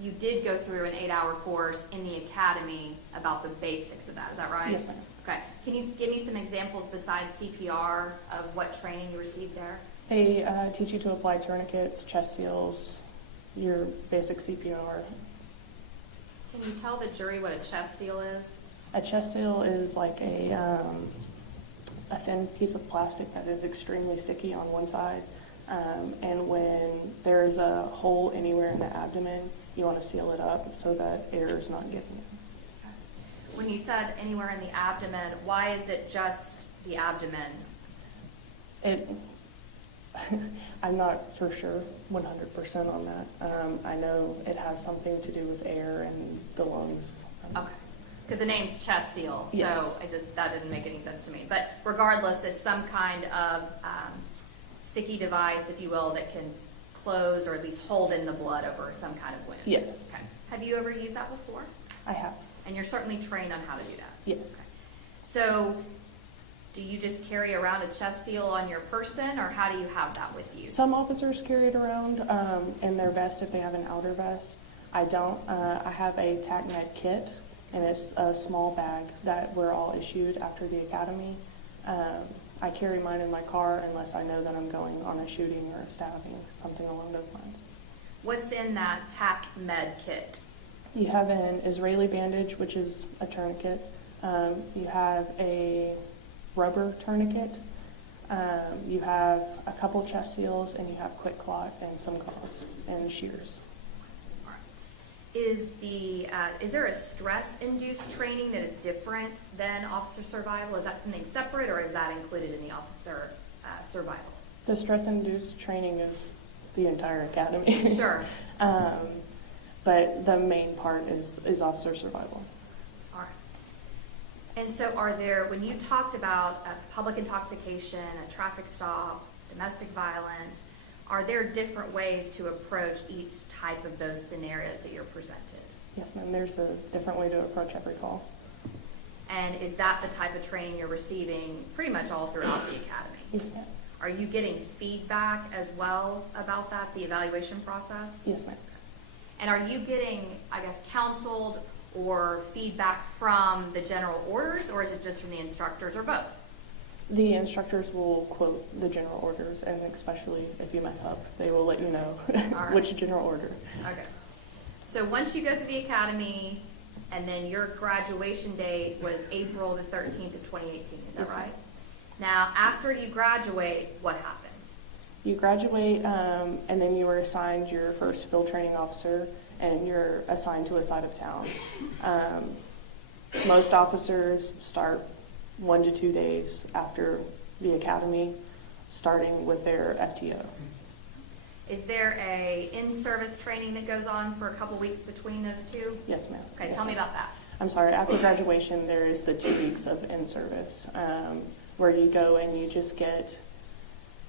you did go through an 8-hour course in the academy about the basics of that. Is that right? Yes, ma'am. Okay. Can you give me some examples besides CPR of what training you received there? They teach you to apply tourniquets, chest seals, your basic CPR. Can you tell the jury what a chest seal is? A chest seal is like a thin piece of plastic that is extremely sticky on one side. And when there's a hole anywhere in the abdomen, you want to seal it up so that air is not getting in. When you said anywhere in the abdomen, why is it just the abdomen? I'm not for sure 100% on that. I know it has something to do with air and the lungs. Okay. Because the name's chest seal, so Yes. that didn't make any sense to me. But regardless, it's some kind of sticky device, if you will, that can close or at least hold in the blood over some kind of wound. Yes. Okay. Have you ever used that before? I have. And you're certainly trained on how to do that. Yes. Okay. So do you just carry around a chest seal on your person, or how do you have that with you? Some officers carry it around in their vest if they have an outer vest. I don't. I have a TACMED kit, and it's a small bag that we're all issued after the academy. I carry mine in my car unless I know that I'm going on a shooting or a stabbing, something along those lines. What's in that TACMED kit? You have an Israeli bandage, which is a tourniquet. You have a rubber tourniquet. You have a couple chest seals, and you have quick clot and some gauze and shears. Is there a stress-induced training that is different than officer survival? Is that something separate, or is that included in the officer survival? The stress-induced training is the entire academy. Sure. But the main part is officer survival. All right. And so when you talked about public intoxication, a traffic stop, domestic violence, are there different ways to approach each type of those scenarios that you're presented? Yes, ma'am. There's a different way to approach every call. And is that the type of training you're receiving pretty much all throughout the academy? Yes, ma'am. Are you getting feedback as well about that, the evaluation process? Yes, ma'am. And are you getting, I guess, counseled or feedback from the general orders, or is it just from the instructors, or both? The instructors will quote the general orders, and especially if you mess up, they will let you know right. which general order. Okay. So once you go through the academy, and then your graduation date was April the 13th of 2018, is that Yes, right? ma'am. Now, after you graduate, what happens? You graduate, and then you are assigned your first field training officer, and you're assigned to a side of town. Most officers start 1 to 2 days after the academy, starting with their FTO. Is there a in-service training that goes on for a couple weeks between those two? Yes, ma'am. Okay, Yes, tell me ma'am. about that. I'm sorry, after graduation, there is the 2 weeks of in-service, where you go and you just get,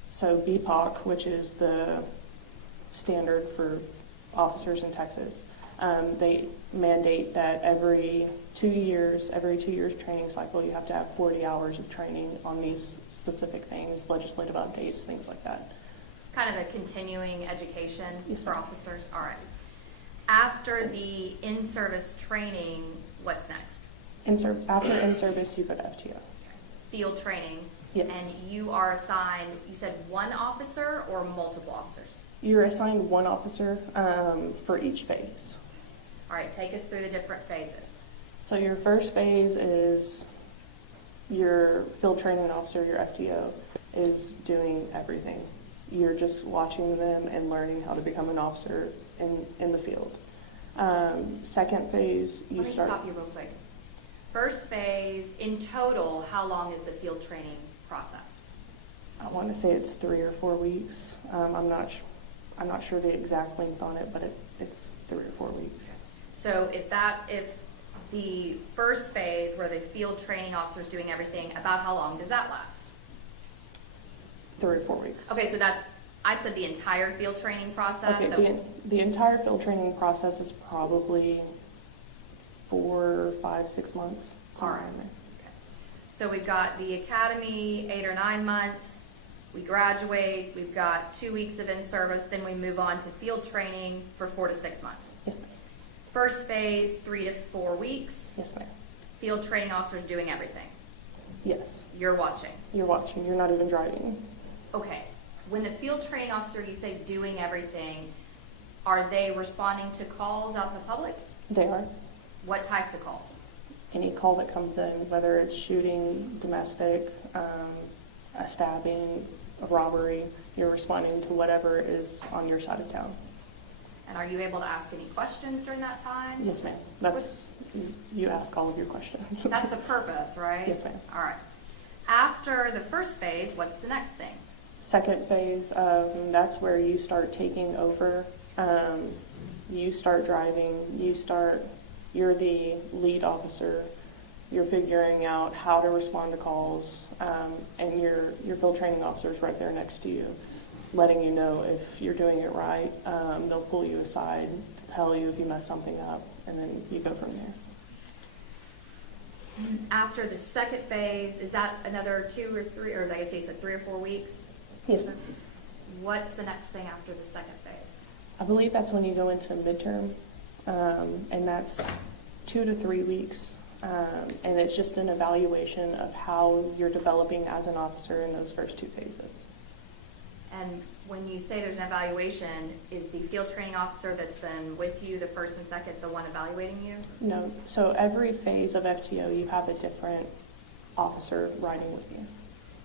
so BPOC, which is the standard for officers in Texas, they mandate that every 2 years training cycle, you have to have 40 hours of training on these specific things, legislative updates, things like that. Kind of a continuing education Yes, for ma'am. officers? All right. After the in-service training, what's next? After in-service, you go to FTO. Field training. Yes. And you are assigned, you said one officer or multiple officers? You're assigned one officer for each phase. All right, take us through the different phases. So your first phase is your field training officer, your FTO, is doing everything. You're just watching them and learning how to become an officer in the field. Second phase, Let me stop you real quick. First phase, in total, how long is the field training process? I want to say it's 3 or 4 weeks. I'm not sure the exact length on it, but it's 3 or 4 weeks. So if the first phase where the field training officer is doing everything, about how long does that last? 3 or 4 weeks. Okay, so I said the entire field training process. Okay, So the entire field training process is probably 4, 5, 6 months. All right. somewhere in there. Okay. So we've got the academy, 8 or 9 months. we graduate, we've got 2 weeks of in-service, then we move on to field training for 4 to 6 months. Yes, ma'am. First phase, 3 to 4 weeks. Yes, ma'am. Field training officers doing everything. Yes. You're watching. You're watching. You're not even driving. Okay. When the field training officer, you say doing everything, are they responding to calls out in the public? They are. What types of calls? Any call that comes in, whether it's shooting, domestic, a stabbing, a robbery, you're responding to whatever is on your side of town. And are you able to ask any questions during that time? Yes, ma'am. You ask all of your questions. That's the purpose, right? Yes, ma'am. All right. After the first phase, what's the next thing? Second phase, that's where you start taking over. You start driving. You're the lead officer. You're figuring out how to respond to calls, and your field training officer is right there next to you, letting you know if you're doing it right. They'll pull you aside to tell you if you mess something up, and then you go from there. After the second phase, is that another 2 or 3, or I guess you said 3 or 4 weeks? Yes, ma'am. What's the next thing after the second phase? I believe that's when you go into midterm, and that's 2 to 3 weeks. And it's just an evaluation of how you're developing as an officer in those first 2 phases. And when you say there's an evaluation, is the field training officer that's been with you, the first and second, the one evaluating you? No, so every phase of FTO, you have a different officer riding with you.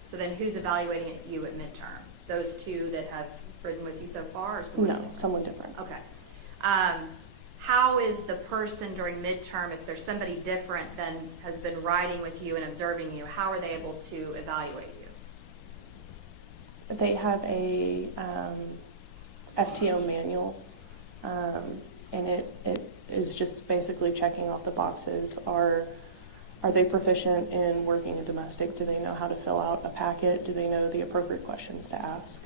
So then who's evaluating you at midterm? Those 2 that have ridden with you so far, or someone No, different? someone different. Okay. How is the person during midterm, if there's somebody different than has been riding with you and observing you, how are they able to evaluate you? They have a FTO manual, and it is just basically checking off the boxes. Are they proficient in working a domestic? Do they know how to fill out a packet? Do they know the appropriate questions to ask?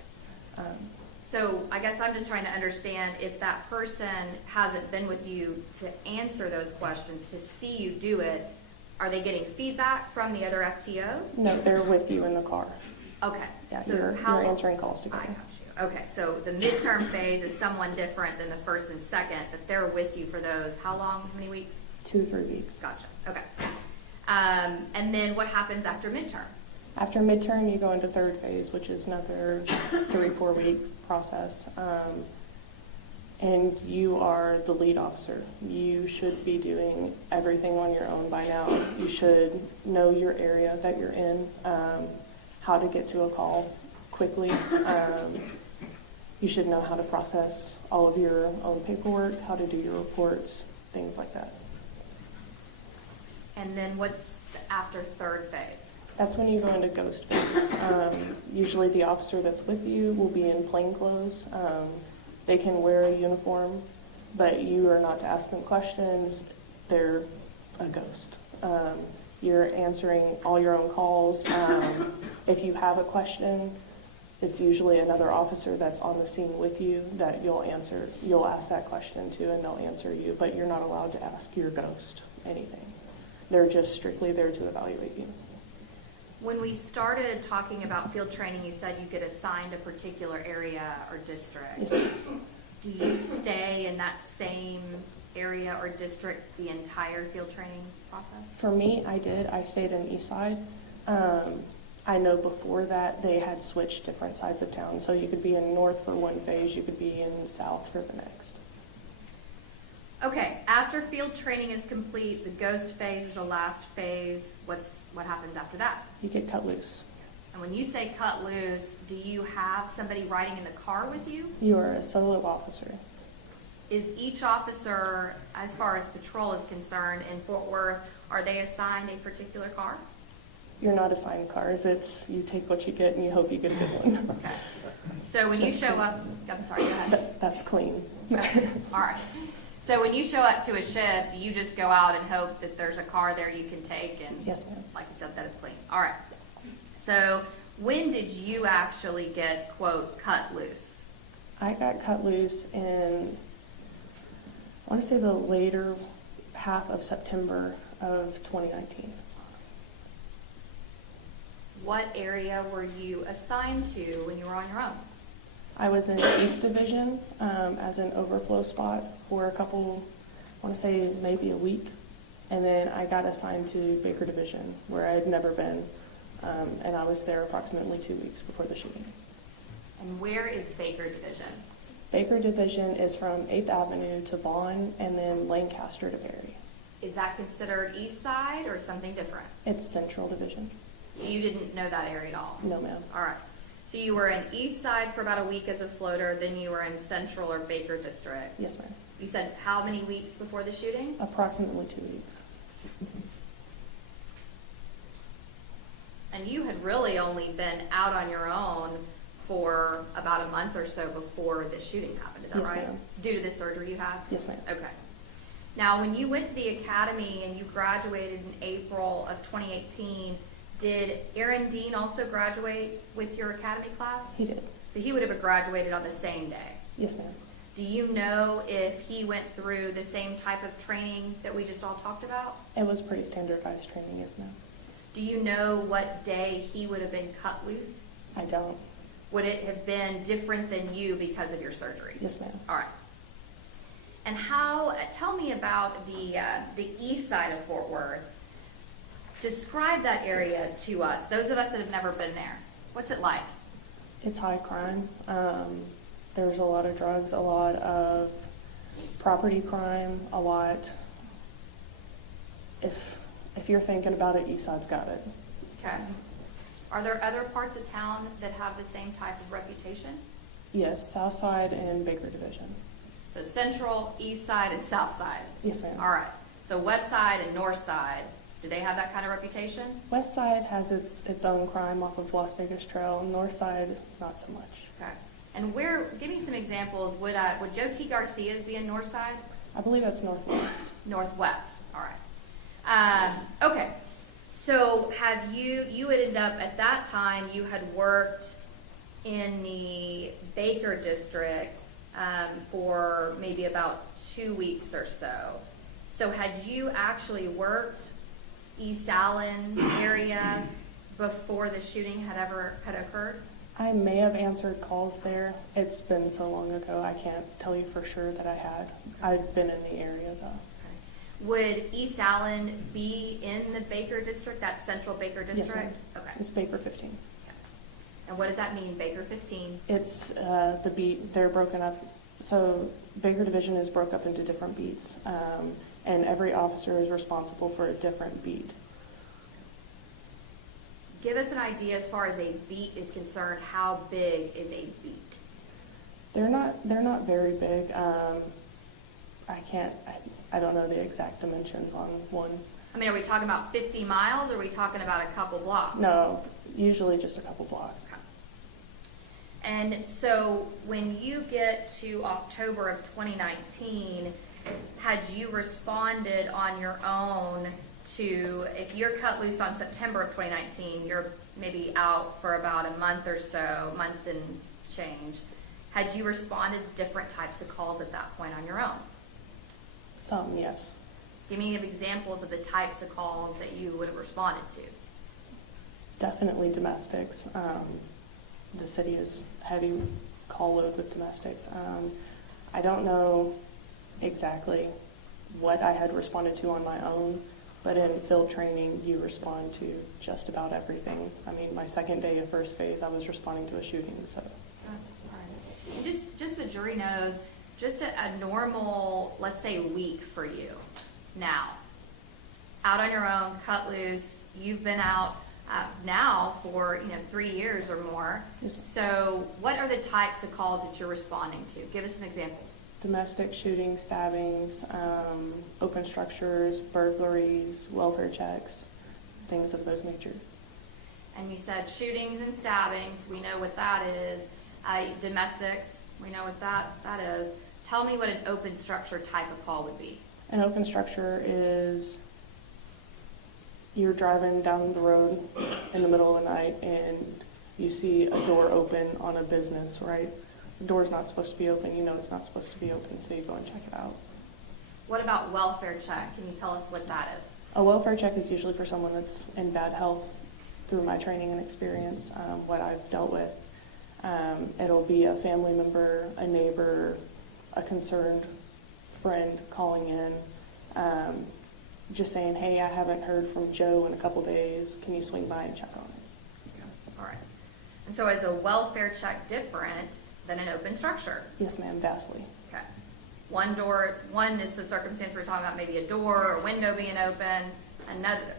So I guess I'm just trying to understand if that person hasn't been with you to answer those questions, to see you do it, are they getting feedback from the other FTOs? No, they're with you in the car. Okay. Yeah, So you're answering calls I together. got you. Okay, so the midterm phase is someone different than the first and second, but they're with you for those, how long, how many weeks? 2 to 3 weeks. Gotcha, okay. And then what happens after midterm? After midterm, you go into third phase, which is another 3-4 week process. And you are the lead officer. You should be doing everything on your own by now. You should know your area that you're in, how to get to a call quickly. You should know how to process all of your own paperwork, how to do your reports, things like that. And then what's after third phase? That's when you go into ghost phase. Usually the officer that's with you will be in plain clothes. They can wear a uniform, but you are not to ask them questions. They're a ghost. You're answering all your own calls. If you have a question, it's usually another officer that's on the scene with you that you'll answer. You'll ask that question to, and they'll answer you, but you're not allowed to ask your ghost anything. They're just strictly there to evaluate you. When we started talking about field training, you said you get assigned a particular area or district. Yes. Do you stay in that same area or district the entire field training process? For me, I did. I stayed in East Side. I know before that they had switched different sides of town. So you could be in North for one phase, you could be in South for the next. Okay, after field training is complete, the ghost phase is the last phase. What happens after that? You get cut loose. And when you say cut loose, do you have somebody riding in the car with you? You are a solo officer. Is each officer, as far as patrol is concerned, in Fort Worth, are they assigned a particular car? You're not assigned cars. It's you take what you get and you hope you get a good one. Okay. So when you show up, I'm sorry, go ahead. That's clean. Okay. All right. So when you show up to a shift, you just go out and hope that there's a car there you can take and, Yes, ma'am. like you said, that it's clean. All right. So when did you actually get, quote, cut loose? I got cut loose in, I want to say the later half of September of 2019. What area were you assigned to when you were on your own? I was in East Division as an overflow spot for a couple, I want to say maybe a week. And then I got assigned to Baker Division, where I had never been. And I was there approximately 2 weeks before the shooting. And where is Baker Division? Baker Division is from 8th Avenue to Vaughn and then Lancaster to Berry. Is that considered east side or something different? It's Central Division. So you didn't know that area at all? No, ma'am. All right. So you were in east side for about a week as a floater, then you were in Central or Baker District. Yes, ma'am. You said how many weeks before the shooting? Approximately 2 weeks. And you had really only been out on your own for about a month or so before the shooting happened, is that Yes, right? ma'am. Due to the surgery you had? Yes, ma'am. Okay. Now, when you went to the academy and you graduated in April of 2018, did Aaron Dean also graduate with your academy class? He did. So he would have graduated on the same day. Yes, ma'am. Do you know if he went through the same type of training that we just all talked about? It was pretty standardized training, yes, ma'am. Do you know what day he would have been cut loose? I don't. Would it have been different than you because of your surgery? Yes, ma'am. All right. And tell me about the east side of Fort Worth. Describe that area to us, those of us that have never been there. What's it like? It's high crime. There's a lot of drugs, a lot of property crime, a lot. If you're thinking about it, East Side's got it. Okay. Are there other parts of town that have the same type of reputation? Yes, South Side and Baker Division. So Central, East Side, and South Side. Yes, ma'am. All right. So West Side and North Side, do they have that kind of reputation? West Side has its own crime off of Las Vegas Trail. North Side, not so much. Okay. And give me some examples. Would Joe T. Garcia's be in North Side? I believe that's Northwest. Northwest. All right. Okay. So you had ended up at that time, you had worked in the Baker District for maybe about 2 weeks or so. So had you actually worked East Allen area before the shooting had occurred? I may have answered calls there. It's been so long ago, I can't tell you for sure that I had. I'd been in the area, though. Would East Allen be in the Baker District, that Central Baker Yes, District? ma'am. Okay. It's Baker 15. Okay. And what does that mean, Baker 15? It's the beat. They're broken up. So Baker Division is broke up into different beats, and every officer is responsible for a different beat. Give us an idea as far as a beat is concerned. How big is a beat? They're not very big. I don't know the exact dimensions on one. I mean, are we talking about 50 miles or are we talking about a couple blocks? No, usually just a couple blocks. Okay. And so when you get to October of 2019, had you responded on your own to, if you're cut loose on September of 2019, you're maybe out for about a month or so, month and change. Had you responded to different types of calls at that point on your own? Some, yes. Give me examples of the types of calls that you would have responded to. Definitely domestics. The city is heavy call load with domestics. I don't know exactly what I had responded to on my own, but in field training, you respond to just about everything. I mean, my second day of first phase, I was responding to a shooting, so. All right. Just the jury knows, just a normal, let's say, week for you now. Out on your own, cut loose, you've been out now for 3 years or more. Yes. So what are the types of calls that you're responding to? Give us some examples. Domestic shootings, stabbings, open structures, burglaries, welfare checks, things of those nature. And you said shootings and stabbings, we know what that is. Domestics, we know what that is. Tell me what an open structure type of call would be. An open structure is you're driving down the road in the middle of the night and you see a door open on a business, right? The door's not supposed to be open. You know it's not supposed to be open, so you go and check it out. What about welfare check? Can you tell us what that is? A welfare check is usually for someone that's in bad health. through my training and experience, what I've dealt with. It'll be a family member, a neighbor, a concerned friend calling in, just saying, hey, I haven't heard from Joe in a couple days. Can you swing by and check on it? All right. And so is a welfare check different than an open structure? Yes, ma'am, vastly. Okay. One is the circumstance we're talking about, maybe a door or window being open.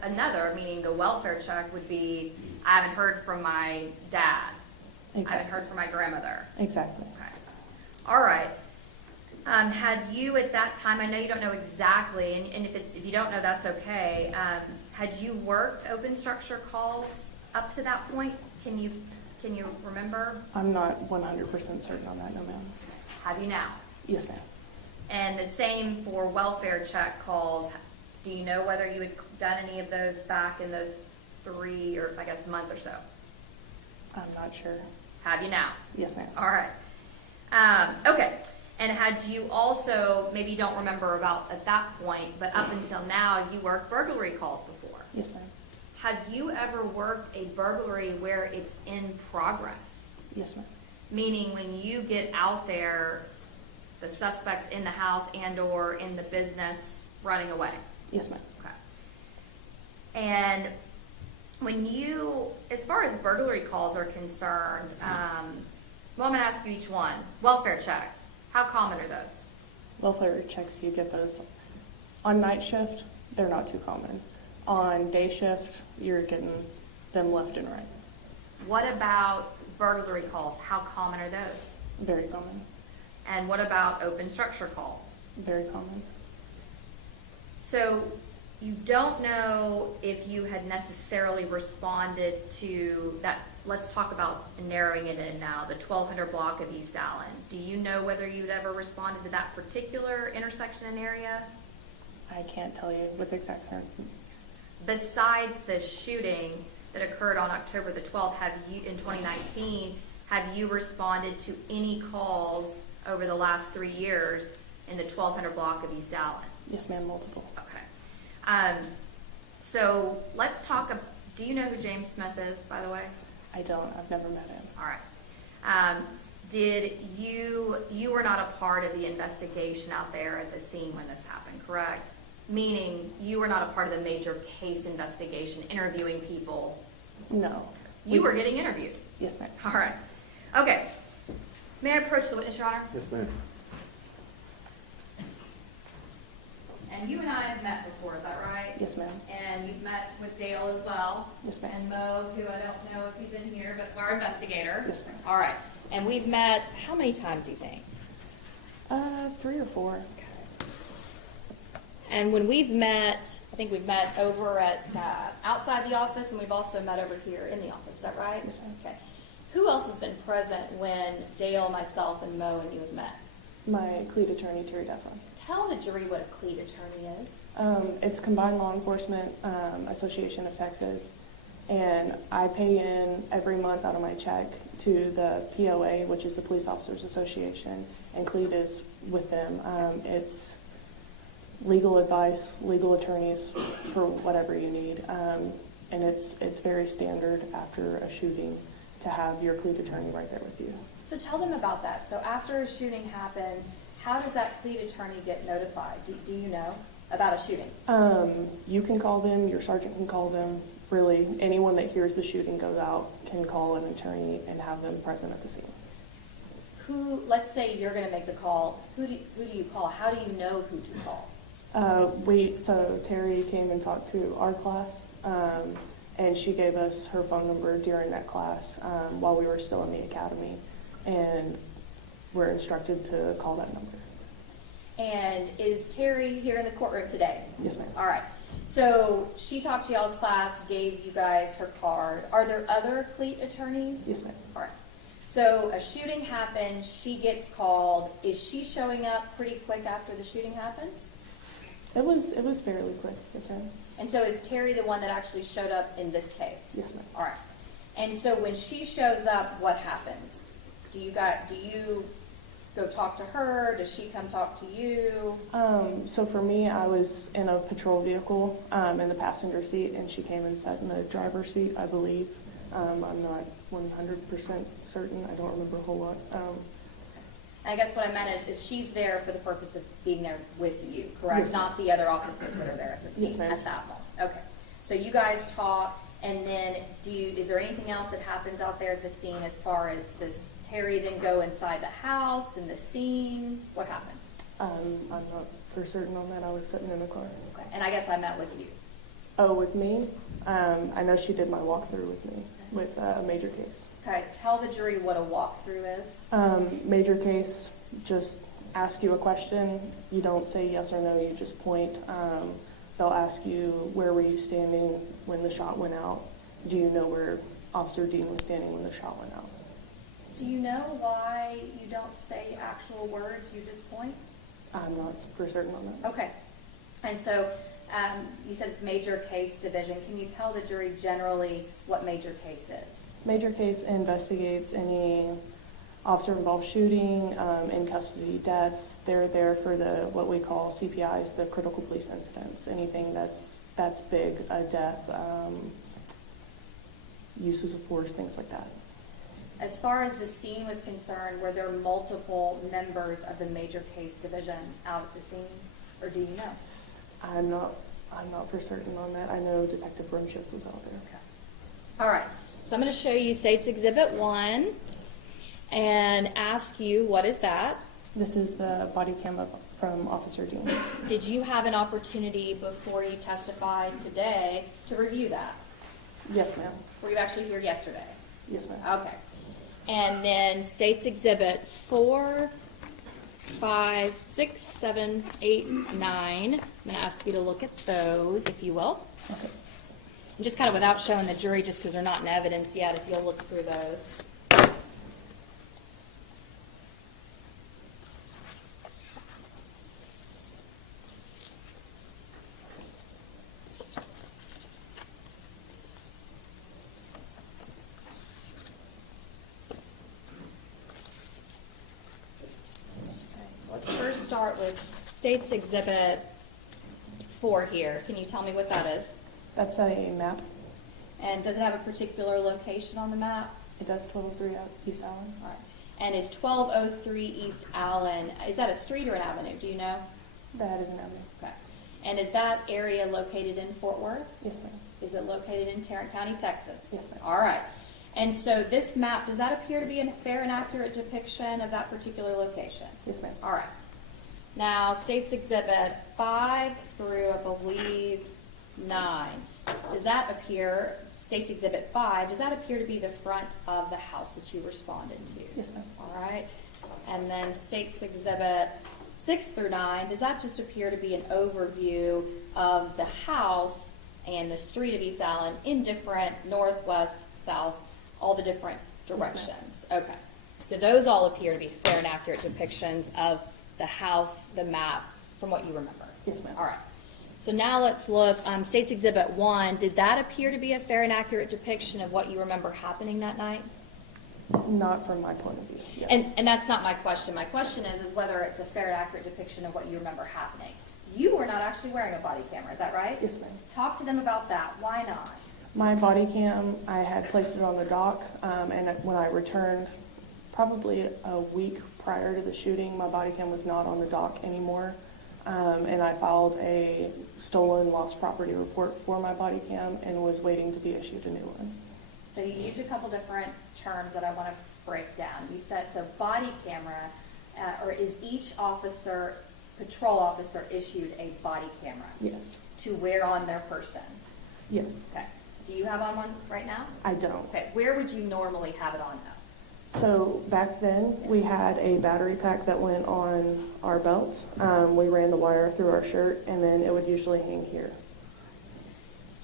Another, meaning the welfare check, would be, I haven't heard from my dad. Exactly. I haven't heard from my grandmother. Exactly. Okay. All right. Had you at that time, I know you don't know exactly, and if you don't know, that's okay. Had you worked open structure calls up to that point? Can you remember? I'm not 100% certain on that, no, ma'am. Have you now? Yes, ma'am. And the same for welfare check calls. Do you know whether you had done any of those back in those 3 or I guess month or so? I'm not sure. Have you now? Yes, ma'am. All right. Okay. And had you also, maybe you don't remember about at that point, but up until now, you worked burglary calls before. Yes, ma'am. Have you ever worked a burglary where it's in progress? Yes, ma'am. Meaning when you get out there, the suspect's in the house and or in the business running away? Yes, ma'am. Okay. And when you, as far as burglary calls are concerned, well, I'm going to ask you each one. Welfare checks, how common are those? Welfare checks, you get those. On night shift, they're not too common. On day shift, you're getting them left and right. What about burglary calls? How common are those? Very common. And what about open structure calls? Very common. So you don't know if you had necessarily responded to that. Let's talk about narrowing it in now, the 1200 block of East Allen. Do you know whether you'd ever responded to that particular intersection and area? I can't tell you with exact certainty. Besides the shooting that occurred on October the 12th, have you, in 2019, have you responded to any calls over the last 3 years in the 1200 block of East Allen? Yes, ma'am, multiple. Okay. So let's talk, do you know who James Smith is, by the way? I don't. I've never met him. All right. Did you were not a part of the investigation out there at the scene when this happened, correct? Meaning you were not a part of the major case investigation, interviewing people? No. You were getting interviewed? Yes, ma'am. All right. Okay. May I approach the witness, Your Honor? Yes, ma'am. And you and I have met before, is that right? Yes, ma'am. And you've met with Dale as well? Yes, ma'am. And Mo, who I don't know if he's in here, but our investigator? Yes, ma'am. All right. And we've met how many times, do you think? 3 or 4. Okay. And when we've met, I think we've met over at outside the office, and we've also met over here in the office. Is that right? Yes, ma'am. Okay. Who else has been present when Dale, myself, and Mo and you have met? My cleat attorney, Terry Deflin. Tell the jury what a cleat attorney is. It's Combined Law Enforcement Association of Texas, and I pay in every month out of my check to the POA, which is the Police Officers Association, and cleat is with them. It's legal advice, legal attorneys for whatever you need, and it's very standard after a shooting to have your cleat attorney right there with you. So tell them about that. So after a shooting happens, how does that cleat attorney get notified? Do you know about a shooting? You can call them, your sergeant can call them. Really, anyone that hears the shooting goes out can call an attorney and have them present at the scene. Let's say you're going to make the call. Who do you call? How do you know who to call? So Terry came and talked to our class, and she gave us her phone number during that class while we were still in the academy, and we're instructed to call that number. And is Terry here in the courtroom today? Yes, ma'am. All right. So she talked to y'all's class, gave you guys her card. Are there other cleat attorneys? Yes, ma'am. All right. So a shooting happens, she gets called. Is she showing up pretty quick after the shooting happens? It was fairly quick, yes, ma'am. And so is Terry the one that actually showed up in this case? Yes, ma'am. All right. And so when she shows up, what happens? Do you go talk to her? Does she come talk to you? So for me, I was in a patrol vehicle in the passenger seat, and she came and sat in the driver's seat, I believe. I'm not 100% certain. I don't remember a whole lot. I guess what I meant is she's there for the purpose of being there with you, correct? Yes, ma'am. Not the other officers that are there at the Yes, scene ma'am. at that moment. Okay. So you guys talk, and then is there anything else that happens out there at the scene as far as, does Terry then go inside the house and the scene? What happens? I'm not for certain on that. I was sitting in the car. Okay. And I guess I met with you. Oh, with me? I know she did my walkthrough with me, with a major case. Okay. Tell the jury what a walkthrough is. Major case, just ask you a question. You don't say yes or no, you just point. They'll ask you, where were you standing when the shot went out? Do you know where Officer Dean was standing when the shot went out? Do you know why you don't say actual words, you just point? I'm not for certain on that. Okay. And so you said it's major case division. Can you tell the jury generally what major case is? Major case investigates any officer-involved shooting, in custody deaths. They're there for the what we call CPIs, the critical police incidents. Anything that's big, a death, uses of force, things like that. As far as the scene was concerned, were there multiple members of the major case division out at the scene, or do you know? I'm not for certain on that. I know Detective Brumshiss was out there. Okay. All right. So I'm going to show you State's Exhibit 1 and ask you, what is that? This is the body cam from Officer Dean. Did you have an opportunity before you testified today to review that? Yes, ma'am. Were you actually here yesterday? Yes, ma'am. Okay. And then State's Exhibit 4, 5, 6, 7, 8, 9. I'm going to ask you to look at those, if you will. Okay. And just kind of without showing the jury, just because they're not in evidence yet, if you'll look through those. Let's first start with State's Exhibit 4 here. Can you tell me what that is? That's a map. And does it have a particular location on the map? It does 1203 East Allen. All right. And is 1203 East Allen, is that a street or an avenue? Do you know? That is an avenue. Okay. And is that area located in Fort Worth? Yes, ma'am. Is it located in Tarrant County, Texas? Yes, ma'am. All right. And so this map, does that appear to be a fair and accurate depiction of that particular location? Yes, ma'am. All right. Now, State's Exhibit 5 through, I believe, 9. Does that appear, State's Exhibit 5, does that appear to be the front of the house that you responded to? Yes, ma'am. All right. And then State's Exhibit 6 through 9, does that just appear to be an overview of the house and the street of East Allen in different northwest, south, all the different directions? Okay. Do those all appear to be fair and accurate depictions of the house, the map, from what you remember? Yes, ma'am. All right. So now let's look, State's Exhibit 1, did that appear to be a fair and accurate depiction of what you remember happening that night? Not from my point of view. Yes. And that's not my question. My question is whether it's a fair and accurate depiction of what you remember happening. You were not actually wearing a body camera, is that right? Yes, ma'am. Talk to them about that. Why not? My body cam, I had placed it on the dock, and when I returned, probably a week prior to the shooting, my body cam was not on the dock anymore, and I filed a stolen lost property report for my body cam and was waiting to be issued a new one. So you used a couple different terms that I want to break down. You said, so body camera, or is each officer, patrol officer, issued a body camera? Yes. To wear on their person? Yes. Okay. Do you have on one right now? I don't. Okay. Where would you normally have it on though? So back then, we Yes. had a battery pack that went on our belt. We ran the wire through our shirt, and then it would usually hang here.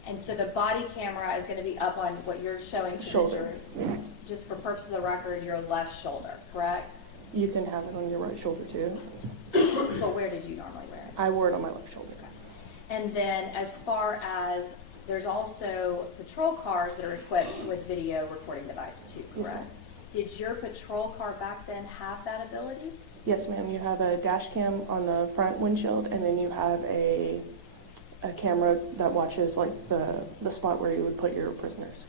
And so the body camera is going to be up on what you're showing to Shoulder. the jury. Just for purposes of the record, your left shoulder, correct? You can have it on your right shoulder too. But where did you normally wear it? I wore it on my left shoulder. And then as far as, there's also patrol cars that are equipped with video recording device too, Yes, correct? ma'am. Did your patrol car back then have that ability? Yes, ma'am. You have a dash cam on the front windshield, and then you have a camera that watches like the spot where you would put your prisoners.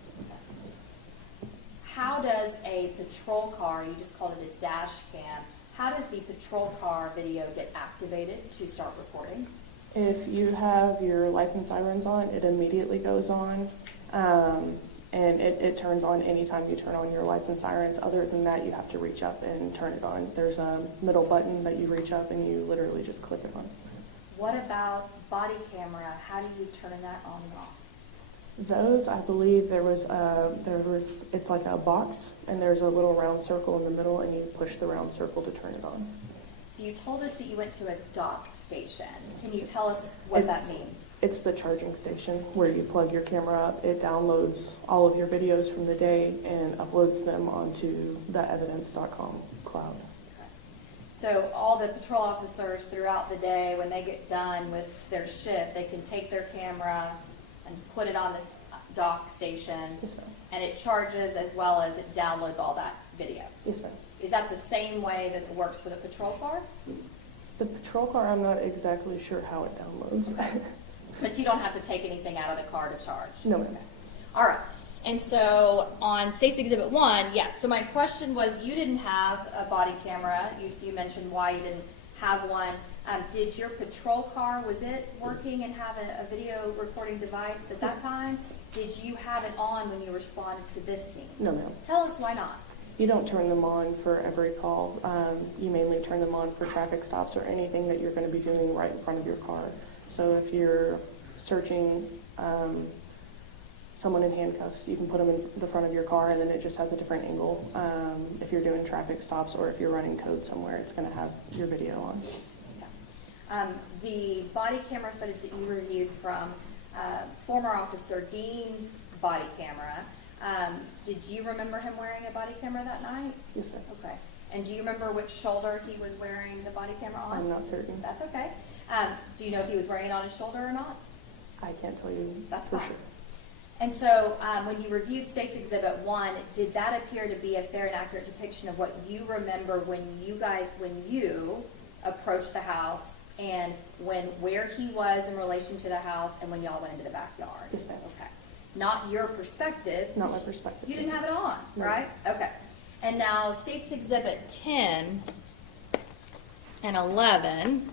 How does a patrol car, you just called it a dash cam, how does the patrol car video get activated to start recording? If you have your lights and sirens on, it immediately goes on, and it turns on anytime you turn on your lights and sirens. Other than that, you have to reach up and turn it on. There's a middle button that you reach up and you literally just click it on. What about body camera? How do you turn that on and off? Those, I believe there was, it's like a box, and there's a little round circle in the middle, and you push the round circle to turn it on. So you told us that you went to a dock station. Can you tell us what that means? It's the charging station where you plug your camera up. It downloads all of your videos from the day and uploads them onto the evidence.com cloud. Okay. So all the patrol officers throughout the day, when they get done with their shift, they can take their camera and put it on this dock station. Yes, ma'am. And it charges as well as it downloads all that video. Yes, ma'am. Is that the same way that it works for the patrol car? The patrol car, I'm not exactly sure how it downloads. But you don't have to take anything out of the car to charge? No, ma'am. All right. And so on State's Exhibit 1, yes. So my question was, you didn't have a body camera. You mentioned why you didn't have one. Did your patrol car, was it working and have a video recording device at that time? Did you have it on when you responded to this scene? No, ma'am. Tell us why not. You don't turn them on for every call. You mainly turn them on for traffic stops or anything that you're going to be doing right in front of your car. So if you're searching someone in handcuffs, you can put them in the front of your car, and then it just has a different angle. If you're doing traffic stops or if you're running code somewhere, it's going to have your video on. The body camera footage that you reviewed from former Officer Dean's body camera, did you remember him wearing a body camera that night? Yes, ma'am. Okay. And do you remember which shoulder he was wearing the body camera on? I'm not certain. That's okay. Do you know if he was wearing it on his shoulder or not? I can't tell you That's for fine. sure. And so when you reviewed State's Exhibit 1, did that appear to be a fair and accurate depiction of what you remember when you approached the house and where he was in relation to the house and when y'all went into the backyard? Yes, ma'am. Okay. Not your perspective. Not my perspective. You didn't have it on, No. right? Okay. And now State's Exhibit 10 and 11,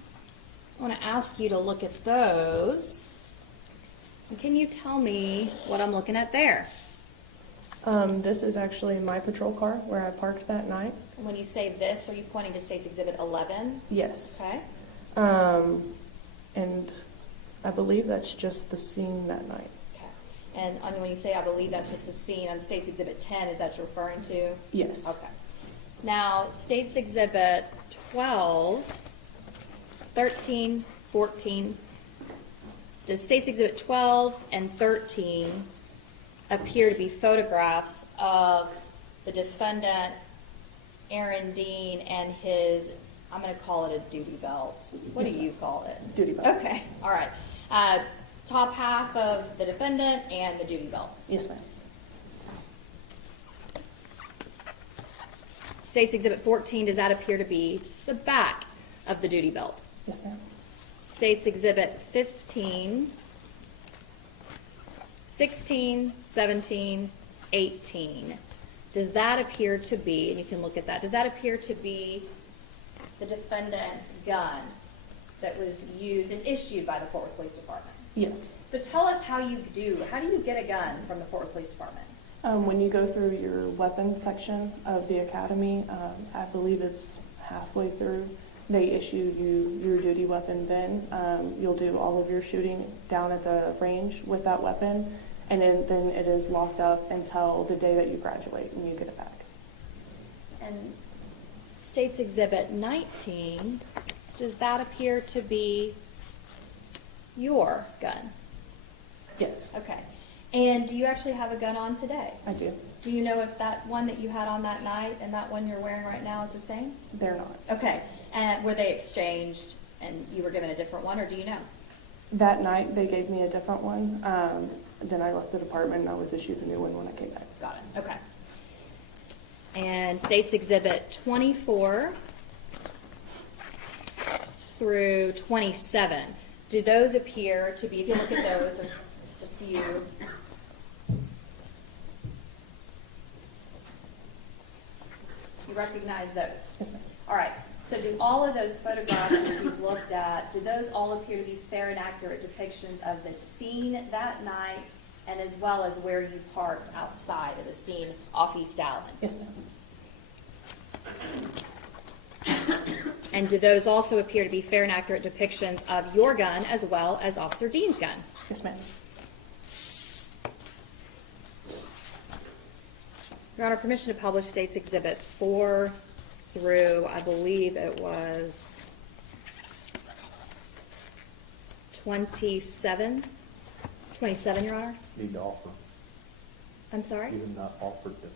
I want to ask you to look at those. And can you tell me what I'm looking at there? This is actually my patrol car where I parked that night. When you say this, are you pointing to State's Exhibit 11? Yes. Okay. And I believe that's just the scene that night. Okay. And when you say I believe that's just the scene on State's Exhibit 10, is that you're referring to? Yes. Okay. Now, State's Exhibit 12, 13, 14, does State's Exhibit 12 and 13 appear to be photographs of the defendant, Aaron Dean, and his, I'm going to call it a duty belt. What Yes, do you call it? Duty belt. Okay, all right. Top half of the defendant and the duty belt. Yes, ma'am. State's Exhibit 14, does that appear to be the back of the duty belt? Yes, ma'am. State's Exhibit 15, 16, 17, 18. Does that appear to be, and you can look at that, does that appear to be the defendant's gun that was used and issued by the Fort Worth Police Department? Yes. So tell us how do you get a gun from the Fort Worth Police Department? When you go through your weapons section of the academy, I believe it's halfway through, they issue you your duty weapon then. You'll do all of your shooting down at the range with that weapon, and then it is locked up until the day that you graduate and you get it back. And State's Exhibit 19, does that appear to be your gun? Yes, Okay. And do you actually have a gun on today? I do. Do you know if that one that you had on that night and that one you're wearing right now is the same? They're not. Okay. And were they exchanged and you were given a different one, or do you know? That night, they gave me a different one. Then I left the department and I was issued a new one when I came back. Got it. Okay. And State's Exhibit 24, through 27, do those appear to be, if you look at those, there's just a few. You recognize those? Yes, ma'am. All right, so do all of those photographs that you've looked at, do those all appear to be fair and accurate depictions of the scene that night, and as well as where you parked outside of the scene off East Allen? Yes, ma'am. And do those also appear to be fair and accurate depictions of your gun as well as Officer Dean's gun? Yes, ma'am. Your Honor, permission to publish State's Exhibit 4 through, I believe it was 27, Your Honor? Need to offer, I'm sorry? even not offered them.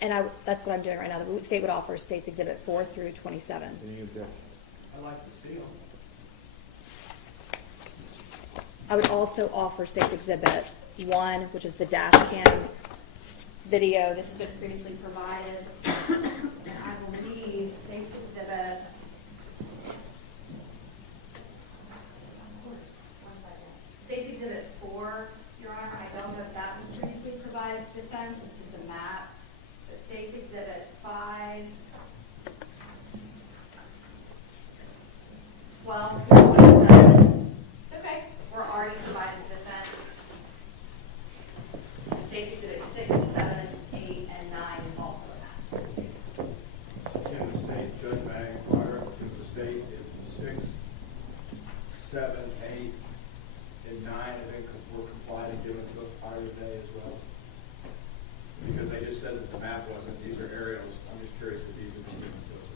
And that's what I'm doing right now. The state would offer State's Exhibit 4 through 27. Any objection? I'd like to see them. I would also offer State's Exhibit 1, which is the dash cam video. This has been previously provided. And I believe State's Exhibit, State's Exhibit 4, Your Honor, I don't know if that was previously provided to defense. It's just a map. But State's Exhibit 5, 12 through 27. It's okay. We're already provided to defense. State's Exhibit 6, 7, 8, and 9 is also a map. Can the state, Judge may inquire, can the state, if 6, 7, 8, and 9 have been were complied and given to us prior to today as well? Because they just said that the map wasn't, these are aerials. I'm just curious if these have been given to us.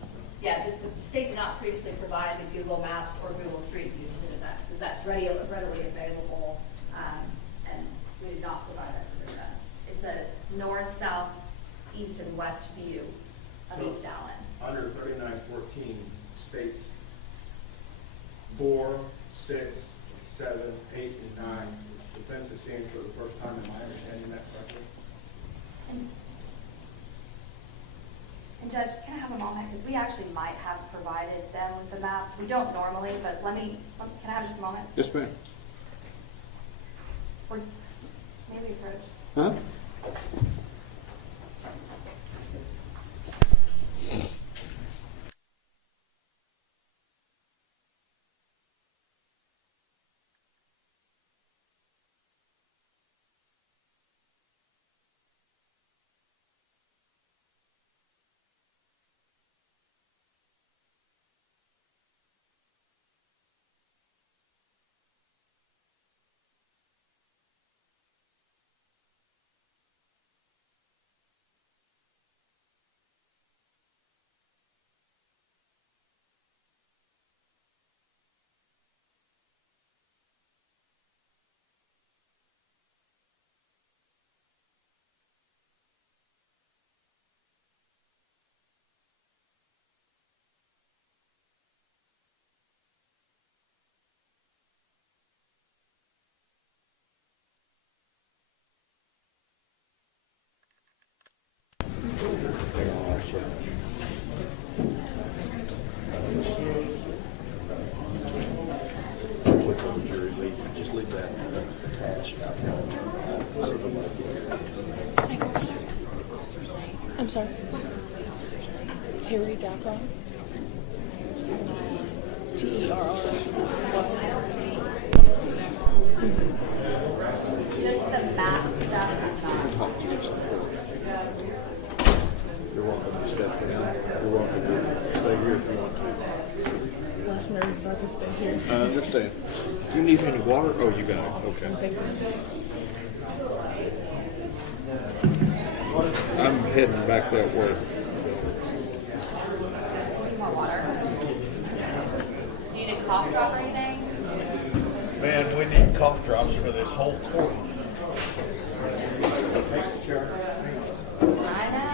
Yeah, the state did not previously provide the Google Maps or Google Street View to the defense, as that's readily available, and we did not provide that to the defense. It's a north, south, east, and west view of East Allen. Under 3914 states 4, 6, 7, 8, and 9. Defense is seeing for the first time. Am I understanding that correctly? And Judge, can I have a moment? Because we actually might have provided them with the map. We don't normally, but can I have just a moment? Yes, ma'am. Or maybe approach. Huh? Just leave that attached. I'm sorry. Terry Daffron. TERR. Just the map stuff is not. You're welcome to step down. You're welcome to stay here if you want to. Last nerve about to stay here. I understand. Do you need any water? Oh, you got it. Okay. Thank you. I'm heading back that way. You want water? Do you need a cough drop or anything? Man, we need cough drops for this whole court. I know.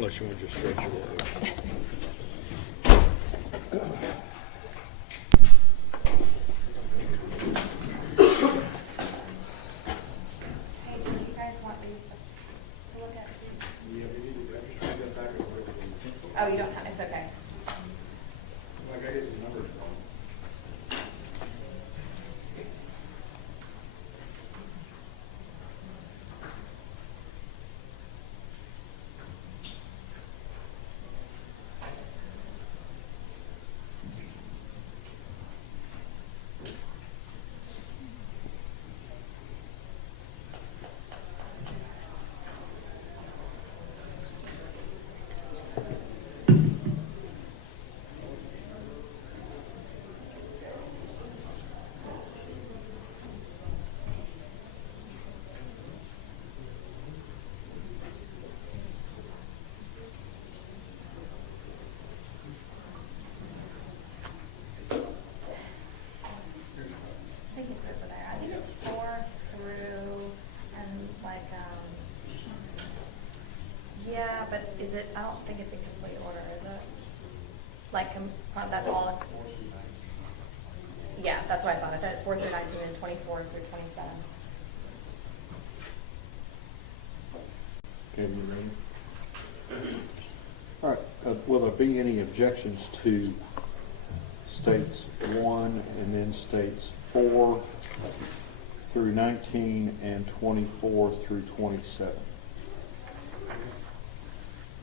Unless you want to just stretch your legs. Hey, did you guys want these to look at too? Yeah, we need to, I'm just trying to get back and forth. Oh, you don't have, it's okay. Like, I get the numbers wrong. I think it's over there. I think it's 4 through and like, yeah, but is it, I don't think it's in complete order, is it? Like, that's all. Yeah, that's what I thought. I thought 4 through 19 and 24 through 27. Okay, you ready? All right, will there be any objections to states 1 and then states 4 through 19 and 24 through 27?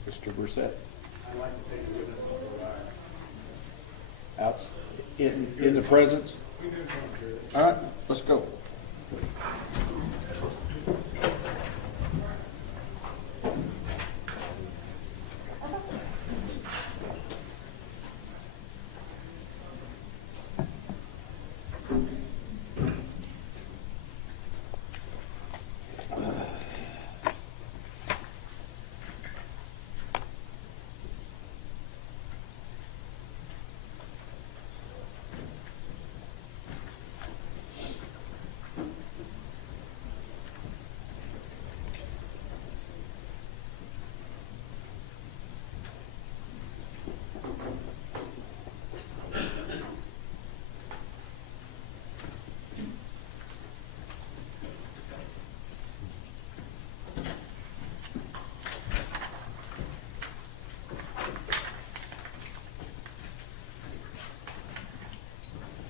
Mr. Brissett? I'd like to take a witness over that. Out in the presence? You can come here. All right, let's go.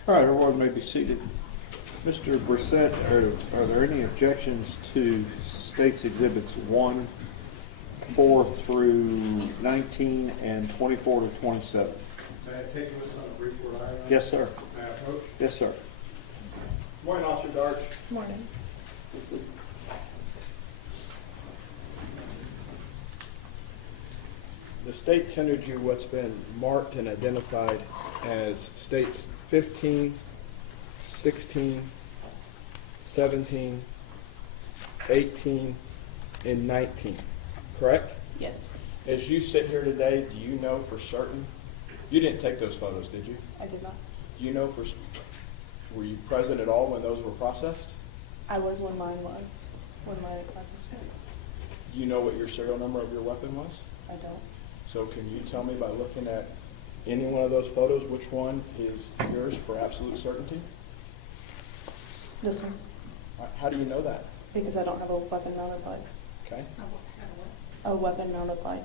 All right, everyone may be seated. Mr. Brissett, are there any objections to States Exhibits 1, 4 through 19, and 24 to 27? May I take a listen on a brief word item? Yes, sir. May I approach? Yes, sir. Morning, Officer Darch. Morning. The state tendered you what's been marked and identified as states 15, 16, 17, 18, and 19, correct? Yes, As you sit here today, do you know for certain? You didn't take those photos, did you? I did not. Do you know were you present at all when those were processed? I was when mine was, when my class was. Do you know what your serial number of your weapon was? I don't. So can you tell me by looking at any one of those photos, which one is yours for absolute certainty? This one, How do you know that? because I don't have a weapon mounted light. Okay. A weapon mounted light.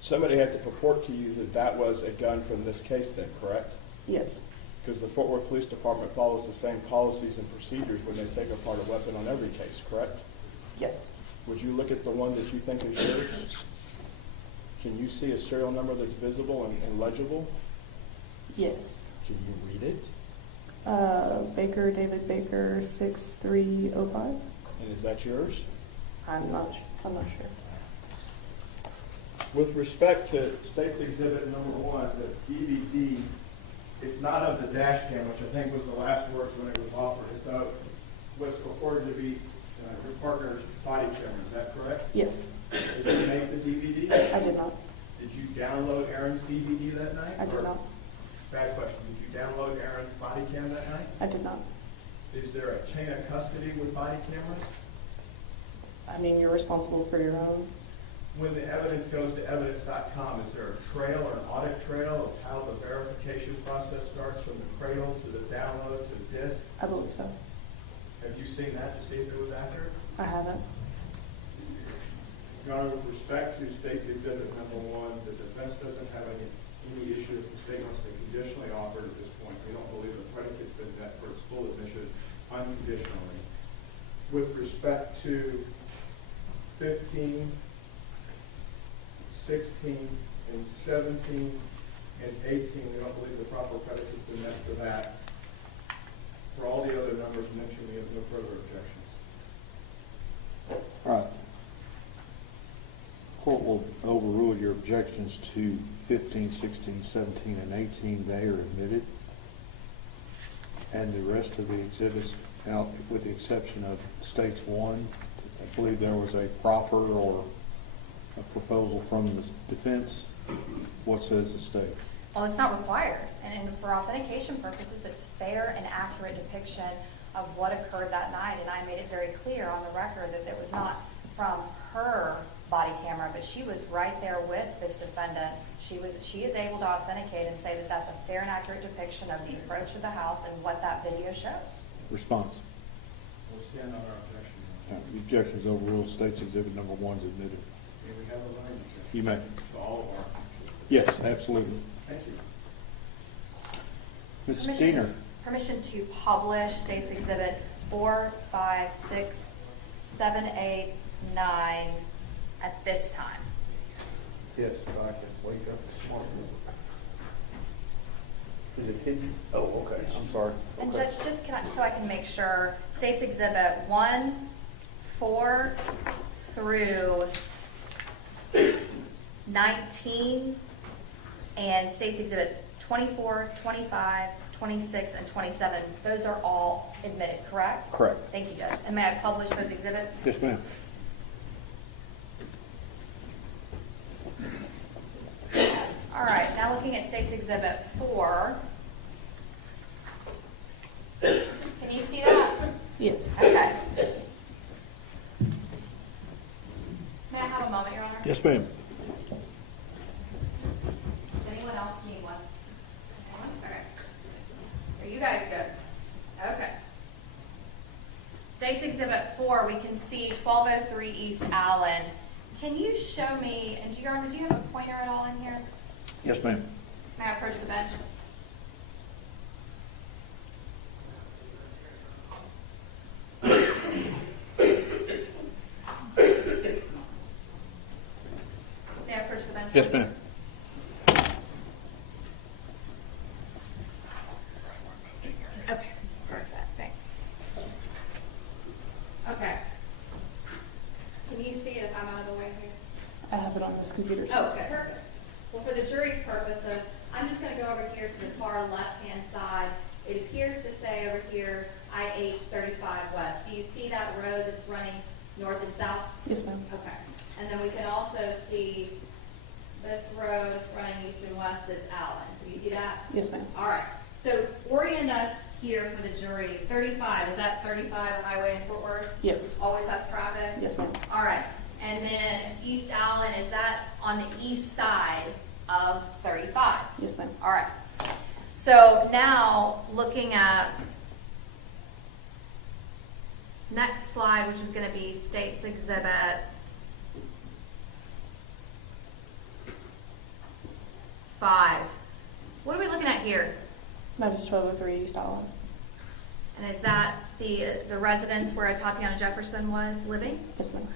Somebody had to purport to you that that was a gun from this case then, correct? Yes, Because the Fort Worth Police Department follows the same policies and procedures when they take apart a weapon on every case, correct? yes, Would you look at the one that you think is yours? Can you see a serial number that's visible and legible? yes. Can you read it? Baker, David Baker, 6305. And is that yours? I'm not sure. With respect to State's Exhibit number 1, the DVD, it's not of the dash cam, which I think was the last words when it was offered. It's of what's purported to be your partner's body camera. Is that correct? Yes, Did you make the DVD? I did not. Did you download Aaron's DVD that night? I did not. Bad question. Did you download Aaron's body cam that night? I did not. Is there a chain of custody with body cameras? I mean, you're responsible for your own. when the evidence goes to evidence.com, is there a trail or an audit trail of how the verification process starts from the cradle to the download to the disk? I believe so. Have you seen that to see if it was accurate? I haven't. Your Honor, with respect to State's Exhibit number 1, the defense doesn't have any issue if the state wants to conditionally offer it at this point. We don't believe the predicate's been met for its full admission unconditionally. With respect to 15, 16, and 17, and 18, we don't believe the proper predicate's been met for that. For all the other numbers mentioned, we have no further objections. All right. Court will overrule your objections to 15, 16, 17, and 18. They are admitted. And the rest of the exhibits, out with the exception of States 1, I believe there was a proffer or a proposal from the defense. What says the state? Well, it's not required, and for authentication purposes, it's fair and accurate depiction of what occurred that night, and I made it very clear on the record that it was not from her body camera, but she was right there with this defendant. She is able to authenticate and say that that's a fair and accurate depiction of the approach of the house and what that video shows. Response. We'll stand on our objection. All right, the objection is overruled. State's Exhibit number 1 is admitted. May we have a line objection? You may. To all of our objections. Yes, absolutely. Thank you. Mrs. Diener. Permission to publish State's Exhibit 4, 5, 6, 7, 8, 9 at this time. Yes, but I can wake up this morning. Is it hidden? Oh, okay, I'm sorry. And Okay. Judge, just so I can make sure, State's Exhibit 1, 4 through 19, and State's Exhibit 24, 25, 26, and 27, those are all admitted, correct? Correct. Thank you, Judge. And may I publish those exhibits? Yes, ma'am. All right, now looking at State's Exhibit 4. Can you see that? Yes. Okay. May I have a moment, Your Honor? Yes, ma'am. Does anyone else need one? Anyone? Okay. Are you guys good? Okay. State's Exhibit 4, we can see 1203 East Allen. Can you show me, and Your Honor, do you have a pointer at all in here? Yes, ma'am. May I approach the bench? May I approach the bench? Yes, ma'am. Okay, perfect, thanks. Okay. Can you see it if I'm out of the way here? I have it on this computer. Oh, okay, perfect. Well, for the jury's purposes, I'm just going to go over here to the far left-hand side. It appears to say over here, IH 35 West. Do you see that road that's running north and south? Yes, ma'am. Okay. And then we can also see this road running east and west is Allen. Do you see that? Yes, ma'am. All right. So orient us here for the jury. 35, is that 35 highway in Fort Worth? Yes. Always has traffic? Yes, ma'am. All right. And then East Allen, is that on the east side of 35? Yes, ma'am. All right. So now looking at next slide, which is going to be State's Exhibit 5. What are we looking at here? That is 1203 East Allen. And is that the residence where Atatiana Jefferson was living? Yes, ma'am.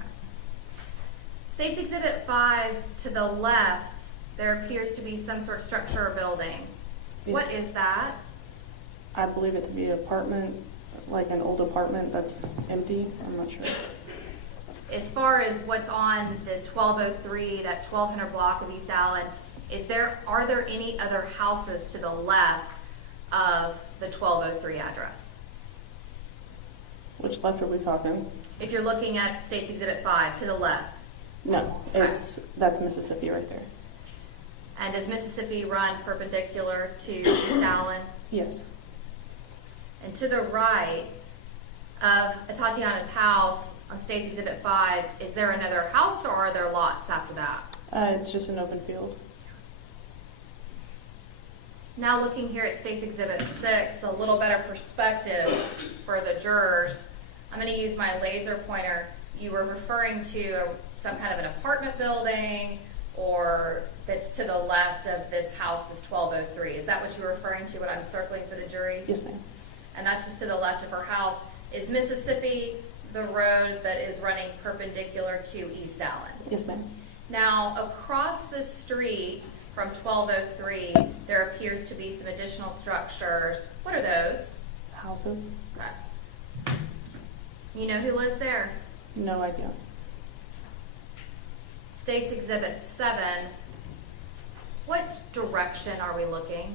State's Exhibit 5 to the left, there appears to be some sort of structure or building. Yes. What is that? I believe it to be an apartment, like an old apartment that's empty. I'm not sure. As far as what's on the 1203, that 1200 block of East Allen, are there any other houses to the left of the 1203 address? Which left are we talking? If you're looking at State's Exhibit 5 to the left. No, that's Mississippi right there. And does Mississippi run perpendicular to East Allen? Yes. And to the right of Atatiana's house, on State's Exhibit 5, is there another house or are there lots after that? It's just an open field. Now looking here at State's Exhibit 6, a little better perspective for the jurors. I'm going to use my laser pointer. You were referring to some kind of an apartment building or that's to the left of this house, this 1203. Is that what you were referring to, what I'm circling for the jury? Yes, ma'am. And that's just to the left of her house. Is Mississippi the road that is running perpendicular to East Allen? Yes, ma'am. Now, across the street from 1203, there appears to be some additional structures. What are those? Houses? Okay. You know who lives there? No idea. State's Exhibit 7. What direction are we looking?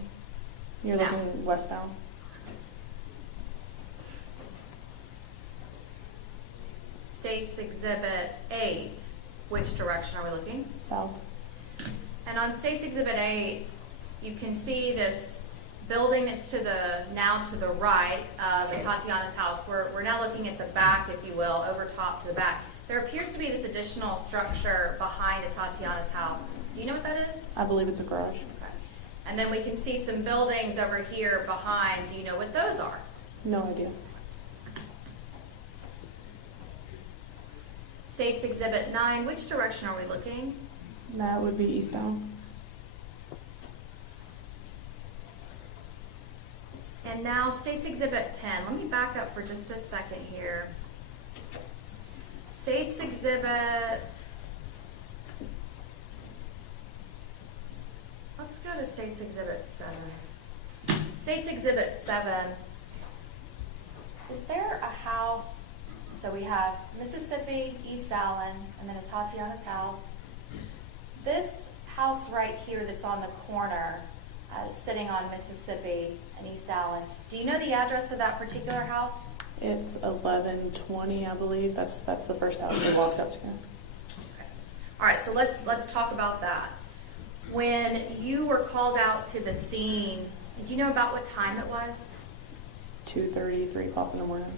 You're Now. looking westbound. State's Exhibit 8. Which direction are we looking? South. And on State's Exhibit 8, you can see this building that's to the right of Atatiana's house. We're now looking at the back, if you will, over top to the back. There appears to be this additional structure behind Atatiana's house. Do you know what that is? I believe it's a garage. Okay. And then we can see some buildings over here behind. Do you know what those are? No idea. State's Exhibit 9, which direction are we looking? That would be eastbound. And now State's Exhibit 10. Let me back up for just a second here. State's Exhibit, let's go to State's Exhibit 7. State's Exhibit 7, is there a house? So we have Mississippi, East Allen, and then Atatiana's house. This house right here that's on the corner, sitting on Mississippi and East Allen, do you know the address of that particular house? It's 1120, I believe. That's the first house we walked up to. All right, so let's talk about that. When you were called out to the scene, did you know about what time it was? 2:30, 3 o'clock in the morning.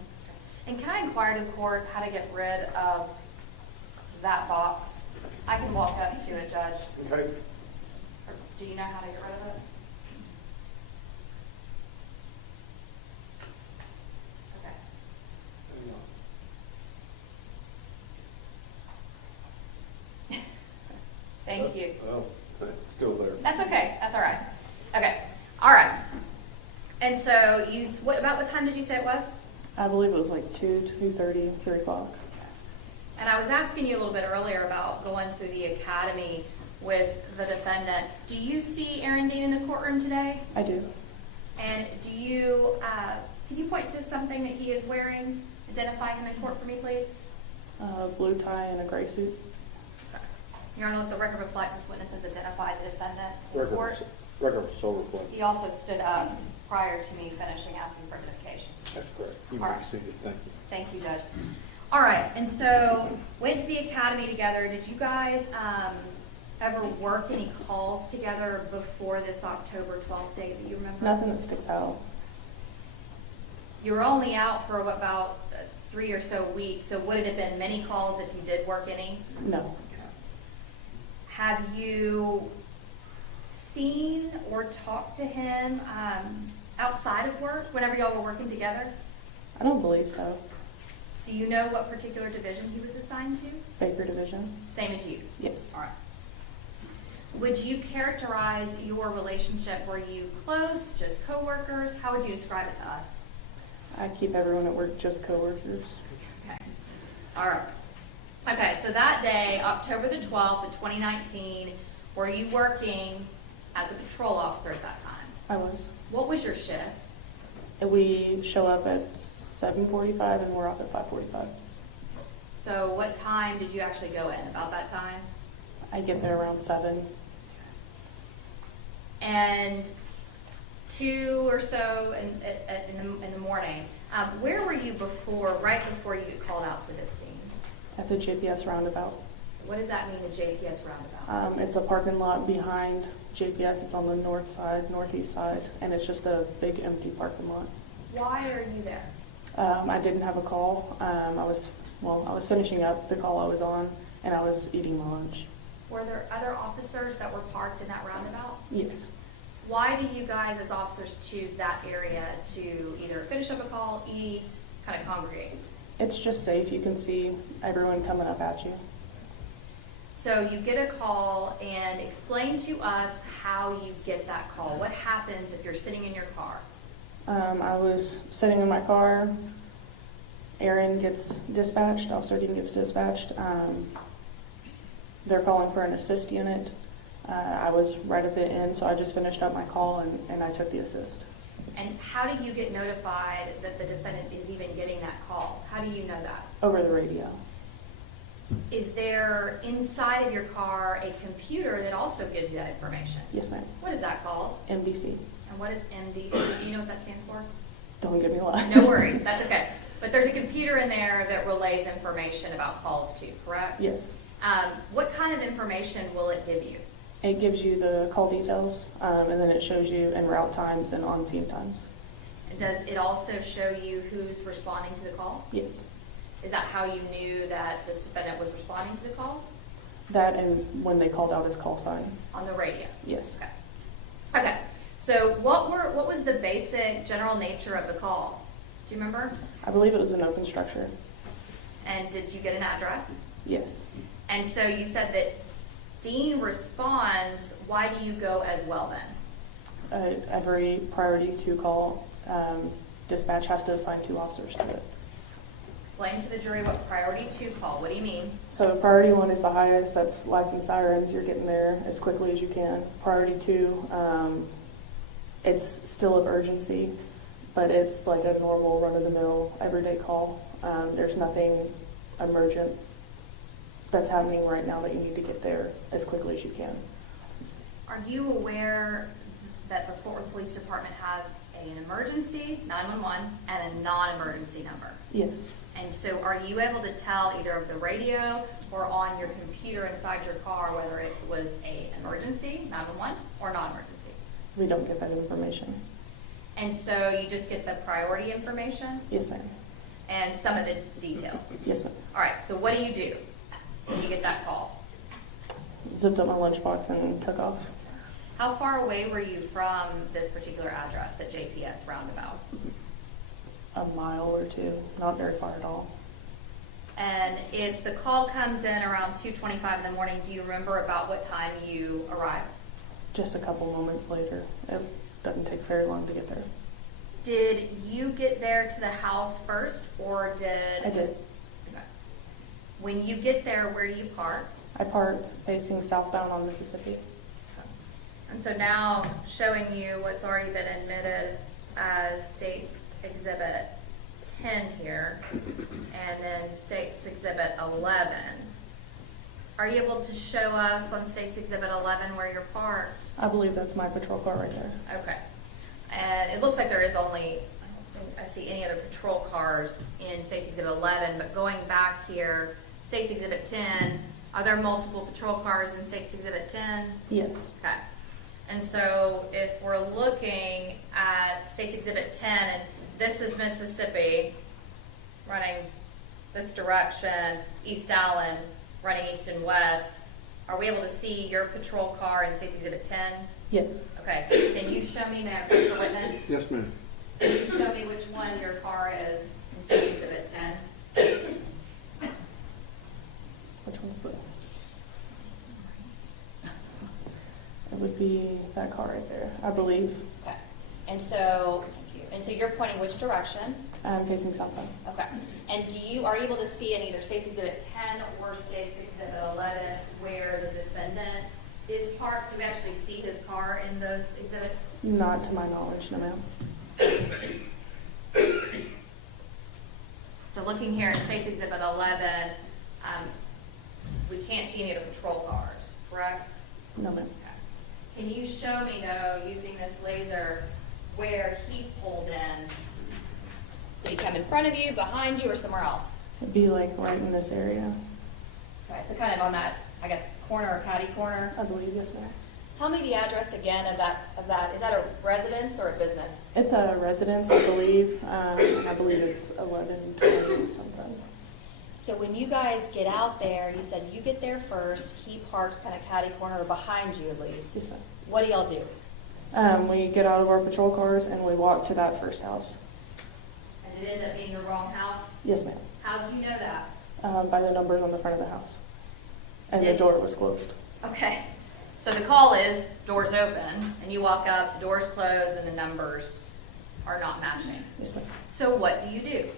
And can I inquire to the court how to get rid of that box? I can walk up to it, Judge. Okay. Or do you know how to get rid of it? Okay. Thank you. Oh, it's still there. That's okay. That's all right. Okay. All right. And so what time did you say it was? I believe it was like 2:30, 3 o'clock. And I was asking you a little bit earlier about going through the academy with the defendant. Do you see Aaron Dean in the courtroom today? I do. And do you, can you point to something that he is wearing? Identify him in court for me, please. Blue tie and a gray suit. Your Honor, let the record reflect this witness has identified the defendant in court. Record so reflect. He also stood up prior to me finishing asking for identification. That's correct. You All may right. be seated. Thank you. Thank you, Judge. All right, and so went to the academy together. Did you guys ever work any calls together before this October 12th date that you remember? Nothing that sticks out. You were only out for about 3 or so weeks, so would it have been many calls if you did work any? No. Have you seen or talked to him outside of work whenever y'all were working together? I don't believe so. Do you know what particular division he was assigned to? Baker Division? Same as you? Yes. All right. Would you characterize your relationship? Were you close, just coworkers? How would you describe it to us? I keep everyone at work just coworkers. Okay. All right. Okay, so that day, October the 12th of 2019, were you working as a patrol officer at that time? I was. What was your shift? And we show up at 7:45 and we're off at 5:45. So what time did you actually go in? About that time? I get there around 7. And 2 or so in the morning. Where were you right before you get called out to this scene? At the JPS roundabout. What does that mean, the JPS roundabout? It's a parking lot behind JPS. It's on the northeast side, and it's just a big empty parking lot. Why are you there? I didn't have a call. I was well, I was finishing up the call I was on, and I was eating my lunch. Were there other officers that were parked in that roundabout? Yes. Why do you guys as officers choose that area to either finish up a call, eat, kind of congregate? It's just safe. You can see everyone coming up at you. So you get a call, and explain to us how you get that call. What happens if you're sitting in your car? I was sitting in my car. Aaron gets dispatched. Officer Dean gets dispatched. They're calling for an assist unit. I was right at the end, so I just finished up my call, and I took the assist. And how do you get notified that the defendant is even getting that call? How do you know that? Over the radio. Is there inside of your car a computer that also gives you that information? Yes, ma'am. What is that called? MDC. And what is MDC? Do you know what that stands for? Don't get me lying. No worries, that's okay. But there's a computer in there that relays information about calls too, correct? Yes. What kind of information will it give you? It gives you the call details, and then it shows you en route times and on-scene times. Does it also show you who's responding to the call? Yes. Is that how you knew that this defendant was responding to the call? That and when they called out his call sign. On the radio? Yes. Okay. Okay. So what was the basic general nature of the call? Do you remember? I believe it was an open structure. And did you get an address? Yes. And so you said that Dean responds. Why do you go as well then? Every priority 2 call, dispatch has to assign 2 officers to it. Explain to the jury what priority 2 call. What do you mean? So priority 1 is the highest. That's lights and sirens. You're getting there as quickly as you can. Priority 2, it's still of urgency, but it's like a normal run-of-the-mill everyday call. There's nothing emergent that's happening right now that you need to get there as quickly as you can. Are you aware that the Fort Worth Police Department has an emergency 911 and a non-emergency number? Yes. And so are you able to tell either over the radio or on your computer inside your car whether it was an emergency 911 or non-emergency? We don't get that information. And so you just get the priority information Yes, ma'am. and some of the details. Yes, ma'am. All right, so what do you do when you get that call? Zipped up my lunchbox and took off. How far away were you from this particular address at JPS Roundabout? A mile or 2, not very far at all. And if the call comes in around 2:25 in the morning, do you remember about what time you arrived? Just a couple moments later. It doesn't take very long to get there. Did you get there to the house first, or did... I did. Okay. When you get there, where do you park? I parked facing southbound on Mississippi. And so now showing you what's already been admitted as State's Exhibit 10 here, and then State's Exhibit 11. Are you able to show us on State's Exhibit 11 where you're parked? I believe that's my patrol car right there. Okay. And it looks like there is only, I don't think I see any other patrol cars in State's Exhibit 11, but going back here, State's Exhibit 10, are there multiple patrol cars in State's Exhibit 10? Yes. Okay. And so if we're looking at State's Exhibit 10, and this is Mississippi running this direction, East Allen running east and west, are we able to see your patrol car in State's Exhibit 10? Yes. Okay. Can you show me that for witness? Yes, ma'am. Can you show me which one your car is in State's Exhibit 10? Which one's the... It would be that car right there, I believe. Okay. And so you're pointing which direction? I'm facing southbound. Okay. And are you able to see in either State's Exhibit 10 or State's Exhibit 11 where the defendant is parked? Do we actually see his car in those exhibits? Not to my knowledge, no ma'am. So looking here at State's Exhibit 11, we can't see any of the patrol cars, correct? No ma'am. Okay. Can you show me, though, using this laser, where he pulled in? Did he come in front of you, behind you, or somewhere else? It'd be like right in this area, Okay, so kind of on that, I guess, corner or catty corner. I believe, yes ma'am. Tell me the address again of that. Is that a residence or a business? It's a residence, I believe. I believe it's 1120 something. So when you guys get out there, you said you get there first, he parks kind of catty corner or behind you at least. Yes, ma'am. What do y'all do? We get out of our patrol cars and we walk to that first house. And it ended up being the wrong house? Yes, ma'am. How did you know that? By the numbers on the front of the house. And the Did- door was closed. Okay, so the call is, door's open, and you walk up, the door's closed, and the numbers are not matching. Yes, ma'am. So what do you do?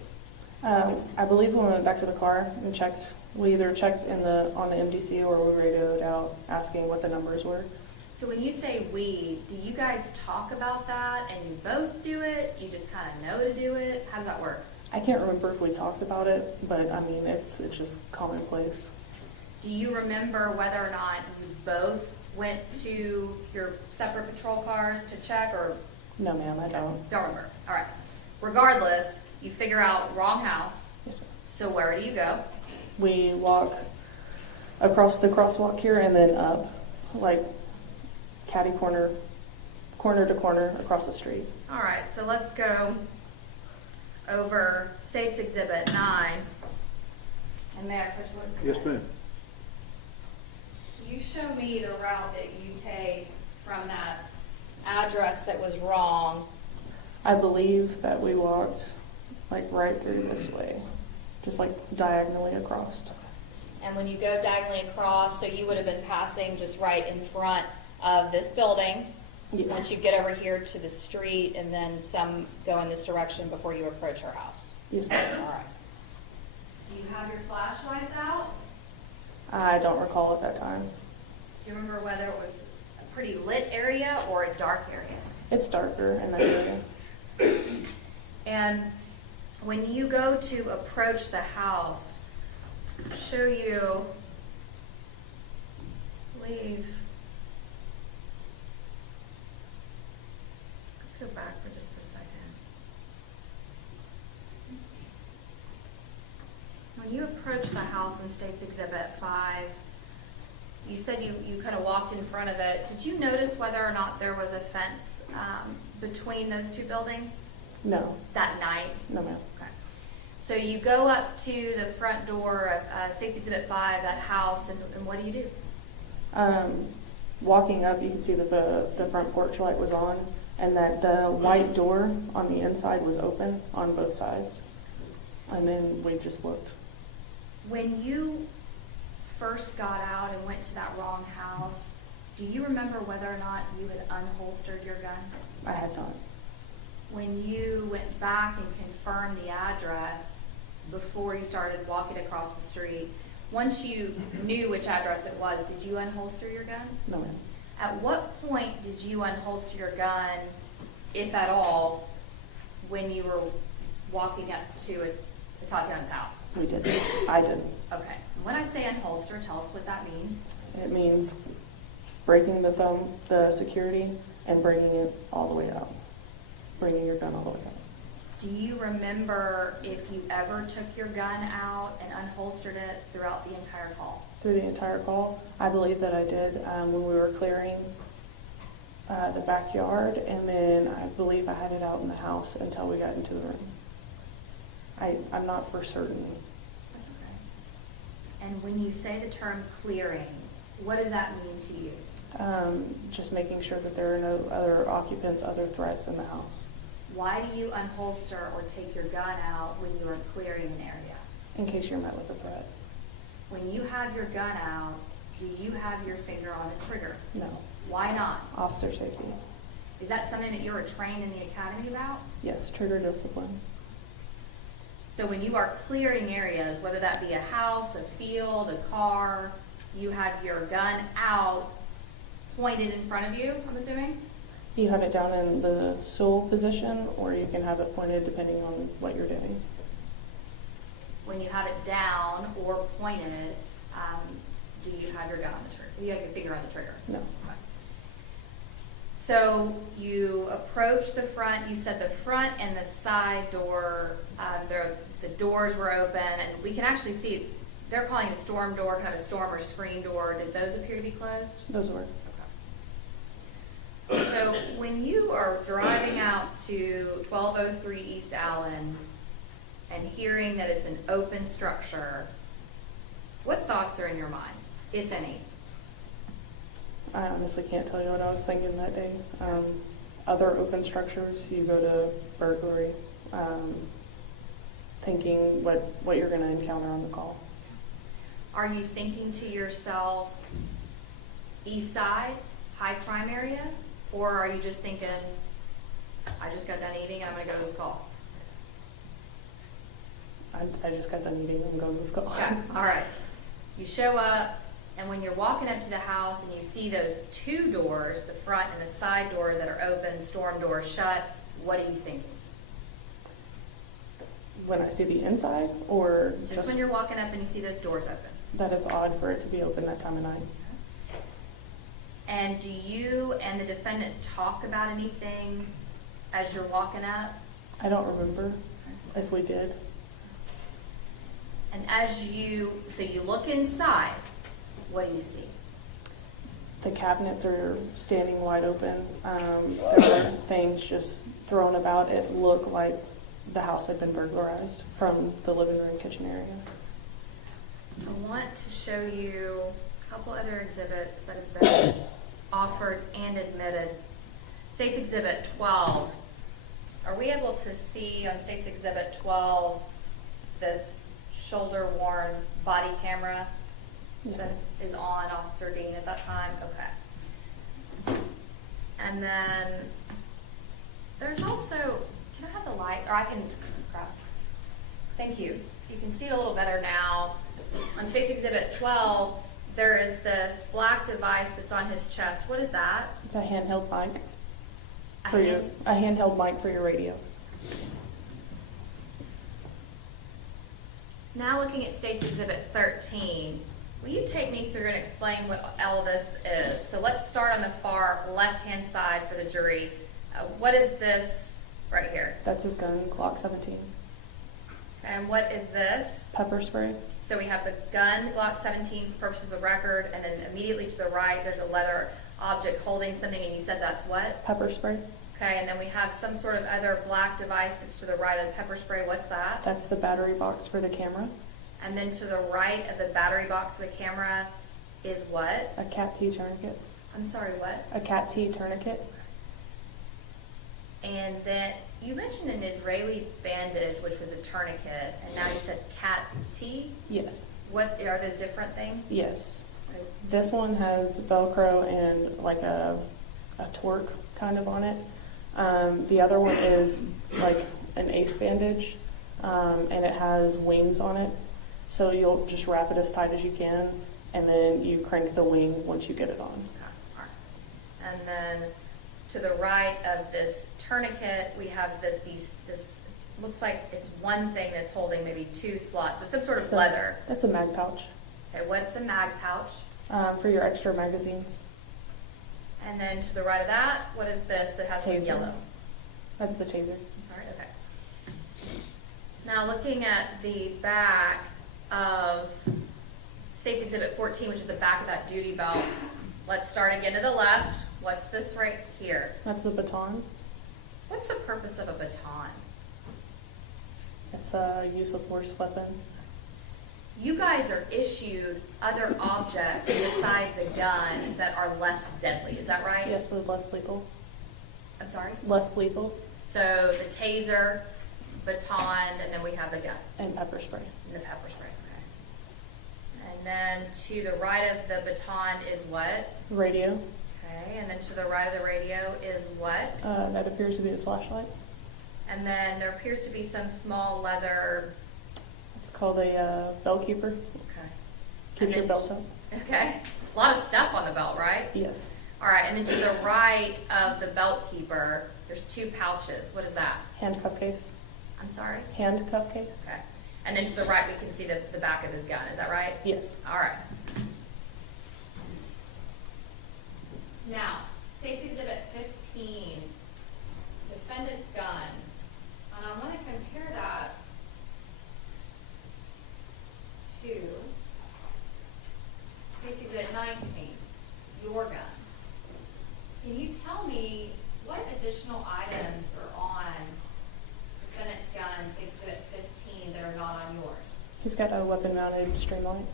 I believe when we went back to the car and checked, we either checked on the MDC or we radioed out asking what the numbers were. So when you say we, do you guys talk about that and you both do it? You just kind of know to do it? How does that work? I can't remember if we talked about it, but I mean, it's just commonplace. Do you remember whether or not you both went to your separate patrol cars to check, or No, ma'am, I don't. don't remember? All right. Regardless, you figure out wrong house. Yes, ma'am. So where do you go? We walk across the crosswalk here and then up, like catty corner to corner across the street. All right, so let's go over State's Exhibit 9. And may I push what's in Yes, there? ma'am. You show me the route that you take from that address that was wrong. I believe that we walked like right through this way, just like diagonally across. And when you go diagonally across, so you would have been passing just right in front of this building. Yes. Once you get over here to the street, and then some go in this direction before you approach her house. Yes, ma'am. All right. Do you have your flashlights out? I don't recall at that time. Do you remember whether it was a pretty lit area or a dark area? It's darker in that area. And when you go to approach the house, show you, leave. Let's go back for just a second. When you approach the house in State's Exhibit 5, you said you kind of walked in front of it. Did you notice whether or not there was a fence between those two buildings No, that night? no, ma'am. Okay. So you go up to the front door of State's Exhibit 5, that house, and what do you do? Walking up, you can see that the front porch light was on, and that the white door on the inside was open on both sides. And then we just looked. When you first got out and went to that wrong house, do you remember whether or not you had unholstered your gun? I had not. When you went back and confirmed the address before you started walking across the street, once you knew which address it was, did you unholster your gun? No, ma'am. At what point did you unholster your gun, if at all, when you were walking up to Atatiana's house? We did. I did. Okay. When I say unholster, tell us what that means. It means breaking the security and bringing it all the way out. Bringing your gun all the way out. Do you remember if you ever took your gun out and unholstered it throughout the entire call? Through the entire call, I believe that I did when we were clearing the backyard, and then I believe I had it out in the house until we got into the room. I'm not for certain. That's okay. And when you say the term clearing, what does that mean to you? Just making sure that there are no other occupants, other threats in the house. Why do you unholster or take your gun out when you are clearing an area? In case you're met with a threat. When you have your gun out, do you have your finger on the trigger? No. Why not? Officer safety. Is that something that you were trained in the academy about? Yes. Trigger discipline. So when you are clearing areas, whether that be a house, a field, a car, you have your gun out, pointed in front of you, I'm assuming? You have it down in the stool position, or you can have it pointed depending on what you're doing. When you have it down or pointed, do you have your gun on the trigger? Do you have your finger on the trigger? No. Okay. So you approach the front. You said the front and the side door, the doors were open, and we can actually see they're calling it a storm door, kind of a storm or screen door. Did those appear to be closed? Those were. So when you are driving out to 1203 East Allen and hearing that it's an open structure, What thoughts are in your mind, if any? I honestly can't tell you what I was thinking that day. Other open structures, you go to burglary, thinking what you're going to encounter on the call. Are you thinking to yourself, east side, high crime area? Or are you just thinking, I just got done eating and I'm gonna go to this call? I just got done eating and going to this call. Okay, all right. You show up, and when you're walking up to the house and you see those two doors, the front and the side door that are open, storm door shut, what are you thinking? When I see the inside, or Just when you're walking up and you see those doors open. that it's odd for it to be open that time of night. And do you and the defendant talk about anything as you're walking up? I don't remember if we did. And so you look inside, what do you see? The cabinets are standing wide open. There are things just thrown about. It looked like the house had been burglarized from the living room, kitchen area. I want to show you a couple other exhibits that have been offered and admitted. State's Exhibit 12. Are we able to see on State's Exhibit 12 this shoulder-worn body camera Yes, that ma'am. is on Officer Dean at that time? Okay. And then there's also, can I have the lights? Or I can, crap. Thank you. You can see it a little better now. On State's Exhibit 12, there is this black device that's on his chest. What is that? It's a handheld mic A for hand- a handheld mic for your radio. Now looking at State's Exhibit 13, will you take me through and explain what all this is? So let's start on the far left-hand side for the jury. What is this right here? That's his gun, Glock 17. And what is this? Pepper spray. So we have the gun, Glock 17, for purposes of the record, and then immediately to the right, there's a leather object holding something, and you said that's what? Pepper spray. Okay, and then we have some sort of other black device that's to the right of the pepper spray. What's that? That's the battery box for the camera. And then to the right of the battery box for the camera is what? A cat T tourniquet. I'm sorry, what? A cat T tourniquet. And then you mentioned an Israeli bandage, which was a tourniquet, and now you said cat T. Yes. What are those different things? Yes. This one has Velcro and like a torque kind of on it. The other one is like an ace bandage, and it has wings on it. So you'll just wrap it as tight as you can, and then you crank the wing once you get it on. Okay, all right. And then to the right of this tourniquet, we have this looks like it's one thing that's holding maybe two slots, but some sort of leather. That's a mag pouch Okay, what's a mag pouch? for your extra magazines. And then to the right of that, what is this that has some Taser. yellow? That's the taser. I'm sorry, okay. Now looking at the back of State's Exhibit 14, which is the back of that duty belt, let's start again to the left. What's this right here? That's the baton. What's the purpose of a baton? It's a use of force weapon. You guys are issued other objects besides a gun that are less deadly, is that right? Yes, those less lethal. I'm sorry? Less lethal So the taser, baton, and then we have the gun and pepper spray. and the pepper spray, okay. And then to the right of the baton is what? Radio. Okay, and then to the right of the radio is what? That appears to be his flashlight. And then there appears to be some small leather, It's called a bell keeper. okay. Keeps your And then- belt up. Okay, a lot of stuff on the belt, right? Yes. All right, and then to the right of the belt keeper, there's two pouches. What is that? Handcuff case. I'm sorry? Handcuff case. Okay. And then to the right, we can see the back of his gun. Is that right? Yes. All right. Now, State's Exhibit 15, defendant's gun. And I want to compare that to State's Exhibit 19, your gun. Can you tell me what additional items are on defendant's gun, State's Exhibit 15, that are not on yours? He's got a weapon-mounted streamlight.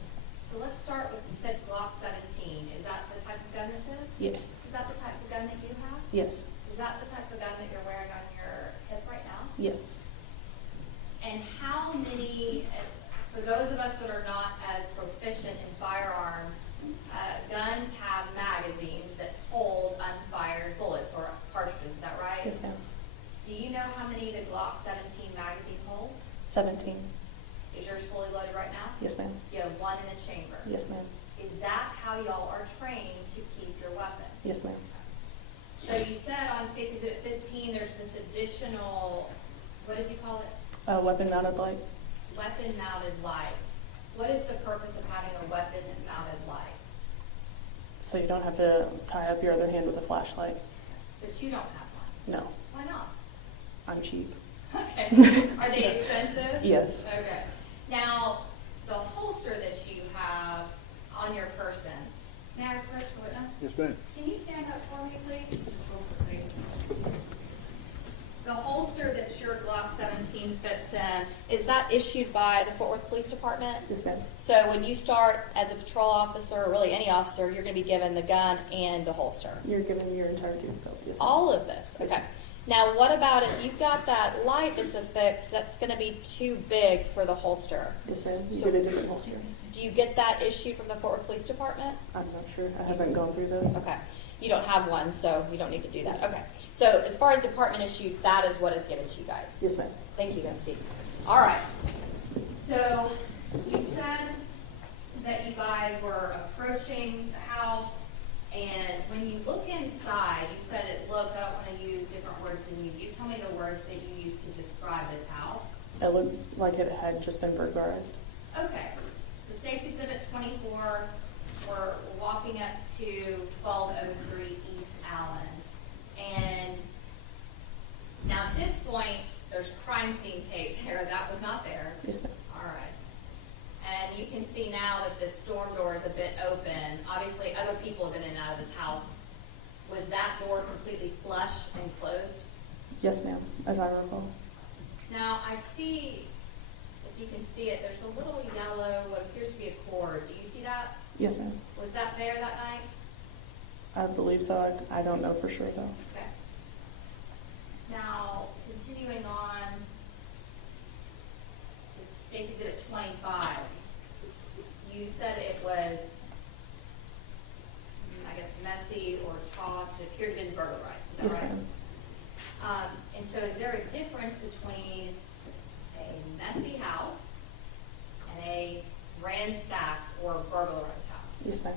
So let's start with, you said Glock 17. Is that the type of gun this is? Yes. Is that the type of gun that you have? Yes. Is that the type of gun that you're wearing on your hip right now? Yes. And how many, for those of us that are not as proficient in firearms, guns have magazines that hold unfired bullets or cartridges, is that right? Yes, ma'am. Do you know how many the Glock 17 magazine holds? 17. Is yours fully loaded right now? Yes, ma'am. You have one in a chamber. Yes, ma'am. Is that how y'all are trained to keep your weapon? Yes, ma'am. So you said on State's Exhibit 15, there's this additional, what did you call it? Weapon mounted light. Weapon mounted light. What is the purpose of having a weapon mounted light? So you don't have to tie up your other hand with a flashlight. But you don't have one. No, Why not? I'm cheap. Okay. Are they expensive? Yes. Okay. Now, the holster that you have on your person, may I approach the witness? Yes, ma'am. Can you stand up for me, please? Just real quickly. The holster that your Glock 17 fits in, is that issued by the Fort Worth Police Department? Yes, ma'am. So when you start as a patrol officer, or really any officer, you're going to be given the gun and the holster? You're given your entire gear belt. Yes, ma'am. All of this? Yes, Okay. ma'am. Now, what about if you've got that light that's affixed, that's going to be too big for the holster? Yes, ma'am. You So- get a different holster. Do you get that issued from the Fort Worth Police Department? I'm not sure. I haven't gone through those. Okay. You don't have one, so you don't need to do that. Okay. So as far as department issued, that is what is given to you guys? Yes, ma'am. Thank you, MC. All right. So you said that you guys were approaching the house, and when you look inside, you said it looked, I don't want to use different words than you. You tell me the words that you used to describe this house. It looked like it had just been burglarized. Okay. So State's Exhibit 24, we're walking up to 1203 East Allen. And now at this point, there's crime scene tape there. That was not there. Yes, ma'am. All right. And you can see now that the storm door is a bit open. Obviously, other people have been in and out of this house. Was that door completely flush and closed? Yes, ma'am. As I recall. Now, I see, if you can see it, there's a little yellow, what appears to be a cord. Do you see that? Yes, ma'am. Was that there that night? I believe so. I don't know for sure though. Okay. Now, continuing on, to State's Exhibit 25, you said it was, I guess, messy or tossed. It appeared to have been burglarized. Is that Yes, right? ma'am. And so is there a difference between a messy house and a ransacked or burglarized house? Yes, ma'am.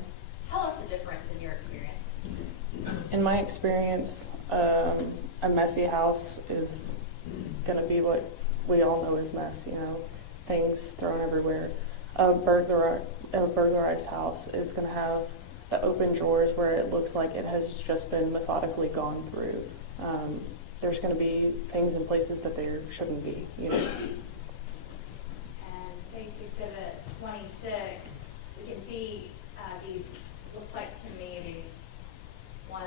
Tell us the difference in your experience. In my experience, a messy house is going to be what we all know is mess, things thrown everywhere. A burglarized house is going to have the open drawers where it looks like it has just been methodically gone through. There's going to be things in places that there shouldn't be, And State's Exhibit 26, we can see these, looks like to me, these 1,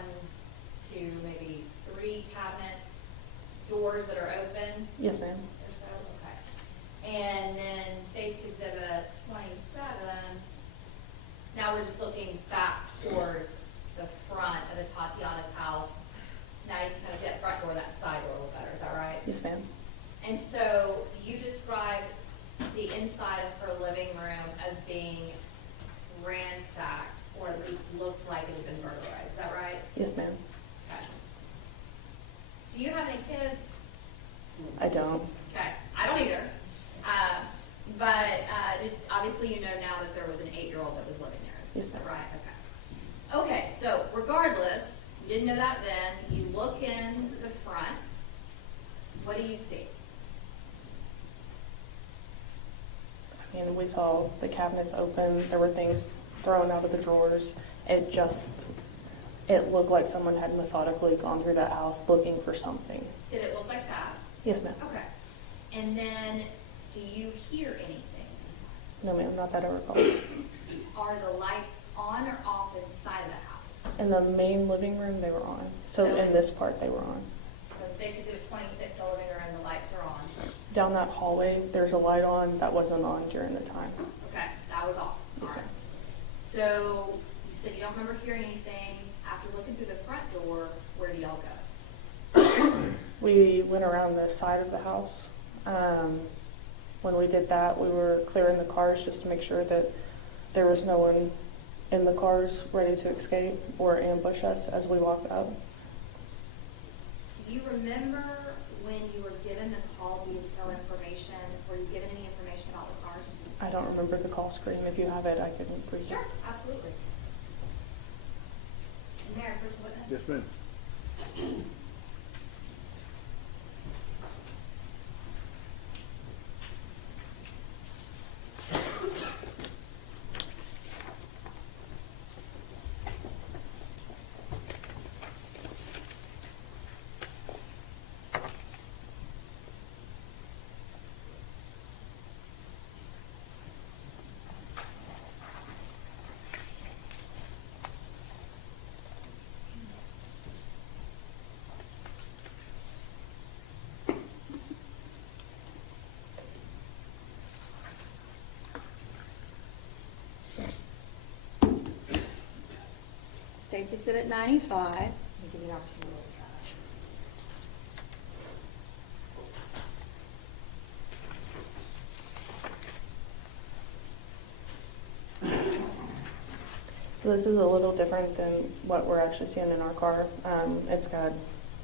2, maybe 3 cabinets, doors that are open. Yes, ma'am. Or so, okay. And then State's Exhibit 27, now we're just looking back towards the front of Atatiana's house. Now you can kind of see that front door, that side door a little better, is that right? Yes, ma'am. And so you described the inside of her living room as being ransacked, or at least looked like it had been burglarized, is that right? Yes, ma'am. Okay. Do you have any kids? I don't. Okay, I don't either. Obviously you know now that there was an 8-year-old that was living there. Yes, Is that ma'am. right? Okay. Okay, so regardless, you didn't know that then, you look in the front, what do you see? I mean, we saw the cabinets open. There were things thrown out of the drawers. It looked like someone had methodically gone through that house looking for something. Did it look like that? Yes, ma'am. Okay. And then, do you hear anything inside? No, ma'am, not that I recall. Are the lights on or off inside the house? In the main living room, they were on. So in this part, they were on. So in State's Exhibit 26, the living room, the lights are on. Down that hallway, there's a light on that wasn't on during the time. Okay, that was off. Yes, All ma'am. right. So you said you don't remember hearing anything. After looking through the front door, where do y'all go? We went around the side of the house. When we did that, we were clearing the cars just to make sure that there was no one in the cars ready to escape or ambush us as we walked up. Do you remember when you were given the call detail information? Were you given any information about the cars? I don't remember the call screen. If you have it, I can read it. Sure, absolutely. And Mayor, first witness? Yes, ma'am. State's Exhibit 95. Let me give you an opportunity to look at it. So this is a little different than what we're actually seeing in our car. It's got,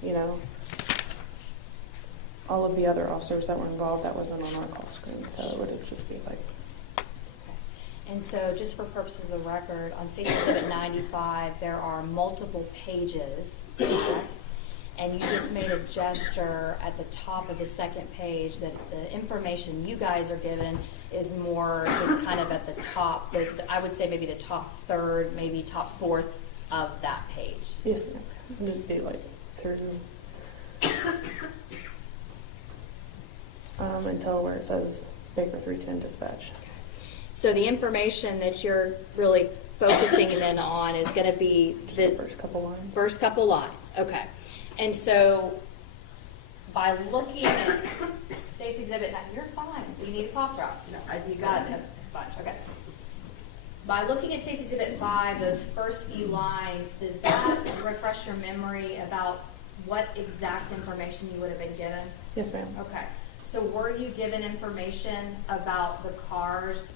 you know, all of the other officers that were involved that wasn't on our call screen. So it would just be like, And so, just for purposes of the record, on State Exhibit 95, there are multiple pages, correct? And you just made a gesture at the top of the second page that the information you guys are given is more just kind of at the top, I would say maybe the top third, maybe top fourth of that page. yes, ma'am. It would be like through until where it says Baker 310 dispatch. So the information that you're really focusing in on is going to be Just the first couple lines. First couple lines, okay. And so, by looking at State's Exhibit, now you're fine. Do you need a cough drop? No, you got it. A bunch, okay. By looking at State's Exhibit 5, those first few lines, does that refresh your memory about what exact information you would have been given? Yes, ma'am. Okay. So were you given information about the cars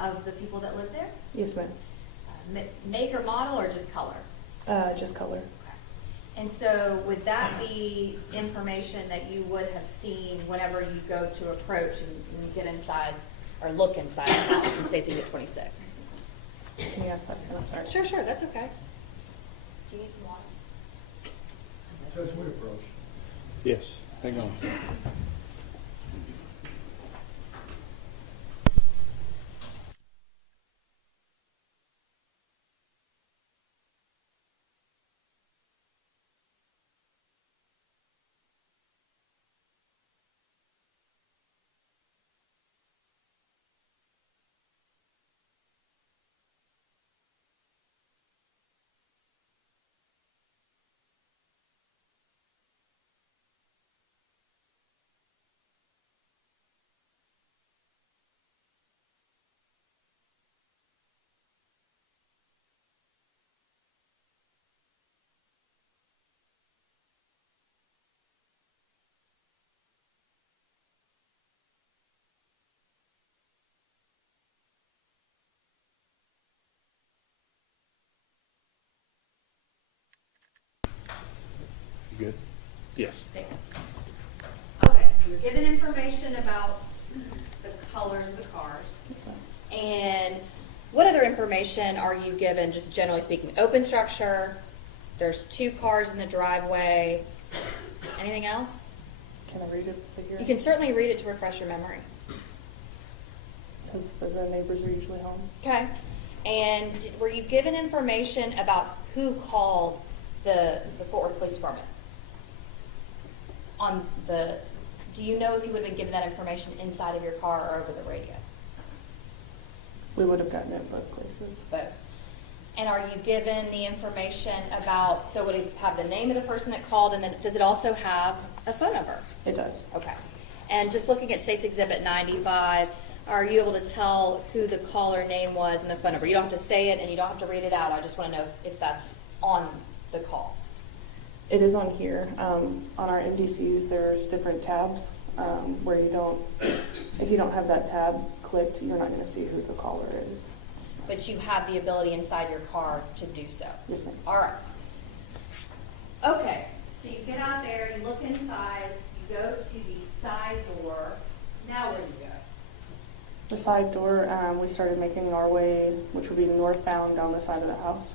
of the people that live there? Yes, ma'am. Make or model or just color? Just color. And so would that be information that you would have seen whenever you go to approach and you get inside or look inside the house in State's Exhibit 26? Can you ask that again? I'm sorry. Sure, that's okay. Do you need some water? Judge, we approach. Yes, hang on. You good? Yes. Okay, so you're given information about the colors of the cars. Yes, ma'am. And what other information are you given, just generally speaking? Open structure, there's 2 cars in the driveway. Anything else? Can I read it? Figure? You can certainly read it to refresh your memory. It says that the neighbors are usually home. Okay. And were you given information about who called the Fort Worth Police Department? Do you know if you would have been given that information inside of your car or over the radio? We would have gotten it both places. Both. And are you given the information about, so would it have the name of the person that called, and then does it also have a phone number? It does. Okay. And just looking at State's Exhibit 95, are you able to tell who the caller name was and the phone number? You don't have to say it and you don't have to read it out. I just want to know if that's on the call. It is on here. On our MDCs, there's different tabs where you don't, if you don't have that tab clicked, you're not going to see who the caller is. But you have the ability inside your car to do so. Yes, ma'am. All right. Okay, so you get out there, you look inside, you go to the side door. Now where do you go? The side door, we started making our way, which would be northbound down the side of the house.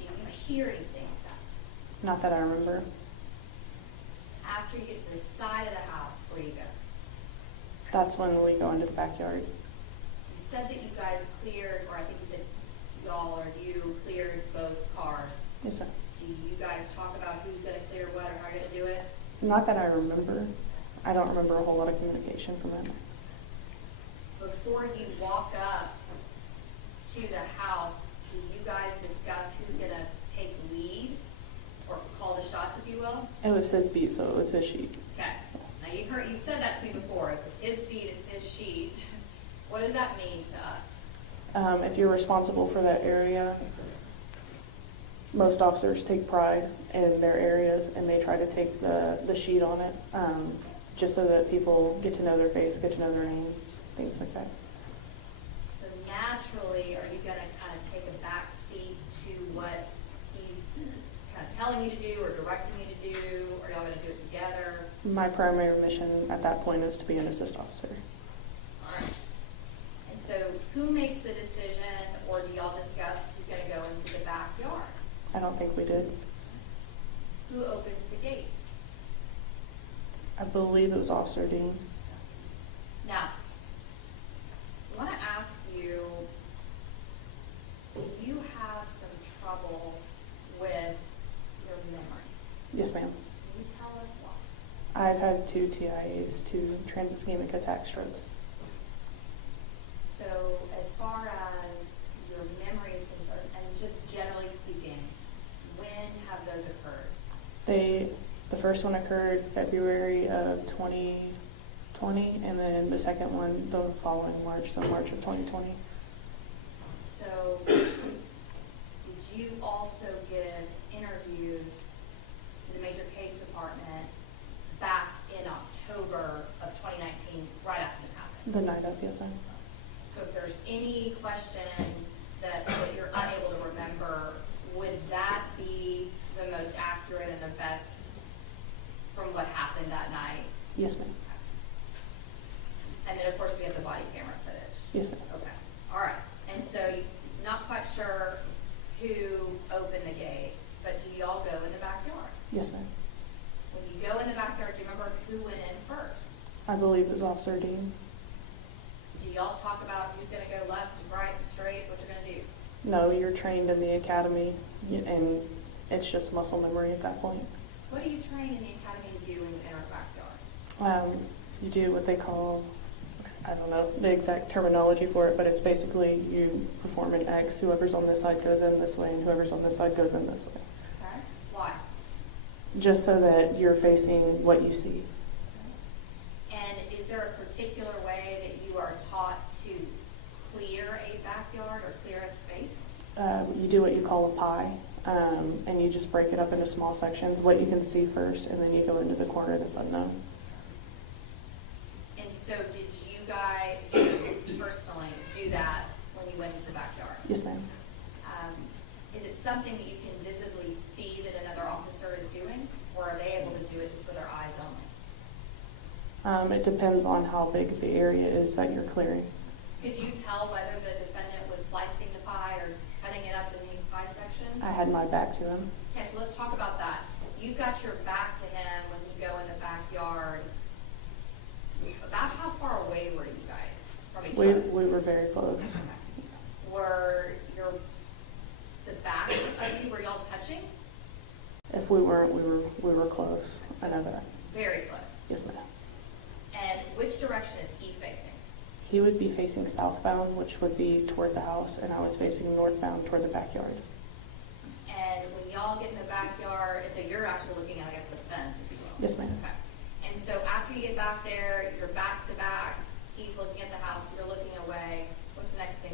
Do you hear anything like that? Not that I remember. After you get to the side of the house, where do you go? That's when we go into the backyard. You said that you guys cleared, or I think you said y'all or you cleared both cars. Yes, ma'am. Do you guys talk about who's going to clear what or how you're going to do it? Not that I remember. I don't remember a whole lot of communication from it. Before you walk up to the house, do you guys discuss who's going to take lead or call the shots, if you will? It was his beat, so it was his sheet. Okay. Now you said that to me before. It was his beat, it's his sheet. What does that mean to us? If you're responsible for that area, most officers take pride in their areas and they try to take the sheet on it, just so that people get to know their face, get to know their names, things like that. So naturally, are you going to kind of take a back seat to what he's kind of telling you to do or directing you to do? Or y'all going to do it together? My primary mission at that point is to be an assist officer. All right. And so who makes the decision, or do y'all discuss who's going to go into the backyard? I don't think we did. Who opens the gate? I believe it was Officer Dean. Now, I want to ask you, do you have some trouble with your memory? Yes, ma'am. Can you tell us why? I've had 2 TIAs, 2 transischemic attack strokes. So as far as your memory is concerned, and just generally speaking, when have those occurred? The first one occurred February of 2020, and then the second one the following March, so March of 2020. So did you also give interviews to the major case department back in October of 2019, right after this happened? The night of, yes, ma'am. So if there's any questions that you're unable to remember, would that be the most accurate and the best from what happened that night? Yes, ma'am. And then, of course, we have the body camera footage. Yes, ma'am. Okay, all right. And so you're not quite sure who opened the gate, but do y'all go in the backyard? Yes, ma'am. When you go in the backyard, do you remember who went in first? I believe it was Officer Dean. Do y'all talk about who's going to go left, right, straight, what you're going to do? No, you're trained in the academy, and it's just muscle memory at that point. What do you train in the academy to do when you enter a backyard? You do what they call, I don't know the exact terminology for it, but it's basically you perform an X. Whoever's on this side goes in this way, and whoever's on this side goes in this way. Okay, why? Just so that you're facing what you see. And is there a particular way that you are taught to clear a backyard or clear a space? You do what you call a pie, and you just break it up into small sections, what you can see first, and then you go into the corner that's unknown. And so did you guys personally do that when you went into the backyard? Yes, ma'am. Is it something that you can visibly see that another officer is doing, or are they able to do it just with their eyes only? It depends on how big the area is that you're clearing. Could you tell whether the defendant was slicing the pie or cutting it up in these pie sections? I had my back to him. Okay, so let's talk about that. You've got your back to him when you go in the backyard. About how far away were you guys from each other? We were very close. Were the backs of you, were y'all touching? If we weren't, we were close. I know that. Very close. Yes, ma'am. And which direction is he facing? He would be facing southbound, which would be toward the house, and I was facing northbound toward the backyard. And when y'all get in the backyard, and so you're actually looking at, I guess, the fence, if you will. Yes, ma'am. Okay. And And so after you get back there, you're back to back, he's looking at the house, you're looking away. What's the next thing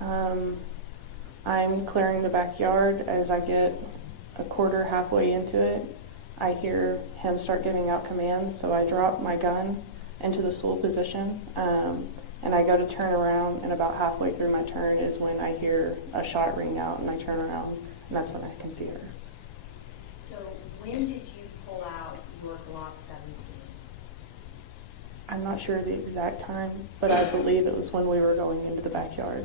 that happens? I'm clearing the backyard. As I get a quarter halfway into it, I hear him start giving out commands, so I drop my gun into the stool position, and I go to turn around, and about halfway through my turn is when I hear a shot ring out, and I turn around, and that's when I can see her. So when did you pull out your Glock 17? I'm not sure the exact time, but I believe it was when we were going into the backyard.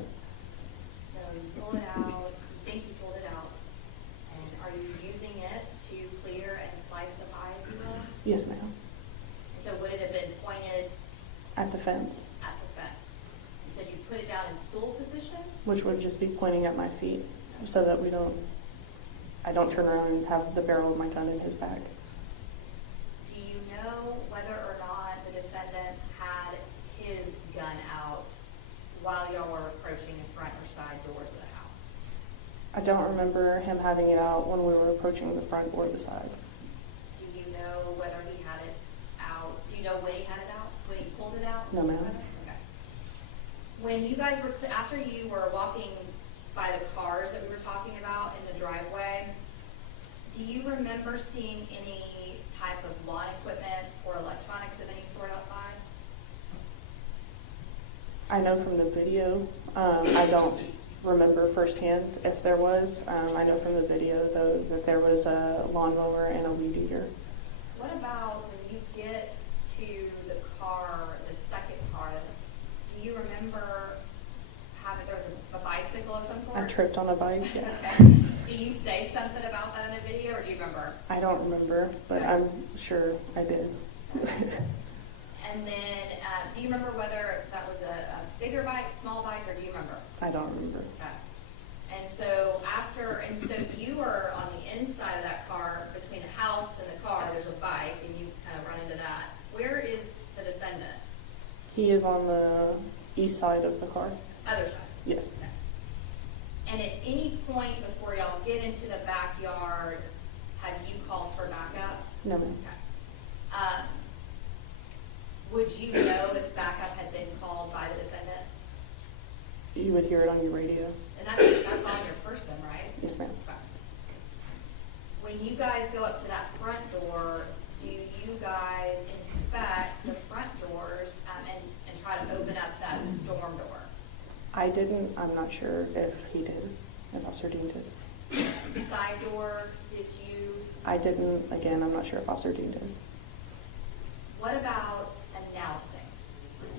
So you pull it out, you think you pulled it out, and are you using it to clear and slice the pie, if you will? Yes, ma'am. And so would it have been pointed At the fence, at the fence? You said you put it down in stool position? which would just be pointing at my feet, so that I don't turn around and have the barrel of my gun in his back. Do you know whether or not the defendant had his gun out while y'all were approaching the front or side doors of the house? I don't remember him having it out when we were approaching the front or the side. Do you know whether he had it out? Do you know when he had it out? When he pulled it out? No, ma'am. Okay. When you guys were, after you were walking by the cars that we were talking about in the driveway, do you remember seeing any type of lawn equipment or electronics of any sort outside? I know from the video, I don't remember firsthand if there was. I know from the video, though, that there was a lawnmower and a weed eater. What about when you get to the car, the second car, do you remember having, there was a bicycle of some sort? I tripped on a bike. Yeah. Okay. Do you say something about that in the video, or do you remember? I don't remember, but I'm sure I did. And then, do you remember whether that was a bigger bike, small bike, or do you remember? I don't remember. Okay. And so you were on the inside of that car, between the house and the car, there's a bike, and you kind of run into that. Where is the defendant? He is on the east side of the car. Other side. Yes. Okay. And at any point before y'all get into the backyard, have you called for backup? No, ma'am. Okay. Would you know if backup had been called by the defendant? You would hear it on your radio. And that's on your person, right? Yes, ma'am. Okay. When you guys go up to that front door, do you guys inspect the front doors and try to open up that storm door? I didn't. I'm not sure if he did, if Officer Dean did. Side door, did you? I didn't. Again, I'm not sure if Officer Dean did. What about announcing,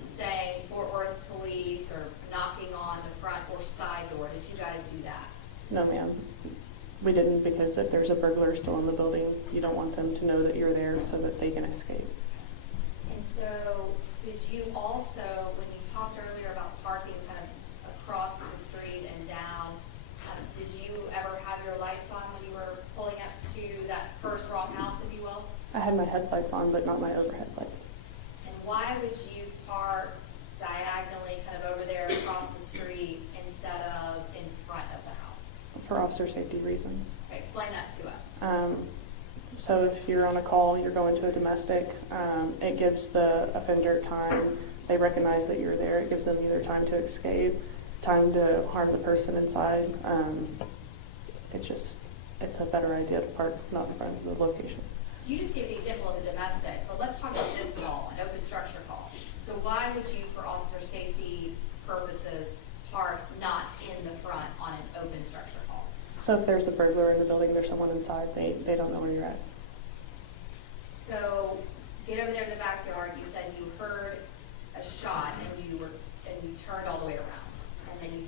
saying Fort Worth Police or knocking on the front or side door? Did you guys do that? No, ma'am. We didn't, because if there's a burglar still in the building, you don't want them to know that you're there so that they can escape. And so did you also, when you talked earlier about parking kind of across the street and down, did you ever have your lights on when you were pulling up to that first wrong house, if you will? I had my headlights on, but not my overhead lights. And why would you park diagonally kind of over there across the street instead of in front of the house? For officer safety reasons. Okay, explain that to us. So if you're on a call, you're going to a domestic, it gives the offender time. They recognize that you're there. It gives them either time to escape, time to harm the person inside. It's a better idea to park not in front of the location. So you just gave the example of a domestic, but let's talk about this call, an open structure call. So why would you, for officer safety purposes, park not in the front on an open structure call? So if there's a burglar in the building, there's someone inside, they don't know where you're at. So get over there to the backyard. You said you heard a shot and you turned all the way around, and then you.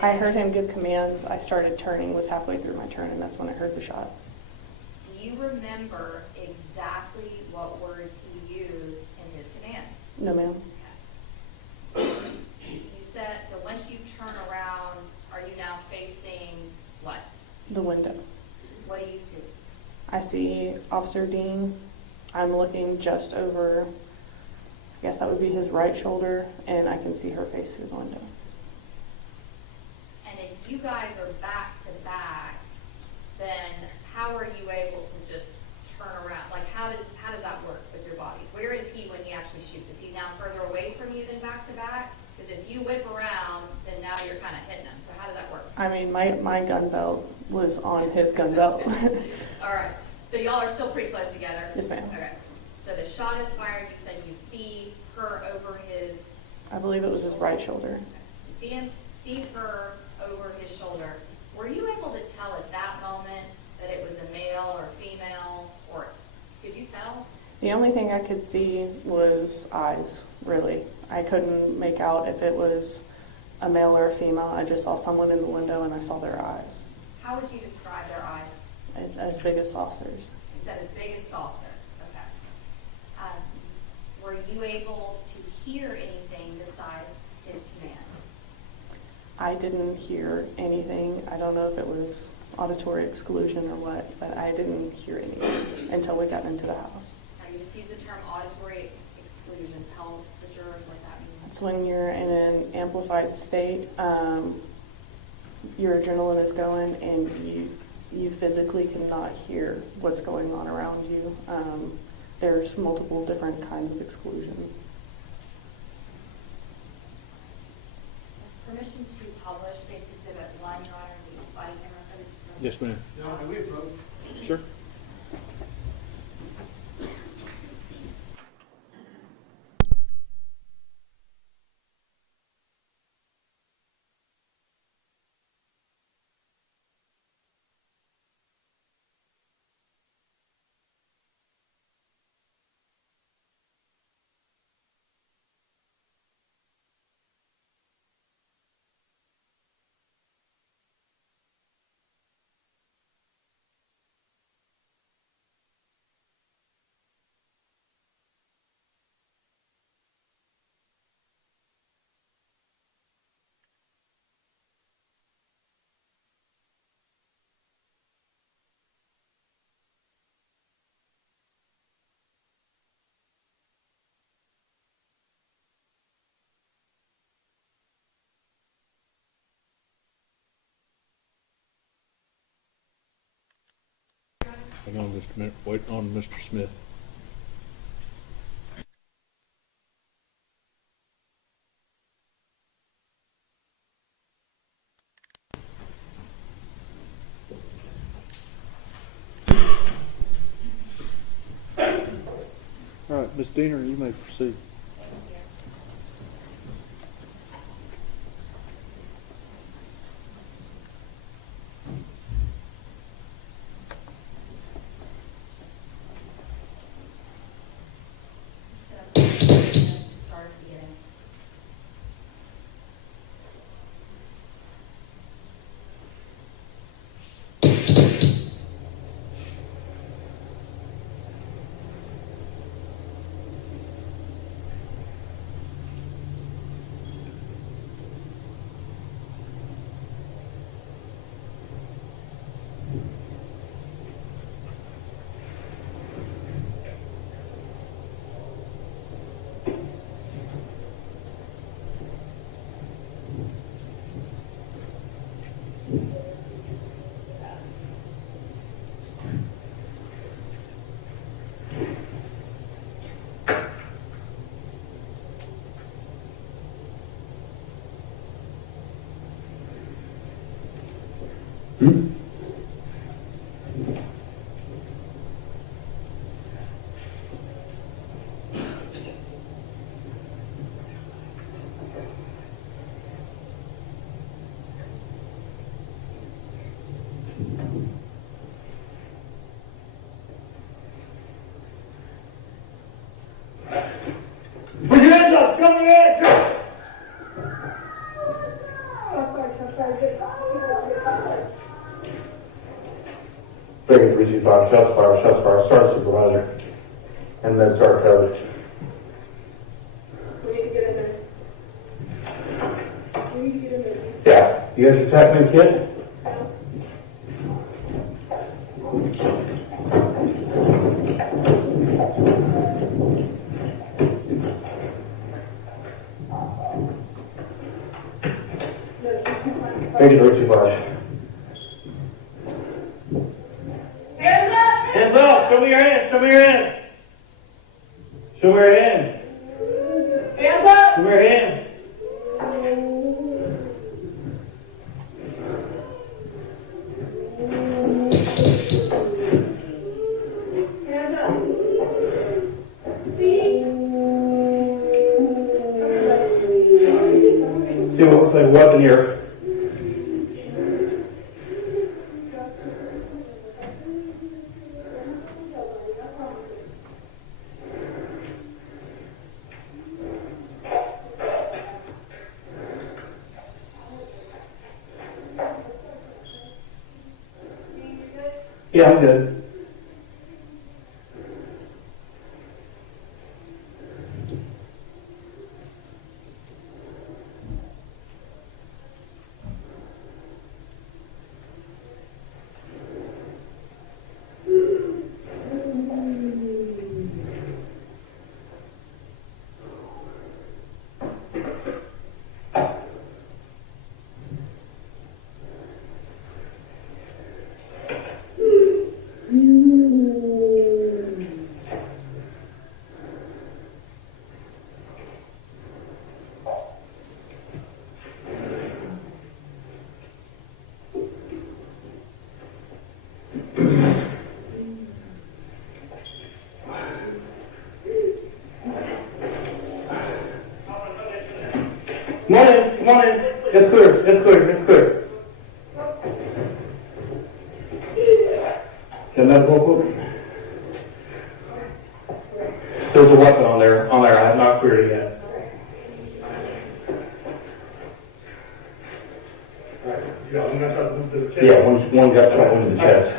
I heard him give commands. I started turning, was halfway through my turn, and that's when I heard the shot. Do you remember exactly what words he used in his commands? No, ma'am. Okay. You said, so once you turn around, are you now facing what? The window. What do you see? I see Officer Dean. I'm looking just over, I guess that would be his right shoulder, and I can see her face through the window. And if you guys are back to back, then how are you able to just turn around? Like, how does that work with your bodies? Where is he when he actually shoots? Is he now further away from you than back to back? Because if you whip around, then now you're kind of hitting him. So how does that work? I mean, my gun belt was on his gun belt. All right. So y'all are still pretty close together? Yes, ma'am. Okay. So the shot is fired. You said you see her over his... I believe it was his right shoulder. So you see her over his shoulder. Were you able to tell at that moment that it was a male or female, or could you tell? The only thing I could see was eyes, really. I couldn't make out if it was a male or a female. I just saw someone in the window and I saw their eyes. How would you describe their eyes? As big as saucers. You said as big as saucers. Okay. Were you able to hear anything besides his commands? I didn't hear anything. I don't know if it was auditory exclusion or what, but I didn't hear anything until we got into the house. Now, you just use the term auditory exclusion. Tell the jurors what that means. It's when you're in an amplified state, your adrenaline is going and you physically cannot hear what's going on around you. There's multiple different kinds of exclusion. Permission to publish State's Exhibit 1, Your Honor, the body camera footage. Yes, ma'am. No, and we approve. Sure. Hang on just a minute. Wait on Mr. Smith. All right, Ms. Diener, you may proceed. Start at the beginning. Put your hands up! Come here! Come! Bring it 325, shots fired, start supervisor, and then start coverage. We need to get in there. We need to get in there. Yeah, you got your TACMAN kit? Thank you, 325. Hands up! Hands up. Show me your hands. Show me your hands. Show me your hands. Hands up. Show me your hands. See what looks like a weapon here. Yeah, I'm good. Come on in, come on in. It's clear, it's clear, it's clear. Can that go? There's a weapon on there. I have not cleared it yet. Yeah, one got shot into the chest.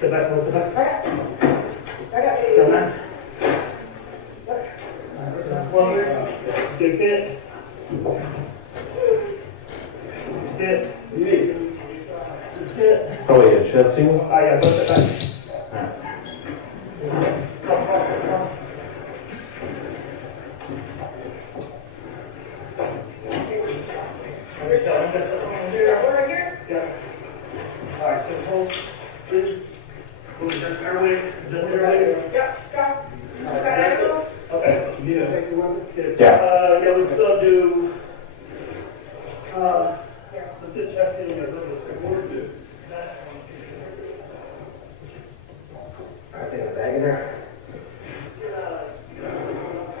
Sit back, sit back. I got you. Come on. Big bit. Probably a chest seal. Oh, yeah, put it back. Yeah. Yeah, we still do. Let's get testing a little bit. I think a bag in there.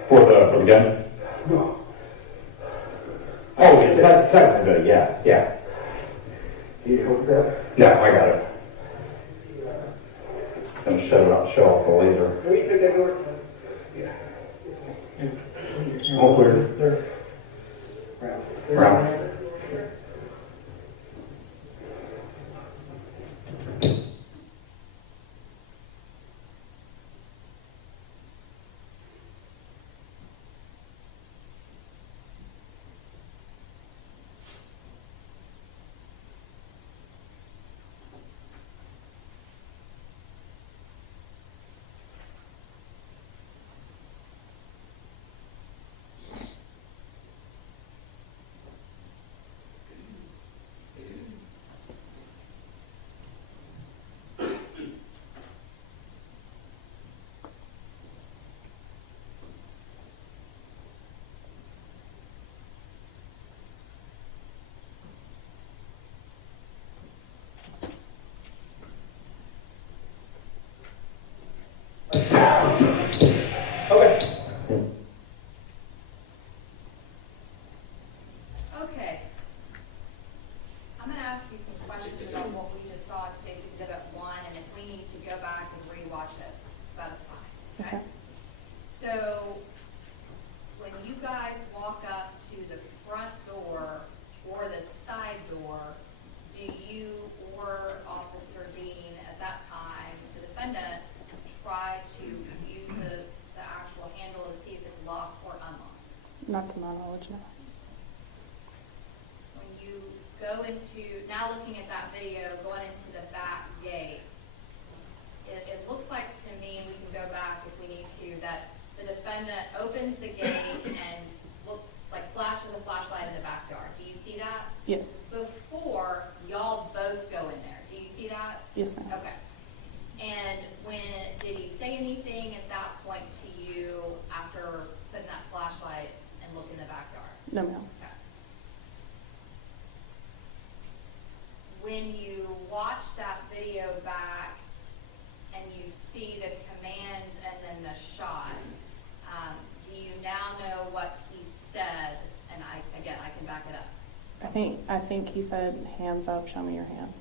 For the gun? No. Oh, it's not good. Yeah. Can you hold that? No, I got it. I'm gonna shut it off, show off the laser. Can we take that door? Yeah. All clear. Round. Okay. I'm going to ask you some questions about what we just saw at State's Exhibit 1, and if we need to go back and rewatch it, that is fine. Yes, Okay? sir. So, when you guys walk up to the front door or the side door, do you or Officer Dean at that time, the defendant, try to use the actual handle to see if it's locked or unlocked? Not to my knowledge, no. When you go into, now looking at that video, going into the back gate, it looks like to me, we can go back if we need to, that the defendant opens the gate and looks like flashes a flashlight in the backyard. Do you see that? Yes. Before y'all both go in there. Do you see that? Yes, ma'am. Okay. And see the commands and then the shot, do you now know what he said? And I can back it up. I think he said, hands up, show me your hands.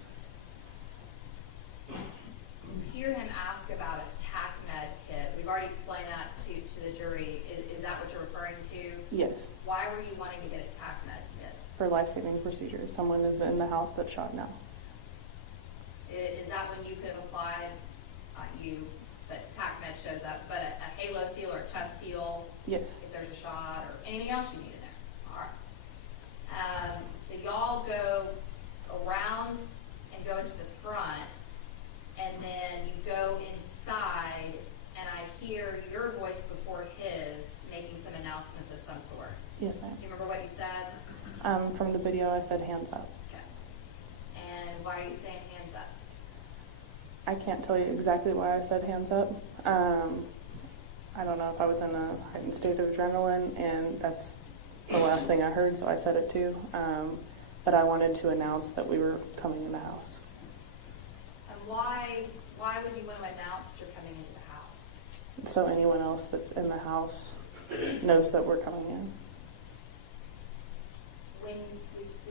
You hear him ask about a TAC med kit. We've already explained that to the jury. Is that what you're referring to? Yes, Why were you wanting to get a TAC med kit? for life-saving procedures. Someone is in the house that's shot now. Is that when you could have applied, but TAC med shows up, but a halo seal or a chest seal, Yes, if there's a shot, or anything else you need in there? All right. So y'all go around and go into the front, and then you go inside, and I hear your voice before his making some announcements of some sort. yes, ma'am. Do you remember what you said? From the video, I said, hands up. Okay. And why are you saying hands up? I can't tell you exactly why I said hands up. I don't know if I was in a heightened state of adrenaline, and that's the last thing I heard, so I said it too. But I wanted to announce that we were coming in the house. And why would you want to announce that you're coming into the house? So anyone else that's in the house knows that we're coming in. When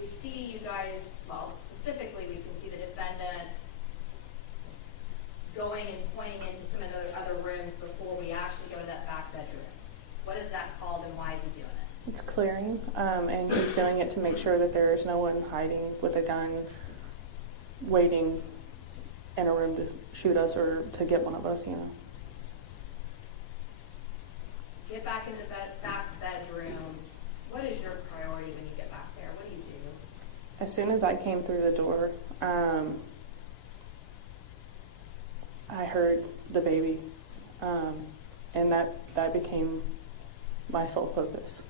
we see you guys, well, specifically, we can see the defendant going and pointing into some of the other rooms before we actually go to that back bedroom. What is that called, and why is he doing it? It's clearing, and he's doing it to make sure that there is no one hiding with a gun, waiting in a room to shoot us or to get one of us, you know. Get back into the back bedroom. What is your priority when you get back there? What do you do? As soon as I came through the door, I heard the baby, and that became my sole focus.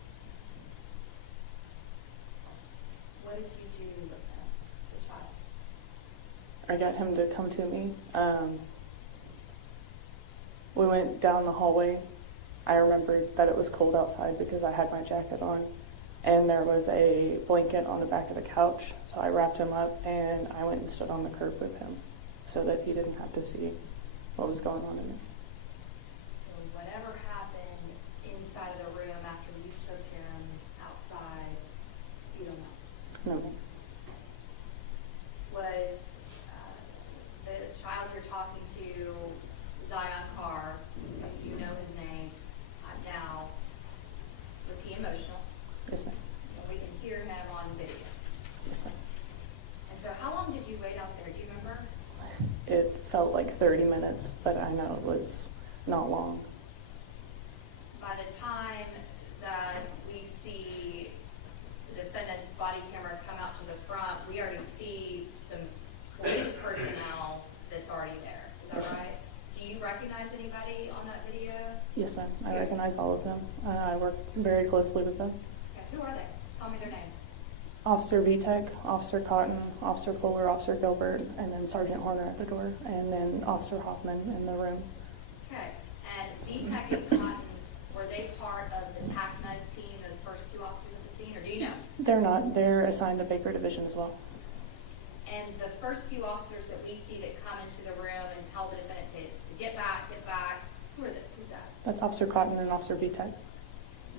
What did you do with the child? I got him to come to me. We went down the hallway. I remembered that it was cold outside because I had my jacket on, and there was a blanket on the back of the couch, so I wrapped him up and I went and stood on the curb with him so that he didn't have to see what was going on in there. So whatever happened inside of the room after you took him outside, you don't know. No, ma'am. Was the child you're talking to, Zion Carr, you know his name now, was he emotional? Yes, ma'am. And we can hear him on video. Yes, ma'am. And so how long did you wait out there? Do you remember? It felt like 30 minutes, but I know it was not long. By the time that we see the defendant's body camera come out to the front, we already see some police personnel that's already there. Is that right? Do you recognize anybody on that video? Yes, ma'am. I recognize all of them. I work very closely with them. Okay, who are they? Tell me their names. Officer Vitek, Officer Cotton, Officer Fuller, Officer Gilbert, and then Sergeant Horner at the door, and then Officer Hoffman in the room. Okay, and VTech and Cotton, were they part of the TACMED team, those first two officers at the scene, or do you know? They're not. They're assigned to Baker Division as well. And the first few officers that we see that come into the room and tell the defendant to get back, who are they? Who's that? That's Officer Cotton and Officer Vitek.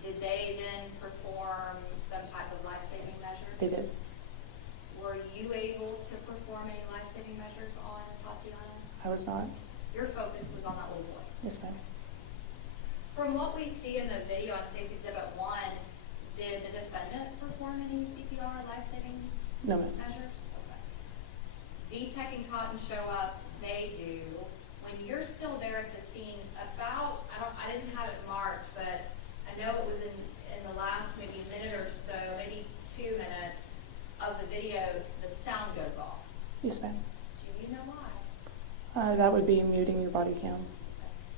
Did they then perform some type of life-saving measure? They did. Were you able to perform any life-saving measures on Atatiana? I was not. Your focus was on that little boy. Yes, ma'am. From what we see in the video on State's Exhibit 1, did the defendant perform any CPR life-saving No, ma'am. measures? Okay. VTech and Cotton show up, they do. When you're still there at the scene, I didn't have it marked, but I know it was in the last maybe minute or so, maybe 2 minutes of the video, the sound goes off. Yes, ma'am. Do you know why? That would be muting your body cam.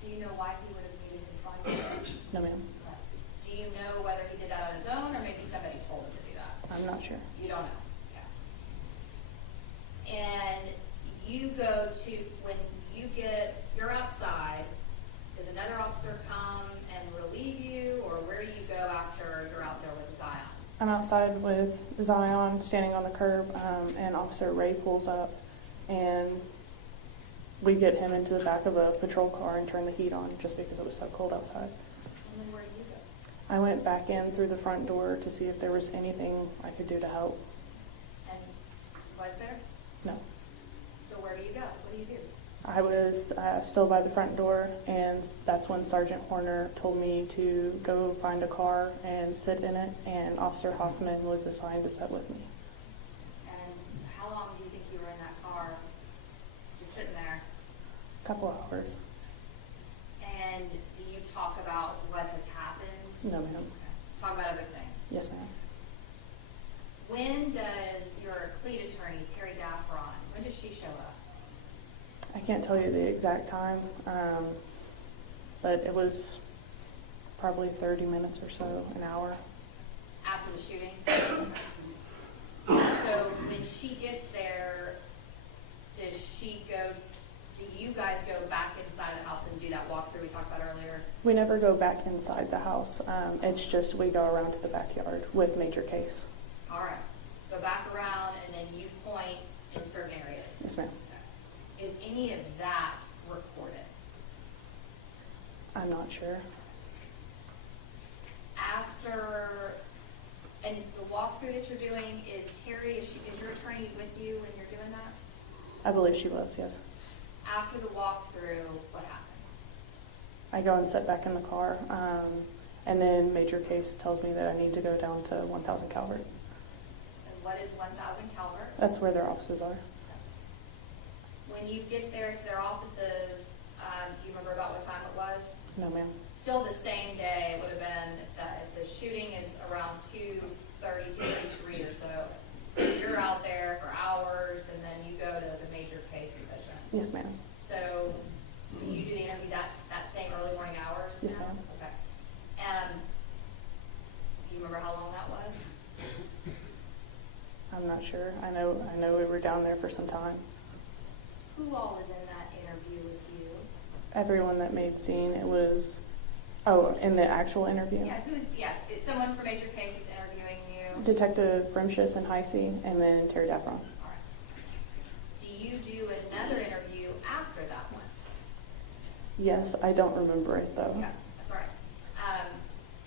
Do you know why he would have muted his body cam? No, ma'am. Do you know whether he did that on his own, or maybe somebody told him to do that? I'm not sure. You don't know. Okay. And you go to, when you're outside, does another officer come and relieve you, or where do you go after you're out there with Zion? I'm outside with Zion standing on the curb, and Officer Ray pulls up and we get him into the back of a patrol car and turn the heat on just because it was so cold outside. And then where did you go? I went back in through the front door to see if there was anything I could do to help. And was there? No. So where do you go? What do you do? I was still by the front door, and that's when Sergeant Horner told me to go find a car and sit in it, and Officer Hoffman was assigned to sit with me. And how long do you think you were in that car, just sitting there? A couple hours. And do you talk about what has happened? No, ma'am. Talk about other things. Yes, ma'am. When does your cleat attorney, Terry Daffron, when does she show up? I can't tell you the exact time, but it was probably 30 minutes or so, an hour. After the shooting? So when she gets there, do you guys go back inside the house and do that walkthrough we talked about earlier? We never go back inside the house. It's just we go around to the backyard with Major Case. All right. Go back around and then you point in certain areas. Yes, ma'am. Okay. Is any of that recorded? I'm not sure. And the walkthrough that you're doing, is your attorney with you when you're doing that? I believe she was, yes. After the walkthrough, what happens? I go and sit back in the car, and then Major Case tells me that I need to go down to 1000 Calvert. And what is 1000 Calvert? That's where their offices are. When you get there to their offices, do you remember about what time it was? No, ma'am. Still the same day. It would have been that the shooting is around 2:30, 2:33 or so. You're out there for hours, and then you go to the Major Case division. Yes, ma'am. So, do you do the interview that same early morning hours? Yes, now? ma'am. Okay. Do you remember how long that was? I'm not sure. I know we were down there for some time. Who all was in that interview with you? Everyone that made scene, it was, in the actual interview. Is someone from Major Case is interviewing you? Detective Brimshus and Heisey, and then Terry Daffron. All right. Do you do another interview after that one? Yes, I don't remember it though. Okay, that's all right.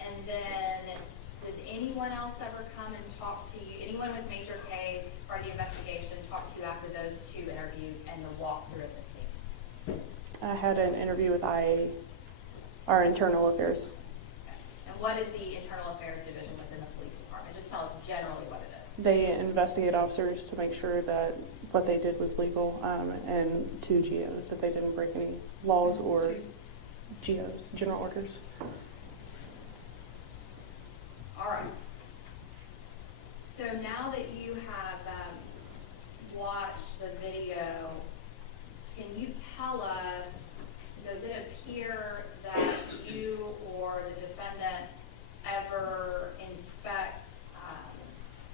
And then, does anyone else ever come and talk to you? Anyone with Major Case or the investigation talk to you after those two interviews and the walkthrough of the scene? I had an interview with our internal affairs. Okay. And what is the Internal Affairs Division within the police department? Just tell us generally what it is. They investigate officers to make sure that what they did was legal, and 2 GOs, that they didn't break any laws or GOs, general orders. All right. So now that you have watched the video, can you tell us, does it appear that you or the defendant ever inspect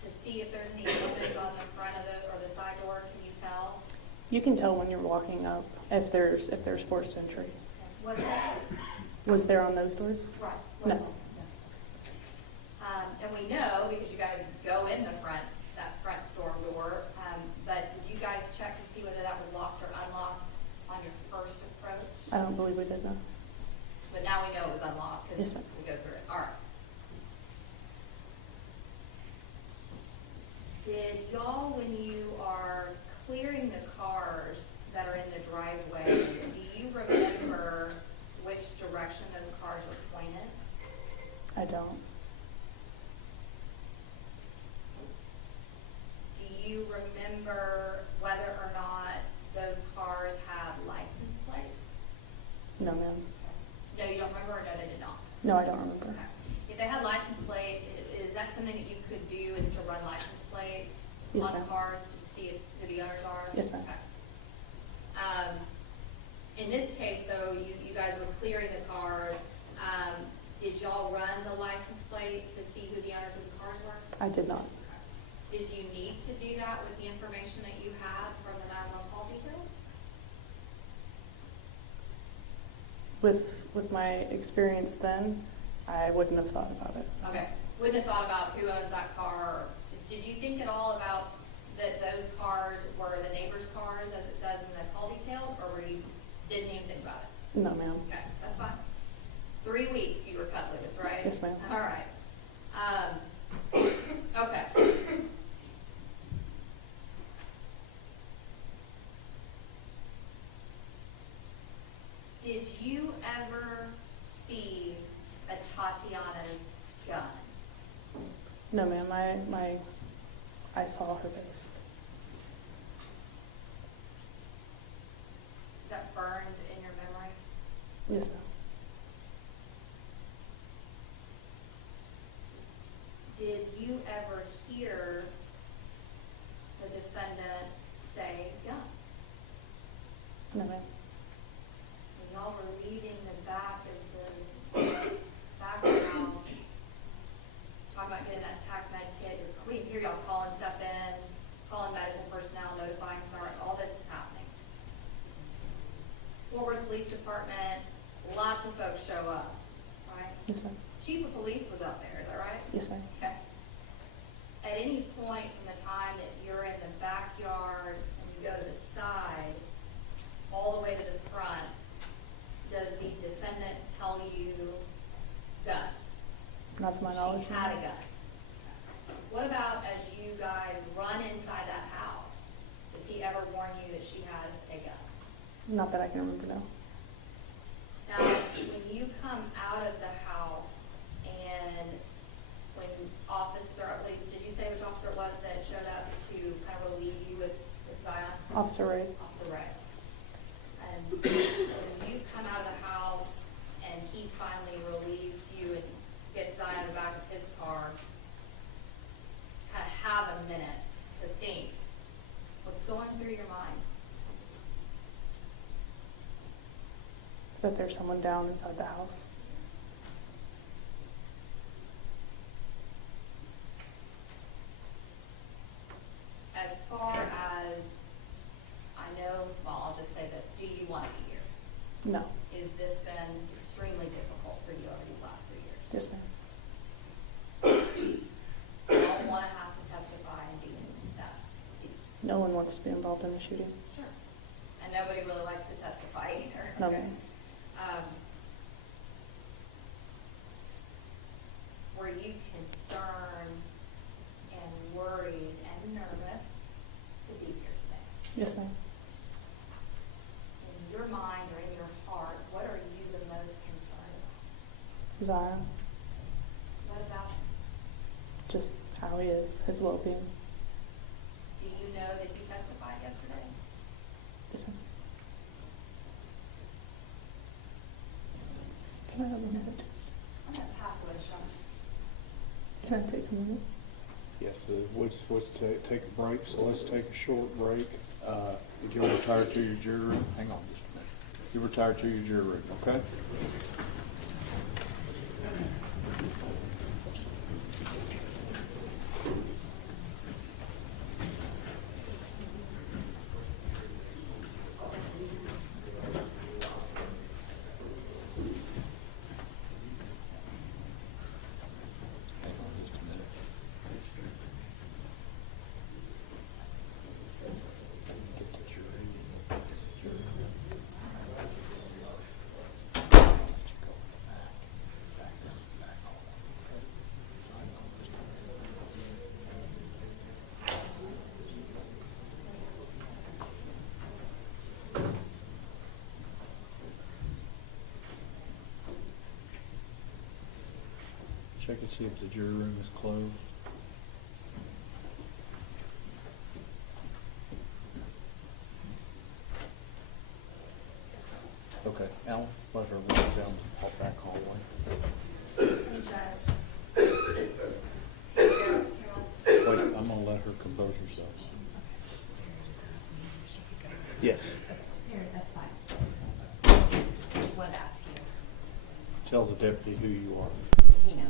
to see if there's any damage on the front of or the side door? Can you tell? You can tell when you're walking up if there's forced entry. Was that Was there on those doors? right? No. And we know because you guys go in that front storm door. But did you guys check to see whether that was locked or unlocked on your first approach? I don't believe we did, no. But now we know it was unlocked because Yes, ma'am. we go through it. All right. Did y'all, when you are clearing the cars that are in the driveway, do you remember which direction those cars are pointed? I don't. Do you remember whether or not those cars have license plates? No, ma'am. No, you don't remember, or no, they did not? No, I don't remember. Okay. If they had license plate, is that something that you could do, is to run license plates Yes, on ma'am. cars to see who the owners are? Yes, ma'am. Okay. In this case, though, you guys were clearing the cars. Did y'all run the license plates to see who the owners of the cars were? I did not. Did you need to do that with the information that you had from the 911 call details? With my experience then, I wouldn't have thought about it. Okay. Wouldn't have thought about who owns that car. Did you think at all about that those cars were the neighbor's cars, as it says in the call details, or were you Didn't even think about it. No, ma'am. Okay, that's fine. 3 weeks you were cuddling us, right? Yes, ma'am. All right. Okay. Did you ever see Atatiana's gun? No, ma'am. I saw her face. Is that burned in your memory? Yes, ma'am. Did you ever hear the defendant say gun? No, ma'am. When y'all were leaving the back of the house, talking about getting that tac med kit, we didn't hear y'all calling stuff in, calling medical personnel, notifying SAR, all this is happening. Fort Worth Police Department, lots of folks show up, right? Yes, ma'am. Chief of Police was up there, is that right? Yes, ma'am. Okay. At any point from the time that you're in the backyard and you go to the side, all the way to the front, does the defendant tell you gun? Not to my knowledge. She had a gun. What about as you guys run inside that house? Does he ever warn you that she has a gun? Not that I can remember, no. Now, when you come out of the house and when officer, I believe, did you say which officer it was that showed up to kind of relieve you with Zion? Officer Ray. Officer Ray. And when you come out of the house and he finally relieves you and gets Zion in the back of his car, kind of have a minute to think, what's going through your mind? That there's someone down inside the house. As far as, I know, well, I'll just say this, do you want to be here? No. Has this been extremely difficult for you over these last 3 years? Yes, ma'am. You don't want to have to testify and be in that seat. No one wants to be involved in the shooting. Sure. And nobody really likes to testify either. No, Okay. ma'am. Were you concerned and worried and nervous to be here today? Yes, ma'am. In your mind or in your heart, what are you the most concerned about? Zion. What about him? Just how he is, his well-being. Do you know that he testified yesterday? Yes, ma'am. Can I have a minute? I'm going to pass the windshield. Can I take a minute? Yes, let's take a break, so let's take a short break. If you're retired to your jury room, hang on just a minute. You're retired to your jury room, okay? Hang on just a minute. Get the jury. Get the jury. Check and see if the jury room is closed. Okay, Alan, let her run down the back hallway. Wait, I'm gonna let her compose herself. Yes. Here, that's fine. I just wanted to ask you. Tell the deputy who you are. He knows.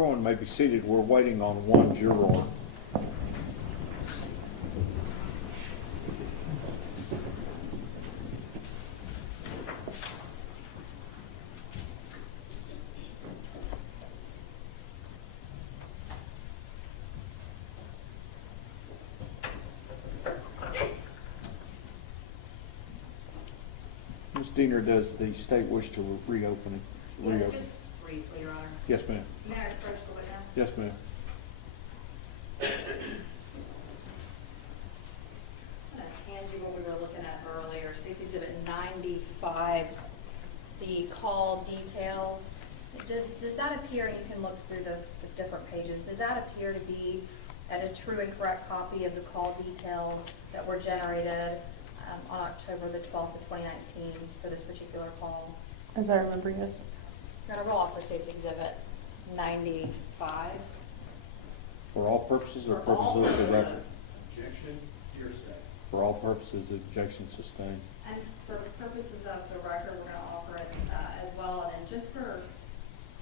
Everyone may be seated. We're waiting on one juror. Ms. Diener, does the state wish to reopen it? Yes, Reopen? just briefly, Your Honor. Yes, ma'am. May I approach the witness? Yes, ma'am. I'm going to hand you what we were looking at earlier, State's Exhibit 95, the call details. Does that appear, and you can look through the different pages, does that appear to be a true and correct copy of the call details that were generated on October the 12th of 2019 for this particular call? As I remember, yes. You're going to roll off for State's Exhibit 95. For all purposes or For all purposes of the record? purposes. Objection, hearsay. For all purposes, objection sustained. And for purposes of the record, we're going to offer it as well, and then just for,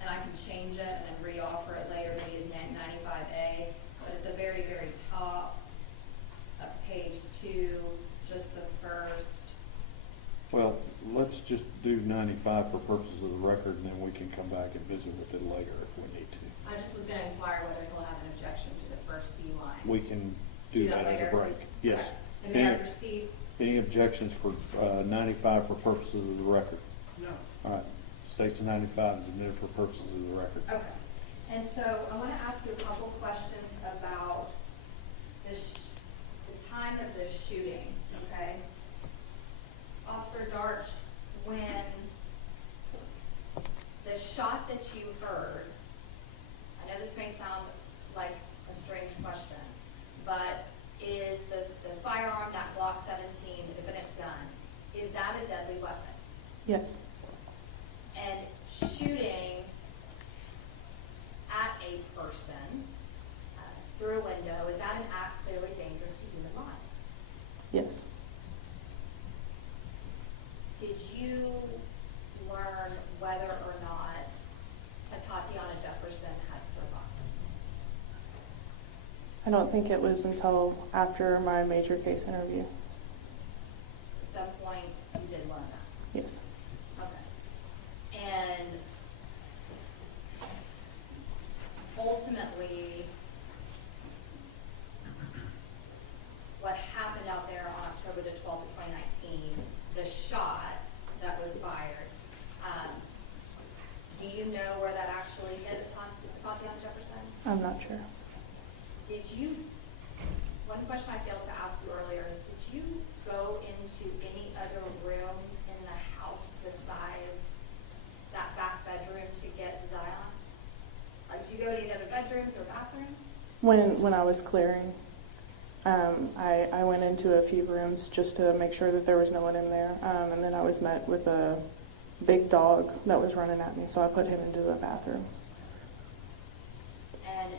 and I can change it and then re-offer it later, maybe as 95A, but at the very, very top of page 2, just the first. Well, let's just do 95 for purposes of the record, and then we can come back and visit with it later if we need to. I just was going to inquire whether he'll have an objection to the first few lines. We can do that at later? a break. Yes. Okay. And may I proceed? Any objections for 95 for purposes of the record? No. All right. States 95 is admitted for purposes of the record. Okay. And so I want to ask you a couple questions about the time of the shooting, okay? Officer Darch, when the shot that you heard, I know this may sound like a strange question, but is the firearm, that Glock 17, the defendant's gun, is that a deadly weapon? Yes. And shooting at a person through a window, is that an act clearly dangerous to human life? Yes. Did you learn whether or not Atatiana Jefferson had survived? I don't think it was until after my major case interview. At some point, you did learn that? Yes. Okay. And ultimately, what happened out there on October the 12th of 2019, the shot that was fired, do you know where that actually hit Atatiana Jefferson? I'm not sure. Did you, one question I failed to ask you earlier is, did you go into any other rooms in the house besides that back bedroom to get Zion? Like, did you go to any other bedrooms or bathrooms? When I was clearing, I went into a few rooms just to make sure that there was no one in there, and then I was met with a big dog that was running at me, so I put him into the bathroom. And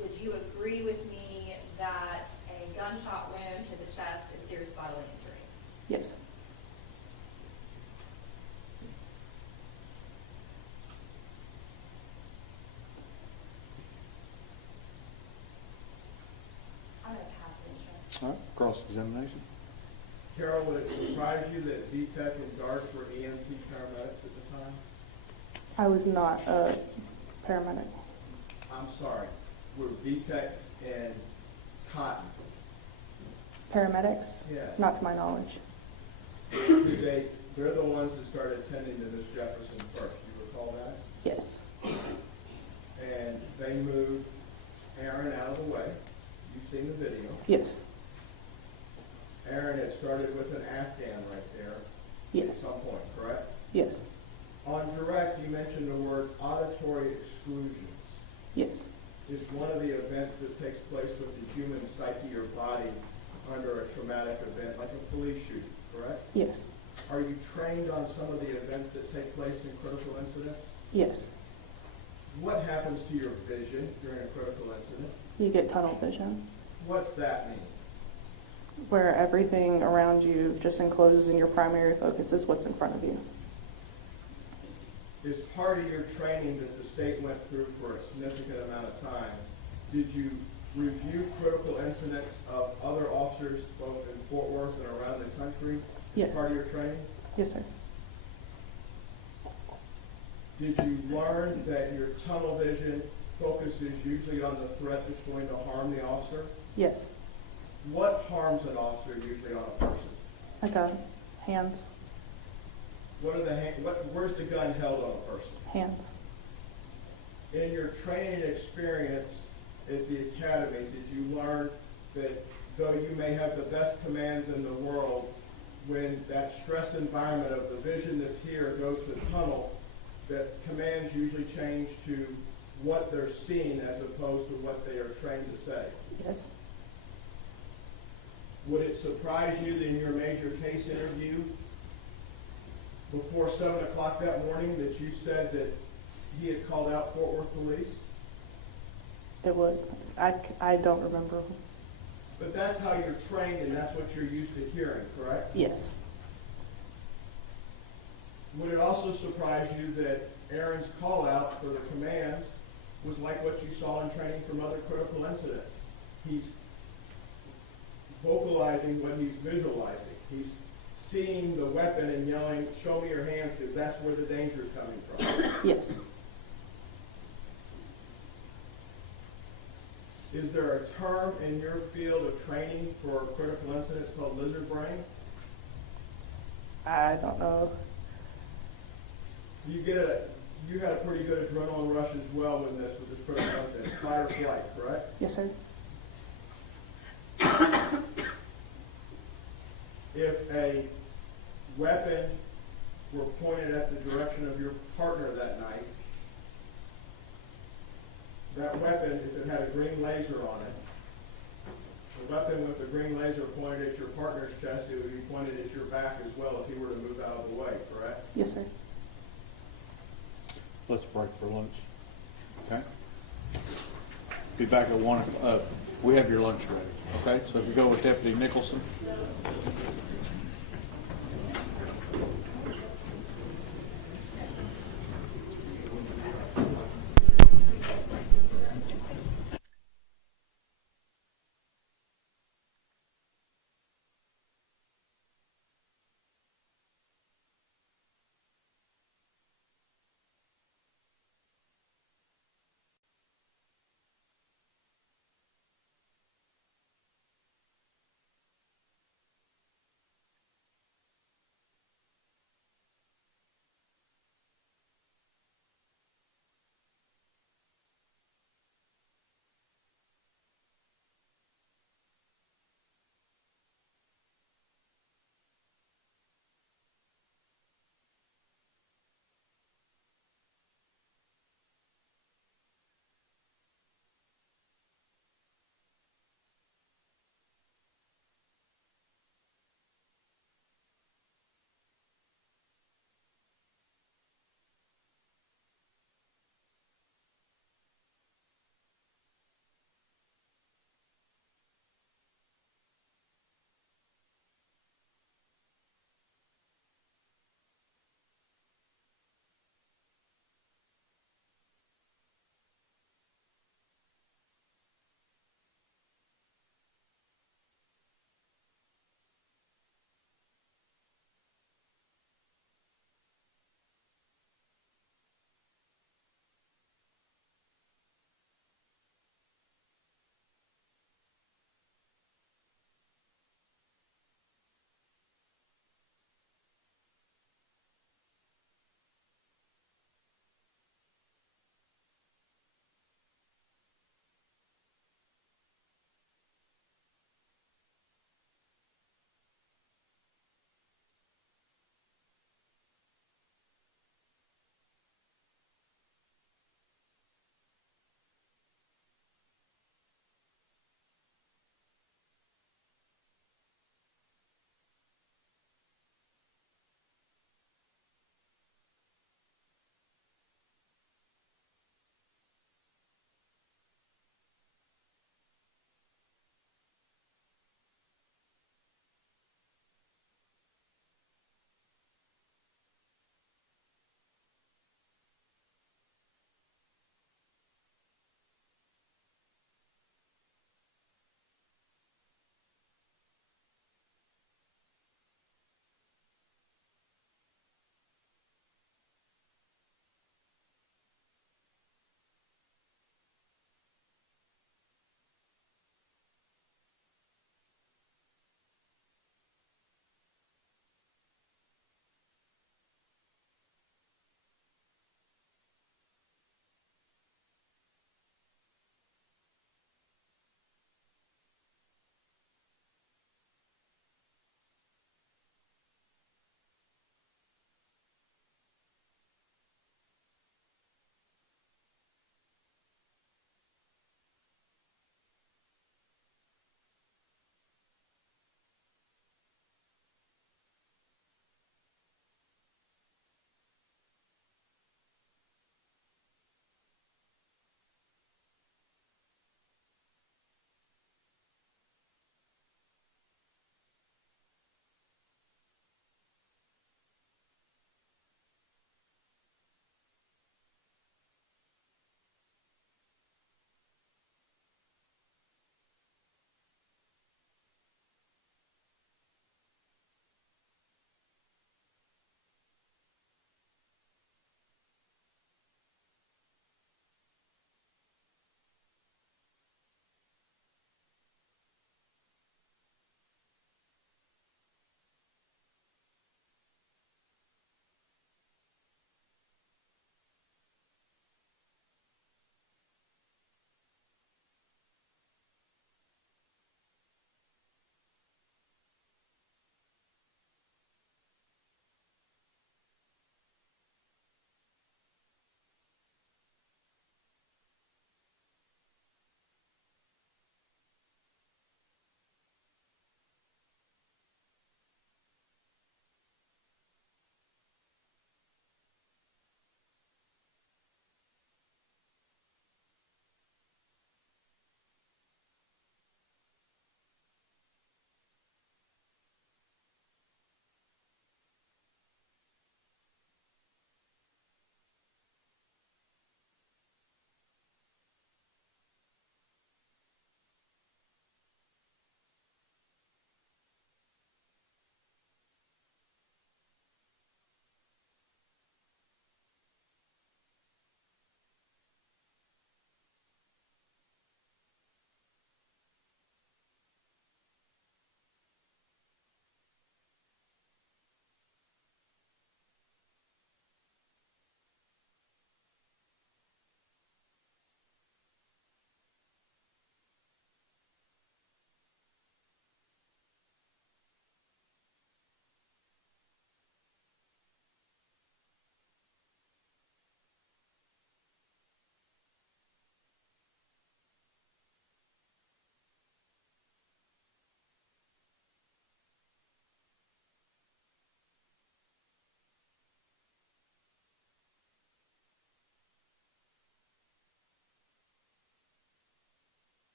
would you agree with me that a gunshot wound to the chest is serious bodily injury? Yes. I'm going to pass it, insurance. All right. Cross-examination. Carol, would it surprise you that VTech and Darts were EMT paramedics at the time? I was not a paramedic. I'm sorry, were VTech and Cotton? Paramedics? Yes. Not to my knowledge. They're the ones that started attending to Miss Jefferson first, do you recall that? Yes. And they moved Aaron out of the way. You've seen the video. Yes. Aaron had started with an Afghan right there at Yes. some point, correct? Yes. On direct, you mentioned the word auditory exclusions. Yes. Is one of the events that takes place with the human psyche or body under a traumatic event, like a police shooting, correct? Yes. Are you trained on some of the events that take place in critical incidents? Yes. What happens to your vision during a critical incident? You get tunnel vision, What's that mean? where everything around you just encloses and your primary focus is what's in front of you. As part of your training that the state went through for a significant amount of time, did you review critical incidents of other officers both in Fort Worth and around the country? Yes. As part of your training? Yes, sir. Did you learn that your tunnel vision focuses usually on the threat that's going to harm the officer? Yes. What harms an officer usually on a person? Like hands. Where's the gun held on a person? Hands. In your training experience at the academy, did you learn that though you may have the best commands in the world, when that stress environment of the vision that's here goes to the tunnel, that commands usually change to what they're seeing as opposed to what they are trained to say? Yes. Would it surprise you that in your major case interview before 7 o'clock that morning that you said that he had called out Fort Worth police? It would. I don't remember. But that's how you're trained and that's what you're used to hearing, correct? Yes. Would it also surprise you that Aaron's call out for the commands was like what you saw in training from other critical incidents? He's vocalizing what he's visualizing. He's seeing the weapon and yelling, "Show me your hands," because that's where the danger is coming from. Yes. Is there a term in your field of training for critical incidents called lizard brain? I don't know. You had a pretty good adrenaline rush as well with this critical incident. Fight or flight, correct? Yes, sir. If a weapon were pointed at the direction of your partner that night, that weapon, if it had a green laser on it, the weapon with the green laser pointed at your partner's chest, it would be pointed at your back as well if he were to move out of the way, correct? Yes, sir. Let's break for lunch. Okay? Be back at 1. We have your lunch ready. Okay? So if you go with Deputy Nicholson.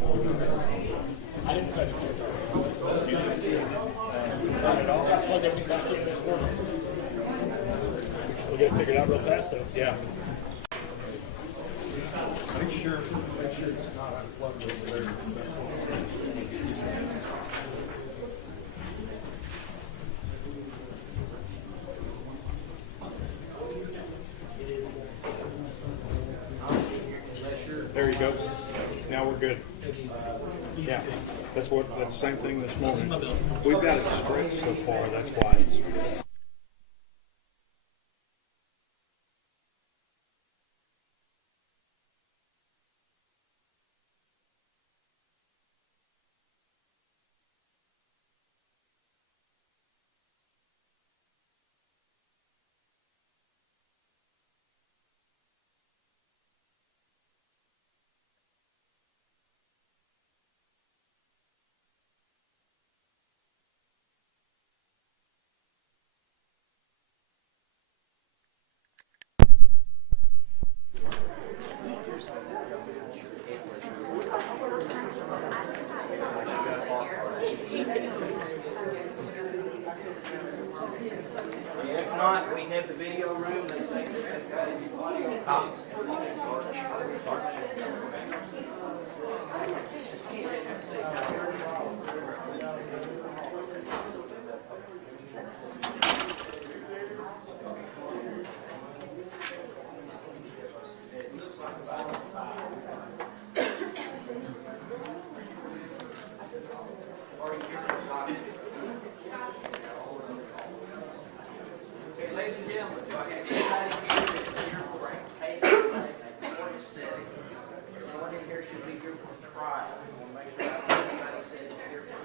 I didn't touch it. Not at all. I plugged everything back in and it's working. We'll get it figured out real fast though. Yeah. Make sure it's not unplugged over there. There you go. Now we're good. Yeah, that's the same thing this morning. We've got it stretched so far, that's why it's. If not, we have the video room. They say they've got it. Okay, ladies and gentlemen, do I have anybody here that is here for a case of court setting? Everyone in here should be here for trial. I want to make sure I have anybody sitting here for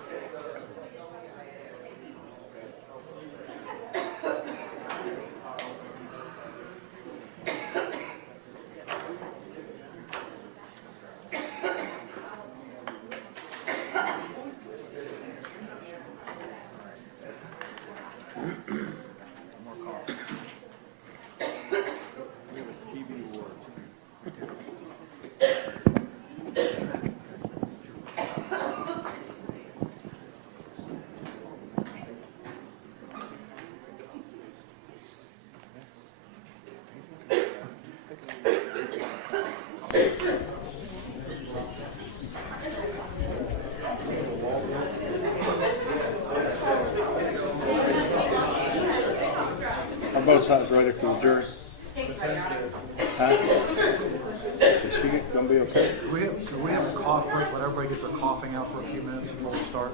Are both sides ready for the jury? Huh? Is she gonna be okay? Do we have a cough break? Let everybody get their coughing out for a few minutes before we start.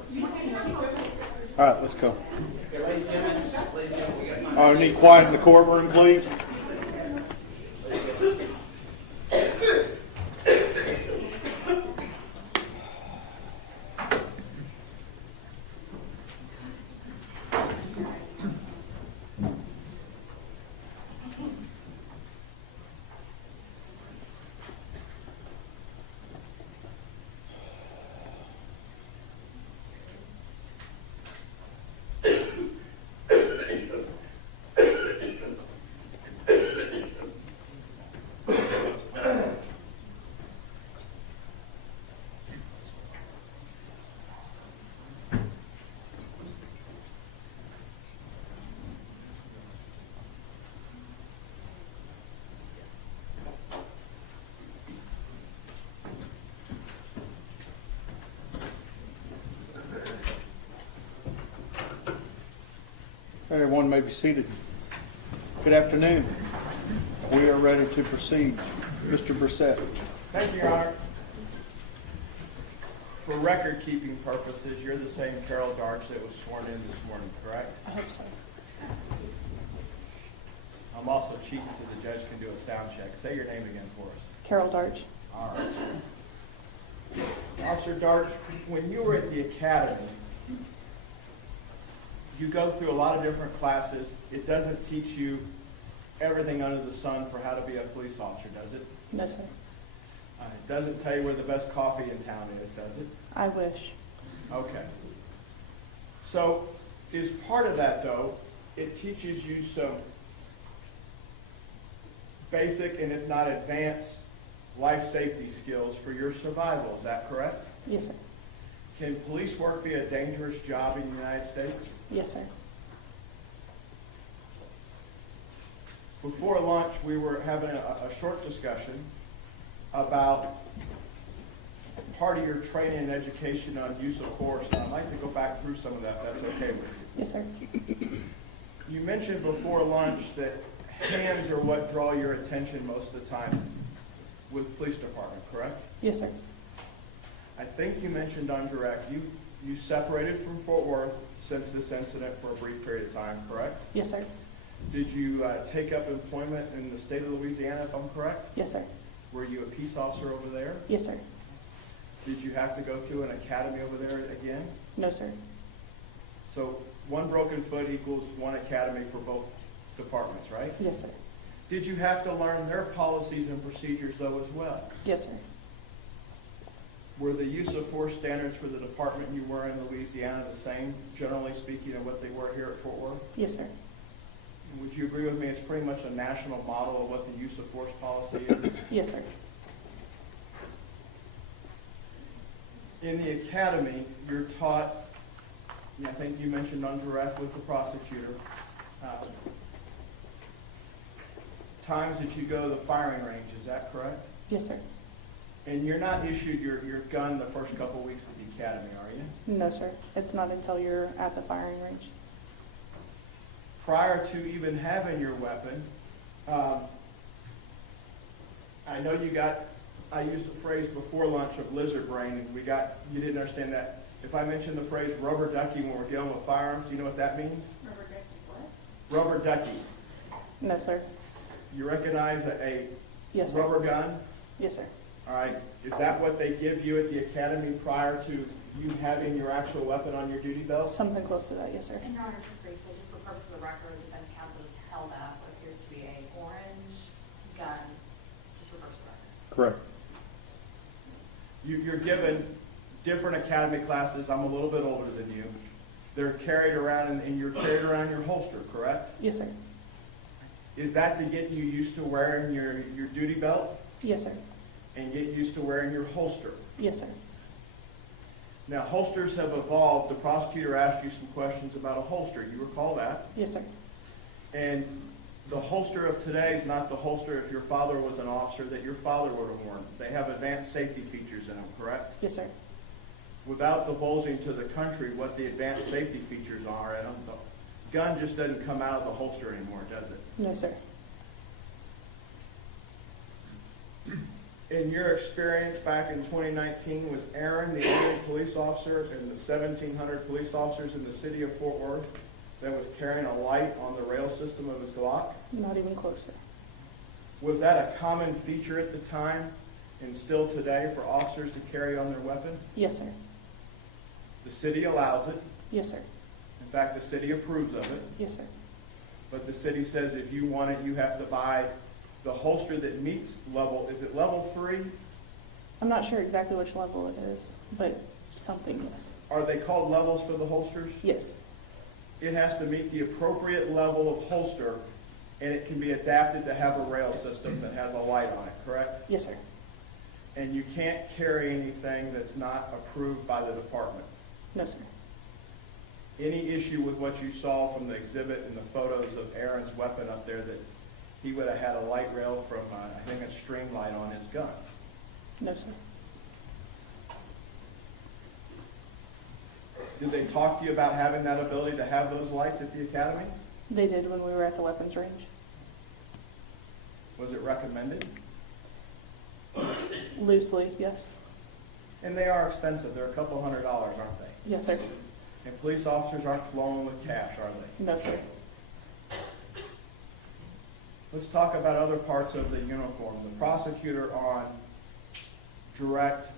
All right, let's go. I need quiet in the courtroom, please. Everyone may be seated. Good afternoon. We are ready to proceed. Mr. Brissett. Thank you, Your Honor. For record-keeping purposes, you're the same Carol Darch that was sworn in this morning, correct? I hope so. I'm also cheating so the judge can do a sound check. Say your name again for us. Carol Darch. All right. Officer Darch, when you were at the academy, you go through a lot of different classes. It doesn't teach you everything under the sun for how to be a police officer, does it? No, sir. It doesn't tell you where the best coffee in town is, does it? I wish. Okay. So, is part of that, though, it teaches you some basic and if not advanced life safety skills for your survival. Is that correct? Yes, sir. Can police work be a dangerous job in the United States? Yes, sir. Before lunch, we were having a short discussion about part of your training and education on use of force, and I'd like to go back through some of that, if that's okay with you. Yes, sir. You mentioned before lunch that hands are what draw your attention most of the time with the police department, correct? Yes, sir. I think you mentioned on direct, you separated from Fort Worth since this incident for a brief period of time, correct? Yes, sir. Did you take up employment in the state of Louisiana, if I'm correct? Yes, sir. Were you a peace officer over there? Yes, sir. Did you have to go through an academy over there again? No, sir. So one broken foot equals one academy for both departments, right? Yes, sir. Did you have to learn their policies and procedures, though, as well? Yes, sir. Were the use of force standards for the department you were in Louisiana the same, generally speaking, of what they were here at Fort Worth? Yes, sir. Would you agree with me it's pretty much a national model of what the use of force policy is? Yes, sir. In the academy, you're taught, I think you mentioned on direct with the prosecutor, times that you go to the firing range, is that correct? Yes, sir. And you're not issued your gun the first couple weeks at the academy, are you? No, sir. It's not until you're at the firing range. Prior to even having your weapon, I know I used the phrase before lunch of lizard brain, and you didn't understand that. If I mention the phrase rubber ducky when we're dealing with firearms, do you know what that means? Rubber ducky what? Rubber ducky. No, sir. You recognize a Yes, sir. rubber gun? Yes, sir. All right. Is that what they give you at the academy prior to you having your actual weapon on your duty belt? Something close to that, yes, sir. And Your Honor, just briefly, just for purpose of the record, defense counsel has held up what appears to be an orange gun, just for purpose of the record. Correct. You're given different academy classes. I'm a little bit older than you. They're carried around, and you're carried around your holster, correct? Yes, sir. Is that to get you used to wearing your duty belt Yes, sir. and get used to wearing your holster? Yes, sir. Now, holsters have evolved. The prosecutor asked you some questions about a holster. You recall that? Yes, sir. And the holster of today is not the holster if your father was an officer that your father would have worn. They have advanced safety features in them, correct? Yes, sir. Without divulging to the country what the advanced safety features are in them, the gun just doesn't come out of the holster anymore, does it? No, sir. In your experience back in 2019, was Aaron the only police officer in the 1,700 police officers in the city of Fort Worth that was carrying a light on the rail system of his Glock? Not even close, sir. Was that a common feature at the time and still today for officers to carry on their weapon? Yes, sir. The city allows it. Yes, sir. In fact, the city approves of it. Yes, sir. But the city says if you want it, you have to buy the holster that meets level, is it level 3? I'm not sure exactly which level it is, but something, yes. Are they called levels for the holsters? Yes. It has to meet the appropriate level of holster, and it can be adapted to have a rail system that has a light on it, correct? Yes, sir. And you can't carry anything that's not approved by the department. No, sir. Any issue with what you saw from the exhibit and the photos of Aaron's weapon up there that he would have had a light rail from, I think, a string light on his gun? No, sir. Did they talk to you about having that ability to have those lights at the academy? They did when we were at the weapons range. Was it recommended? Loosely, yes. And they are expensive. They're a couple $100, aren't they? Yes, sir. And police officers aren't flowing with cash, are they? No, sir. Let's talk about other parts of the uniform. The prosecutor on direct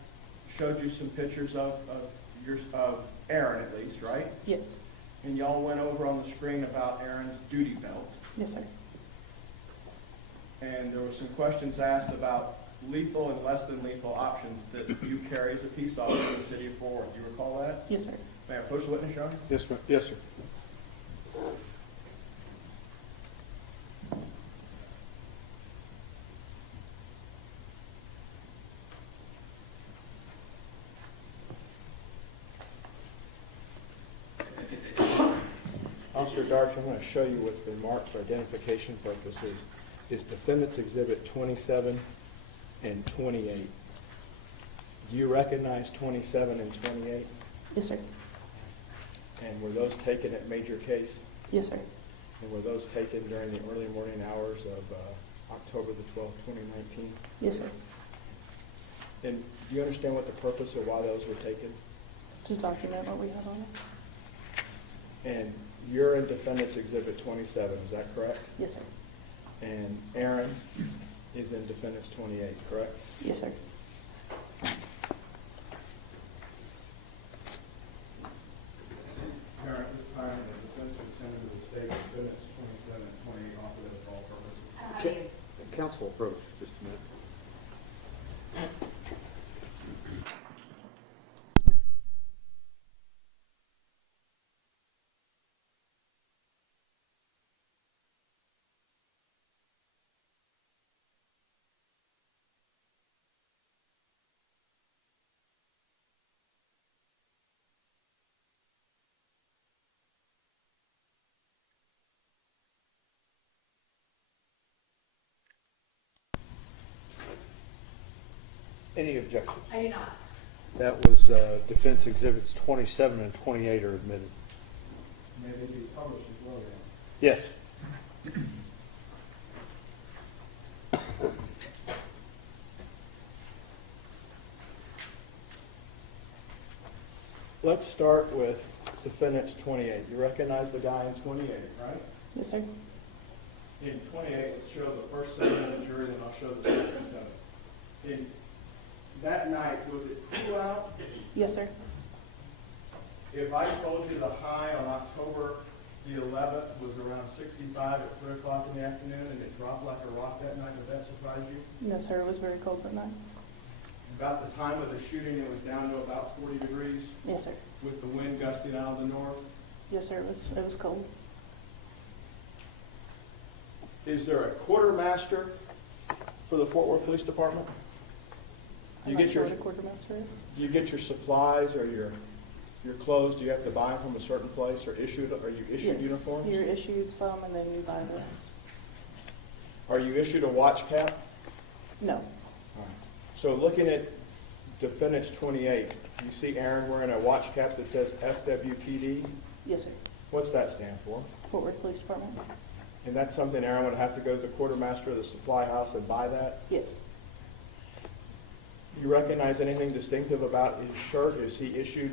showed you some pictures of Aaron, at least, right? Yes. And y'all went over on the screen about Aaron's duty belt. Yes, sir. And there were some questions asked about lethal and less than lethal options that you carry as a peace officer in the city of Fort Worth. Do you recall that? Yes, sir. May I push the witness, Your Honor? Yes, sir. Yes, sir. Officer Darch, I'm going to show you what's been marked for identification purposes. Is Defendants Exhibit 27 and 28. Do you recognize 27 and 28? Yes, sir. And were those taken at Major Case? Yes, sir. And were those taken during the early morning hours of October the 12th, 2019? Yes, sir. And do you understand what the purpose or why those were taken? To document what we have on it? And you're in Defendants Exhibit 27, is that correct? Yes, sir. And Aaron is in Defendants 28, correct? Yes, sir. Aaron, at this time, the defense representative of the state, Defendants 27 and 28 offered it for all purposes. Council approach, just a minute. Any objections? I do not. That was Defense Exhibits 27 and 28 are admitted. May they be published as well, then? Yes. Let's start with Defendants 28. You recognize the guy in 28, right? Yes, sir. In 28, let's show the first 7 of the jury, then I'll show the second 7. In that night, was it cool out? Yes, sir. If I told you the high on October the 11th was around 65 at 3 o'clock in the afternoon and it dropped like a rock that night, would that surprise you? No, sir. It was very cold that night. About the time of the shooting, it was down to about 40 degrees Yes, sir. with the wind gusting out of the north. Yes, sir. It was cold. Is there a quartermaster for the Fort Worth Police Department? I'm not sure what a quartermaster is. Do you get your supplies or your clothes? Do you have to buy them from a certain place or are you issued Yes. uniforms? You're issued some and then you buy the rest. Are you issued a watch cap? No. All right. So looking at Defendants 28, you see Aaron wearing a watch cap that says FWPD. Yes, sir. What's that stand for? Fort Worth Police Department. And that's something Aaron would have to go to the quartermaster of the supply house and buy that? Yes. You recognize anything distinctive about his shirt? Is he issued?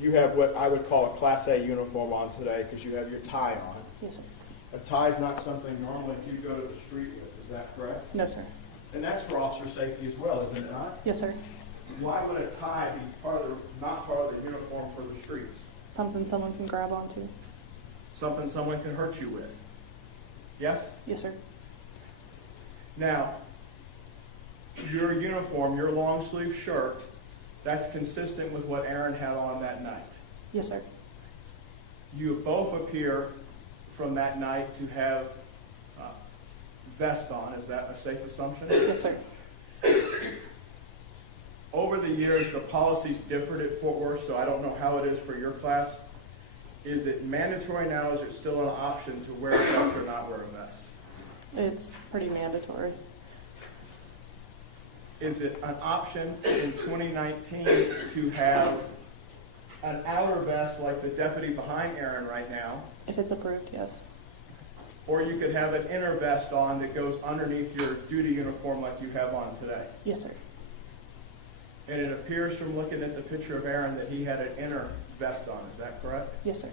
You have what I would call a Class A uniform on today because you have your tie on. Yes, sir. A tie is not something normally you go to the street with. Is that correct? No, sir. And that's for officer safety as well, isn't it not? Yes, sir. Why would a tie be not part of the uniform for the streets? Something someone can grab onto. Something someone can hurt you with. Yes? Yes, sir. Now, your uniform, your long sleeve shirt, that's consistent with what Aaron had on that night. Yes, sir. You both appear from that night to have vest on. Is that a safe assumption? Yes, sir. Over the years, the policies differed at Fort Worth, so I don't know how it is for your class. Is it mandatory now? Is it still an option to wear a vest or not wear a vest? It's pretty mandatory. Is it an option in 2019 to have an outer vest like the deputy behind Aaron right now? If it's approved, yes. Or you could have an inner vest on that goes underneath your duty uniform like you have on today. Yes, sir. And it appears from looking at the picture of Aaron that he had an inner vest on. Is that correct? Yes, sir.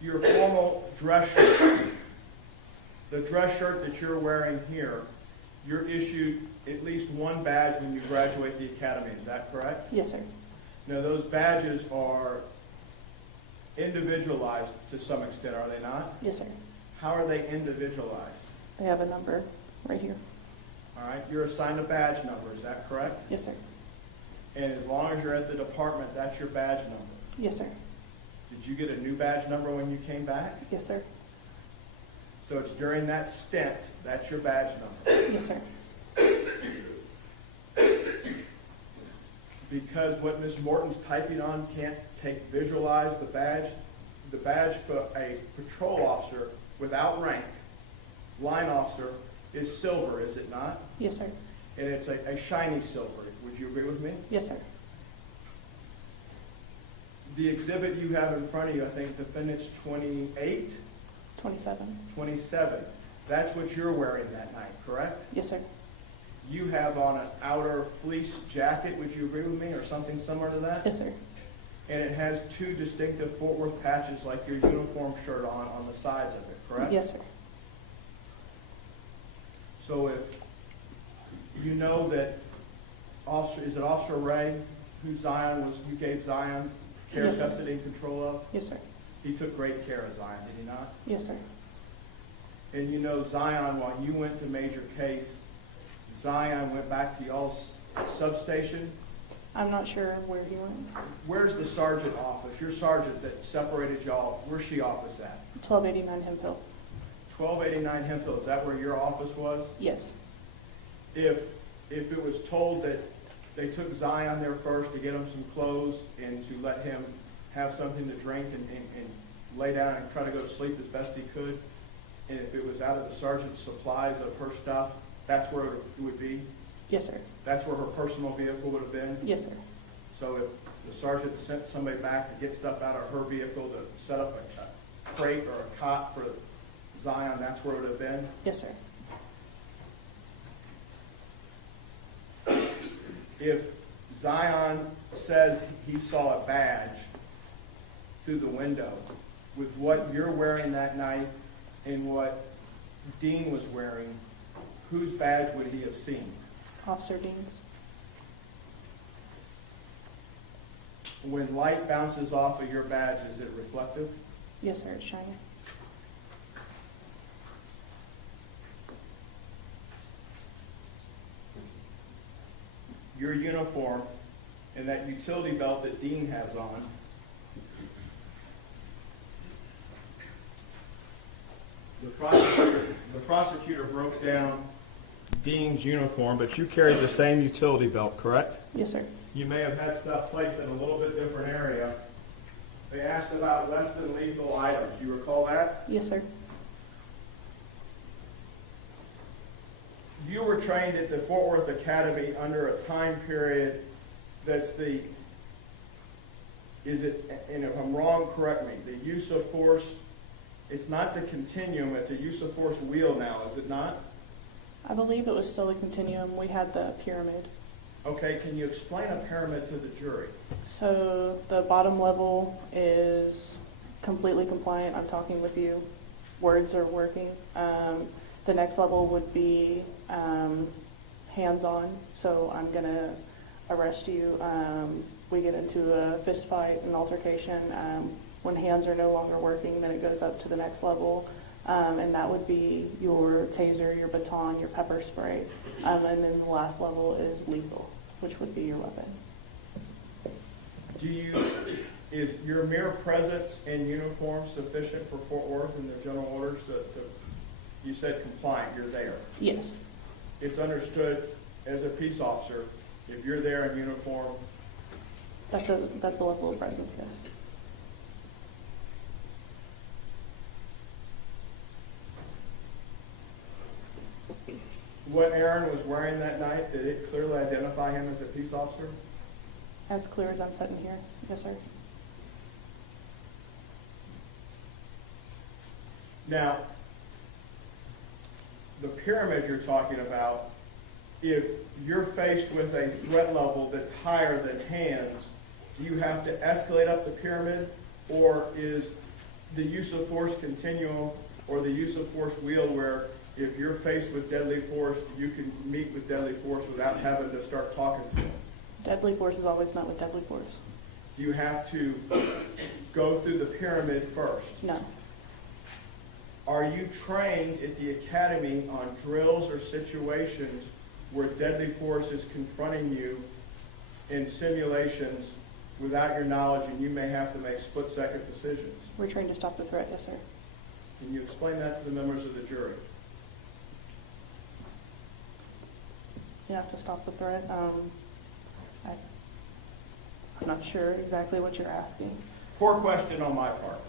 Your formal dress shirt, the dress shirt that you're wearing here, you're issued at least one badge when you graduate the academy. Is that correct? Yes, sir. Now, those badges are individualized to some extent, are they not? Yes, sir. How are they individualized? They have a number right here. All right, you're assigned a badge number, is that correct? Yes, sir. And as long as you're at the department, that's your badge number. Yes, sir. Did you get a new badge number when you came back? Yes, sir. So it's during that stint, that's your badge number. Yes, sir. Because what Ms. Morton's typing on can't visualize the badge, the badge for a patrol officer without rank, line officer, is silver, is it not? Yes, sir. And it's a shiny silver. Would you agree with me? Yes, sir. The exhibit you have in front of you, I think defendant's 28, 27. 27. That's what you're wearing that night, correct? Yes, sir. You have on an outer fleece jacket, would you agree with me, or something similar to that? Yes, sir. And it has two distinctive Fort Worth patches like your uniform shirt on the sides of it, correct? Yes, sir. So if you know that is it Officer Ray who you gave Zion care, Yes, sir. custody, and control of? Yes, sir. He took great care of Zion, did he not? Yes, sir. And you know Zion, while you went to major case, Zion went back to y'all's substation. I'm not sure where he went. Where's the sergeant office? Your sergeant that separated y'all, where's she office at? 1289 Hemphill. 1289 Hemphill, is that where your office was? Yes. If it was told that they took Zion there first to get him some clothes and to let him have something to drink and lay down and try to go to sleep as best he could, and if it was out of the sergeant's supplies of her stuff, that's where it would be? Yes, sir. That's where her personal vehicle would have been? Yes, sir. So if the sergeant sent somebody back to get stuff out of her vehicle to set up a crate or a cot for Zion, that's where it would have been? Yes, sir. If Zion says he saw a badge through the window with what you're wearing that night and what Dean was wearing, whose badge would he have seen? Officer Dean's. When light bounces off of your badge, is it reflective? Yes, sir. It's shiny. Your uniform and that utility belt that Dean has on, the prosecutor broke down Dean's uniform, but you carried the same utility belt, correct? Yes, sir. You may have had stuff placed in a little bit different area. They asked about less than lethal items. You recall that? Yes, sir. You were trained at the Fort Worth Academy under a time period that's and if I'm wrong, correct me, the use of force, it's not the continuum, it's a use of force wheel now, is it not? I believe it was still a continuum. We had the pyramid. Okay, can you explain a pyramid to the jury? So the bottom level is completely compliant. I'm talking with you. Words are working. The next level would be hands-on. So I'm going to arrest you. We get into a fist fight, an altercation. When hands are no longer working, then it goes up to the next level. And that would be your taser, your baton, your pepper spray. And then the last level is lethal, which would be your weapon. Is your mere presence in uniform sufficient for Fort Worth and the general orders you said compliant, you're there? Yes. It's understood as a peace officer, if you're there in uniform, That's the level of presence, yes. what Aaron was wearing that night, did it clearly identify him as a peace officer? As clear as I'm sitting here, yes, sir. Now, the pyramid you're talking about, if you're faced with a threat level that's higher than hands, do you have to escalate up the pyramid, or is the use of force continuum or the use of force wheel where if you're faced with deadly force, you can meet with deadly force without having to start talking to them? Deadly force is always met with deadly force. Do you have to go through the pyramid first? No. Are you trained at the academy on drills or situations where deadly force is confronting you in simulations without your knowledge and you may have to make split-second decisions? We're trained to stop the threat, yes, sir. Can you explain that to the members of the jury? You have to stop the threat. I'm not sure exactly what you're asking. Poor question on my part.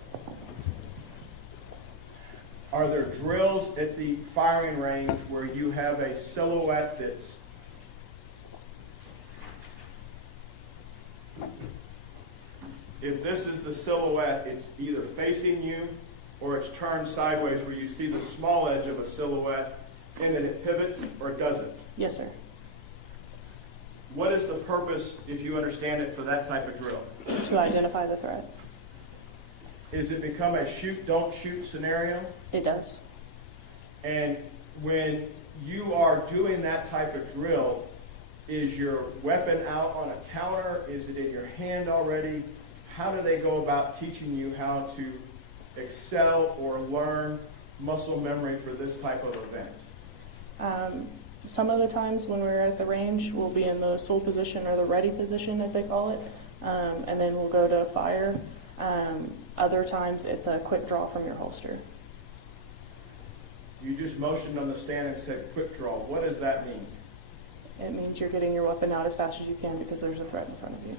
Are there drills at the firing range where you have a silhouette that's if this is the silhouette, it's either facing you or it's turned sideways where you see the small edge of a silhouette and then it pivots or it doesn't? Yes, sir. What is the purpose, if you understand it, for that type of drill? To identify the threat. Is it become a shoot, don't shoot scenario? It does. And when you are doing that type of drill, is your weapon out on a counter? Is it in your hand already? How do they go about teaching you how to excel or learn muscle memory for this type of event? Some of the times when we're at the range, we'll be in the sole position or the ready position, as they call it, and then we'll go to fire. Other times, it's a quick draw from your holster. You just motioned on the stand and said quick draw. What does that mean? It means you're getting your weapon out as fast as you can because there's a threat in front of you.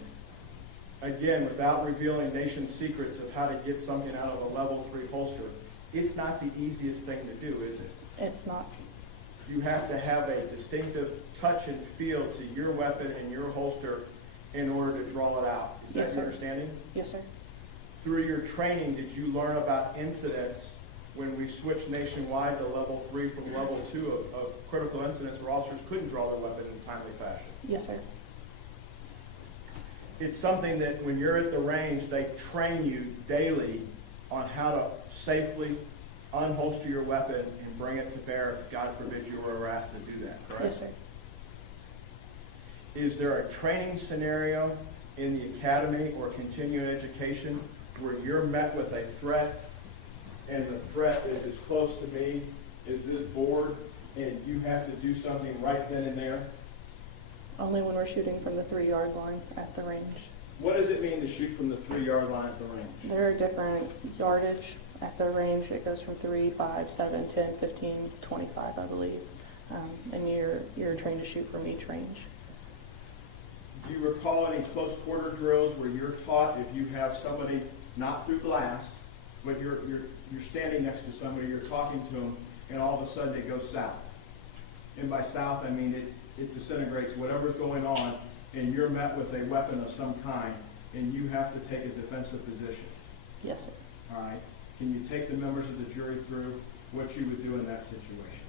Again, without revealing nation secrets of how to get something out of a level 3 holster, it's not the easiest thing to do, is it? It's not. You have to have a distinctive touch and feel to your weapon and your holster in order to draw it out. Is Yes, that sir. your understanding? Yes, sir. Through your training, did you learn about incidents when we switched nationwide to level 3 from level 2 of critical incidents where officers couldn't draw their weapon in a timely fashion? Yes, sir. It's something that when you're at the range, they train you daily on how to safely unholster your weapon and bring it to bear if, God forbid, you were asked to do that, correct? Yes, sir. Is there a training scenario in the academy or continuing education where you're met with a threat and the threat is as close to me as this board and you have to do something right then and there? Only when we're shooting from the 3-yard line at the range. What does it mean to shoot from the 3-yard line at the range? There are different yardage at the range. It goes from 3, 5, 7, 10, 15, 25, I believe. And you're trained to shoot from each range. Do you recall any close quarter drills where you're taught if you have somebody not through glass, but you're standing next to somebody, you're talking to them, and all of a sudden it goes south? And by south, I mean it disintegrates whatever's going on, and you're met with a weapon of some kind, and you have to take a defensive position. Yes, sir. All right? Can you take the members of the jury through what you would do in that situation?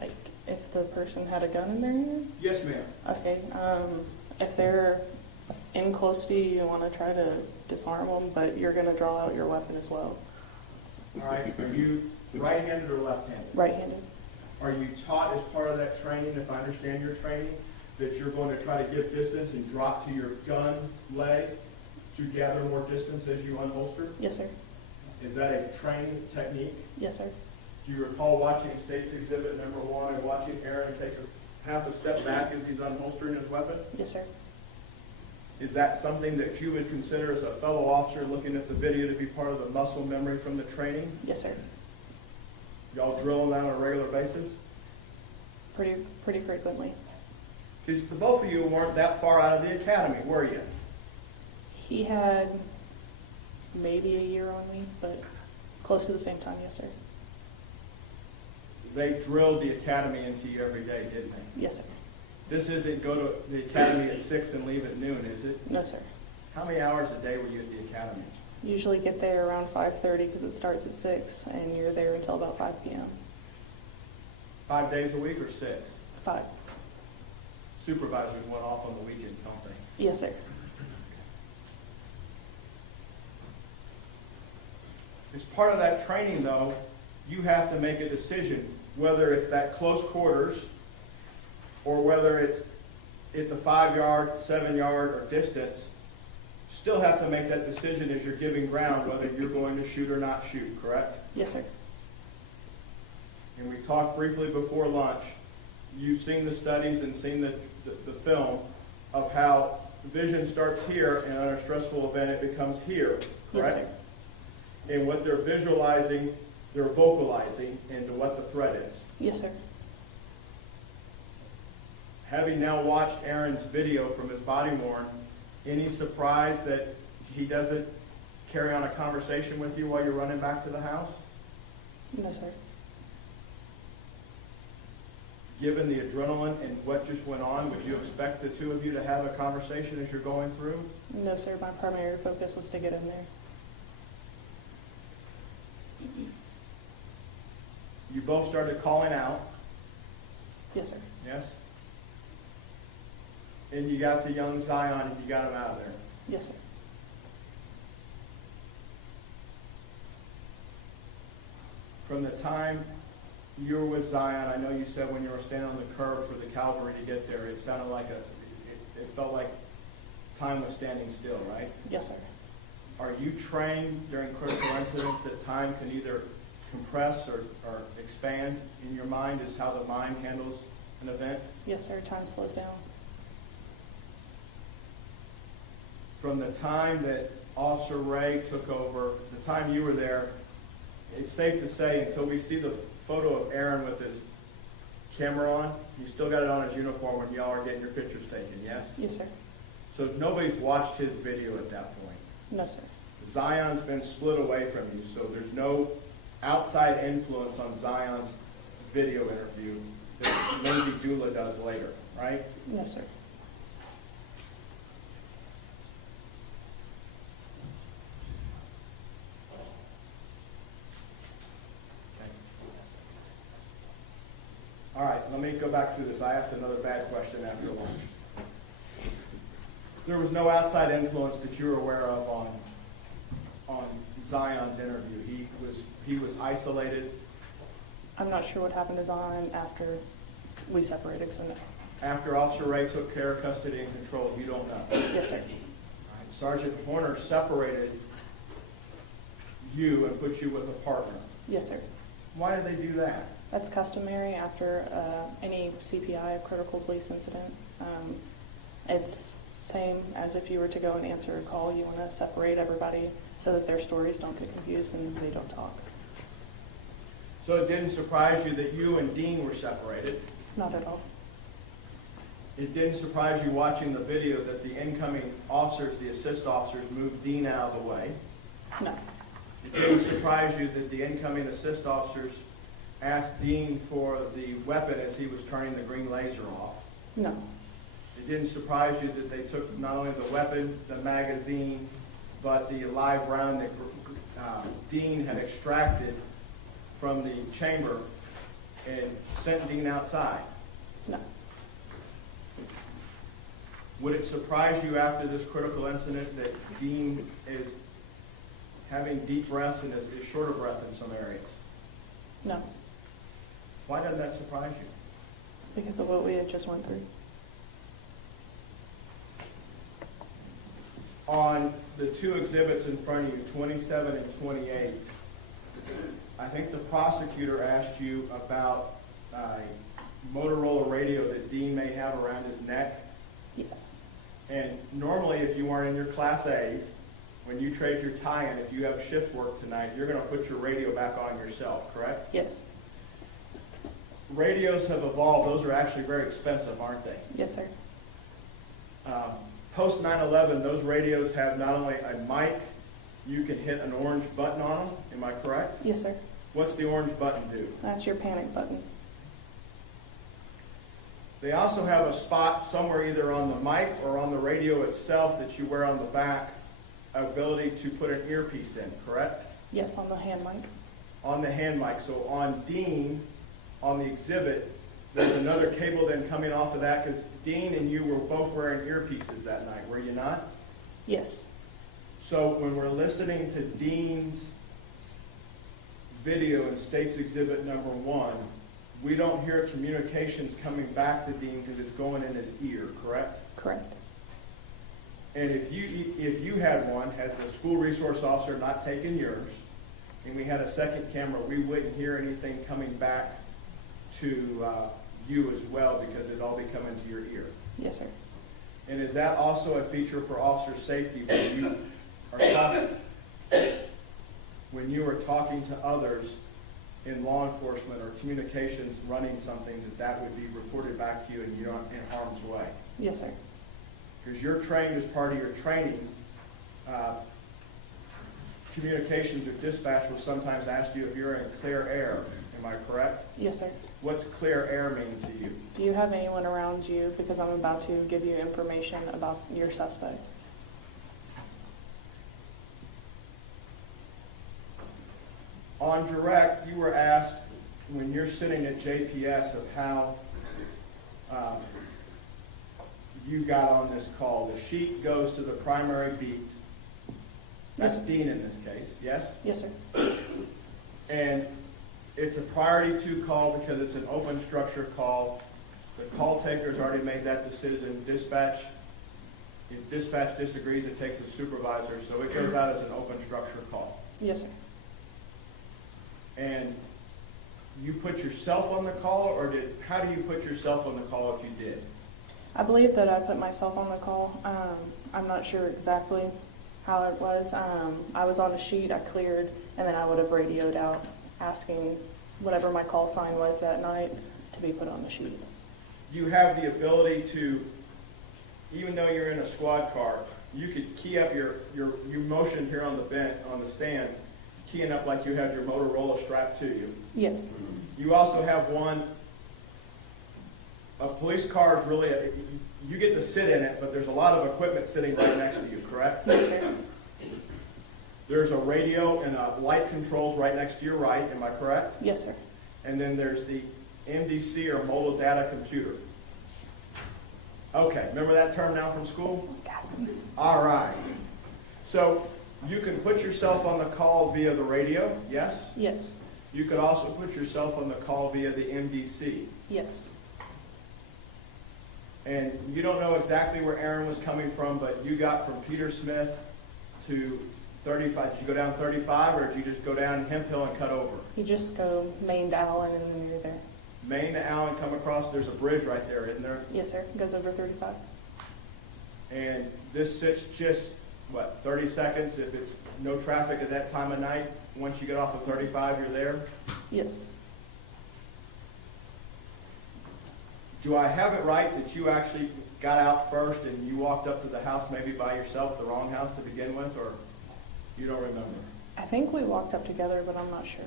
Like, if the person had a gun in their hand? Yes, ma'am. Okay. If they're in close to you, you want to try to disarm them, but you're going to draw out your weapon as well. All right. Are you right-handed or left-handed? Right-handed. Are you taught as part of that training, if I understand your training, that you're going to try to give distance and drop to your gun leg to gather more distance as you unholster? Yes, sir. Is that a training technique? Yes, sir. Do you recall watching State's Exhibit number 1 and watching Aaron take half a step back as he's unholstering his weapon? Yes, sir. Is that something that you would consider as a fellow officer looking at the video to be part of the muscle memory from the training? Yes, sir. Y'all drilling that on a regular basis? Pretty frequently. Because both of you weren't that far out of the academy, were you? He had maybe a year on me, but close to the same time, yes, sir. They drilled the academy into you every day, didn't they? Yes, sir. This isn't go to the academy at 6 and leave at noon, is it? No, sir. How many hours a day were you at the academy? Usually get there around 5:30 because it starts at 6, and you're there until about 5 p.m. 5 days a week or 6? 5. Supervisors went off on the weekends, don't they? Yes, sir. As part of that training, though, you have to make a decision whether it's that close quarters or whether it's at the 5-yard, 7-yard, or distance. Still have to make that decision as you're giving ground whether you're going to shoot or not shoot, correct? Yes, sir. And we talked briefly before lunch. You've seen the studies and seen the film of how vision starts here, and on a stressful event it becomes here, correct? Yes, sir. And what they're visualizing, they're vocalizing into what the threat is. Yes, sir. Having now watched Aaron's video from his body worn, any surprise that he doesn't carry on a conversation with you while you're running back to the house? No, sir. Given the adrenaline and what just went on, would you expect the two of you to have a conversation as you're going through? No, sir. My primary focus was to get in there. You both started calling out, Yes, sir. yes? And you got to young Zion and you got him out of there. Yes, sir. From the time you were with Zion, I know you said when you were standing on the curb for the cavalry to get there, it sounded like it felt like time was standing still, right? Yes, sir. Are you trained during critical incidents that time can either compress or expand in your mind as how the mind handles an event? Yes, sir. Time slows down. From the time that Officer Ray took over, the time you were there, it's safe to say until we see the photo of Aaron with his camera on, he's still got it on his uniform when y'all are getting your pictures taken, yes? Yes, sir. So nobody's watched his video at that point. No, sir. Zion's been split away from you, so there's no outside influence on Zion's video interview that Lindsay Dula does later, right? No, sir. All right, let me go back through this. I asked another bad question after lunch. There was no outside influence that you were aware of on Zion's interview. He was isolated. I'm not sure what happened to Zion after we separated, so no. After Officer Ray took care of custody and control, you don't know. Yes, sir. All right. Sergeant Horner separated you and put you with a partner. Yes, sir. Why did they do that? That's customary after any CPI, a critical police incident. It's same as if you were to go and answer a call. You want to separate everybody so that their stories don't get confused and they don't talk. So it didn't surprise you that you and Dean were separated. Not at all. It didn't surprise you watching the video that the incoming officers, the assist officers, moved Dean out of the way. No. It didn't surprise you that the incoming assist officers asked Dean for the weapon as he was turning the green laser off. No. It didn't surprise you that they took not only the weapon, the magazine, but the live round that Dean had extracted from the chamber and sent Dean outside. No. Would it surprise you after this critical incident that Dean is having deep breaths and is short of breath in some areas? No. Why doesn't that surprise you? Because of what we had just went through. On the two exhibits in front of you, 27 and 28, I think the prosecutor asked you about a Motorola radio that Dean may have around his neck. Yes. And normally, if you aren't in your Class A's, when you trade your tie-in, if you have shift work tonight, you're going to put your radio back on yourself, correct? Yes. Radios have evolved. Those are actually very expensive, aren't they? Yes, sir. Post 9/11, those radios have not only a mic, you can hit an orange button on them. Am I correct? Yes, sir. What's the orange button do? That's your panic button. They also have a spot somewhere either on the mic or on the radio itself that you wear on the back, ability to put an earpiece in, correct? Yes, on the hand mic. On the hand mic. So on Dean, on the exhibit, there's another cable then coming off of that because Dean and you were both wearing earpieces that night, were you not? Yes. So when we're listening to Dean's video in State's Exhibit number 1, we don't hear communications coming back to Dean because it's going in his ear, correct? Correct. And if you had one, had the school resource officer not taken yours, and we had a second camera, we wouldn't hear anything coming back to you as well because it'd all be coming to your ear. Yes, sir. And is that also a feature for officer safety when you are talking, when you are talking to others in law enforcement or communications running something, that would be reported back to you and you're not in harm's way? Yes, sir. Because you're trained as part of your training communications or dispatch will sometimes ask you if you're in clear air. Am I correct? Yes, sir. What's clear air mean to you? Do you have anyone around you? Because I'm about to give you information about your suspect. On direct, you were asked when you're sitting at JPS of how you got on this call. The sheet goes to the primary beat. That's Dean in this case, yes? Yes, sir. And it's a priority 2 call because it's an open structure call. The call taker's already made that decision. Dispatch, if dispatch disagrees, it takes a supervisor. So it goes out as an open structure call. Yes, sir. And you put yourself on the call, or how do you put yourself on the call if you did? I believe that I put myself on the call. I'm not sure exactly how it was. I was on a sheet, I cleared, and then I would have radioed out asking whatever my call sign was that night to be put on the sheet. You have the ability to, even though you're in a squad car, you could key up your motion here on the stand, keying up like you had your Motorola strapped to you. Yes. You also have one, a police car is really, you get to sit in it, but there's a lot of equipment sitting right next to you, correct? Yes, sir. There's a radio and a light controls right next to your right, am I correct? Yes, sir. And then there's the MDC or mobile data computer. Okay, remember that term now from school? All right. So you can put yourself on the call via the radio, yes? Yes. You could also put yourself on the call via the MDC. Yes. And you don't know exactly where Aaron was coming from, but you got from Peter Smith to 35. Did you go down 35, or did you just go down Hemp Hill and cut over? You just go Main to Allen and then you're there. Main to Allen, come across, there's a bridge right there, isn't there? Yes, sir. It goes over 35. And this sits just, 30 seconds if it's no traffic at that time of night? Once you get off of 35, you're there? Yes. Do I have it right that you actually got out first and you walked up to the house maybe by yourself, the wrong house to begin with, or you don't remember? I think we walked up together, but I'm not sure.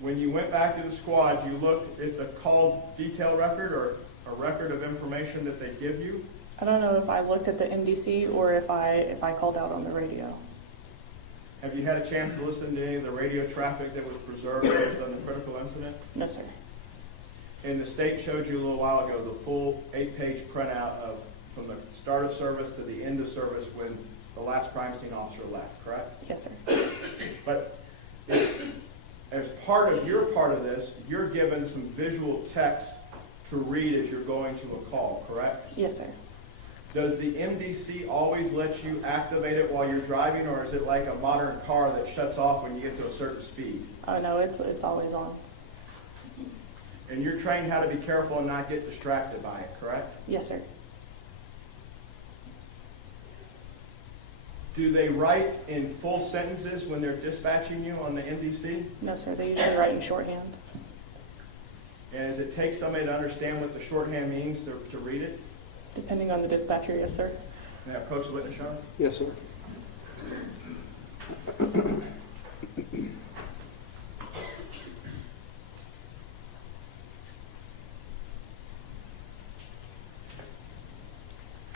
When you went back to the squad, you looked at the call detail record or a record of information that they give you? I don't know if I looked at the MDC or if I called out on the radio. Have you had a chance to listen to any of the radio traffic that was preserved based on the critical incident? No, sir. And the state showed you a little while ago the full 8-page printout of from the start of service to the end of service when the last crime scene officer left, correct? Yes, sir. But as part of this, you're given some visual text to read as you're going to a call, correct? Yes, sir. Does the MDC always let you activate it while you're driving, or is it like a modern car that shuts off when you get to a certain speed? Oh, no, it's always on. And you're trained how to be careful and not get distracted by it, correct? Yes, sir. Do they write in full sentences when they're dispatching you on the MDC? No, sir. They usually write in shorthand. And does it take somebody to understand what the shorthand means to read it? Depending on the dispatcher, yes, sir. May I approach the witness, Sean? Yes, sir.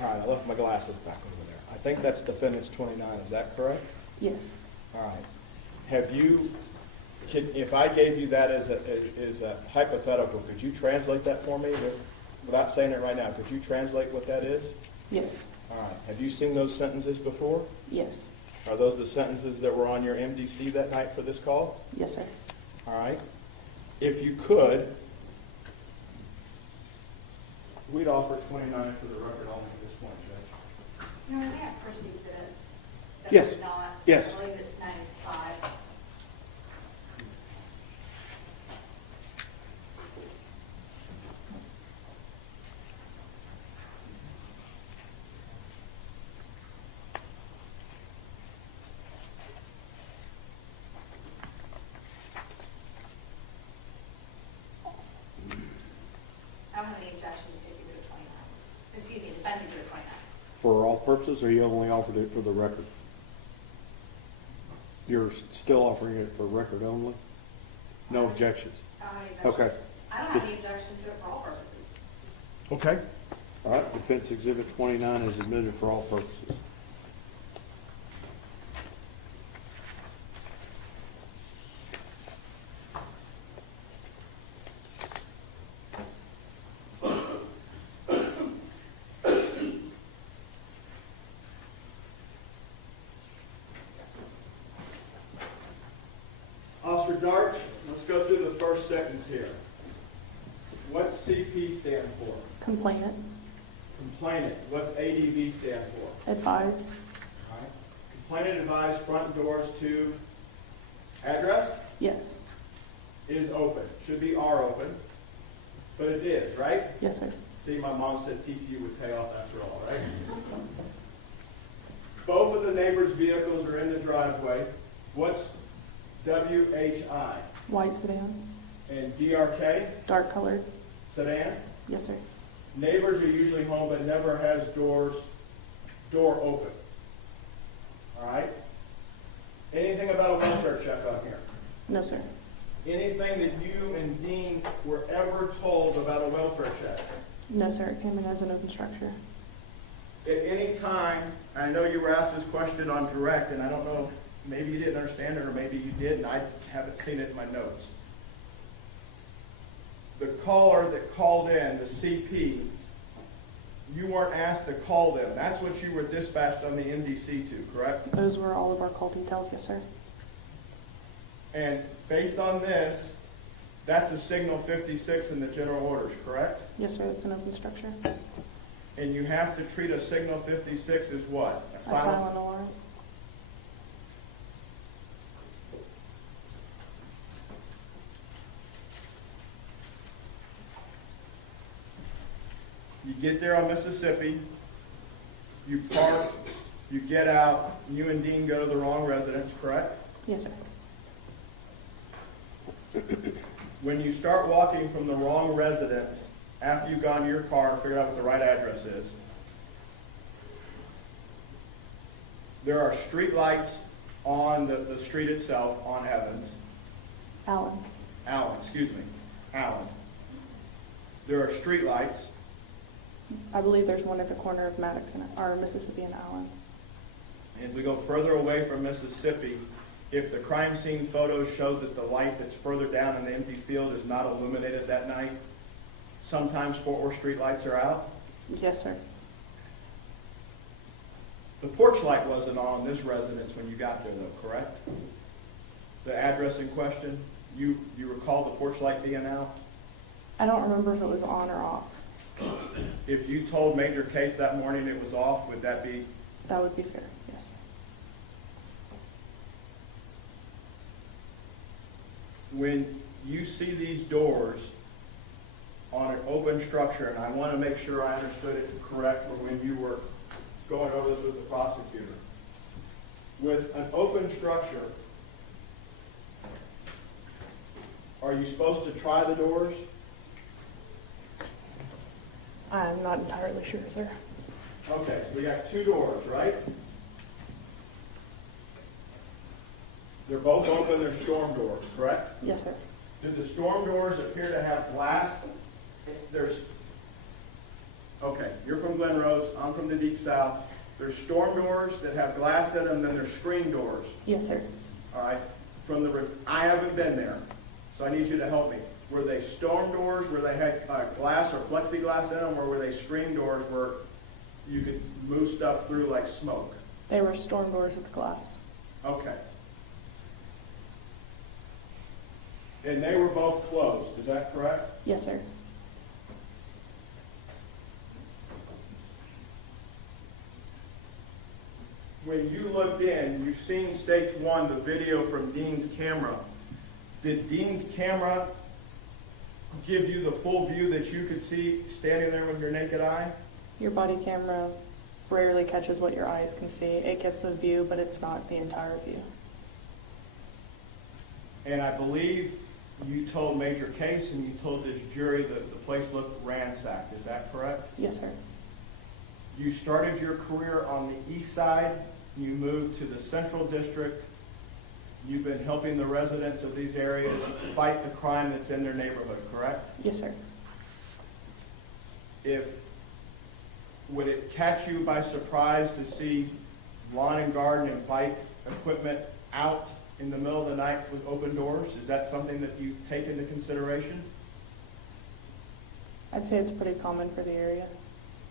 All right, I left my glasses back over there. I think that's defendant's 29, is that correct? Yes. All right. Have you, if I gave you that as a hypothetical, could you translate that for me without saying it right now? Could you translate what that is? Yes. All right. Have you seen those sentences before? Yes. Are those the sentences that were on your MDC that night for this call? Yes, sir. All right. If you could, We'd offer 29 for the record only at this point, Judge. You know, we have first exhibits that Yes. are not, Yes. I believe it's 95. I don't have any objection to State's Exhibit 29. Excuse me, Defense Exhibit 29. for all purposes, or you only offered it for the record? You're still offering it for record only? No objections? I don't have any objection. Okay. I don't have any objection to it for all purposes. Okay. All right, Defense Exhibit 29 is admitted for all purposes. Officer Darch, let's go through the first sentence here. What's CP stand for? Complainant, Complainant. What's ADV stand for? advised, All right. Complainant advised front doors to address yes. is open. Should be are open, but it is, right? Yes, sir. See, my mom said TCU would pay off after all, right? Both of the neighbors' vehicles are in the driveway. What's WHI? White sedan, And DRK? dark colored, Sedan? yes, sir. Neighbors are usually home but never has door open. All right? Anything about a welfare check on here? No, sir. Anything that you and Dean were ever told about a welfare check? No, sir. It came in as an open structure. At any time, I know you were asked this question on direct, and I don't know, maybe you didn't understand it or maybe you did, and I haven't seen it in my notes. The caller that called in, the CP, you weren't asked to call them. That's what you were dispatched on the MDC to, correct? Those were all of our call details, yes, sir. And based on this, that's a signal 56 in the general orders, correct? Yes, sir. It's an open structure. And you have to treat a signal 56 as what? A silent alarm. You get there on Mississippi, you park, you get out, you and Dean go to the wrong residence, correct? Yes, sir. When you start walking from the wrong residence, after you've gone to your car and figured out what the right address is, there are street lights on the street itself, on Evans. Allen. Allen. There are street lights. I believe there's one at the corner of Maddox or Mississippi and Allen. And we go further away from Mississippi. If the crime scene photos show that the light that's further down in the empty field is not illuminated that night, sometimes Fort Worth street lights are out. Yes, sir. The porch light wasn't on this residence when you got there, though, correct? The address in question, you recall the porch light being out? I don't remember if it was on or off. If you told Major Case that morning it was off, would that be? That would be fair, yes. When you see these doors on an open structure, and I want to make sure I understood it correct when you were going over this with the prosecutor. With an open structure, are you supposed to try the doors? I'm not entirely sure, sir. Okay, so we got two doors, right? They're both open, they're storm doors, correct? Yes, sir. Do the storm doors appear to have glass? Okay, you're from Glen Rose, I'm from the Deep South. There's storm doors that have glass in them, then there's screen doors. Yes, sir. All right, I haven't been there, so I need you to help me. Were they storm doors where they had glass or plexiglass in them, or were they screen doors where you could move stuff through like smoke? They were storm doors with glass. Okay. And they were both closed, is that correct? Yes, sir. When you looked in, you've seen Stage 1, the video from Dean's camera. Did Dean's camera give you the full view that you could see standing there with your naked eye? Your body camera rarely catches what your eyes can see. It gets a view, but it's not the entire view. And I believe you told Major Case and you told this jury that the place looked ransacked. Is that correct? Yes, sir. You started your career on the east side, you moved to the central district. You've been helping the residents of these areas fight the crime that's in their neighborhood, correct? Yes, sir. Would it catch you by surprise to see lawn and garden and bike equipment out in the middle of the night with open doors? Is that something that you take into consideration? I'd say it's pretty common for the area.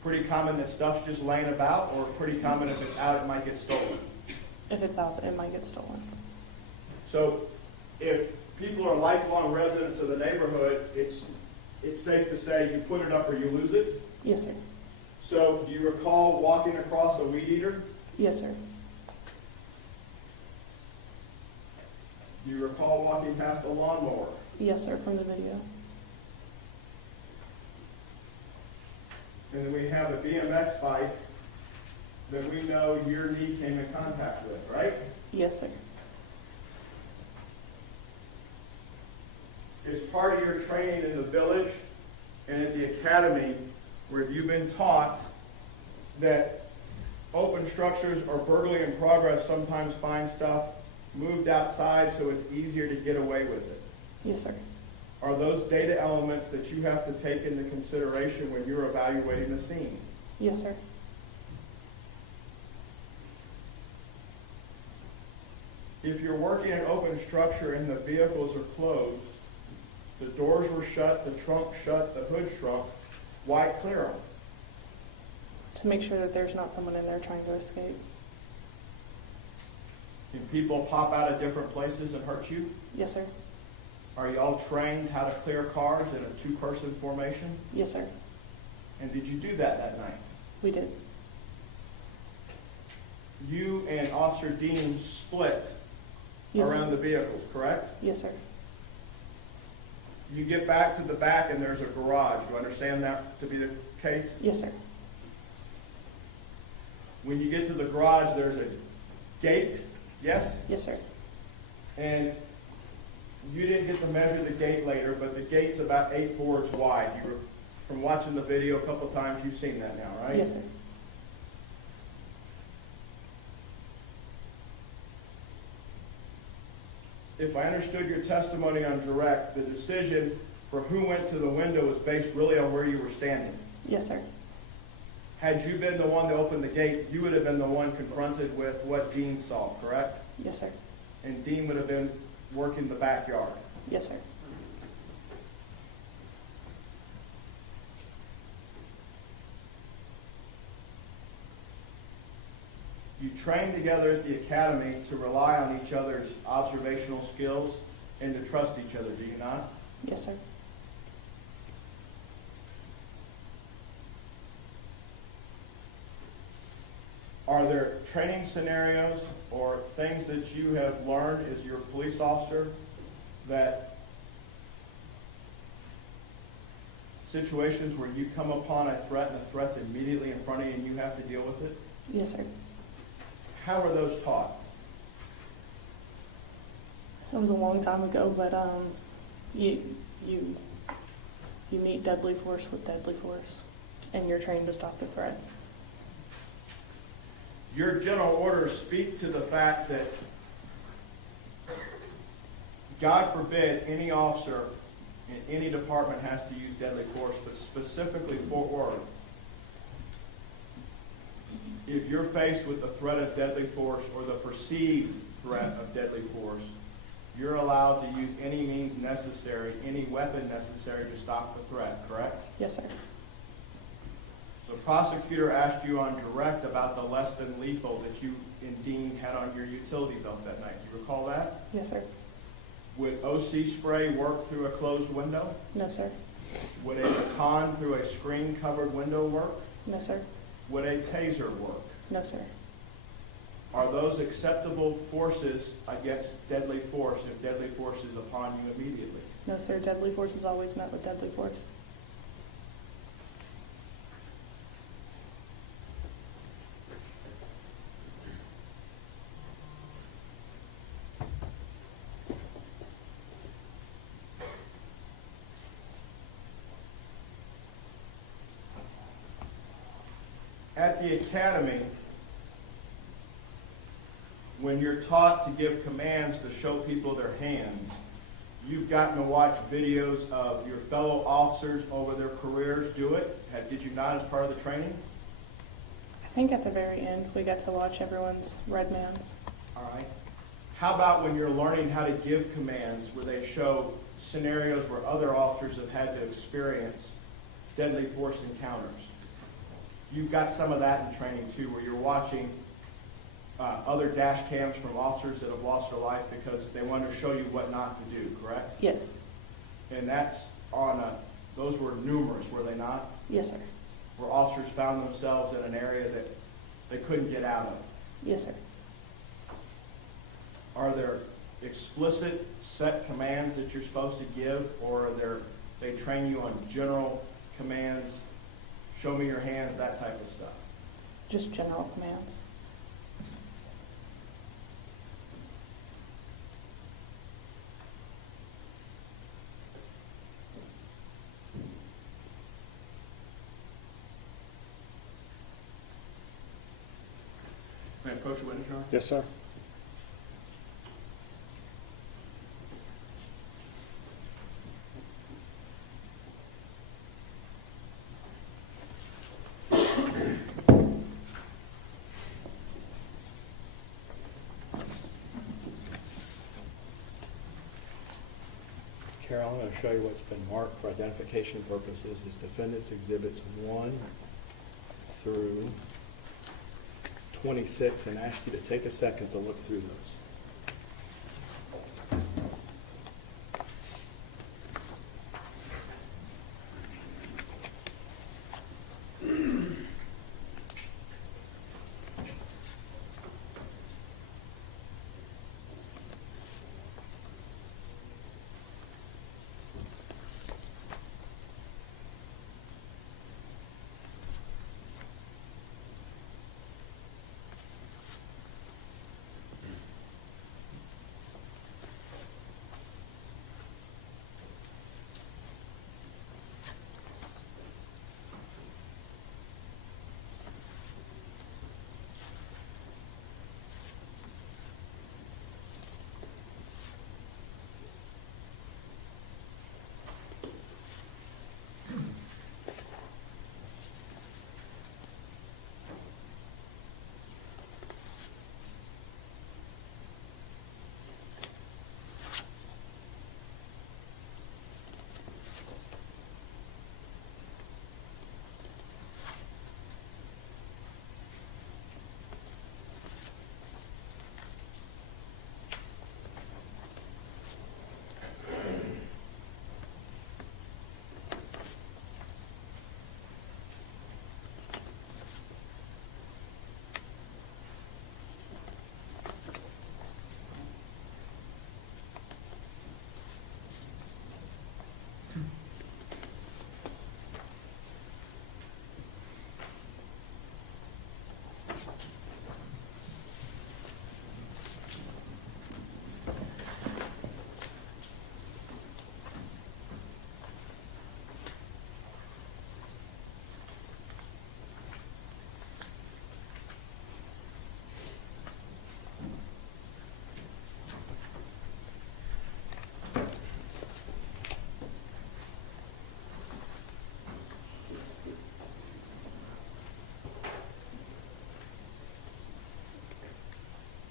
Pretty common that stuff's just laying about, or pretty common if it's out, it might get stolen? If it's out, it might get stolen. So if people are lifelong residents of the neighborhood, it's safe to say you put it up or you lose it? Yes, sir. So do you recall walking across a weed eater? Yes, sir. Do you recall walking past a lawnmower? Yes, sir, from the video. And then we have a BMX bike that we know your knee came in contact with, right? Yes, sir. As part of your training in the village and at the academy, where you've been taught that open structures or burglary in progress sometimes find stuff moved outside so it's easier to get away with it. Yes, sir. Are those data elements that you have to take into consideration when you're evaluating the scene? Yes, sir. If you're working in an open structure and the vehicles are closed, the doors were shut, the trunk shut, the hood shrunk, why clear them? To make sure that there's not someone in there trying to escape. Can people pop out of different places and hurt you? Yes, sir. Are you all trained how to clear cars in a two-person formation? Yes, sir. And did you do that night? We did. You and Officer Dean split Yes, around sir. the vehicles, correct? Yes, sir. You get back to the back and there's a garage. Do you understand that to be the case? Yes, sir. When you get to the garage, there's a gate, yes? Yes, sir. And you didn't get to measure the gate later, but the gate's about 8 boards wide. You were, from watching the video a couple times, you've seen that now, right? Yes, sir. If I understood your testimony on direct, the decision for who went to the window was based really on where you were standing. Yes, sir. Had you been the one that opened the gate, you would have been the one confronted with what Dean saw, correct? Yes, sir. And Dean would have been working the backyard. Yes, sir. You trained together at the academy to rely on each other's observational skills and to trust each other, do you not? Yes, sir. Are there training scenarios or things that you have learned as your police officer that situations where you come upon a threat and the threat's immediately in front of you and you have to deal with it? Yes, sir. How are those taught? It was a long time ago, but you meet deadly force with deadly force, and you're trained to stop the threat. Your general orders speak to the fact that, God forbid, any officer in any department has to use deadly force, but specifically Fort Worth, if you're faced with the threat of deadly force or the perceived threat of deadly force, you're allowed to use any means necessary, any weapon necessary to stop the threat, correct? Yes, sir. The prosecutor asked you on direct about the less than lethal that you and Dean had on your utility belt that night. Do you recall that? Yes, sir. Would OC spray work through a closed window? No, sir. Would a baton through a screen-covered window work? No, sir. Would a taser work? No, sir. Are those acceptable forces against deadly force if deadly force is upon you immediately? No, sir. Deadly force is always met with deadly force. at the academy, when you're taught to give commands to show people their hands, you've gotten to watch videos of your fellow officers over their careers do it. Did you not as part of the training? I think at the very end, we got to watch everyone's red mans. All right. How about when you're learning how to give commands where they show scenarios where other officers have had to experience deadly force encounters? You've got some of that in training too, where you're watching other dash cams from officers that have lost their life because they want to show you what not to do, correct? Yes. And that's on those were numerous, were they not? Yes, sir. Where officers found themselves in an area that they couldn't get out of. Yes, sir. Are there explicit set commands that you're supposed to give, or they train you on general commands, show me your hands, that type of stuff? Just general commands. May I approach the witness, Your Honor? Yes, sir. Carol, I'm going to show you what's been marked for identification purposes as Defendants Exhibits 1 through 26, and ask you to take a second to look through those.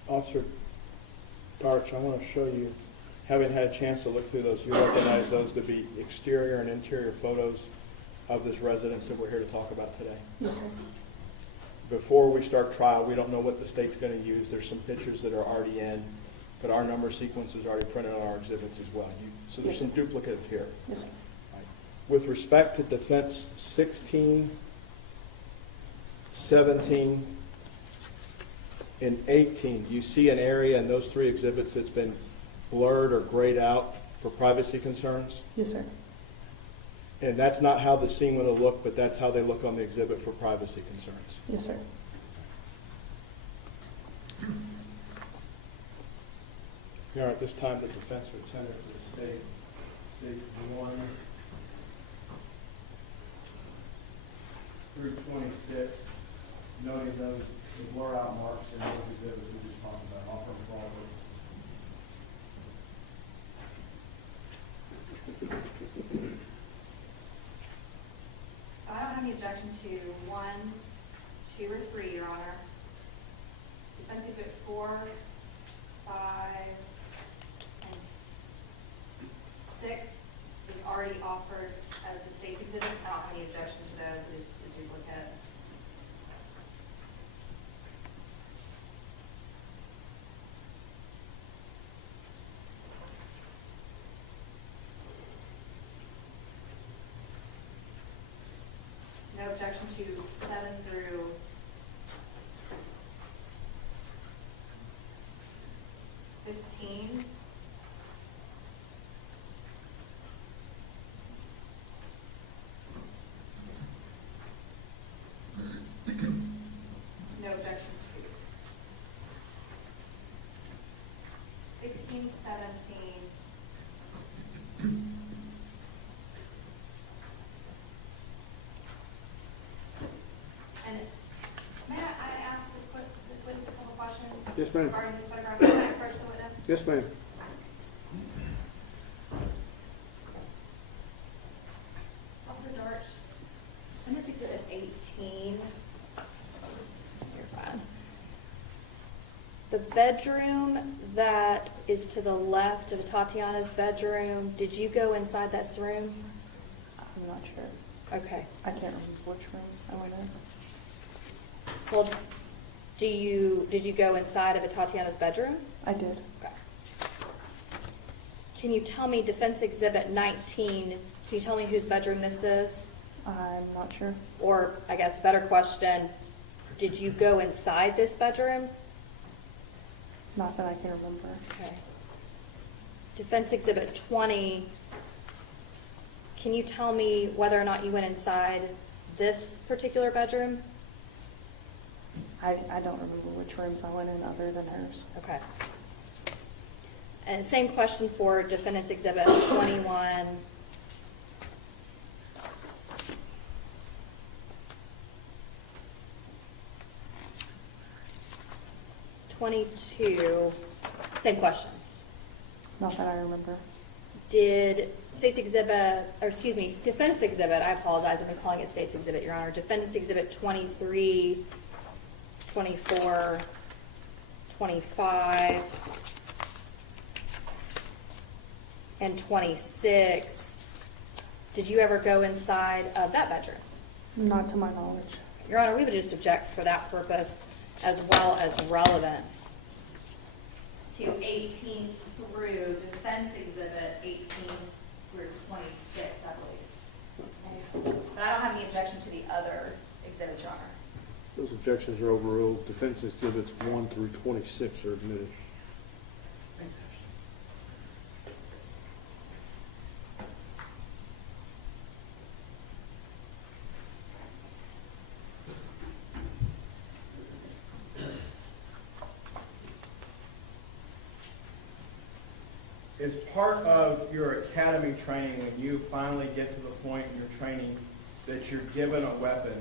Officer Darch, I want to show you, having had a chance to look through those, you recognize those to be exterior and interior photos of this residence that we're here to talk about today. Yes, sir. Before we start trial, we don't know what the state's going to use. There's some pictures that are already in, but our number sequence is already printed on our exhibits as well. So there's Yes, some sir. duplicative here. Yes, sir. Right. With respect to defense 16, 17, and 18, do you see an area in those three exhibits that's been blurred or grayed out for privacy concerns? Yes, sir. And that's not how the scene would have looked, but that's how they look on the exhibit for privacy concerns. Yes, sir. Here, at this time, the defense would send it to the stage 1 through 26. noting those blur out marks and those exhibits we just talked about, offering for all purposes. So I don't have any objection to 1, 2, or 3, Your Honor. Defense Exhibit 4, 5, and 6 is already offered as the state's exhibits. I don't have any objection to those. It is just a duplicate. No objection to 7 through 15. No objection to 16, 17. And may I ask this witness a couple questions? Yes, ma'am. Regarding this photograph, can I approach the witness? Yes, ma'am. Also, George, Defendant's Exhibit 18. You're fine. The bedroom that is to the left of Tatiana's bedroom, did you go inside that room? I'm not sure. Okay. I can't remember which room I went in. Well, did you go inside of Tatiana's bedroom? I did. Okay. Can you tell me, Defense Exhibit 19, can you tell me whose bedroom this is? I'm not sure. Or, I guess, better question, did you go inside this bedroom? Not that I can remember. Okay. Defense Exhibit 20, can you tell me whether or not you went inside this particular bedroom? I don't remember which rooms I went in other than hers. Okay. And same question for Defendant's Exhibit 21. 22, same question. Not that I remember. Did State's Exhibit, or excuse me, Defense Exhibit, I apologize, I've been calling it State's Exhibit, Your Honor. Defendant's Exhibit 23, 24, 25, and 26. Did you ever go inside of that bedroom? Not to my knowledge. Your Honor, we would just object for that purpose as well as relevance. To 18 through Defense Exhibit 18 through 26, I believe. But I don't have any objection to the other exhibits, Your Honor. Those objections are overruled. Defense exhibits 1 through 26 are admitted. As part of your academy training, when you finally get to the point in your training that you're given a weapon,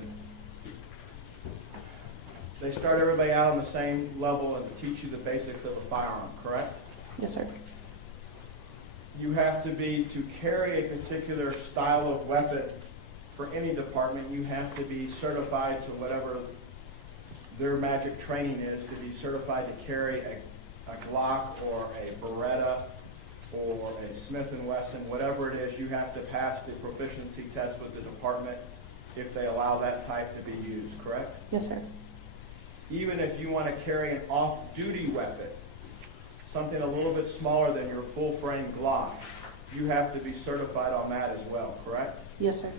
they start everybody out on the same level and teach you the basics of a firearm, correct? Yes, sir. You have to carry a particular style of weapon for any department, you have to be certified to whatever their magic training is, to be certified to carry a Glock or a Beretta or a Smith & Wesson, whatever it is, you have to pass the proficiency test with the department if they allow that type to be used, correct? Yes, sir. Even if you want to carry an off-duty weapon, something a little bit smaller than your full-frame Glock, you have to be certified on that as well, correct? Yes, sir.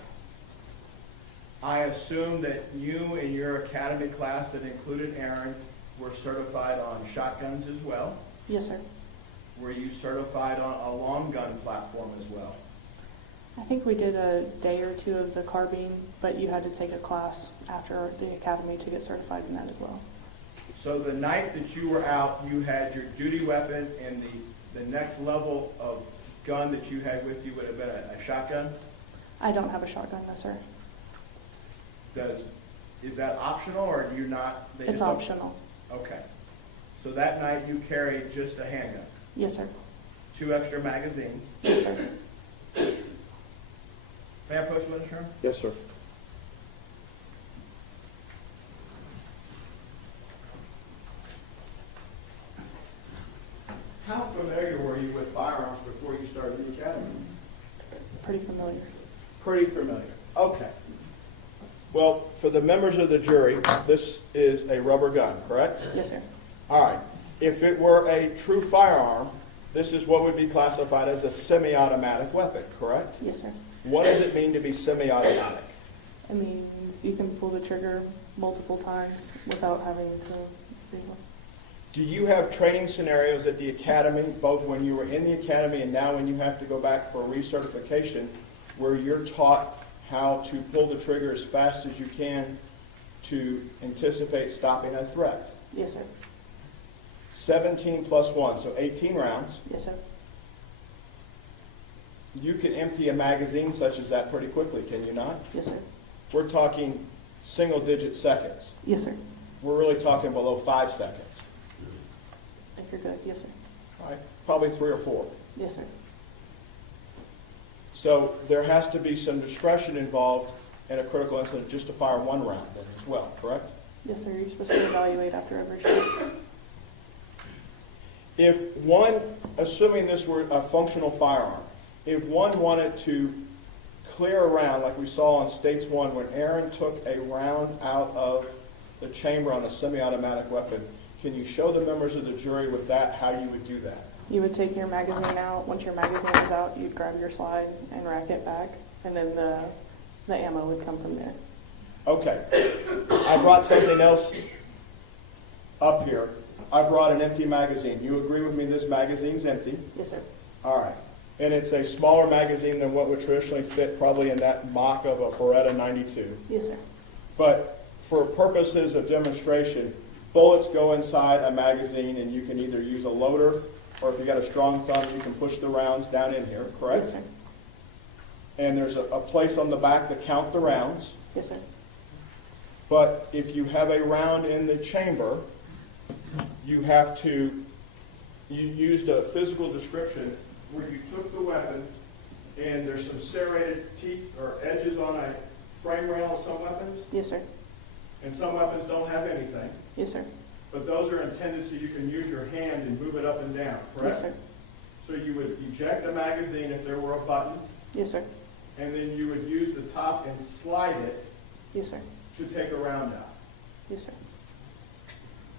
I assume that you in your academy class that included Aaron were certified on shotguns as well. Yes, sir. Were you certified on a long gun platform as well? I think we did a day or two of the carbine, but you had to take a class after the academy to get certified in that as well. So the night that you were out, you had your duty weapon, and the next level of gun that you had with you would have been a shotgun? I don't have a shotgun, no, sir. Does is that optional, or do you not? they It's just don't- optional. Okay. So that night you carried just a handgun, Yes, sir. 2 extra magazines. Yes, sir. May I approach Mr. Sherman? Yes, sir. How familiar were you with firearms before you started the academy? Pretty familiar. Pretty familiar. Okay. Well, for the members of the jury, this is a rubber gun, correct? Yes, sir. All right. If it were a true firearm, this is what would be classified as a semi-automatic weapon, correct? Yes, sir. What does it mean to be semi-automatic? It means you can pull the trigger multiple times without having to reload. Do you have training scenarios at the academy, both when you were in the academy and now when you have to go back for recertification, where you're taught how to pull the trigger as fast as you can to anticipate stopping a threat? Yes, sir. 17 plus 1, so 18 rounds. Yes, sir. You can empty a magazine such as that pretty quickly, can you not? Yes, sir. We're talking single-digit seconds. Yes, sir. We're really talking below 5 seconds, If you're good. Yes, sir. right? Probably 3 or 4. Yes, sir. So there has to be some discretion involved in a critical incident just to fire 1 round then as well, correct? Yes, sir. You're supposed to evaluate after every shot. If one, assuming this were a functional firearm, if one wanted to clear a round like we saw on States 1 when Aaron took a round out of the chamber on a semi-automatic weapon, can you show the members of the jury with that how you would do that? You would take your magazine out. Once your magazine was out, you'd grab your slide and rack it back, and then the ammo would come from there. Okay. I brought something else up here. I brought an empty magazine. You agree with me this magazine's empty? Yes, sir. All right. And it's a smaller magazine than what would traditionally fit probably in that mock of a Beretta 92. Yes, sir. But for purposes of demonstration, bullets go inside a magazine and you can either use a loader or if you got a strong thumb, you can push the rounds down in here, correct? Yes, sir. And there's a place on the back to count the rounds. Yes, sir. But if you have a round in the chamber, you used a physical description where you took the weapon and there's some serrated teeth or edges on a frame rail of some weapons, Yes, sir. and some weapons don't have anything. Yes, sir. But those are intended so you can use your hand and move it up and down, correct? Yes, sir. So you would eject the magazine if there were a button, Yes, sir. and then you would use the top and slide it Yes, sir. to take a round out. Yes, sir.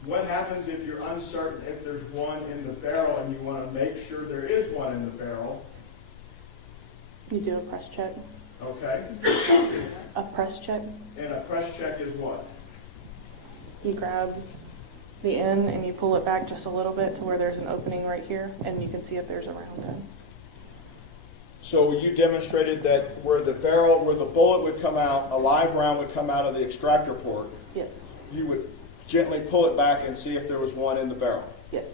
What happens if you're uncertain if there's one in the barrel and you want to make sure there is one in the barrel? You do a press check. Okay? A press check. And a press check is what? You grab the end and you pull it back just a little bit to where there's an opening right here, and you can see if there's a round in. So you demonstrated that where the bullet would come out, a live round would come out of the extractor port. Yes. You would gently pull it back and see if there was one in the barrel. Yes.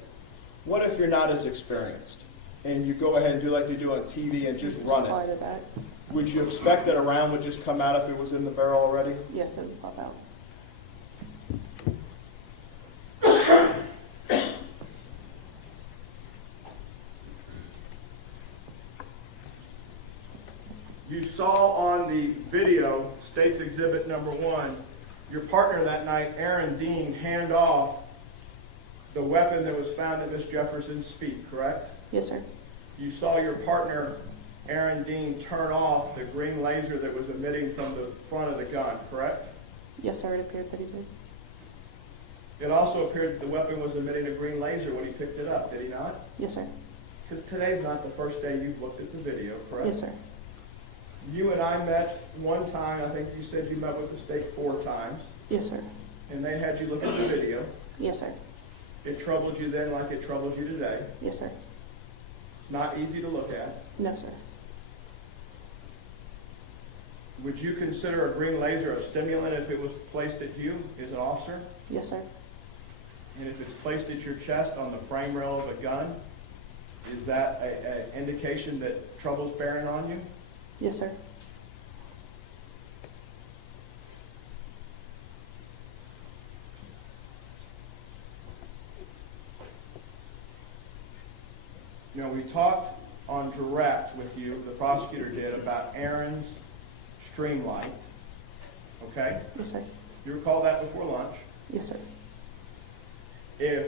What if you're not as experienced and you go ahead and do like they do on TV and just run Slide it? it back. Would you expect that a round would just come out if it was in the barrel already? Yes, it would pop out. You saw on the video, State's Exhibit number 1, your partner that night, Aaron Dean, hand off the weapon that was found at Miss Jefferson's feet, correct? Yes, sir. You saw your partner, Aaron Dean, turn off the green laser that was emitting from the front of the gun, correct? Yes, sir. It appeared that he did. It also appeared that the weapon was emitting a green laser when he picked it up, did he not? Yes, sir. Because today's not the first day you've looked at the video, correct? Yes, sir. You and I met one time. I think you said you met with the state 4 times, Yes, sir. and they had you look at the video. Yes, sir. It troubled you then like it troubles you today. Yes, sir. It's not easy to look at. No, sir. Would you consider a green laser a stimulant if it was placed at you as an officer? Yes, sir. And if it's placed at your chest on the frame rail of a gun, is that an indication that trouble's bearing on you? Yes, sir. you know, we talked on direct with you, the prosecutor did, about Aaron's stream light, okay? Yes, sir. You recall that before lunch? Yes, sir. If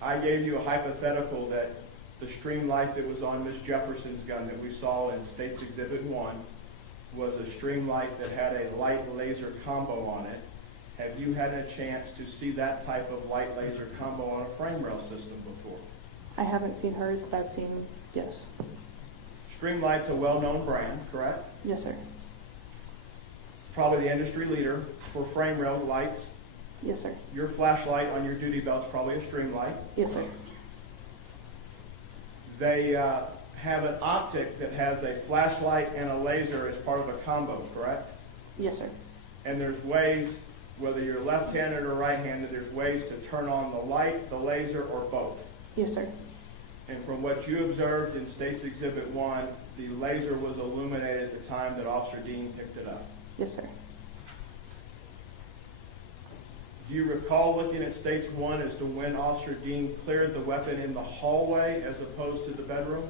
I gave you a hypothetical that the stream light that was on Miss Jefferson's gun that we saw in State's Exhibit 1 was a stream light that had a light laser combo on it, have you had a chance to see that type of light laser combo on a frame rail system before? I haven't seen hers, but I've seen, yes. Streamlight's a well-known brand, correct? Yes, sir. Probably the industry leader for frame rail lights. Yes, sir. Your flashlight on your duty belt's probably a Streamlight. Yes, sir. They have an optic that has a flashlight and a laser as part of a combo, correct? Yes, sir. And there's ways, whether you're left-handed or right-handed, there's ways to turn on the light, the laser, or both. Yes, sir. And from what you observed in State's Exhibit 1, the laser was illuminated at the time that Officer Dean picked it up. Yes, sir. Do you recall looking at State's 1 as to when Officer Dean cleared the weapon in the hallway as opposed to the bedroom?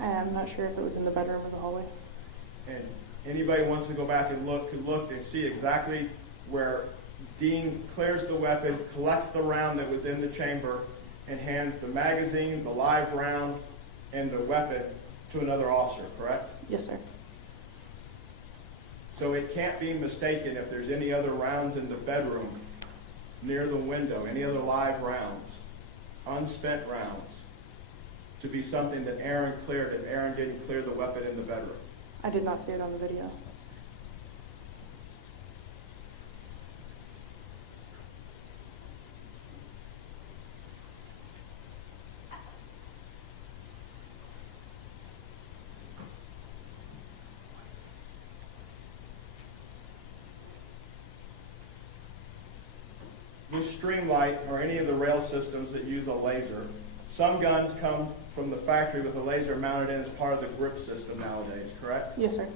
I'm not sure if it was in the bedroom or the hallway. And anybody wants to go back and look could look and see exactly where Dean clears the weapon, collects the round that was in the chamber, and hands the magazine, the live round, and the weapon to another officer, correct? Yes, sir. So it can't be mistaken if there's any other rounds in the bedroom, near the window, any other live rounds, unspent rounds, to be something that Aaron cleared if Aaron didn't clear the weapon in the bedroom. I did not see it on the video. This Streamlight or any of the rail systems that use a laser, some guns come from the factory with a laser mounted in as part of the grip system nowadays, correct? Yes, sir.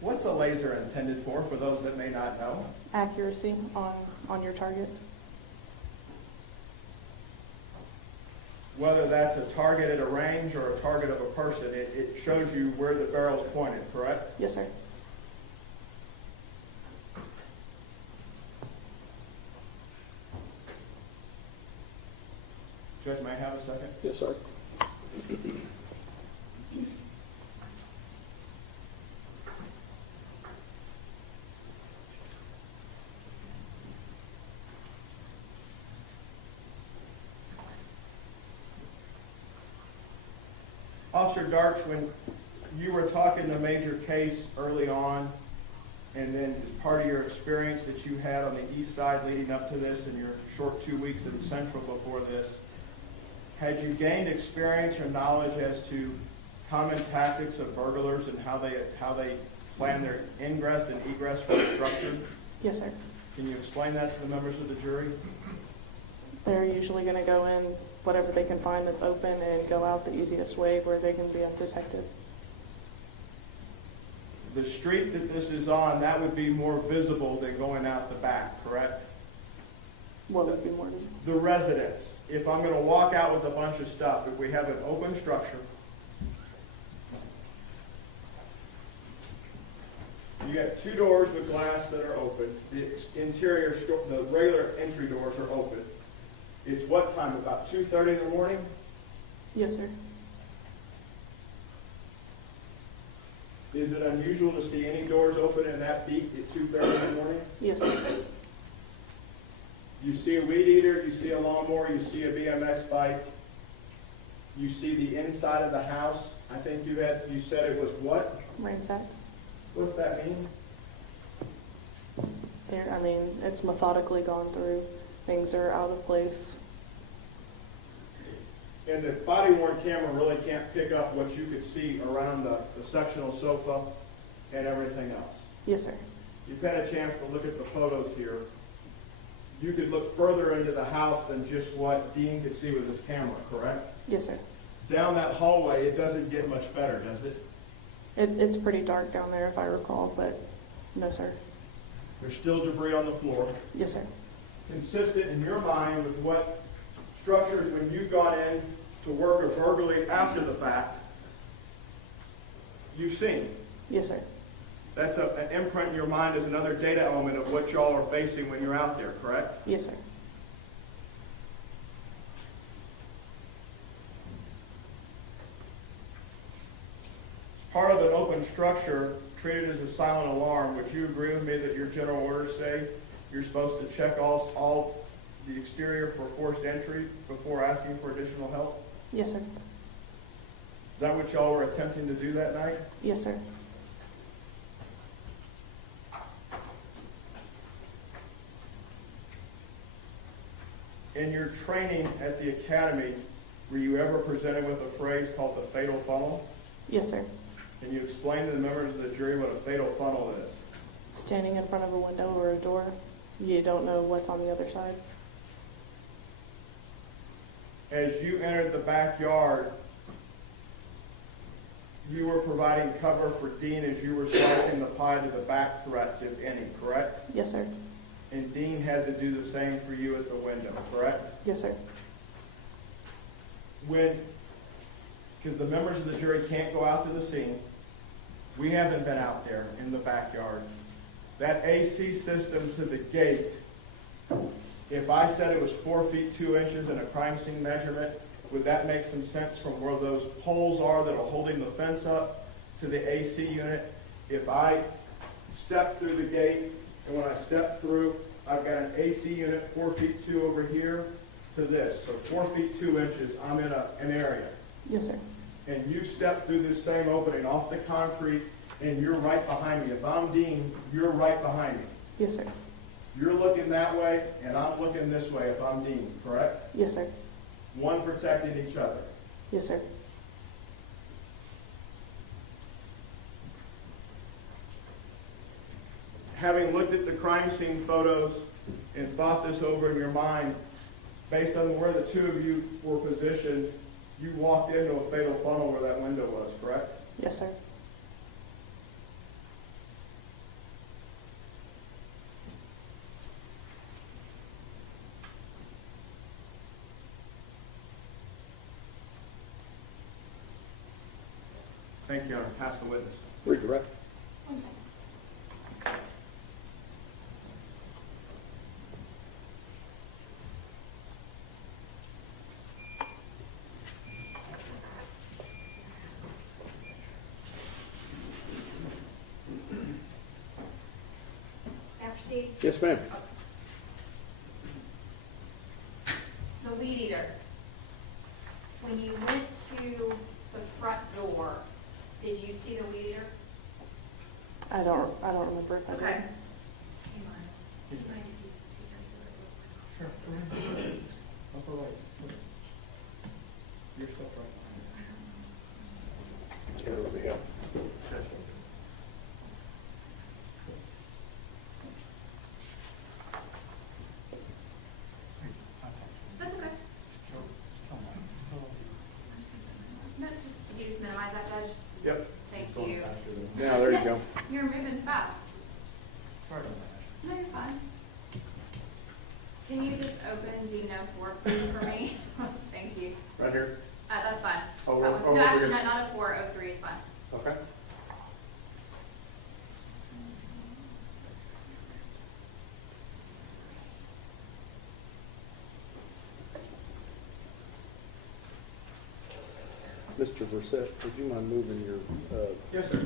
What's a laser intended for those that may not know? Accuracy on your target. Whether that's a target at a range or a target of a person, it shows you where the barrel's pointed, correct? Yes, sir. Judge, may I have a second? Yes, sir. Officer Darch, when you were talking the major case early on, and then as part of your experience that you had on the east side leading up to this and your short 2 weeks in Central before this, had you gained experience or knowledge as to common tactics of burglars and how they plan their ingress and egress from the structure? Yes, sir. Can you explain that to the members of the jury? They're usually going to go in whatever they can find that's open and go out the easiest way where they can be undetected. The street that this is on, that would be more visible than going out the back, correct? What would be more? The residence. If I'm going to walk out with a bunch of stuff, if we have an open structure, you got two doors with glass that are open. The interior, the regular entry doors are open. It's what time? About 2:30 in the morning? Yes, sir. Is it unusual to see any doors open in that beat at 2:30 in the morning? Yes, sir. You see a weed eater, you see a lawnmower, you see a BMX bike, you see the inside of the house. I think you said it was what? Ransacked. What's that mean? It's methodically gone through. Things are out of place. And the body-worn camera really can't pick up what you could see around the sectional sofa and everything else. Yes, sir. You've had a chance to look at the photos here. You could look further into the house than just what Dean could see with his camera, correct? Yes, sir. Down that hallway, it doesn't get much better, does it? It's pretty dark down there, if I recall, but no, sir. There's still debris on the floor. Yes, sir. Consistent in your mind with what structures, when you've gone in to work a burglary after the fact, you've seen. Yes, sir. That's an imprint in your mind as another data element of what y'all are facing when you're out there, correct? Yes, sir. As part of an open structure treated as a silent alarm, would you agree with me that your general orders say you're supposed to check all the exterior for forced entry before asking for additional help? Yes, sir. Is that what y'all were attempting to do that night? Yes, sir. In your training at the academy, were you ever presented with a phrase called the fatal funnel? Yes, sir. Can you explain to the members of the jury what a fatal funnel is? Standing in front of a window or a door, you don't know what's on the other side. As you entered the backyard, you were providing cover for Dean as you were slicing the pie to the back threats, if any, correct? Yes, sir. And Dean had to do the same for you at the window, correct? Yes, sir. Because the members of the jury can't go out to the scene, we haven't been out there in the backyard. That AC system to the gate, if I said it was 4 feet 2 inches in a crime scene measurement, would that make some sense from where those poles are that are holding the fence up to the AC unit? If I step through the gate, and when I step through, I've got an AC unit 4 feet 2 over here to this. So 4 feet 2 inches, I'm in an area. Yes, sir. And you step through this same opening off the concrete, and you're right behind me. If I'm Dean, you're right behind me. Yes, sir. You're looking that way, and I'm looking this way if I'm Dean, correct? Yes, sir. One protecting each other. Yes, sir. Having looked at the crime scene photos and thought this over in your mind, based on where the two of you were positioned, you walked into a fatal funnel where that window was, correct? Yes, sir. Thank you, Your Honor. Pass the witness. Redirect. Proceed. Yes, ma'am. The weed eater. When you went to the front door, did you see the weed eater? I don't remember if I did. Okay. Sure. Upper right. You're still right. Turn over the hill. That's okay. No, did you just minimize that, Judge? Yep. Thank you. Now, there you go. You're moving fast. Sorry about that. No, you're fine. Can you just open D-No 4, please, for me? Thank you. Right here? That's fine. Over- That one. over No, actually, here. not a 4, 03 is fine. Okay. Mr. Brissett, would you mind moving your Yes, sir.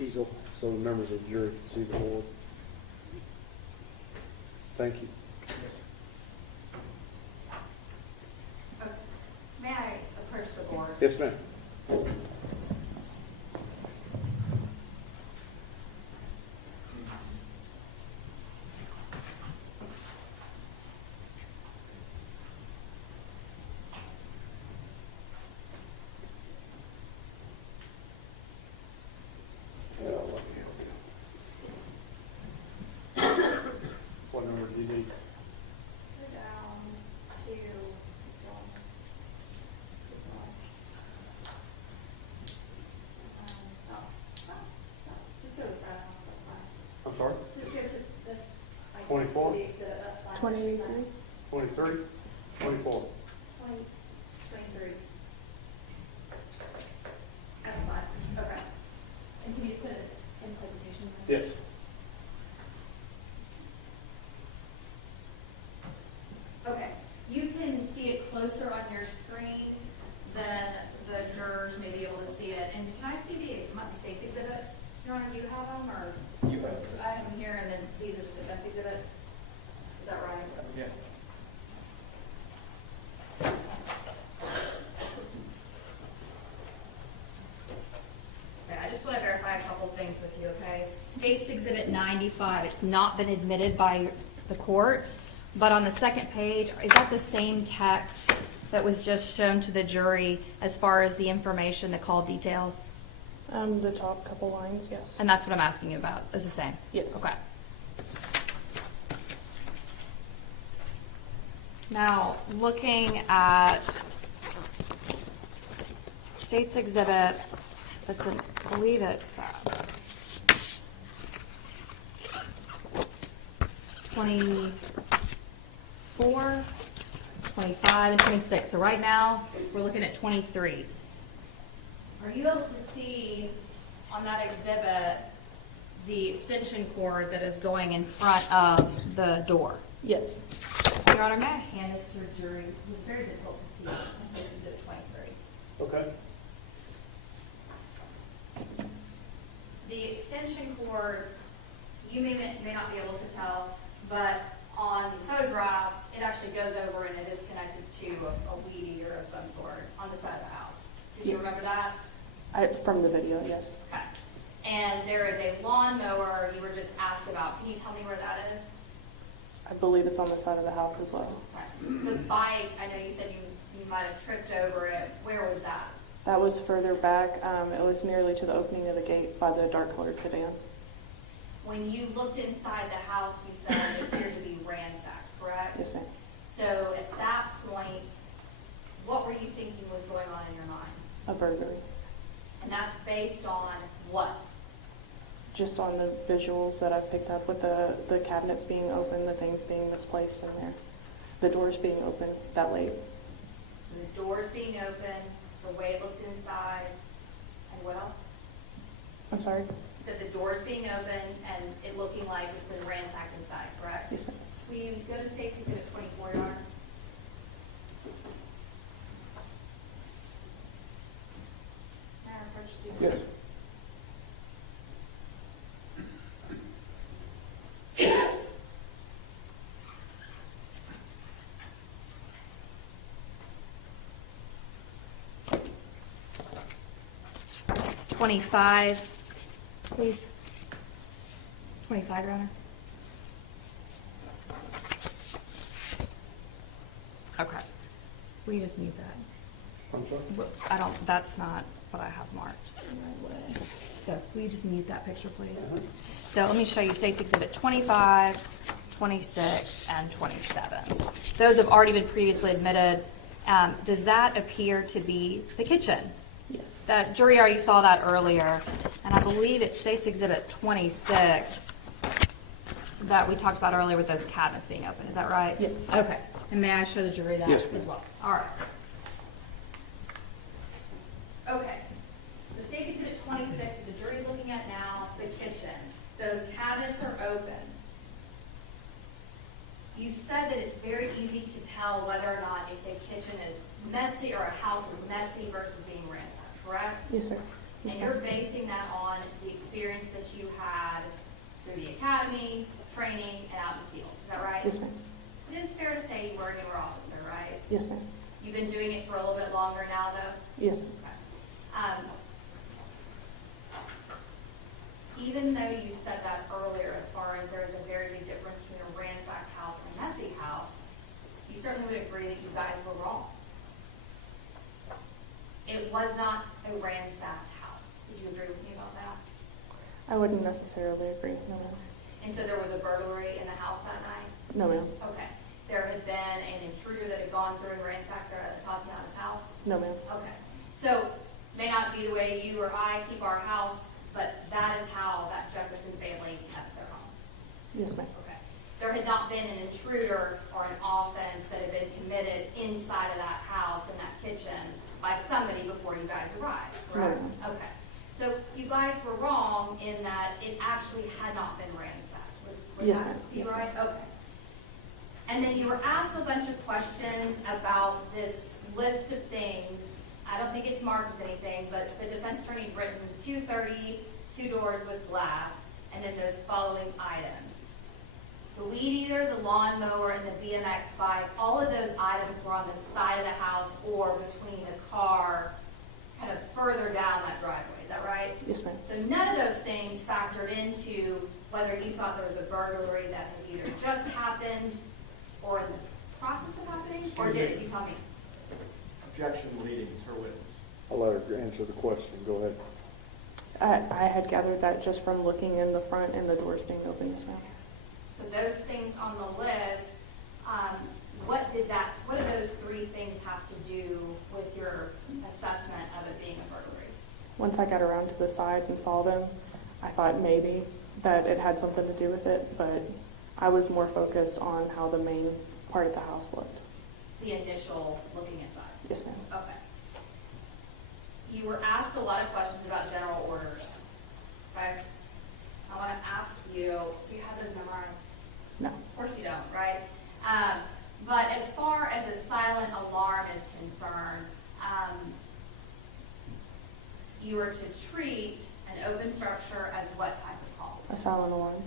easel so the members of the jury can see the board? Thank you. Okay. May I approach the board? Yes, ma'am. Well, let me help you. What number do you need? Go down to, just go to the front. I'm sorry? Just go to this. like, 24? the exhibit, that's fine. 23? 23? 24? 23. Yes. Okay, you can see it closer on your screen than the jurors may be able to see it. And can I see the state's exhibits? Your Honor, do you have them, or? You have it. I have them here, and then these are just defense exhibits. Is that right? Yeah. Okay, I just want to verify a couple things with you, okay? State's Exhibit 95, it's not been admitted by the court, but on the second page, is that the same text that was just shown to the jury as far as the information, the call details? The top couple lines, yes. And that's what I'm asking you about, is the same? Yes. Okay. Now, looking at State's Exhibit, that's in, I believe it's 24, 25, and 26. So right now, we're looking at 23. Are you able to see on that exhibit the extension cord that is going in front of the door? Yes. Your Honor, may I hand this to the jury? It's very difficult to see on State's Exhibit 23. Okay. The extension cord, you may not be able to tell, but on the photographs, it actually goes over and it is connected to a weed eater of some sort on the side of the house. Did you remember that? From the video, yes. Okay. And there is a lawnmower you were just asked about. Can you tell me where that is? I believe it's on the side of the house as well. Okay. The bike, I know you said you might have tripped over it. Where was that? That was further back. It was nearly to the opening of the gate by the dark colored sedan. When you looked inside the house, you said it appeared to be ransacked, correct? Yes, ma'am. So at that point, what were you thinking was going on in your mind? A burglary. And that's based on what? Just on the visuals that I've picked up with the cabinets being open, the things being misplaced in there, the doors being open that late. The doors being open, the way it looked inside, and what else? I'm sorry? You said the doors being open and it looking like it's been ransacked inside, correct? Yes, ma'am. Will you go to State's Exhibit 24, Your Honor? May I approach the... Yes. $25, please. 25, Your Honor. Okay. Will you just mute that? I'm sorry? That's not what I have marked. So will you just mute that picture, please? So let me show you State's Exhibit 25, 26, and 27. Those have already been previously admitted. Does that appear to be the kitchen? Yes. That jury already saw that earlier, and I believe it's State's Exhibit 26 that we talked about earlier with those cabinets being open. Is that right? Yes. Okay. And may I show the jury that Yes, ma'am. as well? All right. Okay. So State's Exhibit 26, what the jury's looking at now, the kitchen. Those cabinets are open. You said that it's very easy to tell whether or not it's a kitchen is messy or a house is messy versus being ransacked, correct? Yes, sir. Yes, And ma'am. you're basing that on the experience that you had through the academy, training, and out in the field. Is that right? Yes, ma'am. It is fair to say you were a newer officer, right? Yes, ma'am. You've been doing it for a little bit longer now, though? Yes, ma'am. Okay. Even though you said that earlier, as far as there is a very big difference between a ransacked house and a messy house, you certainly would agree that you guys were wrong. It was not a ransacked house. Would you agree with me about that? I wouldn't necessarily agree. No, ma'am. And so there was a burglary in the house that night? No, ma'am. Okay. There had been an intruder that had gone through and ransacked Atatiana's house? No, ma'am. Okay. So, may not be the way you or I keep our house, but that is how that Jefferson family kept their home. Yes, ma'am. Okay. There had not been an intruder or an offense that had been committed inside of that house, in that kitchen, by somebody before you guys arrived, correct? No. Okay. So you guys were wrong in that it actually had not been ransacked. Would Yes, that ma'am. be Yes, ma'am. right? Okay. And then you were asked a bunch of questions about this list of things. I don't think it's marked as anything, but the defense attorney had written 230, 2 doors with glass, and then those following items. The weed eater, the lawnmower, and the BMX bike, all of those items were on the side of the house or between the car, kind of further down that driveway. Is that right? Yes, ma'am. So none of those things factored into whether you thought there was a burglary that had either just happened or in the process of happening, or did it? You tell me. Objection leading, it's her witness. I'll let her answer the question. Go ahead. I had gathered that just from looking in the front and the doors being open, yes, ma'am. So those things on the list, what did those 3 things have to do with your assessment of it being a burglary? Once I got around to the side and saw them, I thought maybe that it had something to do with it, but I was more focused on how the main part of the house looked. The initial looking inside. Yes, ma'am. Okay. You were asked a lot of questions about general orders. Okay? I want to ask you, do you have those memorized? No. Of course you don't, right? But as far as a silent alarm is concerned, you were to treat an open structure as what type of call? A silent alarm.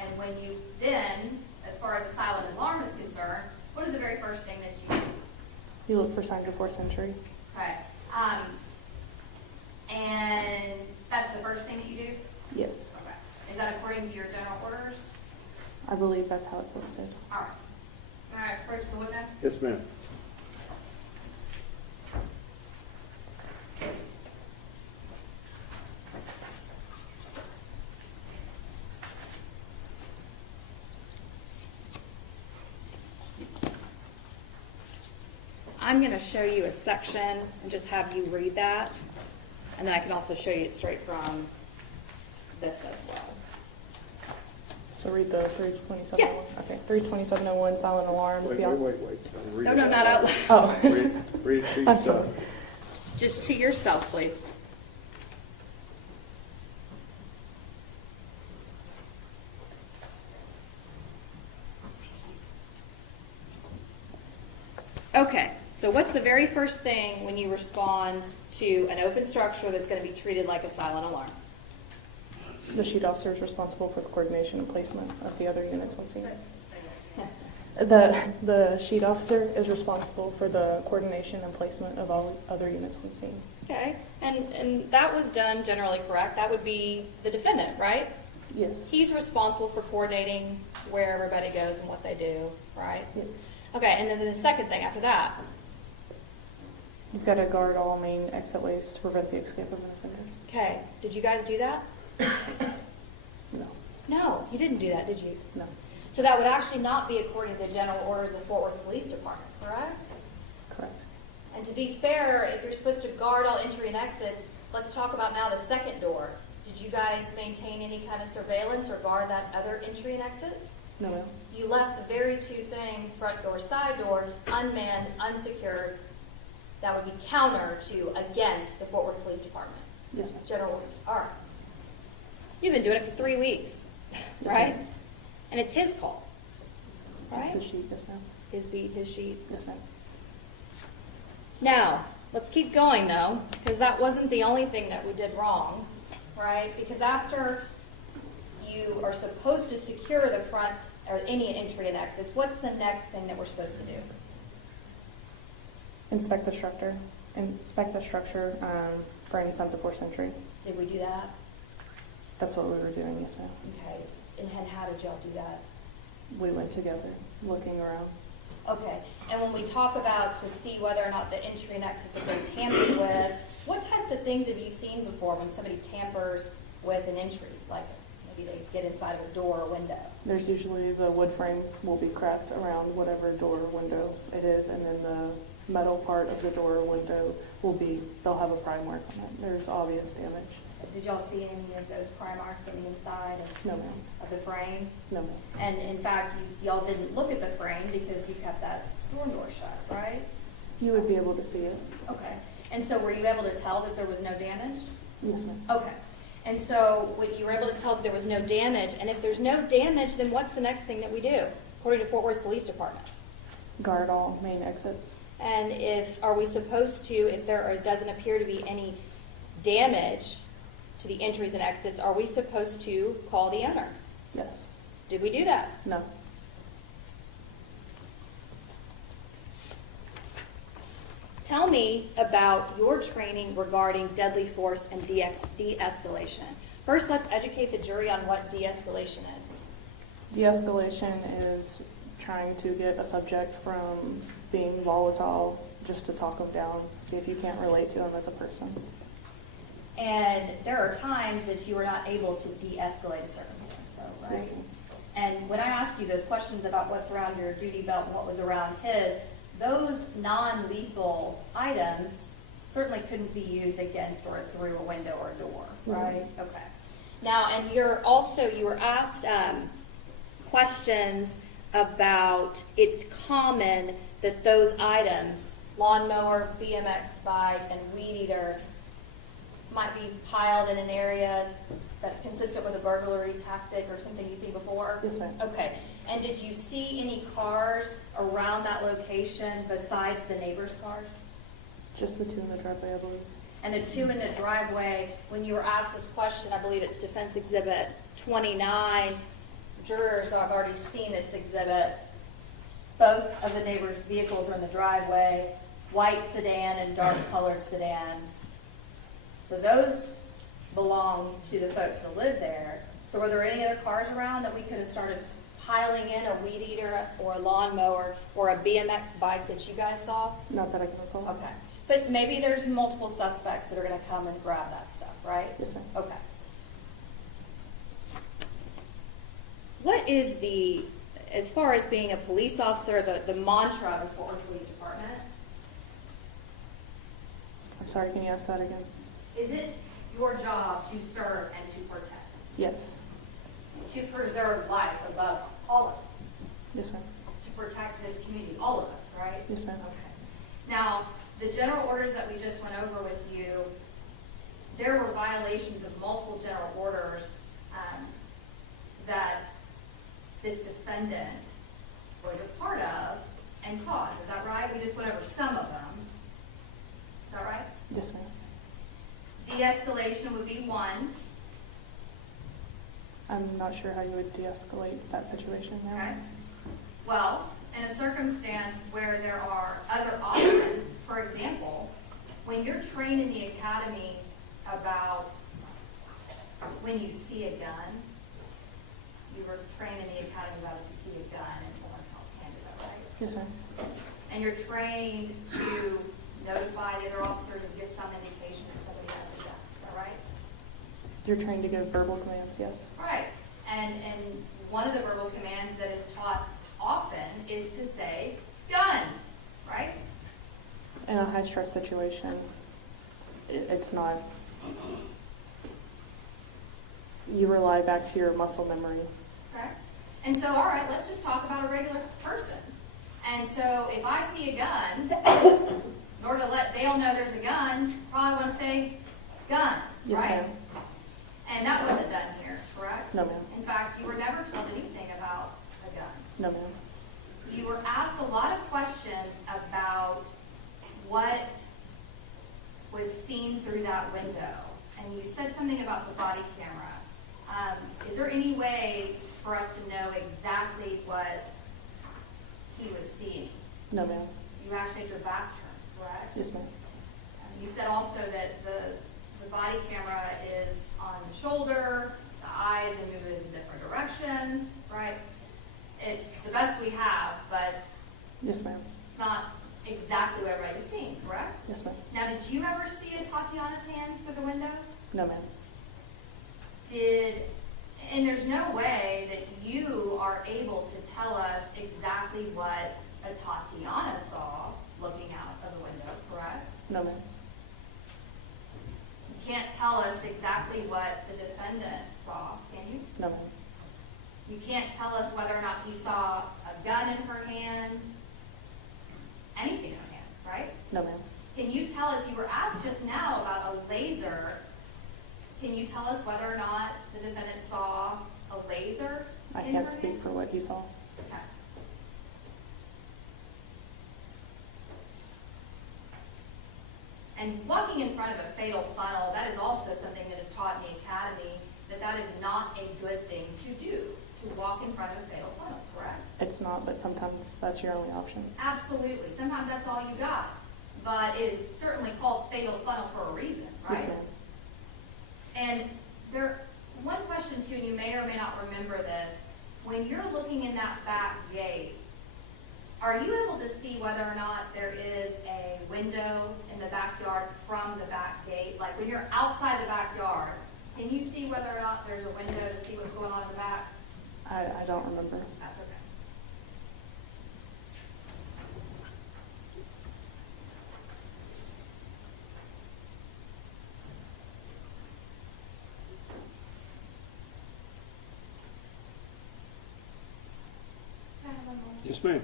And when you then, as far as a silent alarm is concerned, what is the very first thing that you do? You look for signs of forced entry. Okay. And that's the first thing that you do? Yes. Okay. Is that according to your general orders? I believe that's how it's listed. All right. All right, approach the witness. Yes, ma'am. I'm going to show you a section and just have you read that. And then I can also show you it straight from this as well. So read the 32701. Yeah. Okay, 32701, silent alarms. Wait. Read No, it not out loud. Oh. Read it to I'm yourself. sorry. Just to yourself, please. Okay, so what's the very first thing when you respond to an open structure that's going to be treated like a silent alarm? The sheet officer is responsible for the coordination and placement of the other units on scene. The sheet officer is responsible for the coordination and placement of all other units on scene. Okay, and that was done generally correct. That would be the defendant, right? Yes. He's responsible for coordinating where everybody goes and what they do, right? Yes. Okay, and then the second thing after that. You've got to guard all main exit ways to prevent the escape of an offender. Okay, did you guys do that? No. No, you didn't do that, did you? No. So that would actually not be according to the general orders of the Fort Worth Police Department, correct? Correct. And to be fair, if you're supposed to guard all entry and exits, let's talk about now the second door. Did you guys maintain any kind of surveillance or guard that other entry and exit? No, ma'am. You left the very 2 things, front door, side door, unmanned, unsecured, that would be counter to against the Fort Worth Police Department. Yes, ma'am. General orders. All right. You've been doing it for 3 weeks, Yes, right? ma'am. And it's his call, right? It's the sheet, yes, ma'am. His beat, his sheet. Yes, ma'am. Now, let's keep going though, because that wasn't the only thing that we did wrong, right? Because after you are supposed to secure the front or any entry and exits, what's the next thing that we're supposed to do? Inspect the structure. For any signs of forced entry. Did we do that? That's what we were doing, yes, ma'am. Okay. And how did y'all do that? We went together, looking around. Okay. And when we talk about to see whether or not the entry and exits have been tampered with, what types of things have you seen before when somebody tampers with an entry? Like maybe they get inside of a door or window. There's usually the wood frame will be cracked around whatever door or window it is, and then the metal part of the door or window they'll have a pry mark on it. There's obvious damage. Did y'all see any of those pry marks on the inside No, ma'am. of the frame? No, ma'am. And in fact, y'all didn't look at the frame because you kept that storm door shut, right? You would be able to see it. Okay. And so were you able to tell that there was no damage? Yes, ma'am. Okay. And so what you were able to tell that there was no damage, and if there's no damage, then what's the next thing that we do, according to Fort Worth Police Department? Guard all main exits. And are we supposed to, if doesn't appear to be any damage to the entries and exits, are we supposed to call the owner? Yes. Did we do that? No. Tell me about your training regarding deadly force and de-escalation. First, let's educate the jury on what de-escalation is. De-escalation is trying to get a subject from being volatile just to talk them down, see if you can't relate to them as a person. And there are times that you are not able to de-escalate a circumstance, though, right? Yes, ma'am. And when I asked you those questions about what's around your duty belt and what was around his, those non-lethal items certainly couldn't be used against or through a window or a door, right? Mm-hmm. Okay. Now, and you were asked questions about it's common that those items, lawnmower, BMX bike, and weed eater, might be piled in an area that's consistent with a burglary tactic or something you see before? Yes, ma'am. Okay. And did you see any cars around that location besides the neighbors' cars? Just the two in the driveway, I believe. And the two in the driveway, when you were asked this question, I believe it's Defense Exhibit 29, jurors have already seen this exhibit. Both of the neighbors' vehicles are in the driveway, white sedan and dark colored sedan. So those belong to the folks that live there. So were there any other cars around that we could have started piling in a weed eater or a lawnmower or a BMX bike that you guys saw? Not that I can recall. Okay. But maybe there's multiple suspects that are going to come and grab that stuff, right? Yes, ma'am. Okay. What is as far as being a police officer, the mantra of the Fort Worth Police Department? I'm sorry, can you ask that again? Is it your job to serve and to protect? Yes. To preserve life above all of us? Yes, ma'am. To protect this community, all of us, right? Yes, ma'am. Okay. Now, the general orders that we just went over with you, there were violations of multiple general orders that this defendant was a part of and caused. Is that right? We just went over some of them. Is that right? Yes, ma'am. De-escalation would be one. I'm not sure how you would de-escalate that situation now. Okay. Well, in a circumstance where there are other options, for example, when you're trained in the academy about when you see a gun, you were trained in the academy about if you see a gun in someone's hand, is that right? Yes, ma'am. And you're trained to notify the other officer to give some indication that somebody has a gun, is that right? You're trained to give verbal commands, yes. Right. And one of the verbal commands that is taught often is to say, gun, right? In a high-stress situation, it's not. You rely back to your muscle memory. Okay. And so, all right, let's just talk about a regular person. And so if I see a gun, in order to let Dale know there's a gun, probably want to say gun, Yes, right? ma'am. And that wasn't done here, correct? No, ma'am. In fact, you were never told anything about a gun. No, ma'am. You were asked a lot of questions about what was seen through that window. And you said something about the body camera. Is there any way for us to know exactly what he was seeing? No, ma'am. You actually had your back turned, correct? Yes, ma'am. You said also that the body camera is on the shoulder, the eyes are moving in different directions, right? It's the best we have, but Yes, ma'am. it's not exactly what everybody's seeing, correct? Yes, ma'am. Now, did you ever see Atatiana's hands through the window? No, ma'am. And there's no way that you are able to tell us exactly what Atatiana saw looking out of the window, correct? No, ma'am. You can't tell us exactly what the defendant saw, can you? No, ma'am. You can't tell us whether or not he saw a gun in her hand, anything in her hand, right? No, ma'am. Can you tell us, you were asked just now about a laser Can you tell us whether or not the defendant saw a laser? I in can't her speak hand? for what he saw. Okay. And walking in front of a fatal funnel, that is also something that is taught in the academy, that is not a good thing to do, to walk in front of a fatal funnel, correct? It's not, but sometimes that's your only option. Absolutely. Sometimes that's all you got. But it is certainly called fatal funnel for a reason, right? Yes, ma'am. And one question too, and you may or may not remember this, when you're looking in that back gate, are you able to see whether or not there is a window in the backyard from the back gate? Like when you're outside the backyard, can you see whether or not there's a window to see what's going on in the back? I don't remember. That's okay. Can I have one moment? Yes, ma'am.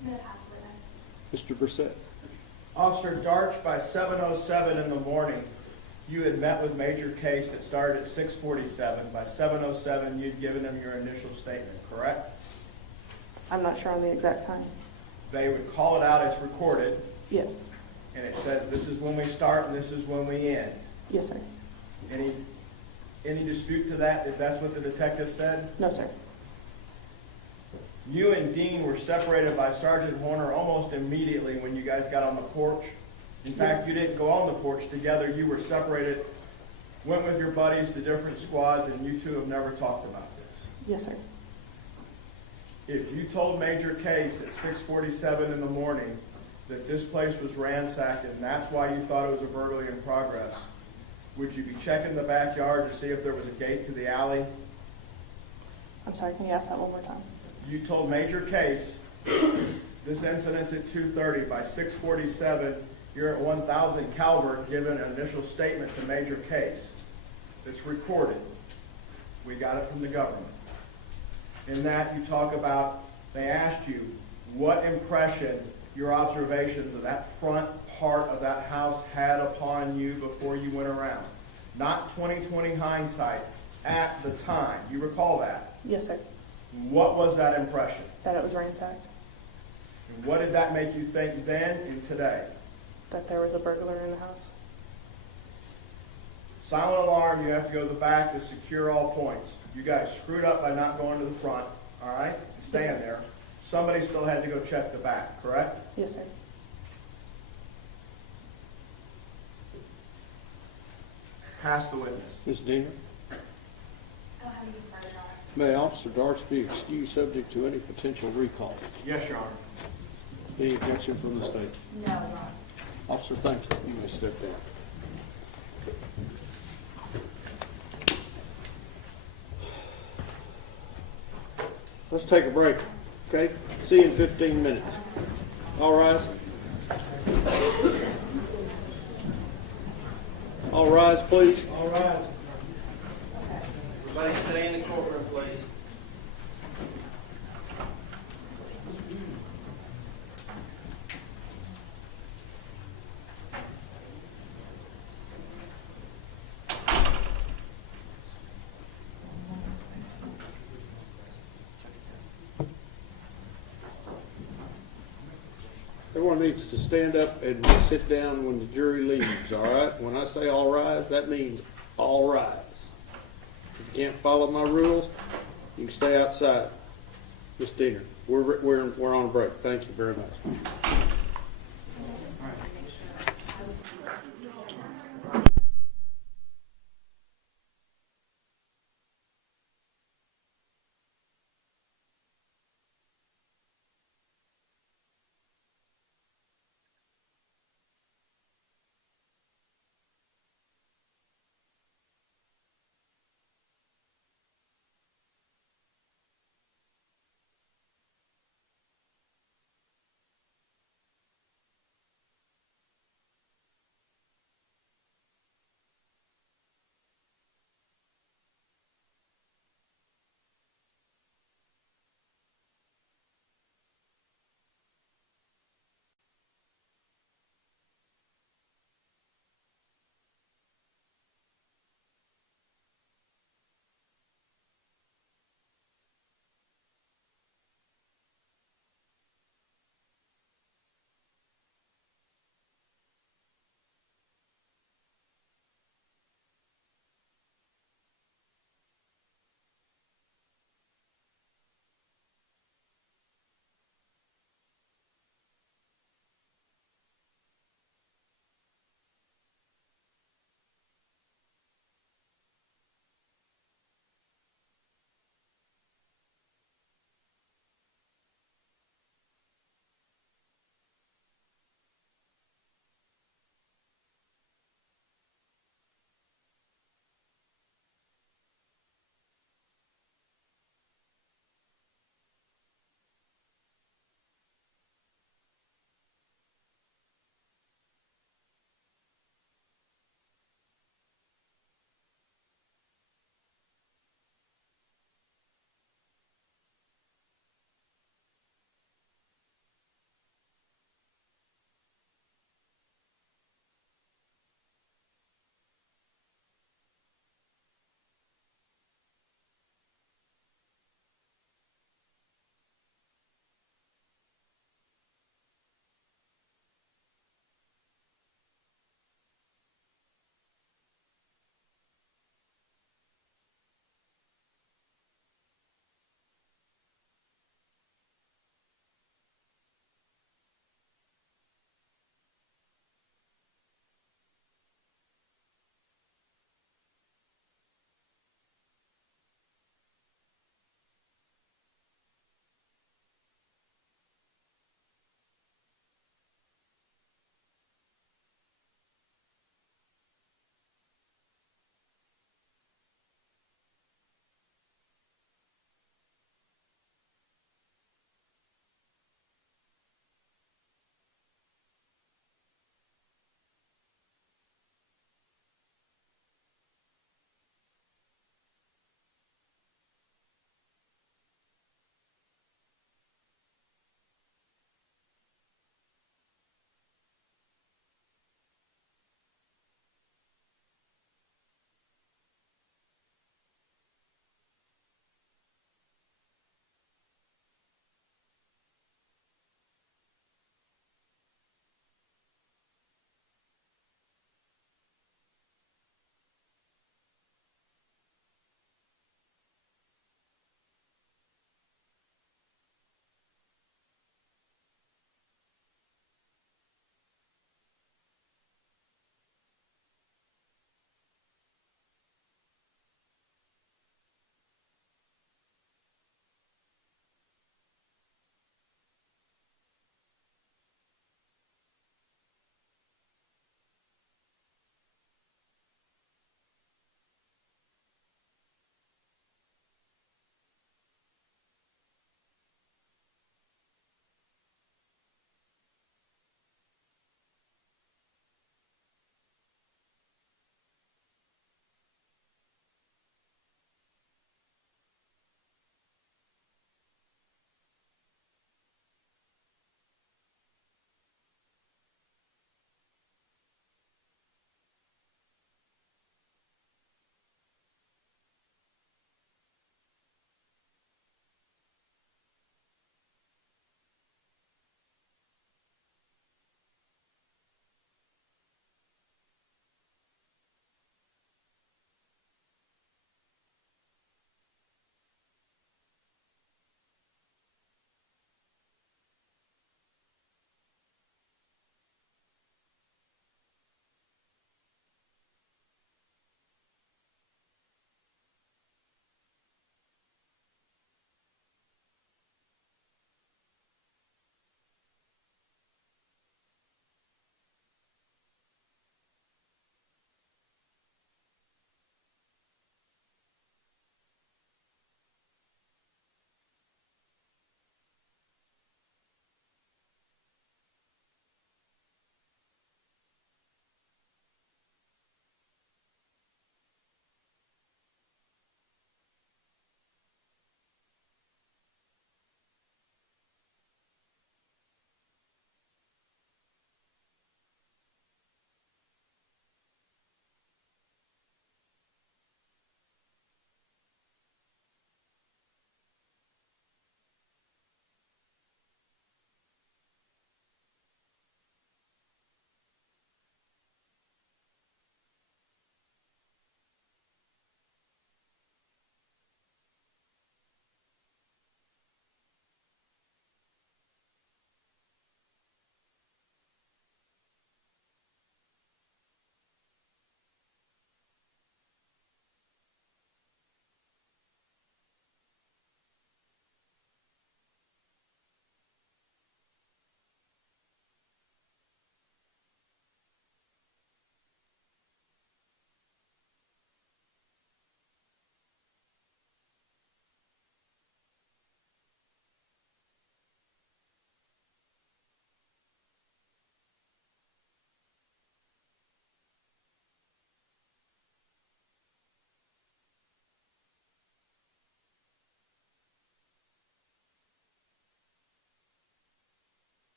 I'm going to pass the witness. Mr. Brissett. Officer Darch, by 7:07 in the morning, you had met with Major Case that started at 6:47. By 7:07, you'd given him your initial statement, correct? I'm not sure on the exact time. They would call it out as recorded, Yes. and it says this is when we start and this is when we end. Yes, sir. Any dispute to that, if that's what the detective said? No, sir. You and Dean were separated by Sergeant Horner almost immediately when you guys got on the porch. In fact, you didn't go on the porch together. You were separated, went with your buddies to different squads, and you two have never talked about this. Yes, sir. If you told Major Case at 6:47 in the morning that this place was ransacked and that's why you thought it was a burglary in progress, would you be checking the backyard to see if there was a gate to the alley? I'm sorry, can you ask that one more time? You told Major Case this incident's at 2:30. By 6:47, you're at 1000 Calvert giving an initial statement to Major Case. It's recorded. We got it from the government. In that, you talk about, they asked you what impression your observations of that front part of that house had upon you before you went around. Not 20/20 hindsight, at the time. You recall that? Yes, sir. What was that impression? That it was ransacked. And what did that make you think then and today? That there was a burglar in the house. Silent alarm, you have to go to the back to secure all points. You guys screwed up by not going to the front, all right? And staying there. Somebody still had to go check the back, correct? Yes, sir. Pass the witness. Ms. Diener. I don't have anything further on it. May Officer Darts be excused subject to any potential recall? Yes, Your Honor. Any objection from the state? No, Your Honor. Officer, thank you. You may step down. Let's take a break, okay? See you in 15 minutes. All rise. All rise, please. All right. Everybody stay in the courtroom, please. Everyone needs to stand up and sit down when the jury leaves, all right? When I say all rise, that means all rise. If you can't follow my rules, you can stay outside. Ms. Diener, we're on a break. Thank you very much.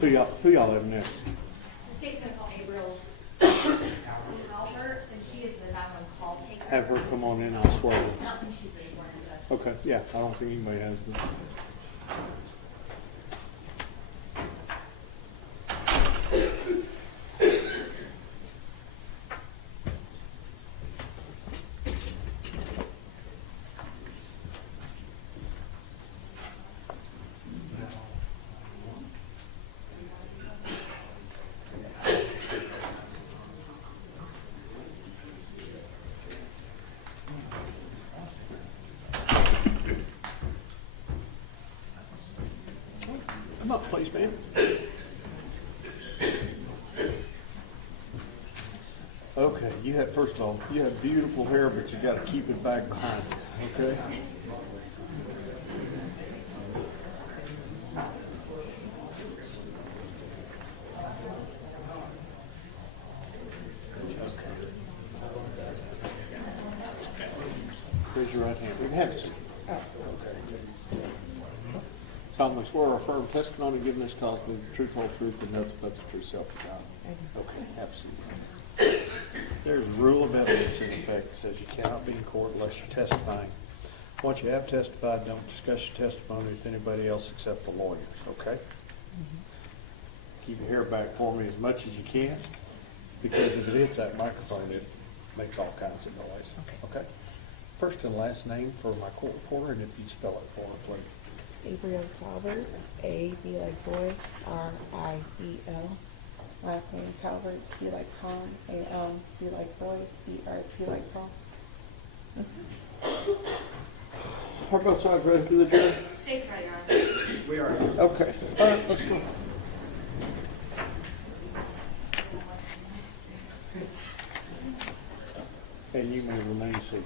Who y'all have next? The state's gonna call April Albert, and she is the 911 call taker. Have her come on in, I'll swear. I don't think she's been sworn in, Judge. Okay, yeah, I don't think anybody has been. Come up, please, ma'am. Okay, first of all, you have beautiful hair, but you gotta keep it back behind you, okay? Raise your right hand. We can have a seat. Okay. Solemnly swear or affirm testimony given this cause with the truth, whole truth, and nothing but the true self of God. Okay, have a seat. There's a rule of evidence in effect that says you cannot be in court unless you're testifying. Once you have testified, don't discuss your testimony with anybody else except the lawyers, okay? Keep your hair back for me as much as you can, because if it hits that microphone, it makes all kinds of noise. Okay? First and last name for my court reporter, and if you spell it for her, please. Gabriel Talbert, A, B like boy, R-I-E-L. Last name Talbert, T like Tom, A-L, B like boy, E-R-T like Tom. Are both sides ready for the jury? State's ready, Your Honor. We are. Okay. All right, let's go. And you may remain seated.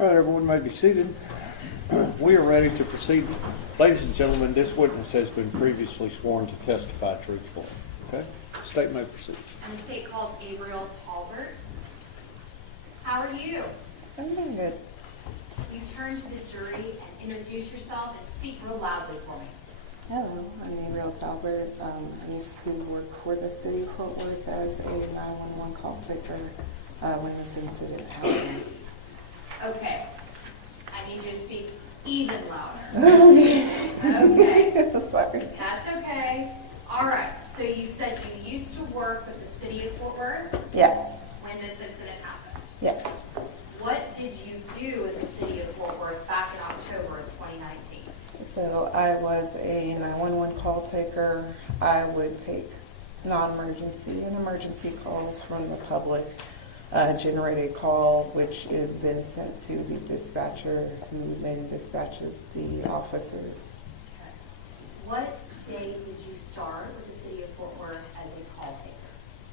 All right, everyone may be seated. We are ready to proceed. Ladies and gentlemen, this witness has been previously sworn to testify truthfully. Okay? The state may proceed. And the state calls Gabriel Talbert. How are you? I'm doing good. You turn to the jury and introduce yourselves and speak real loudly for me. Hello, I'm Gabriel Talbert. I used to work for the city of Fort Worth as a 911 call taker when this incident happened. Okay. I need you to speak even louder. Okay. Okay. Sorry. That's okay. All right. So you said you used to work with the city of Fort Worth Yes. when this incident happened. Yes. What did you do in the city of Fort Worth back in October of 2019? So I was a 911 call taker. I would take non-emergency and emergency calls from the public, generate a call, which is then sent to the dispatcher, who then dispatches the officers. Okay. What date did you start with the city of Fort Worth as a call taker?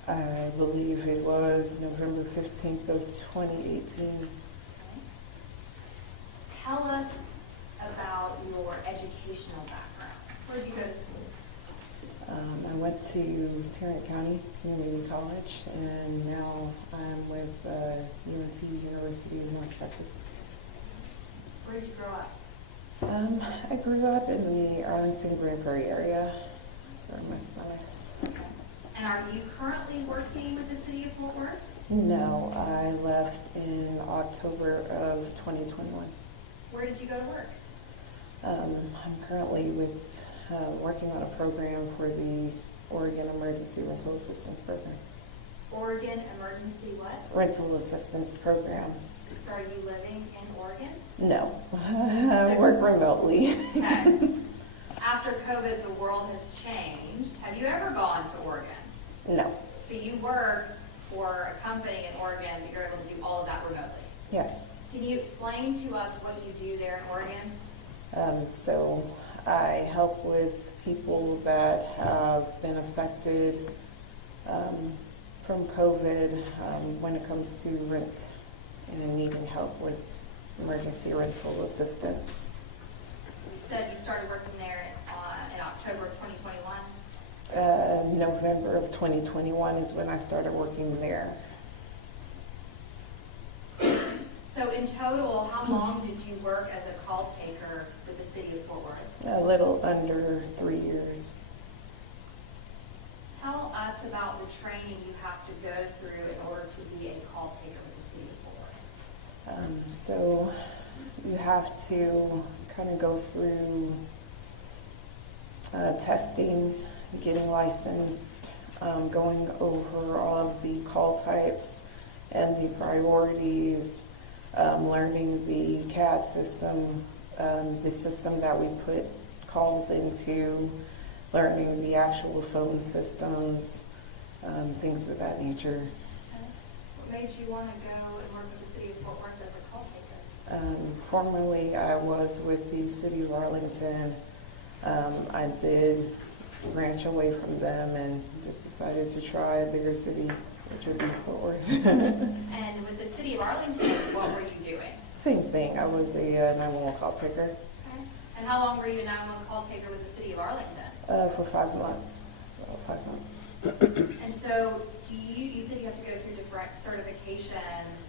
I believe it was November 15th of 2018. Okay. Tell us about your educational background. Where did you go to school? I went to Tarrant County Community College, and now I'm with UNT, University of North Texas. Where did you grow up? I grew up in the Arlington Grand Prairie area for most of my life. Okay. And are you currently working with the city of Fort Worth? No, I left in October of 2021. Where did you go to work? I'm currently working on a program for the Oregon Emergency Rental Assistance Program. Oregon Emergency what? Rental assistance program. So are you living in Oregon? No, I work remotely. Okay. After COVID, the world has changed. Have you ever gone to Oregon? No. So you work for a company in Oregon, but you're able to do all of that remotely. Yes. Can you explain to us what you do there in Oregon? So I help with people that have been affected from COVID when it comes to rent and needing help with emergency rental assistance. You said you started working there in October of 2021? November of 2021 is when I started working there. So in total, how long did you work as a call taker with the city of Fort Worth? A little under 3 years. Tell us about the training you have to go through in order to be a call taker with the city of Fort Worth. So you have to kind of go through testing, getting licensed, going over all of the call types and the priorities, learning the CAD system, the system that we put calls into, learning the actual phone systems, things of that nature. What made you want to go and work with the city of Fort Worth as a call taker? Formerly, I was with the city of Arlington. I did branch away from them and just decided to try a bigger city, which would be Fort Worth. And with the city of Arlington, what were you doing? Same thing. I was a 911 call taker. Okay. And how long were you a 911 call taker with the city of Arlington? For 5 months. Well, 5 months. And so, you said you have to go through different certifications.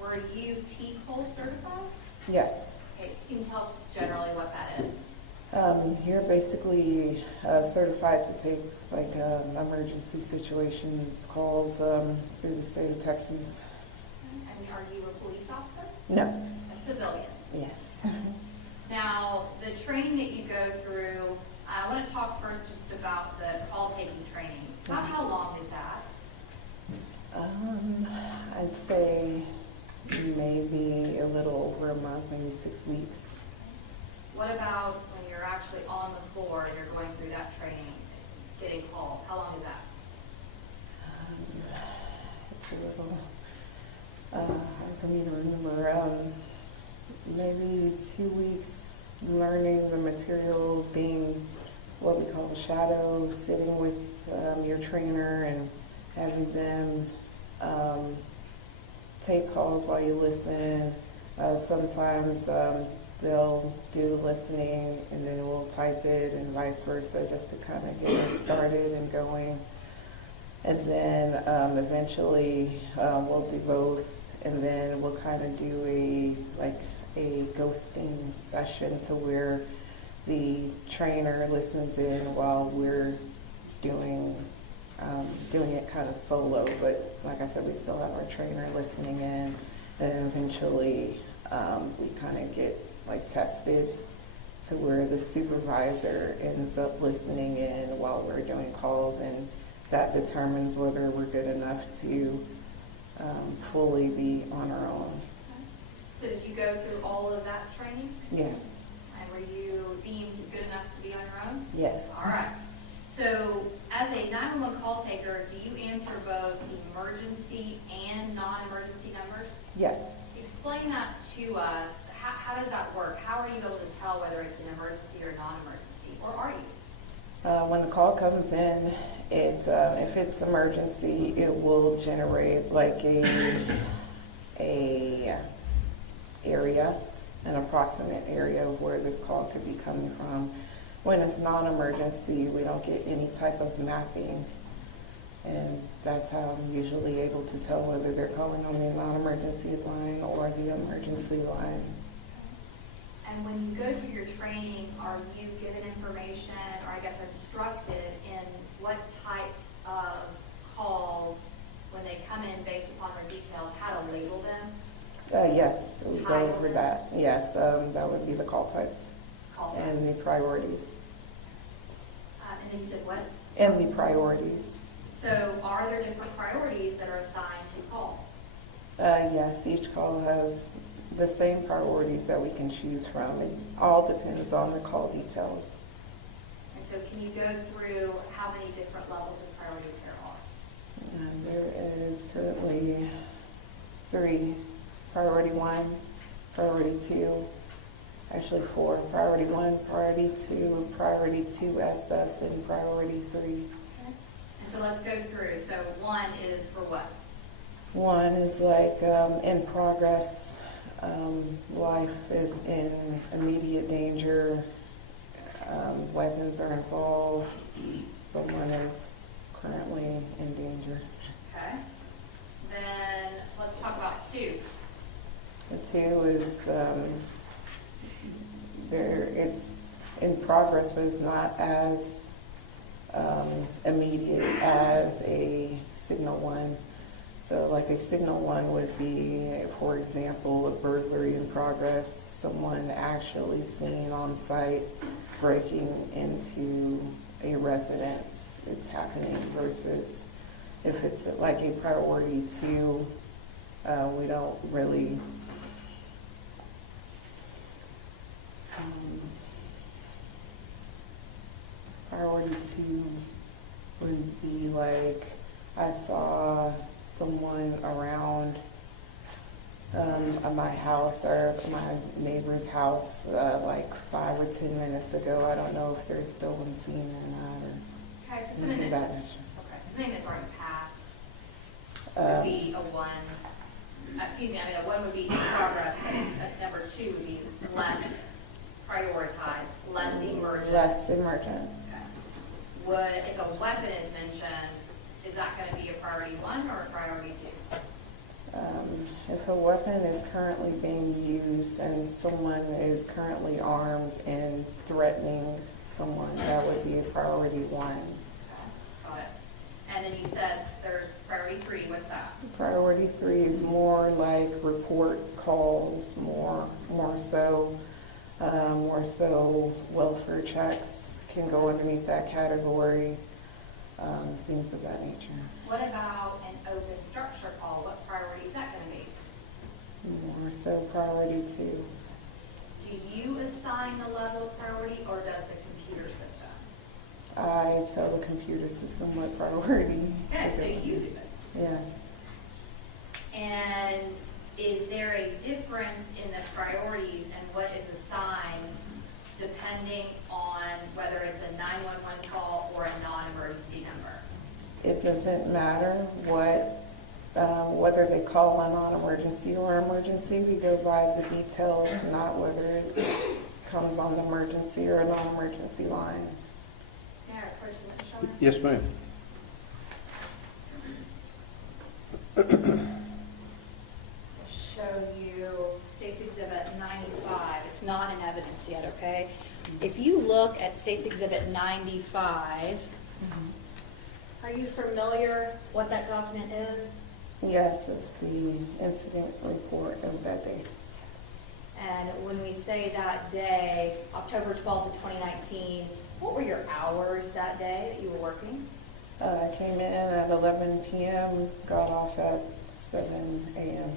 Were you TCOL certified? Yes. Okay, can you tell us just generally what that is? You're basically certified to take like emergency situations calls through the state of Texas. And are you a police officer? No. A civilian? Yes. Now, the training that you go through, I want to talk first just about the call taking training. About how long is that? I'd say maybe a little over a month, maybe 6 weeks. What about when you're actually on the floor and you're going through that training, getting calls? How long is that? It's a little hard for me to remember. Maybe 2 weeks learning the material, being what we call a shadow, sitting with your trainer and having them take calls while you listen. Sometimes they'll do listening and then we'll type it and vice versa just to kind of get us started and going. And then eventually we'll do both, and then we'll kind of do a ghosting session, so where the trainer listens in while we're doing it kind of solo. But like I said, we still have our trainer listening in, and eventually we kind of get like tested to where the supervisor ends up listening in while we're doing calls, and that determines whether we're good enough to fully be on our own. So did you go through all of that training? Yes. And were you deemed good enough to be on your own? Yes. All right. So as a 911 call taker, do you answer both emergency and non-emergency numbers? Yes. Explain that to us. How does that work? How are you able to tell whether it's an emergency or non-emergency, or are you? When the call comes in, if it's emergency, it will generate like an approximate area of where this call could be coming from. When it's non-emergency, we don't get any type of mapping, and that's how I'm usually able to tell whether they're calling on the non-emergency line or the emergency line. And when you go through your training, are you given information, or I guess instructed in what types of calls, when they come in based upon their details, how to label them? Yes, we go over that. Yes, that would be the call types. Call types. And the priorities. And then you said what? And the priorities. So are there different priorities that are assigned to calls? Yes, each call has the same priorities that we can choose from. It all depends on the call details. And so can you go through how many different levels of priorities there are? And there is currently 3. Priority 1, priority 2, actually 4. Priority 1, priority 2, priority 2 SS, and priority 3. Okay. And so let's go through. So 1 is for what? 1 is like in progress. Life is in immediate danger. Weapons are involved. Someone is currently in danger. Okay. Then let's talk about 2. The 2 is it's in progress, but it's not as immediate as a signal 1. So like a signal 1 would be, for example, a burglary in progress, someone actually seen on site breaking into a residence. It's happening versus if it's like a priority 2, we don't really priority 2 would be like I saw someone around at my house or my neighbor's house like 5 or 10 minutes ago. I don't know if they're still on scene or not. Okay, so Or something something that's, of that nature. okay, so something that's already passed would be a 1. Excuse me, I mean, a 1 would be in progress, but number 2 would be less prioritized, less emergent. Less emergent. Okay. Would, if a weapon is mentioned, is that going to be a priority 1 or a priority 2? If a weapon is currently being used and someone is currently armed and threatening someone, that would be a priority 1. Got it. And then you said there's priority 3, what's that? Priority 3 is more like report calls, more so welfare checks can go underneath that category, things of that nature. What about an open structure call? What priority is that going to be? More so priority 2. Do you assign the level of priority or does the computer system? I tell the computer system what priority. Okay, so you do it. Yes. And is there a difference in the priorities and what is assigned depending on whether it's a 911 call or a non-emergency number? It doesn't matter whether they call a non-emergency or emergency. We go by the details, not whether it comes on the emergency or a non-emergency line. May I approach Mr. Sherman? Yes, ma'am. Show you States Exhibit 95. It's not in evidence yet, okay? If you look at States Exhibit 95, are you familiar what that document is? Yes, it's the incident report of that day. And when we say that day, October 12th of 2019, what were your hours that day that you were working? I came in at 11 p.m., got off at 7 a.m.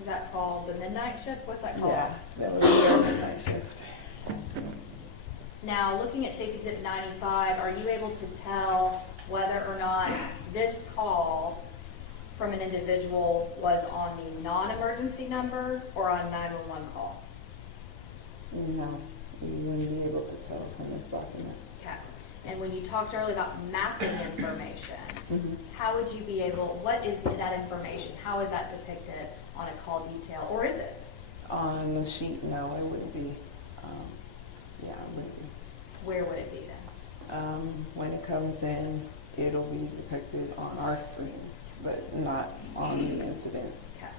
Is that called the midnight shift? What's that called? Yeah, that was the midnight shift. Now, looking at States Exhibit 95, are you able to tell whether or not this call from an individual was on the non-emergency number or on 911 call? No, you wouldn't be able to tell from this document. Okay. And when you talked earlier about mapping information, Mm-hmm. how would you be able, what is that information? How is that depicted on a call detail, or is it? On the sheet, no, it wouldn't be. Yeah, it wouldn't be. Where would it be then? When it comes in, it'll be depicted on our screens, but not on the incident. Okay.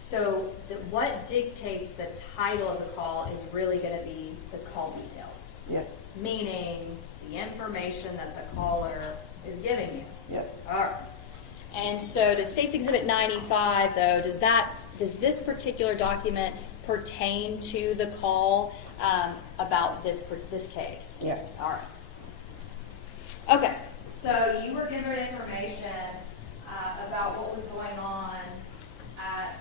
So what dictates the title of the call is really going to be the call details. Yes. Meaning the information that the caller is giving you. Yes. All right. And so does States Exhibit 95, though, does this particular document pertain to the call about this case? Yes. All right. Okay. So you were given information about what was going on at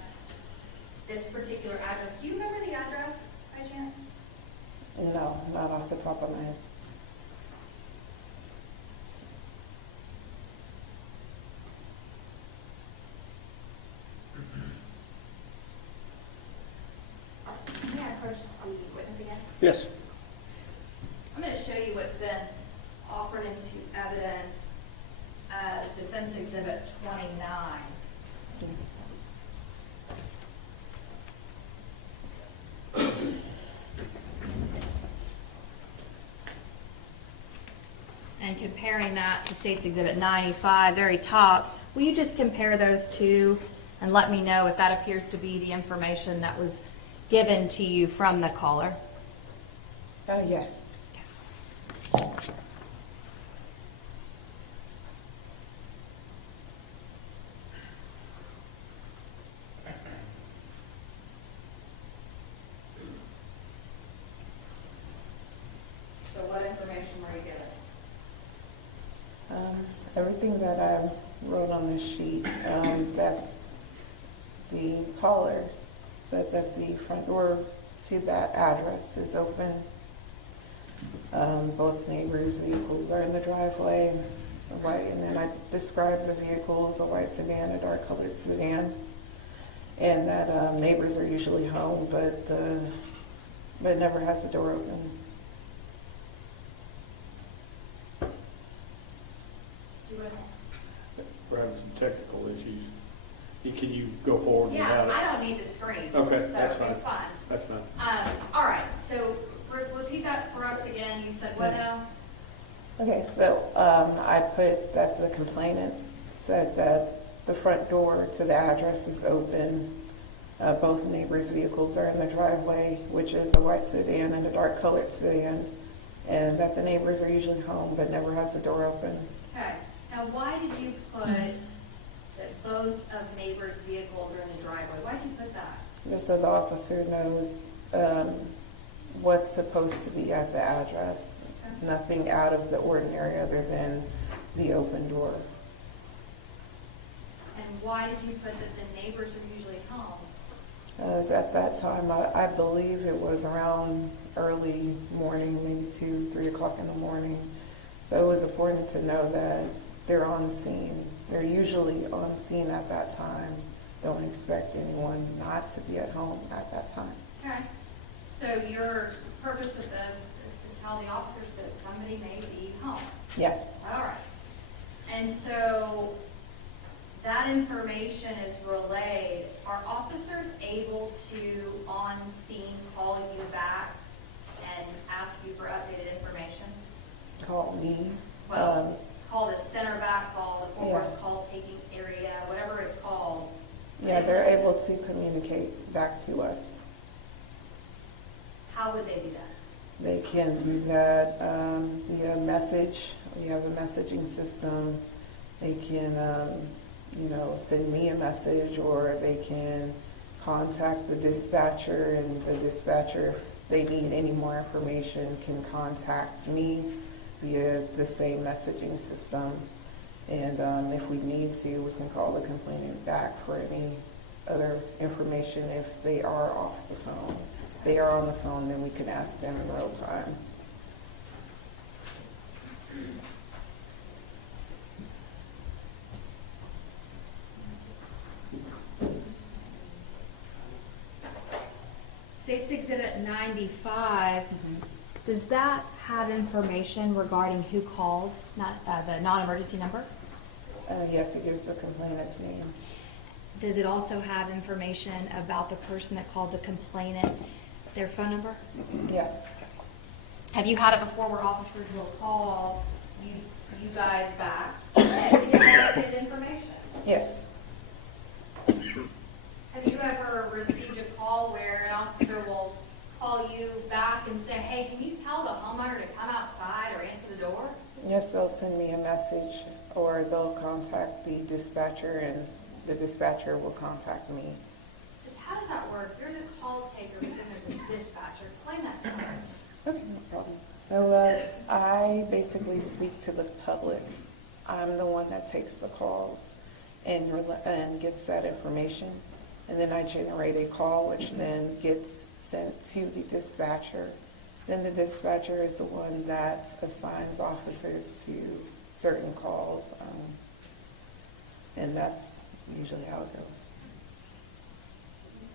this particular address. Do you remember the address by chance? No, not off the top of my head. May I approach the witness again? Yes. I'm going to show you what's been offered into evidence as Defense Exhibit 29. And comparing that to State's Exhibit 95, very top, will you just compare those two and let me know if that appears to be the information that was given to you from the caller? Yes. So what information were you given? Everything that I wrote on this sheet, that the caller said that the front door to that address is open. Both neighbors' vehicles are in the driveway, and then I described the vehicles, a white sedan, a dark colored sedan, and that neighbors are usually home, but never has the door open. We're having some technical issues. Can you go forward Yeah, without it? I don't need to screen. Okay, so that's fine. It's fine. That's fine. All right, so repeat that for us again. You said what now? Okay, so I put that the complainant said that the front door to the address is open. Both neighbors' vehicles are in the driveway, which is a white sedan and a dark colored sedan, and that the neighbors are usually home but never has the door open. Okay. Now, why did you put that both of neighbors' vehicles are in the driveway? Why did you put that? Just so the officer knows what's supposed to be at the address. Okay. Nothing out of the ordinary other than the open door. And why did you put that the neighbors are usually home? As at that time, I believe it was around early morning, maybe 2, 3 o'clock in the morning. So it was important to know that they're on scene. They're usually on scene at that time. Don't expect anyone not to be at home at that time. Okay. So your purpose of this is to tell the officers that somebody may be home. Yes. All right. And so that information is relayed. Are officers able to, on scene, call you back and ask you for updated information? Call me. Well, call the center back call, the forward Yeah. call taking area, whatever it's called. Yeah, they're able to communicate back to us. How would they do that? They can do that via message. We have a messaging system. They can, send me a message, or they can contact the dispatcher, and the dispatcher, if they need any more information, can contact me via the same messaging system. And if we need to, we can call the complainant back for any other information if they are off the phone. If they are on the phone, then we can ask them in real time. State's Exhibit 95, does that have information regarding who called, the non-emergency number? Yes, it gives the complainant's name. Does it also have information about the person that called the complainant, their phone number? Yes. Have you had it before where officers will call you guys back and give updated information? Yes. Have you ever received a call where an officer will call you back and say, hey, can you tell the homeowner to come outside or answer the door? Yes, they'll send me a message, or they'll contact the dispatcher, and the dispatcher will contact me. So how does that work? You're the call taker, but then there's a dispatcher. Explain that to us. Okay, no problem. So I basically speak to the public I'm the one that takes the calls and gets that information. And then I generate a call, which then gets sent to the dispatcher. Then the dispatcher is the one that assigns officers to certain calls. And that's usually how it goes.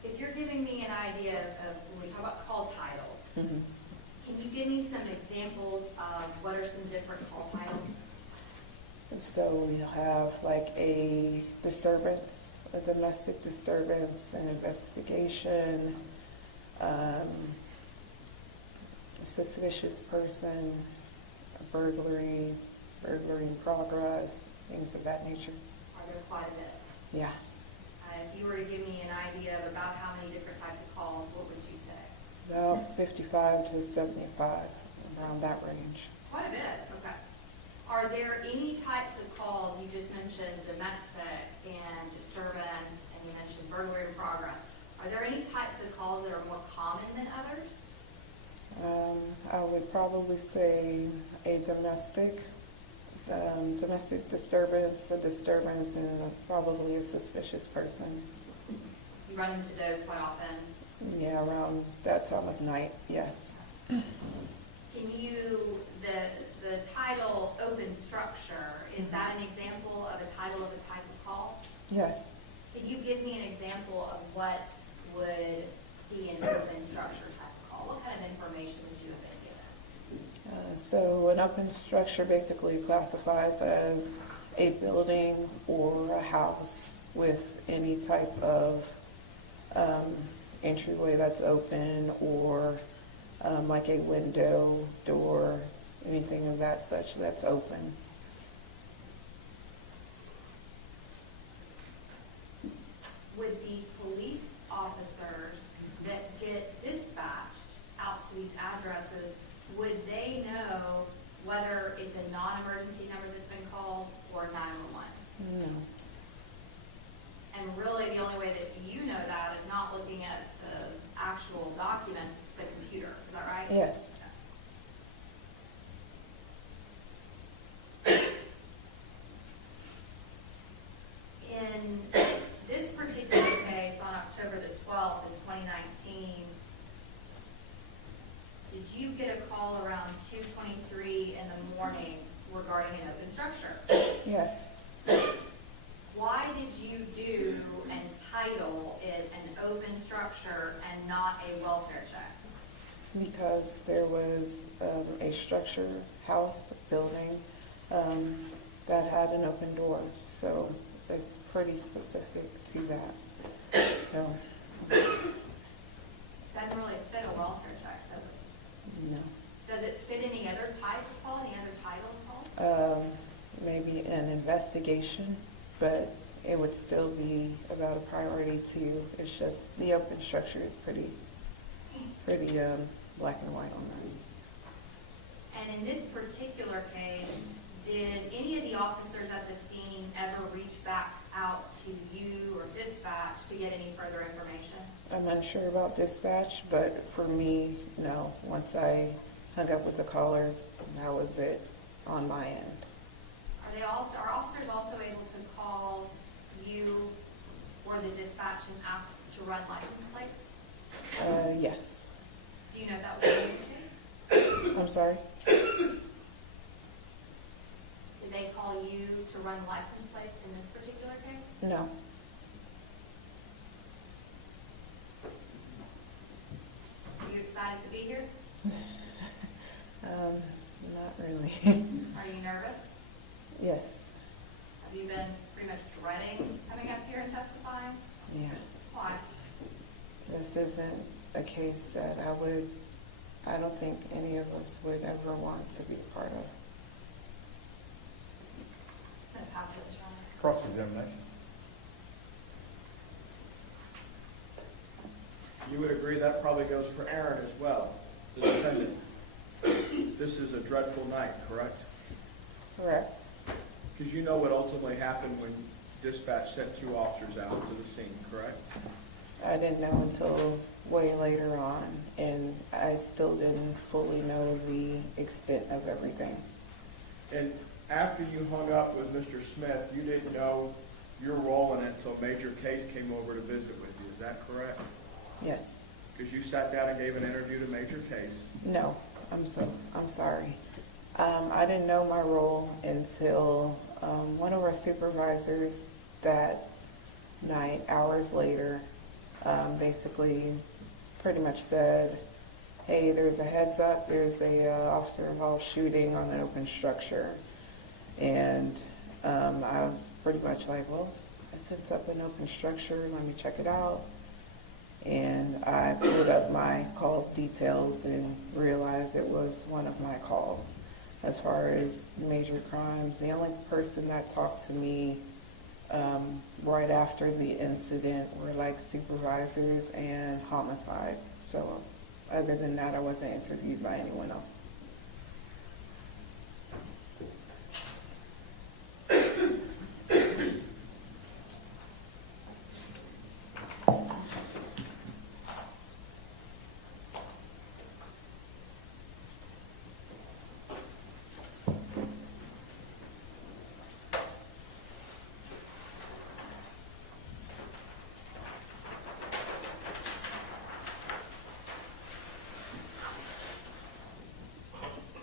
If you're giving me an idea of, when we talk about call titles, Mhm. can you give me some examples of what are some different call titles? So we'll have like a disturbance, a domestic disturbance, an investigation, a suspicious person, a burglary in progress, things of that nature. Are there quite a bit? Yeah, If you were to give me an idea of about how many different types of calls, what would you say? about 55 to 75, around that range. Quite a bit, okay. Are there any types of calls, you just mentioned domestic and disturbance, and you mentioned burglary in progress. Are there any types of calls that are more common than others? I would probably say a domestic disturbance, a disturbance, and probably a suspicious person. You run into those quite often. Yeah, around that time of night, yes. Can you, the title open structure, is that an example of a title of a type of call? Yes. Can you give me an example of what would be an open structure type of call? What kind of information would you have been given? So an open structure basically classifies as a building or a house with any type of entryway that's open, or like a window, door, anything of that such that's open. Would the police officers that get dispatched out to these addresses, would they know whether it's a non-emergency number that's been called or 911? No. And really, the only way that you know that is not looking at the actual documents, it's the computer, is that right? Yes. In this particular case, on October the 12th in 2019, did you get a call around 2:23 in the morning regarding an open structure? Yes. Why did you do and title it an open structure and not a welfare check? Because there was a structure, house, building that had an open door. So it's pretty specific to that. So, Doesn't really fit a welfare check, does it? no. Does it fit any other type of call, any other title of call? Maybe an investigation, but it would still be about a priority too. It's just the open structure is pretty black and white on that. And in this particular case, did any of the officers at the scene ever reach back out to you or dispatch to get any further information? I'm unsure about dispatch, but for me, no. Once I hung up with the caller, that was it on my end. Are officers also able to call you or the dispatch and ask to run license plates? Yes. Do you know if that was in this case? I'm sorry? Did they call you to run license plates in this particular case? No. Are you excited to be here? Not really. Are you nervous? Yes. Have you been pretty much dreading coming up here and testifying? Yeah. Why? This isn't a case that I don't think any of us would ever want to be a part of. I'm gonna pass it to Sean. Cross-examination. You would agree that probably goes for Aaron as well, the defendant. This is a dreadful night, correct? Correct. Because you know what ultimately happened when dispatch sent two officers out to the scene, correct? I didn't know until way later on, and I still didn't fully know the extent of everything. And after you hung up with Mr. Smith, you didn't know your role in it until Major Case came over to visit with you. Is that correct? Yes. Because you sat down and gave an interview to Major Case. No, I'm sorry. I didn't know my role until one of our supervisors that night, hours later, basically pretty much said, hey, there's a heads up, there's a officer involved shooting on an open structure. And I was pretty much like, well, I sets up an open structure, let me check it out. And I pulled up my call details and realized it was one of my calls. As far as major crimes, the only person that talked to me right after the incident were like supervisors and homicide. So other than that, I wasn't interviewed by anyone else.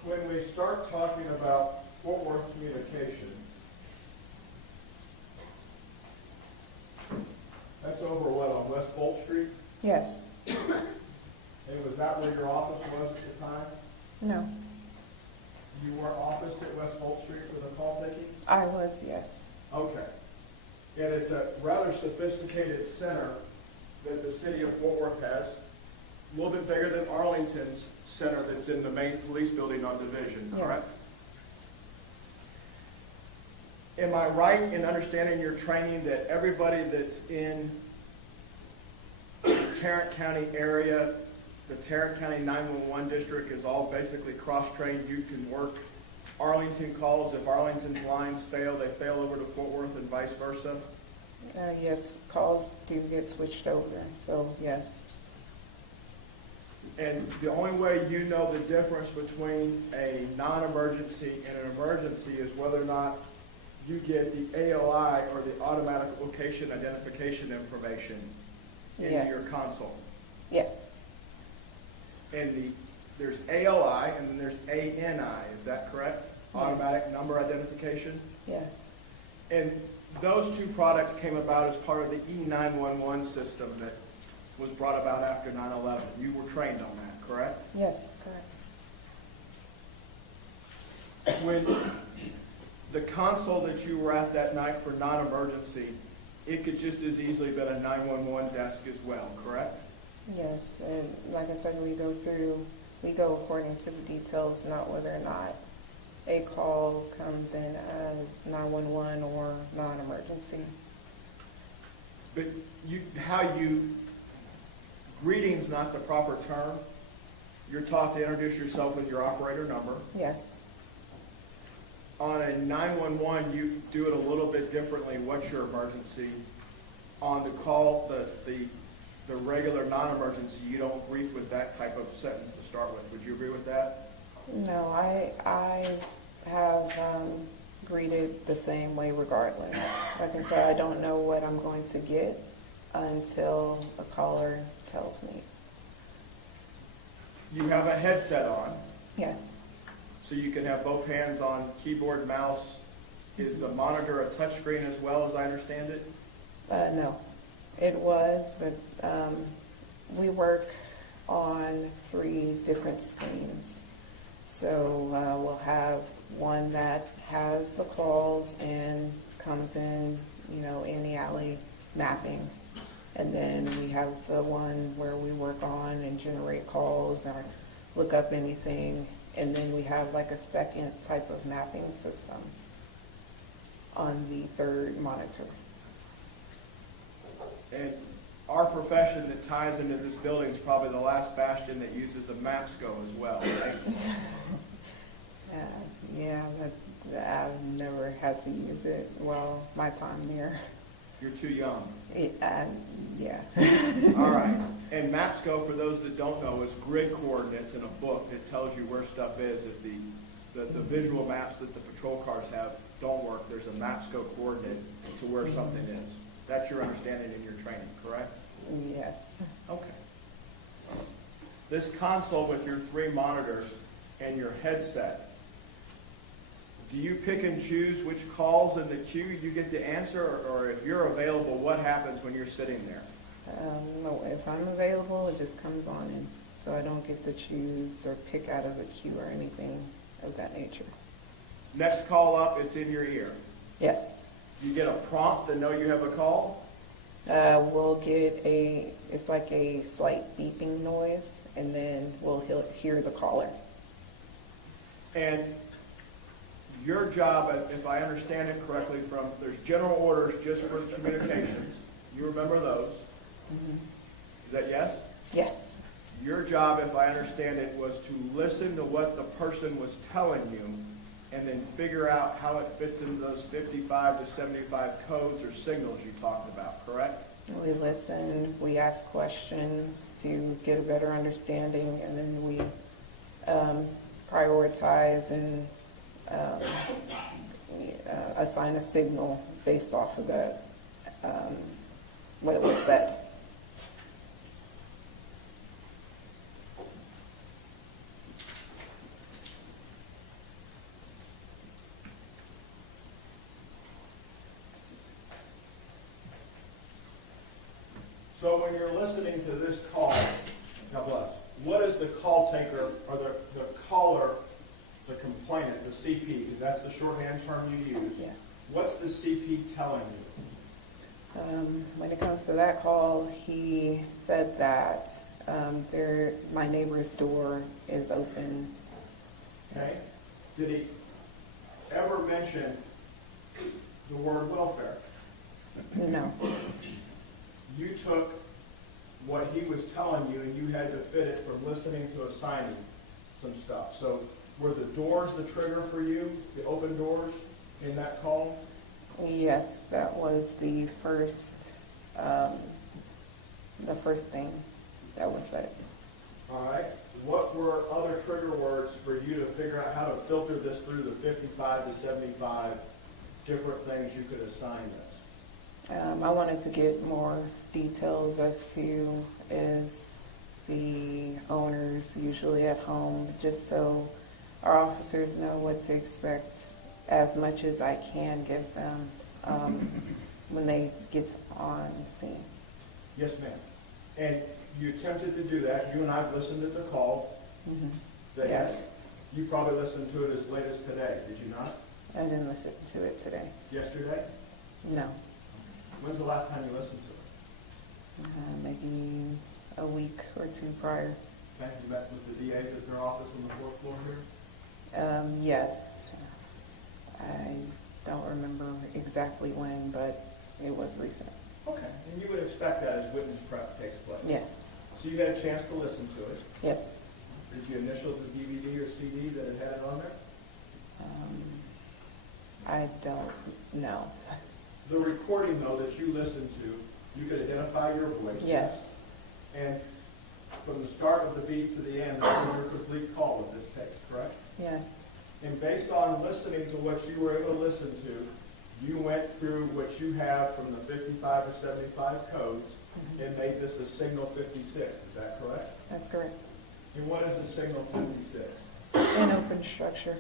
When we start talking about Fort Worth communication, that's over what, on West Bolt Street? Yes. And was that where your office was at the time? No. You were officed at West Bolt Street for the call taking? I was, yes. Okay. And it's a rather sophisticated center that the city of Fort Worth has. A little bit bigger than Arlington's center that's in the main police building on Division, correct? Yes. Am I right in understanding your training that everybody that's in the Tarrant County area, the Tarrant County 911 district is all basically cross-trained? You can work Arlington calls. If Arlington's lines fail, they fail over to Fort Worth and vice versa? Yes, calls do get switched over, so yes. And the only way you know the difference between a non-emergency and an emergency is whether or not you get the AOI, or the automatic location identification information, into Yes. your console. Yes. And there's AOI and then there's ANI, is that correct? Yes. Automatic number identification? Yes. And those two products came about as part of the E911 system that was brought about after 9/11. You were trained on that, correct? Yes, correct. When the console that you were at that night for non-emergency, it could just as easily been a 911 desk as well, correct? Yes, and like I said, we go according to the details, not whether or not a call comes in as 911 or non-emergency. But greeting's not the proper term. You're taught to introduce yourself with your operator number. Yes. On a 911, you do it a little bit differently. What's your emergency? On the call, the regular non-emergency, you don't greet with that type of sentence to start with. Would you agree with that? No, I have greeted the same way regardless. Like I said, I don't know what I'm going to get until a caller tells me. You have a headset on, Yes. so you can have both hands on keyboard and mouse. Is the monitor a touchscreen as well, as I understand it? No, it was, but we work on 3 different screens. So we'll have one that has the calls and comes in, in the alley mapping. And then we have the one where we work on and generate calls or look up anything. And then we have like a second type of mapping system on the 3rd monitor. And our profession that ties into this building is probably the last bastion that uses a MapSco as well, right? Yeah, but I've never had to use it. Well, my time there. You're too young. Yeah. All right. And MapSco, for those that don't know, is grid coordinates in a book that tells you where stuff is at the the visual maps that the patrol cars have don't work. There's a map scope coordinate to where something is. That's your understanding in your training, correct? Yes. Okay. This console with your 3 monitors and your headset, do you pick and choose which calls in the queue you get to answer, or if you're available, what happens when you're sitting there? No, if I'm available, it just comes on in. So I don't get to choose or pick out of a queue or anything of that nature. Next call up, it's in your ear. Yes. You get a prompt to know you have a call? We'll get it's like a slight beeping noise, and then we'll hear the caller. And your job, if I understand it correctly, there's general orders just for communications. You remember those? Mm-hmm. Is that yes? Yes. Your job, if I understand it, was to listen to what the person was telling you and then figure out how it fits into those 55 to 75 codes or signals you talked about, correct? We listen, we ask questions to get a better understanding, and then we prioritize and assign a signal based off of that, what was said. So when you're listening to this call, God bless, what is the call taker or the caller, the complainant, the CP, because that's the shorthand term you use. Yes. What's the CP telling you? When it comes to that call, he said that my neighbor's door is open. Okay? Did he ever mention the word welfare? No. You took what he was telling you and you had to fit it from listening to assigning some stuff. So were the doors the trigger for you, the open doors in that call? Yes, that was the first thing that was said. All right. What were other trigger words for you to figure out how to filter this through the 55 to 75 different things you could assign this? I wanted to get more details as to is the owners usually at home, just so our officers know what to expect as much as I can give them when they get on scene. Yes, ma'am. And you attempted to do that. You and I have listened to the call. Mm-hmm. Is that Yes. You probably listened to it as late as today, did you not? I didn't listen to it today. Yesterday? No. When's the last time you listened to it? Maybe a week or two prior. Okay. You met with the DAs at their office on the 4th floor here? Yes. I don't remember exactly when, but it was recent. Okay. And you would expect that as witness prep takes place? Yes. So you had a chance to listen to it? Yes. Did you initial the DVD or CD that it had it on there? I don't know. The recording, though, that you listened to, you could identify your voice. Yes. And from the start of the beat to the end, that was your complete call with this tapes, correct? Yes. And based on listening to what you were able to listen to, you went through what you have from the 55 to 75 codes and made this a signal 56. Is that correct? That's correct. And what is a signal 56? An open structure.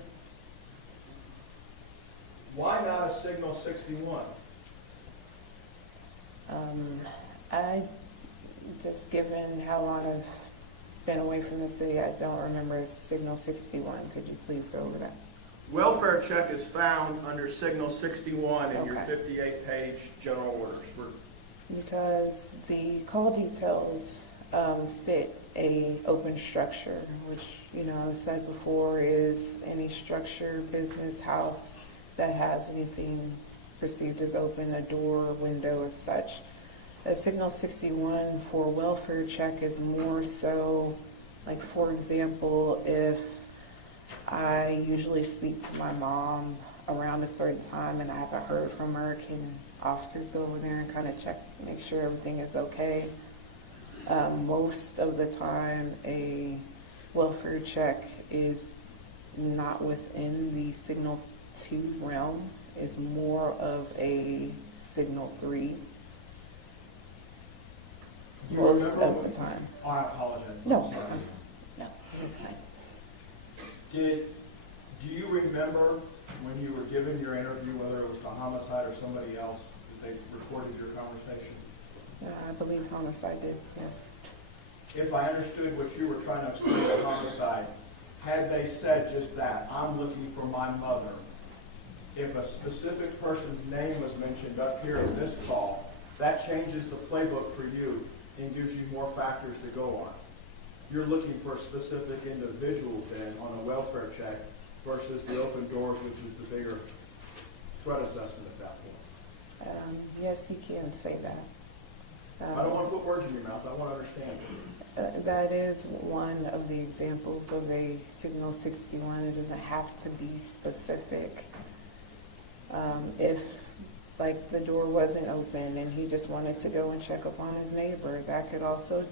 Why not a signal 61? I just given how long I've been away from the city, I don't remember Signal 61. Could you please go over that? Welfare check is found under signal 61 in your Okay. 58-page general orders. Because the call details fit a open structure, which, I said before, is any structure, business, house that has anything perceived as open, a door, window, as such. A signal 61 for welfare check is more so, like, for example, if I usually speak to my mom around a certain time and I haven't heard from her, can officers go over there and kind of check, make sure everything is okay? Most of the time, a welfare check is not within the Signal 2 realm, is more of a Signal 3 You most remember of when- the time. Oh, I apologize. I'm No, sorry. no, okay. Do you remember when you were given your interview, whether it was to homicide or somebody else, that they recorded your conversation? Yeah, I believe homicide did, yes. If I understood what you were trying to explain to homicide, had they said just that, I'm looking for my mother, if a specific person's name was mentioned up here in this call, that changes the playbook for you and gives you more factors to go on. You're looking for a specific individual then on a welfare check versus the open doors, which is the bigger threat assessment at that point. Yes, you can say that. I don't want to put words in your mouth. I want to understand. That is one of the examples of a Signal 61. It doesn't have to be specific. If, like, the door wasn't open and he just wanted to go and check up on his neighbor, that could also,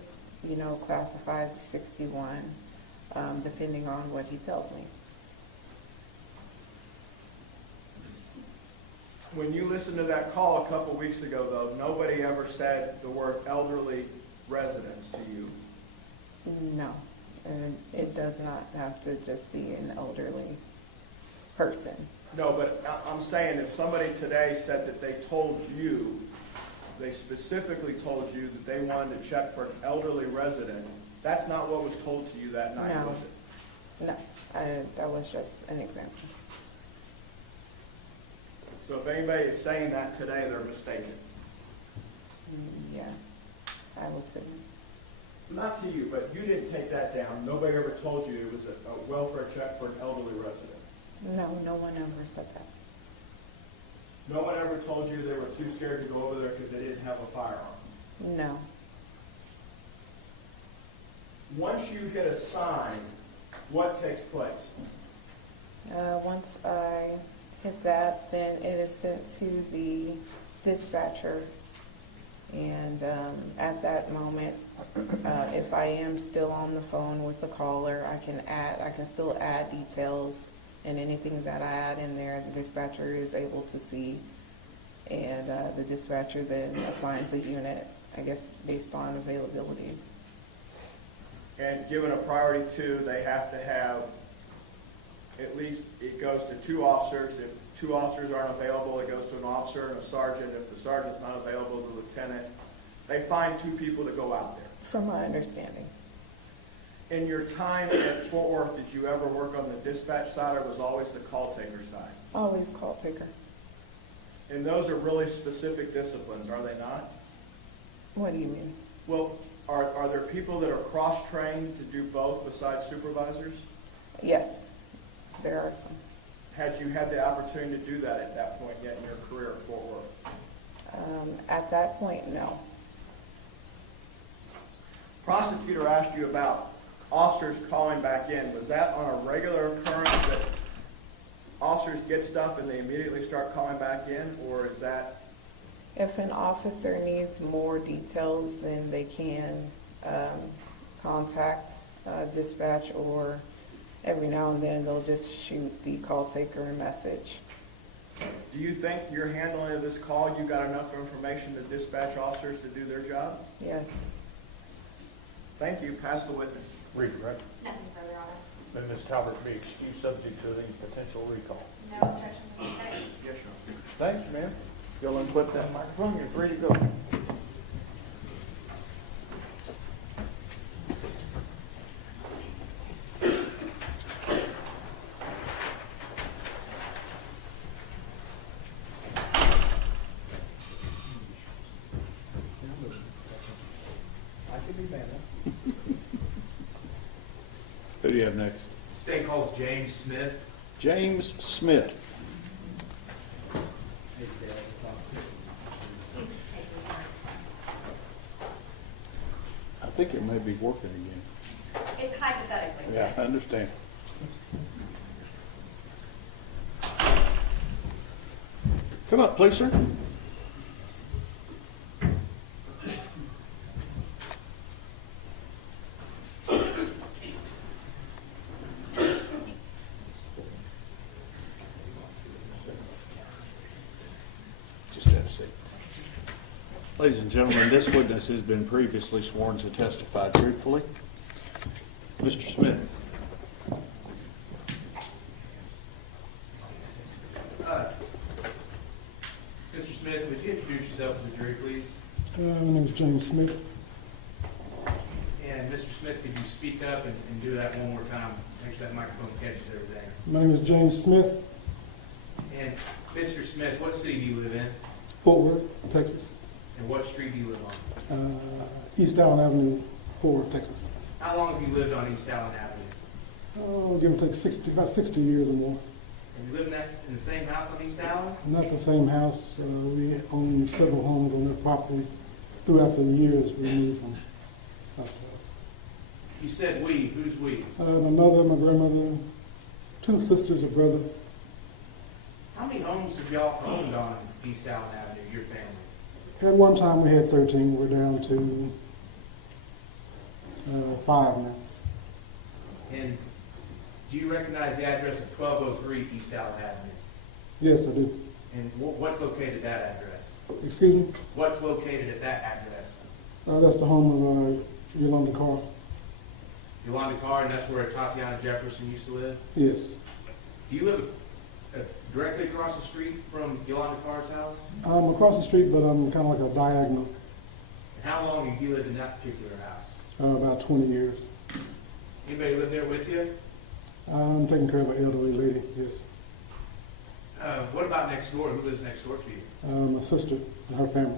classify as 61, depending on what he tells me. When you listened to that call a couple weeks ago, though, nobody ever said the word elderly residents to you. No, and it does not have to just be an elderly person. No, but I'm saying if somebody today said that they told you, they specifically told you that they wanted to check for an elderly resident, that's not what was told to you that night, No. was it? No, that was just an example. So if anybody is saying that today, they're mistaken. Yeah, I would say. Not to you, but you didn't take that down. Nobody ever told you it was a welfare check for an elderly resident. No, no one ever said that. No one ever told you they were too scared to go over there because they didn't have a firearm. No. Once you hit a sign, what takes place? Once I hit that, then it is sent to the dispatcher. And at that moment, if I am still on the phone with the caller, I can still add details, and anything that I add in there, the dispatcher is able to see. And the dispatcher then assigns a unit, I guess, based on availability. And given a priority 2, they have to have, at least it goes to 2 officers. If 2 officers aren't available, it goes to an officer and a sergeant. If the sergeant's not available, the lieutenant. They find 2 people to go out there. From my understanding. In your time at Fort Worth, did you ever work on the dispatch side, or was always the call taker side? Always call taker. And those are really specific disciplines, are they not? What do you mean? Well, are there people that are cross-trained to do both besides supervisors? Yes, there are some. Had you had the opportunity to do that at that point yet in your career at Fort Worth? At that point, no. Prosecutor asked you about officers calling back in. Was that on a regular occurrence that officers get stuff and they immediately start calling back in, or is that? If an officer needs more details, then they can contact dispatch, or every now and then they'll just shoot the call taker a message. Do you think your handling of this call, you got enough information to dispatch officers to do their job? Yes. Thank you. Pass the witness. Read, right? Nothing further on it. Then Ms. Talbot be excused subject to any potential recall. No objection to the state. Yes, Your Honor. Thank you, ma'am. You'll unclip that microphone, you're free to go. I could be mad. Who do you have next? State calls James Smith. James Smith. I think it may be working again. It's hypothetically, Yeah, yes. I understand. Come up, please, sir. Ladies and gentlemen, this witness has been previously sworn to testify truthfully. Mr. Smith. Mr. Smith, would you introduce yourself to the jury, please? My name is James Smith. And Mr. Smith, could you speak up and do that one more time? Make sure that microphone catches everything. My name is James Smith, And Mr. Smith, what city do you live in? Fort Worth, Texas. And what street do you live on? East Allen Avenue, Fort Worth, Texas. How long have you lived on East Allen Avenue? Oh, give or take about 60 years or more. And you live in the same house on East Allen? Not the same house. We own several homes on that property. Throughout the years, we moved from house to house. You said we. Who's we? My mother, my grandmother, 2 sisters, a brother. How many homes have y'all owned on East Allen Avenue, your family? At one time, we had 13. We're down to 5 now. And do you recognize the address of 1203 East Allen Avenue? Yes, I do. And what's located at that address? Excuse me? What's located at that address? That's the home of Yolanda Carr. Yolanda Carr, and that's where Atatiana Jefferson used to live? Yes. Do you live directly across the street from Yolanda Carr's house? I'm across the street, but I'm kind of like a diagonal. And how long have you lived in that particular house? About 20 years. Anybody live there with you? I'm taking care of an elderly lady, yes. What about next door? Who lives next door to you? My sister and her family,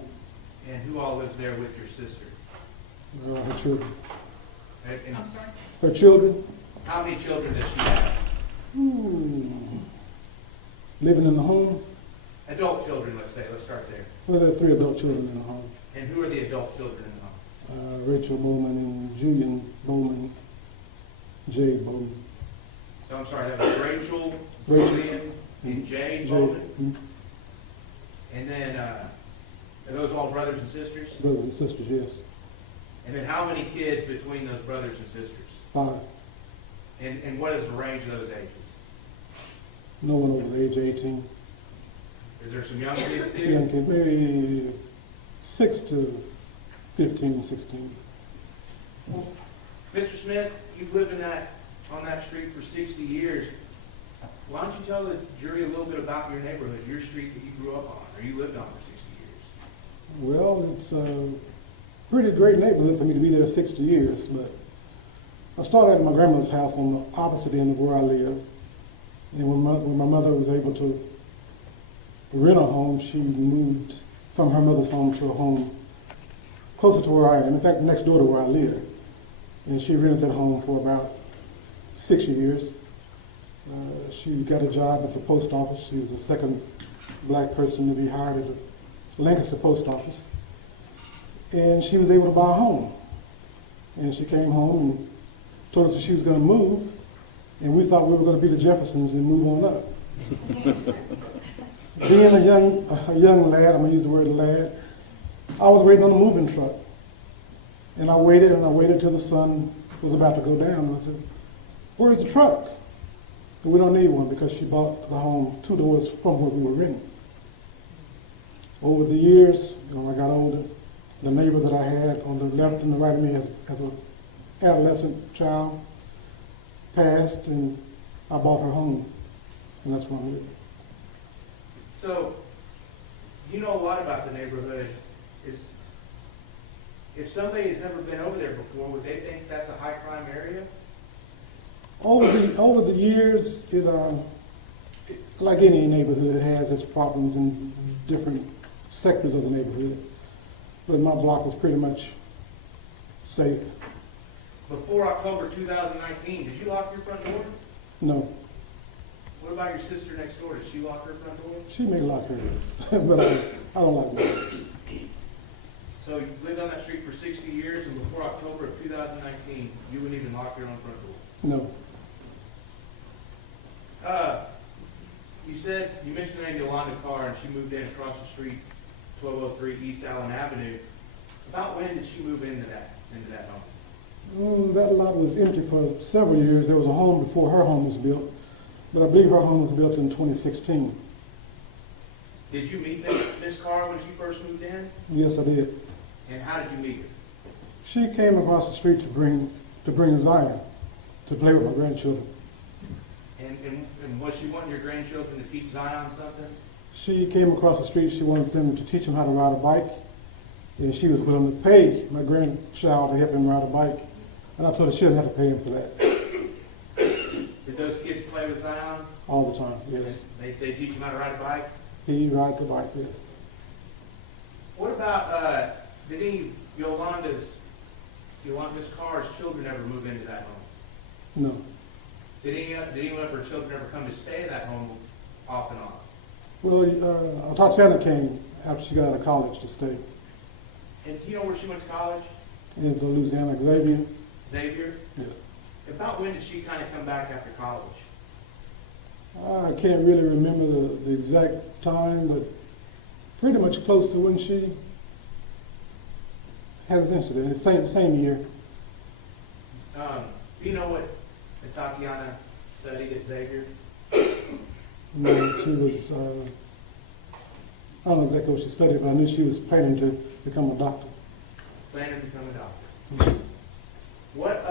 And who all lives there with your sister? her children. And I'm sorry? Her children, how many children does she have? living in the home. Adult children, let's say. Let's start there. Well, there are 3 adult children in the home. And who are the adult children in the home? Rachel Bowman and Julian Bowman, Jade Bowman. So I'm sorry, that was Rachel, Rachel. Julian, and Jade Jade, Bowman? And then, are those all brothers and sisters? brothers and sisters, yes. And then how many kids between those brothers and sisters? 5. And what is the range of those ages? No one over the age of 18. Is there some young kids too? Young kid, maybe 6 to 15, 16. Mr. Smith, you've lived on that street for 60 years. Why don't you tell the jury a little bit about your neighborhood, your street that you grew up on, or you lived on for 60 years? Well, it's a pretty great neighborhood for me to be there 60 years, but I started at my grandmother's house on the opposite end of where I live. And when my mother was able to rent a home, she moved from her mother's home to a home closer to where I am. In fact, next door to where I live. And she rented that home for about 6 years. She got a job at the post office. She was the second black person to be hired at the Lancaster post office. And she was able to buy a home. And she came home and told us that she was going to move. And we thought we were going to be the Jeffersons and move on up. Being a young lad, I'm going to use the word lad, I was waiting on a moving truck. And I waited till the sun was about to go down. And I said, "Where's the truck?" And we don't need one because she bought the home 2 doors from where we were renting. Over the years, when I got older, the neighbor that I had on the left and the right of me as an adolescent child passed, and I bought her home, and that's where I live. So, you know a lot about the neighborhood. If somebody has never been over there before, would they think that's a high crime area? Over the years, like any neighborhood, it has its problems in different sectors of the neighborhood. But my block was pretty much safe. Before October 2019, did you lock your front door? No, What about your sister next door? Did she lock her front door? she may lock her, but I don't like that. So you lived on that street for 60 years, and before October of 2019, you wouldn't even lock your own front door? No. You mentioned the name Yolanda Carr, and she moved in across the street, 1203 East Allen Avenue. About when did she move into that home? That lot was empty for several years. There was a home before her home was built, but I believe her home was built in 2016. Did you meet Miss Carr when she first moved in? Yes, I did. And how did you meet her? She came across the street to bring Zion to play with my grandchildren. And was she wanting your grandchildren to teach Zion something? She came across the street. She wanted them to teach him how to ride a bike, and she was willing to pay my grandchild to help him ride a bike. And I told her she didn't have to pay him for that. Did those kids play with Zion? All the time, yes. They teach him how to ride a bike? He rides the bike, yes. What about, did any Yolanda's Carr's children ever move into that home? No. Did any of her children ever come to stay in that home off and on? Well, Atatiana came after she got out of college to stay. And do you know where she went to college? It's Louisiana, Xavier. Xavier? Yeah. About when did she kind of come back after college? I can't really remember the exact time, but pretty much close to when she had this incident. Same year. Do you know what Atatiana studied at Xavier? No, she was, I don't know exactly what she studied, but I knew she was planning to become a doctor. Planning to become a doctor. What,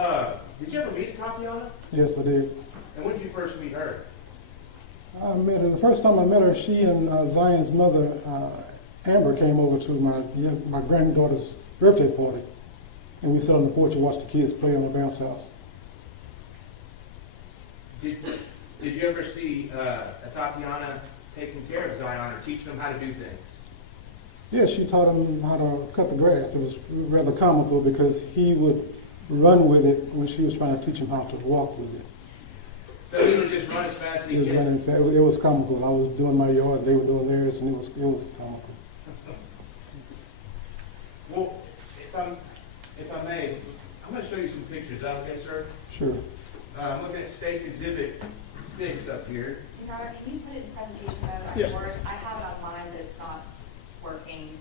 did you ever meet Atatiana? Yes, I did. And when did you first meet her? I met her, the first time I met her, she and Zion's mother, Amber, came over to my granddaughter's birthday party. And we sat on the porch and watched the kids play on the bounce house. Did you ever see Atatiana taking care of Zion or teaching him how to do things? Yeah, she taught him how to cut the grass. It was rather comical because he would run with it when she was trying to teach him how to walk with it. So he would just run as fast as he He was could? running fast. It was comical. I was doing my yard, they were doing theirs, and it was comical. Well, if I may, I'm going to show you some pictures. Is that okay, sir? Sure. I'm looking at State's Exhibit 6 up here. Robert, can you put it in presentation mode on Yes. yours? I have it on mine, but it's not working.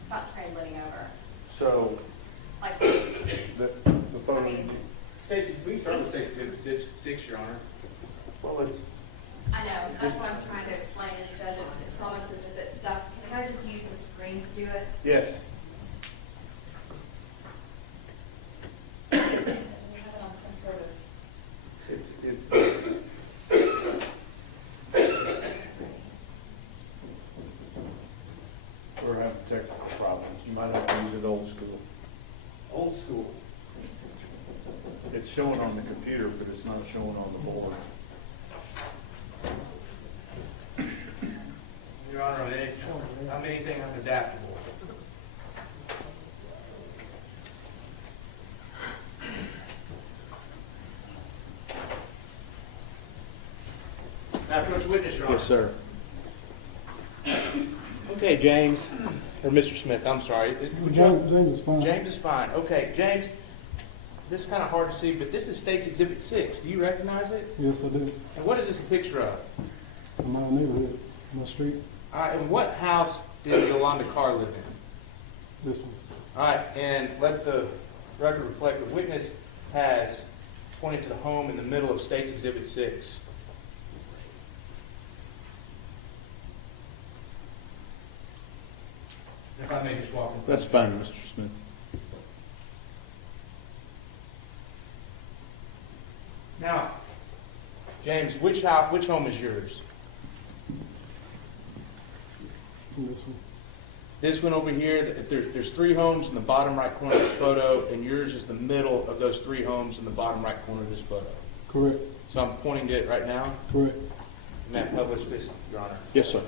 It's not translating over. So, Like, the photo, We can start with State's Exhibit 6, Your Honor. well, it's, I know, that's what I'm trying to explain is, Judge, it's almost as if it's stuff. Can I just use the screen to do it? Yes. So we have it on some sort of. we're having technical problems. You might have to use it old school. Old school. It's showing on the computer, but it's not showing on the board. Your Honor, I'm anything I'm adaptable. Now, approach witness, Your Honor. Yes, sir. Okay, James, or Mr. Smith, I'm sorry. James is fine. James is fine. Okay, James, this is kind of hard to see, but this is State's Exhibit 6. Do you recognize it? Yes, I do. And what is this a picture of? In my neighborhood, my street, All right, and what house did Yolanda Carr live in? this one. All right, and let the record reflect the witness has pointed to the home in the middle of State's Exhibit 6. If I may just walk in. That's fine, Mr. Smith. Now, James, which home is yours? This one. This one over here. There's 3 homes in the bottom right corner of this photo, and yours is the middle of those 3 homes in the bottom right corner of this photo. Correct. So I'm pointing to it right now. Correct. May I publish this, Your Honor? Yes, sir.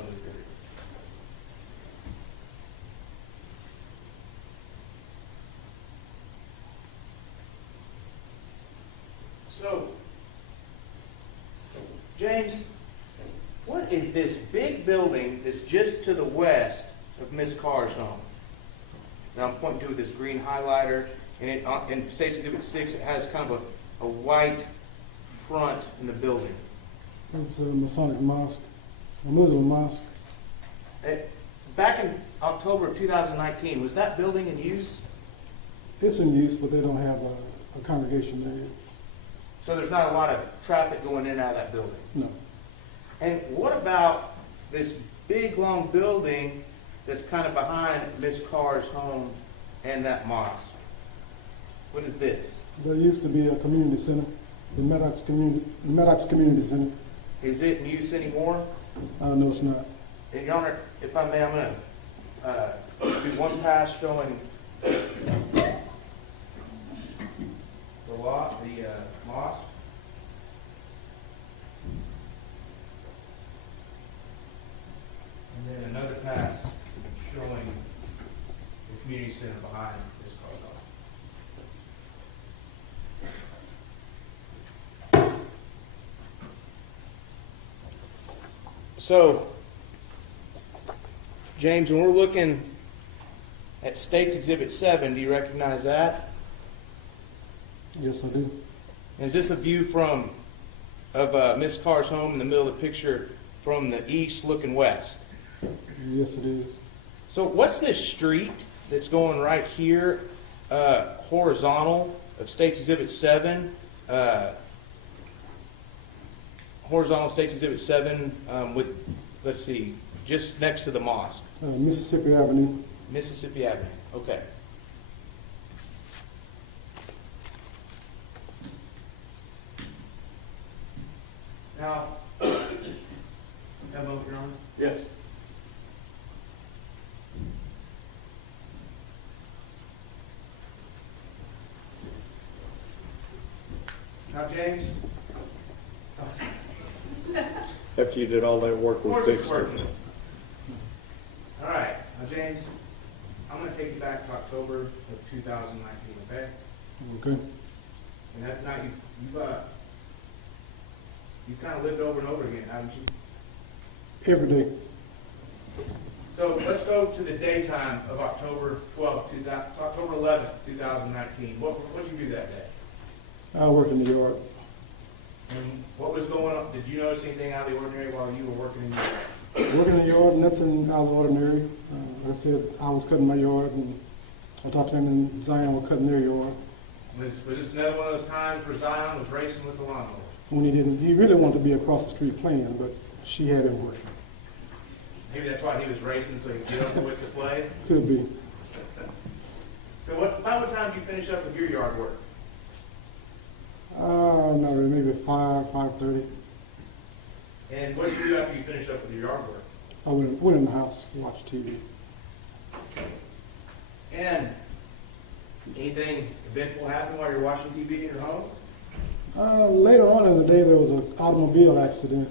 So, James, what is this big building that's just to the west of Miss Carr's home? Now I'm pointing to this green highlighter, and in State's Exhibit 6, it has kind of a white front in the building. It's a Masonic mosque, a Muslim mosque. Back in October of 2019, was that building in use? It's in use, but they don't have a congregation there yet. So there's not a lot of traffic going in and out of that building? No. And what about this big, long building that's kind of behind Miss Carr's home and that mosque. What is this? There used to be a community center, the Maddox Community Center. Is it in use anymore? No, it's not. And Your Honor, if I may, I'm going to do one pass showing the mosque. And then another pass showing the community center behind this car's office. So, James, when we're looking at State's Exhibit 7, do you recognize that? Yes, I do. Is this a view of Miss Carr's home in the middle of the picture from the east looking west? Yes, it is. So what's this street that's going right here, horizontal of State's Exhibit 7? Horizontal State's Exhibit 7 with, let's see, just next to the mosque. Mississippi Avenue. Mississippi Avenue, okay. Now, have a vote, Your Honor? Yes. Now, James? After you did all that work, we Of course it's fixed it. working. All right, now, James, I'm going to take you back to October of 2019, okay? Okay. And that's not, you've kind of lived over and over again, haven't you? Every day. So let's go to the daytime of October 12th, October 11th, 2019. What did you do that day? I worked in the yard. And what was going on? Did you notice anything out of the ordinary while you were working in the yard? Working in the yard, nothing out of the ordinary. Like I said, I was cutting my yard, and Atatiana and Zion were cutting their yard. Was this another one of those times where Zion was racing with the lawnmower? When he really wanted to be across the street playing, but she had him working. Maybe that's why he was racing, so he could get over with the play? Could be. So about what time did you finish up with your yard work? Not really, maybe 5:30. And what did you do after you finished up with your yard work? I went in the house to watch TV. And anything eventful happen while you're watching TV in your home? Later on in the day, there was an automobile accident.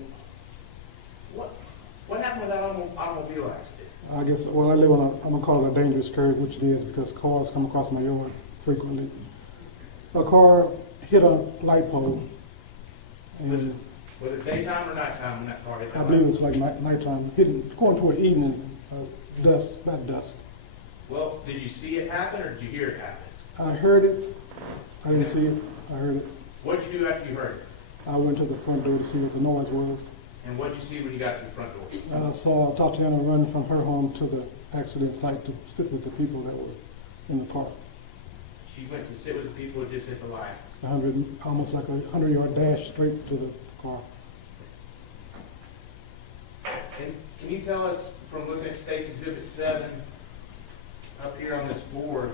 What happened with that automobile accident? I guess, well, I live on I'm going to call it a dangerous curve, which it is because cars come across my yard frequently. A car hit a light pole. And Was it daytime or nighttime when that car hit that I believe it light? was like nighttime, going toward evening, about dusk. Well, did you see it happen or did you hear it happen? I heard it. I didn't see it. I heard it. What did you do after you heard it? I went to the front door to see what the noise was. And what did you see when you got to the front door? I saw Tatiana run from her home to the accident site to sit with the people that were in the park. She went to sit with the people who just hit the light. Almost like a 100-yard dash straight to the car. And can you tell us, from looking at State's Exhibit 7, up here on this board,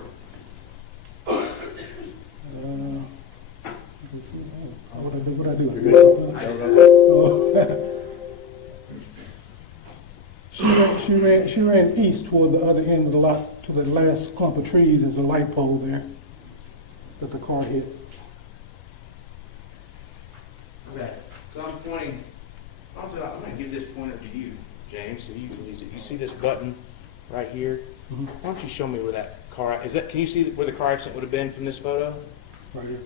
What I do? She ran east toward the other end of the lot to the last clump of trees. There's a light pole there that the car hit. okay, so I'm going to give this pointer to you, James, so you can use it. You see this button right here? Mm-hmm. Why don't you show me where that car, can you see where the car accident would have been from this photo? Right here.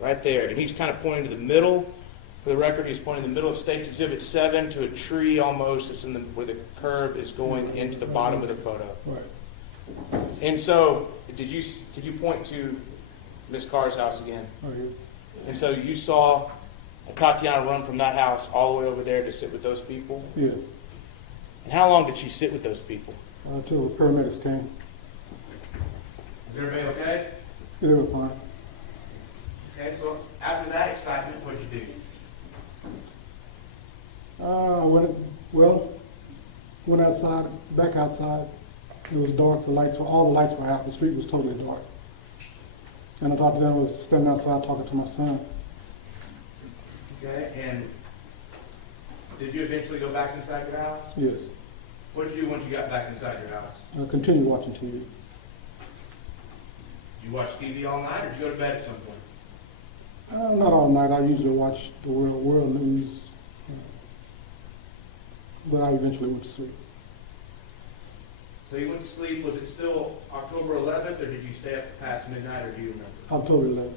Right there, and he's kind of pointing to the middle. For the record, he's pointing to the middle of State's Exhibit 7 to a tree almost. It's where the curve is going into the bottom of the photo. Right. And so, did you point to Miss Carr's house again? Right here. And so you saw Tatiana run from that house all the way over there to sit with those people? Yes. And how long did she sit with those people? Until the paramedics came. Is everybody okay? They were fine. Okay, so after that excitement, what'd you do? When went outside, back outside. It was dark, all the lights were out, the street was totally dark. And Atatiana was standing outside talking to my son. Okay, and did you eventually go back inside your house? Yes. What did you do once you got back inside your house? I continued watching TV. Did you watch TV all night, or did you go to bed at some point? Not all night. I usually watch the world news, but I eventually went to sleep. So you went to sleep, was it still October 11th, or did you stay up past midnight, or do you remember? October 11th.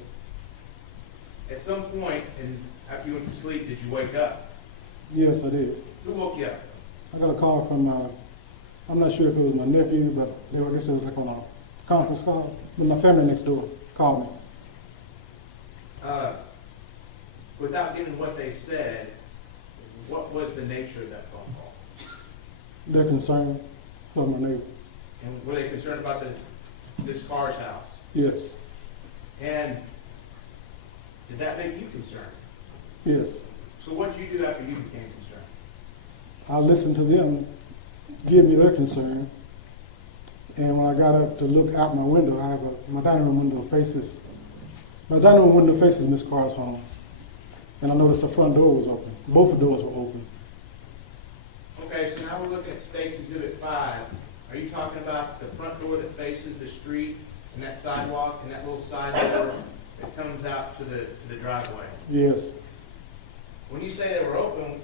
At some point, after you went to sleep, did you wake up? Yes, I did. Who woke you up? I got a call from I'm not sure if it was my nephew, but I guess it was like on a conference call. But my family next door called me. Without getting what they said, what was the nature of that phone call? They're concerned for my neighbor. And were they concerned about this car's house? Yes. And did that make you concerned? Yes. So what did you do after you became concerned? I listened to them give me their concern. And when I got up to look out my window, my dining room window faces Miss Carr's home. And I noticed the front door was open. Both the doors were open. Okay, so now we're looking at State's Exhibit 5. Are you talking about the front door that faces the street and that sidewalk and that little side door that comes out to the driveway? Yes. When you say they were open,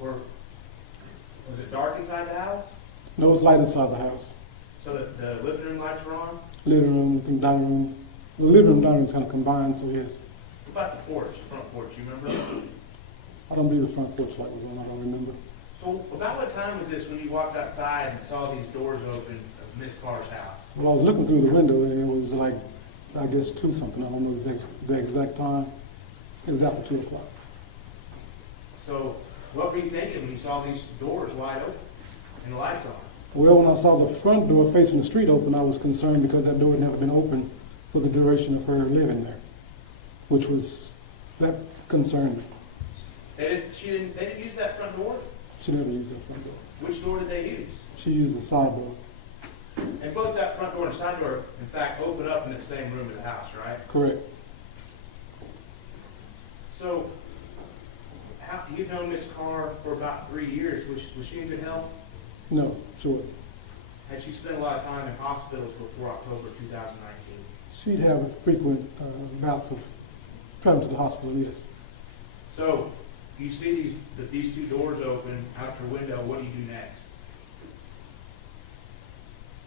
was it dark inside the house? No, it was light inside the house. So the living room lights were on? Living room and dining room. The living room and dining room is kind of combined, so yes. What about the porch, the front porch, you remember? I don't believe the front porch light was on, I don't remember. So about what time was this when you walked outside and saw these doors open of Miss Carr's house? Well, I was looking through the window and it was like, I guess 2 something, I don't know the exact time. It was after 2 o'clock. So what were you thinking when you saw these doors wide open and the lights on? Well, when I saw the front door facing the street open, I was concerned because that door had never been open for the duration of her living there, that concerned me. They didn't use that front door? She never used that front door. Which door did they use? She used the side door. And both that front door and side door, in fact, open up in the same room of the house, right? Correct. So, you've known Miss Carr for about 3 years. Was she in good health? No, sure. Had she spent a lot of time in hospitals before October 2019? She'd have frequent bouts of traveling to the hospital, yes. So, you see these 2 doors open out your window. What do you do next?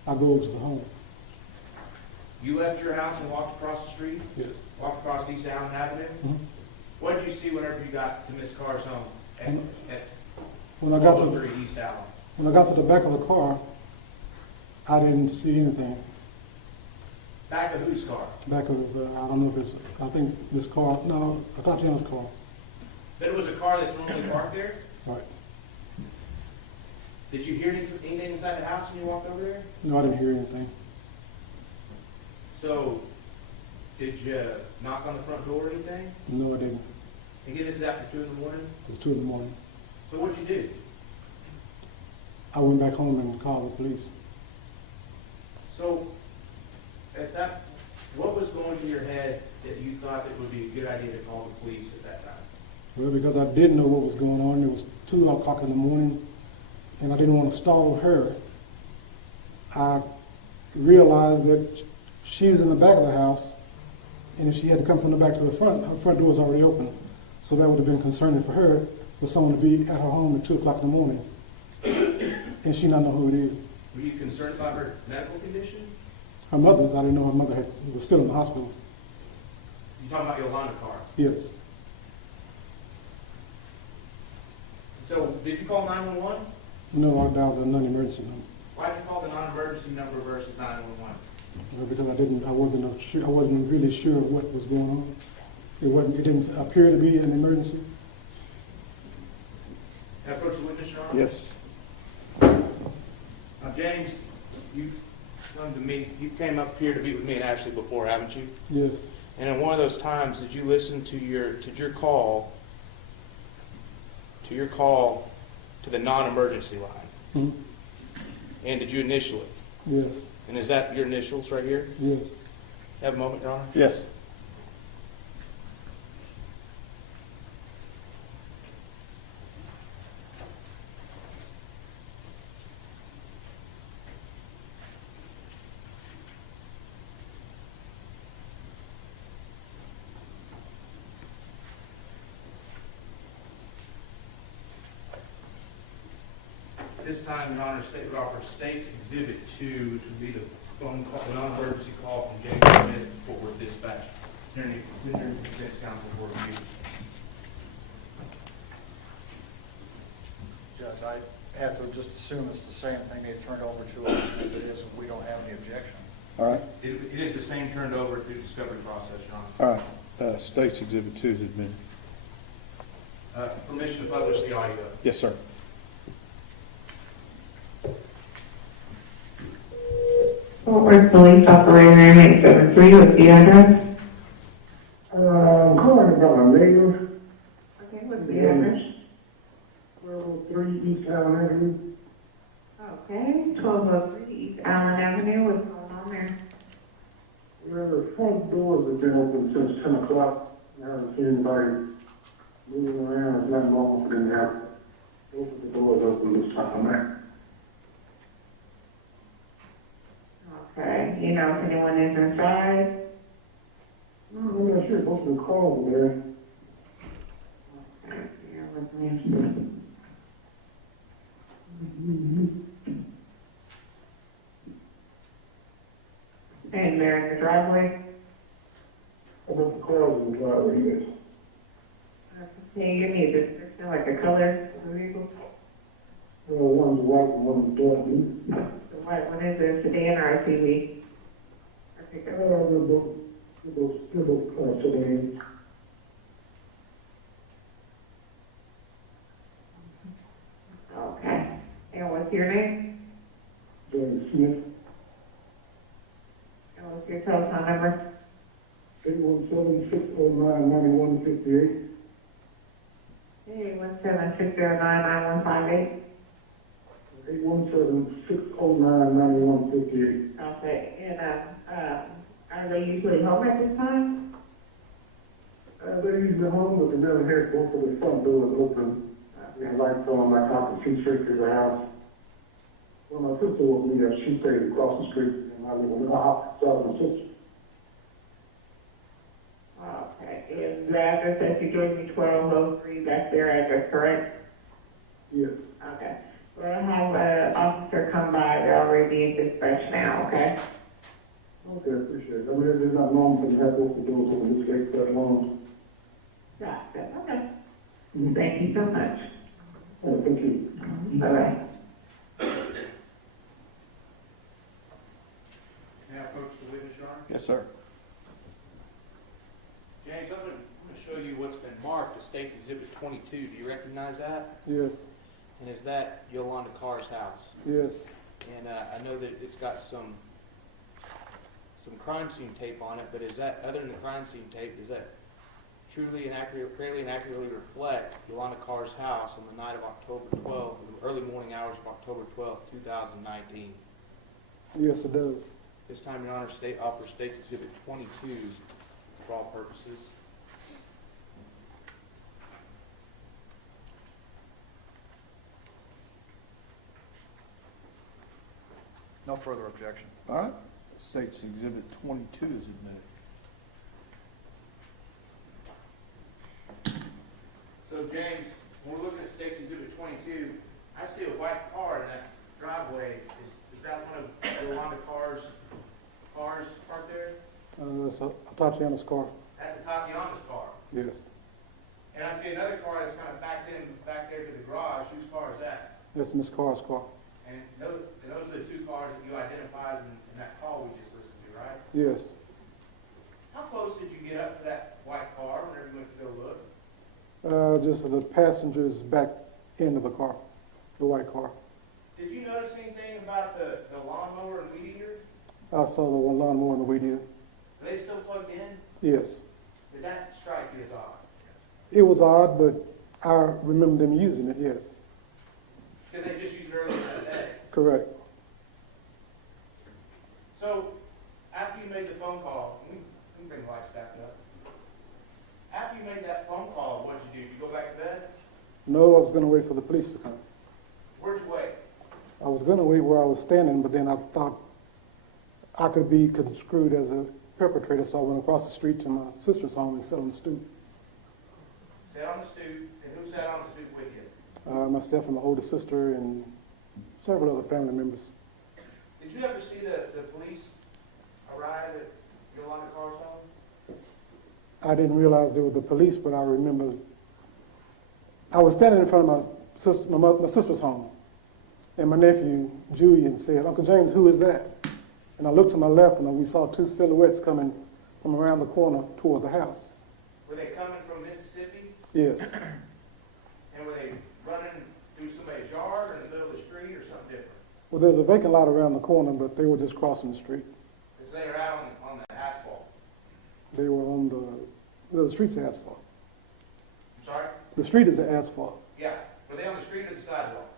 I go over to the home. You left your house and walked across the street? Yes. Walked across East Allen Avenue? Mm-hmm. What did you see whenever you got to Miss Carr's home at When I got 403 East Allen? When I got to the back of the car, I didn't see anything. Back of whose car? Back of, I don't know if it's, I think this car, no, Atatiana's car. There was a car that's normally parked there? Right. Did you hear anything inside the house when you walked over there? No, I didn't hear anything. So, did you knock on the front door or anything? No, I didn't. Again, this is after 2 in the morning? It was 2 in the morning. So what'd you do? I went back home and called the police. So, what was going through your head that you thought it would be a good idea to call the police at that time? Well, because I didn't know what was going on. It was 2 o'clock in the morning, and I didn't want to stall her. I realized that she's in the back of the house, and if she had to come from the back to the front, her front door was already open. So that would have been concerning for her, for someone to be at her home at 2 o'clock in the morning, and she not know who it is. Were you concerned about her medical condition? Her mother's, I didn't know her mother was still in the hospital. You talking about Yolanda Carr? Yes. So, did you call 911? No, I dialed the non-emergency number. Why did you call the non-emergency number versus 911? Because I wasn't really sure what was going on. It didn't appear to be an emergency. Can I approach the witness, Your Honor? Yes. Now, James, you've come to me, you came up here to meet with me and Ashley before, haven't you? Yes. And in one of those times, did you listen to your call to the non-emergency line? Mhm. And did you initial it? Yes, And is that your initials right here? yes. Have a moment, Your Honor? Yes. This time, Your Honor, State would offer State's Exhibit 2, which would be the phone call, the non-emergency call from James Smith, Fort Worth Dispatch. Attorney, Defense Counsel for review. Judge, I have to just assume it's the same thing they turned over to us. If it isn't, we don't have any objection. All right. It is the same turned over through the discovery process, Your Honor. All right. State's Exhibit 2 has been. Permission to publish the audio. Yes, sir. Fort Worth Police Operator M873 with the address. I'm calling about my neighbor, Okay, what's the address? 1203 East Allen Avenue. Okay, 1203 East Allen Avenue, what's going on there? Well, the front doors have been open since 10 o'clock. I haven't seen anybody moving around. There's nothing wrong with them. Both of the doors open this time, man. Okay, you know if anyone is inside? I'm not sure. Most of the cars are there. Okay, bear with me. And they're in the driveway? Most of the cars in the driveway, yes. Can you give me a description, like the color of the vehicle? One's white and one's dark blue. The white one is a sedan or a SUV? Or pickup? They're both sedans. Okay. And what's your name? James Smith, And what's your telephone number? 817-609-9158. Hey, 176099158. 817-609-9158. Okay, and, are they usually home at this time? They're usually home, but they never had both of the front doors open. We had lights on, like how the two sisters the house. When my sister was me, she stayed across the street, and I live in the house, so I was my sister. Okay, is the address that you gave me, 1203, that's their address, correct? Yes. Okay. We'll have an officer come by, they're already being dispatched now, okay? Okay, appreciate it. I mean, there's not normal to have both the doors open this case that long. Gotcha, okay. Thank you so much. Thank you. Bye-bye. Now approach the witness, Your Honor. Yes, sir. James, I'm going to show you what's been marked as State Exhibit 22. Do you recognize that? Yes, And is that Yolanda Carr's house? yes. And I know that it's got some crime scene tape on it, but is that, other than the crime scene tape, does that truly and accurately reflect Yolanda Carr's house on the night of October 12th, the early morning hours of October 12th, 2019? Yes, it does. This time, Your Honor, State offers State's Exhibit 22 for all purposes. No further objection. All right. State's Exhibit 22 is admitted. So, James, when we're looking at State's Exhibit 22, I see a white car in that driveway. Is that one of Yolanda Carr's cars parked there? That's Atatiana's car. That's Atatiana's car. Yes. And I see another car that's kind of back there to the garage. Whose car is that? That's Miss Carr's car. And those are the two cars that you identified in that call we just listened to, right? Yes. How close did you get up to that white car whenever you went to go look? Just the passenger's back end of the car, the white car. Did you notice anything about the lawnmower and weed eater? I saw the one lawnmower and the weed eater. Are they still plugged in? Yes. Did that strike you as odd? It was odd, but I remember them using it, yes. Because they just used it earlier that day. Correct. So, after you made the phone call, we can bring the lights back up. After you made that phone call, what'd you do? Did you go back to bed? No, I was going to wait for the police to come. Where'd you wait? I was going to wait where I was standing, but then I thought I could be construed as a perpetrator, so I went across the street to my sister's home and sat on the stoop. Sat on the stoop, and who sat on the stoop with you? Myself and my older sister and several other family members. Did you ever see the police arrive at Yolanda Carr's home? I didn't realize they were the police, but I remember I was standing in front of my sister's home, and my nephew, Julian, said, "Uncle James, who is that?" And I looked to my left, and we saw two silhouettes coming from around the corner toward the house. Were they coming from Mississippi? Yes. And were they running through somebody's yard or in the middle of the street or something different? Well, there's a vacant lot around the corner, but they were just crossing the street. Because they were out on the asphalt. They were on the street's asphalt. I'm sorry? The street is the asphalt. Yeah. Were they on the street or the sidewalk?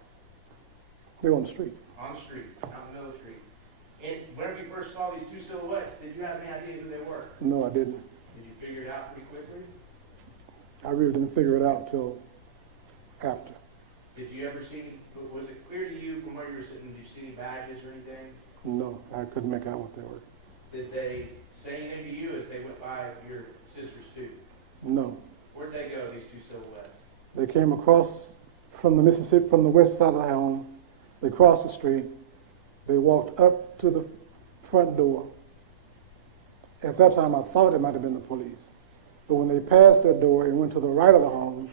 They were on the street. On the street, out in the middle of the street. And whenever you first saw these two silhouettes, did you have any idea who they were? No, I didn't. Did you figure it out pretty quickly? I really didn't figure it out until after. Did you ever see, was it clear to you from where you were sitting, did you see any badges or anything? No, I couldn't make out what they were. Did they say anything to you as they went by your sister's stoop? No. Where'd they go, these two silhouettes? They came across from the Mississippi, from the west side of the home. They crossed the street. They walked up to the front door. At that time, I thought it might have been the police. But when they passed that door and went to the right of the home,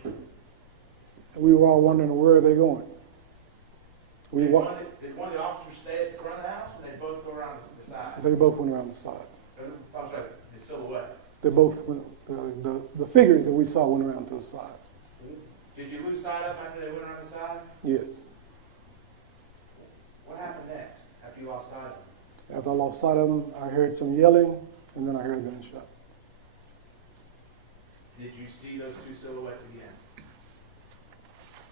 we were all wondering where are they going. Did one of the officers stay at the front of the house, or they both go around the side? They both went around the side. I'm sorry, the silhouettes. They both went, the figures that we saw went around to the side. Did you lose sight of them after they went around the side? Yes. What happened next after you lost sight of them? After I lost sight of them, I heard some yelling, and then I heard a gunshot. Did you see those two silhouettes again?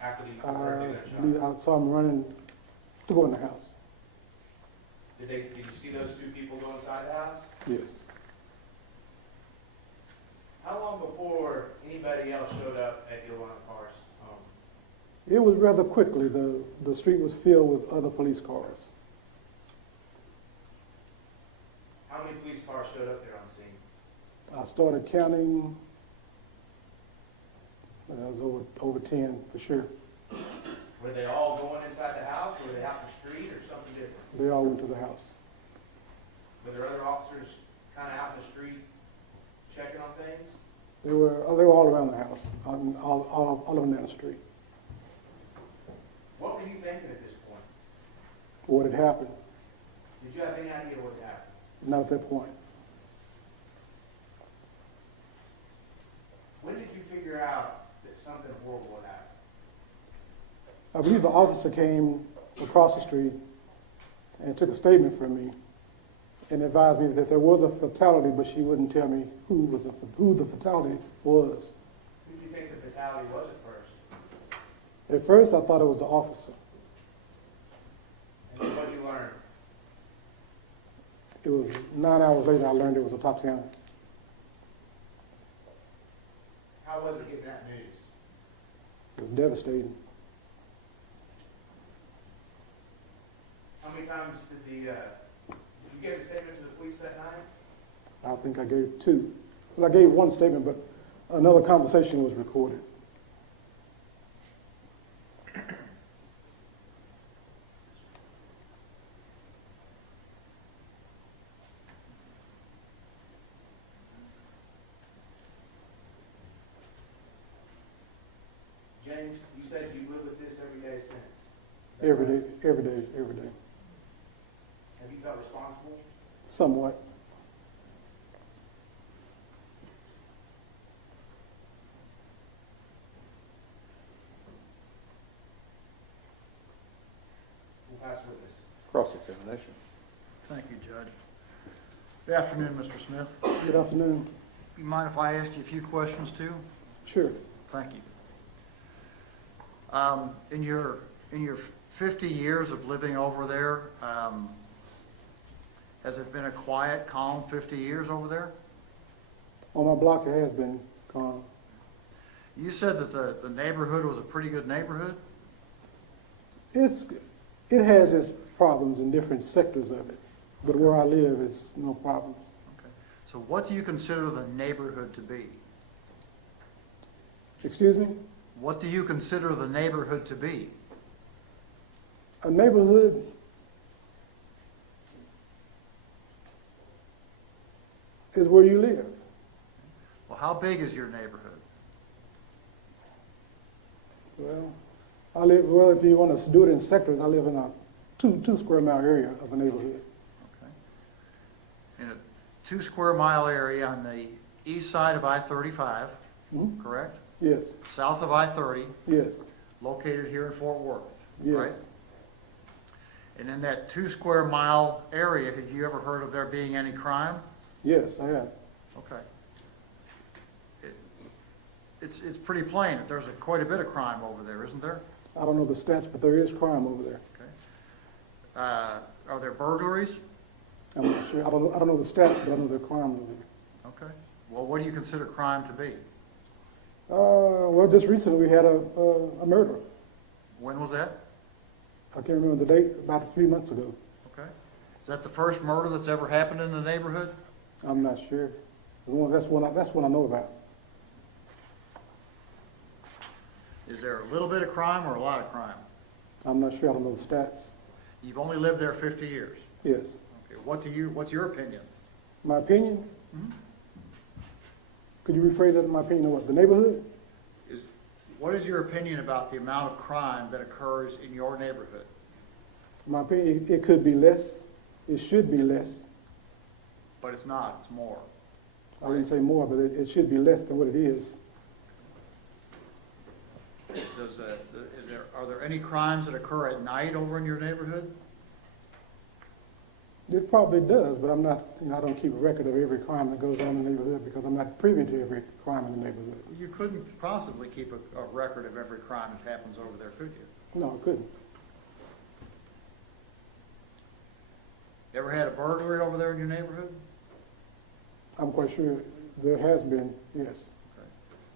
After the I gunshot? believe I saw them running to go in the house. Did you see those two people go inside the house? Yes. How long before anybody else showed up at Yolanda Carr's home? It was rather quickly. The street was filled with other police cars. How many police cars showed up there on scene? I started counting. It was over 10 for sure. Were they all going inside the house, or were they out the street, or something different? They all went to the house. Were there other officers kind of out in the street checking on things? They were all around the house, all of them in the street. What were you thinking at this point? What had happened? Did you have any idea what had happened? Not at that point. When did you figure out that something horrible had happened? I believe the officer came across the street and took a statement from me and advised me that there was a fatality, but she wouldn't tell me who the fatality was. Who did you think the fatality was at first? At first, I thought it was the officer. And then what did you learn? It was 9 hours later I learned it was Atatiana. How was it getting that news? It was devastating. How many times did you give a statement to the police that night? I think I gave 2. Well, I gave 1 statement, but another conversation was recorded. James, you said you live with this every day since. Every day. Have you felt responsible? Somewhat. We'll pass witness. Cross-examination. Thank you, Judge. Good afternoon, Mr. Smith. Good afternoon. You mind if I ask you a few questions too? Sure. Thank you. In your 50 years of living over there, has it been a quiet, calm 50 years over there? On my block, it has been calm. You said that the neighborhood was a pretty good neighborhood? It has its problems in different sectors of it, but where I live is no problems. Okay. So what do you consider the neighborhood to be? Excuse me? What do you consider the neighborhood to be? A neighborhood is where you live. Well, how big is your neighborhood? Well, if you want to do it in sectors, I live in a two square mile area of a neighborhood. Okay. In a 2 square mile area on the east side of I-35, correct? Yes. South of I-30. Yes. Located here in Fort Worth, Yes. right? And in that 2 square mile area, had you ever heard of there being any crime? Yes, I have. Okay. It's pretty plain that there's quite a bit of crime over there, isn't there? I don't know the stats, but there is crime over there. Okay. Are there burglaries? I'm not sure. I don't know the stats, but I know there's crime over there. Okay. Well, what do you consider crime to be? Well, just recently we had a murder. When was that? I can't remember the date, about 3 months ago. Okay. Is that the first murder that's ever happened in the neighborhood? I'm not sure. That's one I know about. Is there a little bit of crime or a lot of crime? I'm not sure. I don't know the stats. You've only lived there 50 years. Yes. Okay. What's your opinion? My opinion? Could you rephrase that in my opinion of what? The neighborhood? What is your opinion about the amount of crime that occurs in your neighborhood? My opinion, it could be less. It should be less. But it's not, it's more. I didn't say more, but it should be less than what it is. Are there any crimes that occur at night over in your neighborhood? It probably does, but I'm not, I don't keep a record of every crime that goes on in the neighborhood because I'm not privy to every crime in the neighborhood. You couldn't possibly keep a record of every crime that happens over there, could you? No, I couldn't. Ever had a burglary over there in your neighborhood? I'm quite sure there has been, yes. Okay.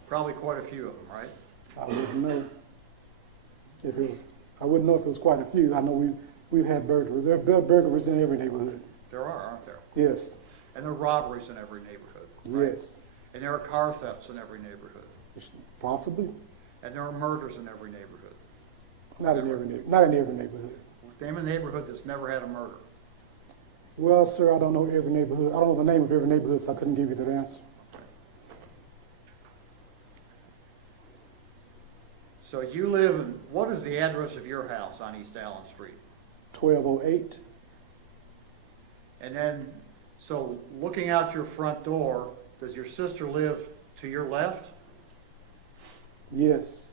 Probably quite a few of them, right? I wouldn't know. I wouldn't know if it was quite a few. I know we've had burglaries. There are burglaries in every neighborhood. There are, aren't there? Yes. And there are robberies in every neighborhood. Right? Yes. And there are car thefts in every neighborhood. Possibly. And there are murders in every neighborhood. Not in every neighborhood. Name a neighborhood that's never had a murder. Well, sir, I don't know every neighborhood. I don't know the name of every neighborhood, so I couldn't give you that answer. So you live in, what is the address of your house on East Allen Street? 1208. And then, so looking out your front door, does your sister live to your left? Yes.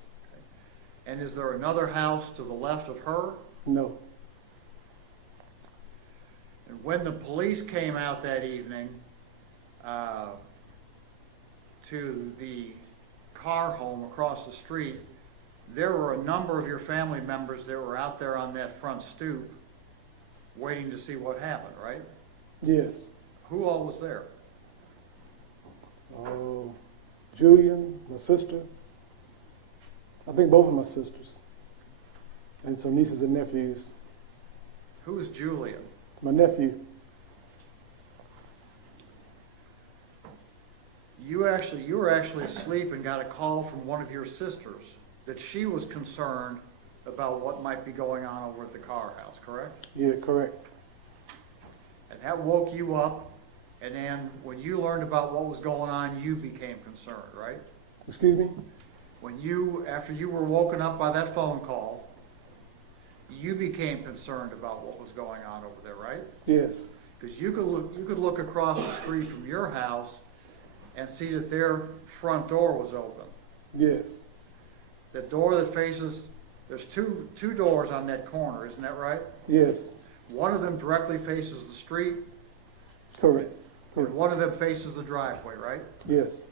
And is there another house to the left of her? No. And when the police came out that evening to the car home across the street, there were a number of your family members that were out there on that front stoop waiting to see what happened, right? Yes. Who all was there? Oh, Julian, my sister. I think both of my sisters. And some nieces and nephews. Who's Julian? My nephew. You were actually asleep and got a call from one of your sisters that she was concerned about what might be going on over at the car house, correct? Yeah, correct. And that woke you up, and then when you learned about what was going on, you became concerned, right? Excuse me? After you were woken up by that phone call, you became concerned about what was going on over there, right? Yes. Because you could look across the street from your house and see that their front door was open. Yes. The door that faces, there's two doors on that corner, isn't that right? Yes. One of them directly faces the street. Correct. And one of them faces the driveway, right? Yes.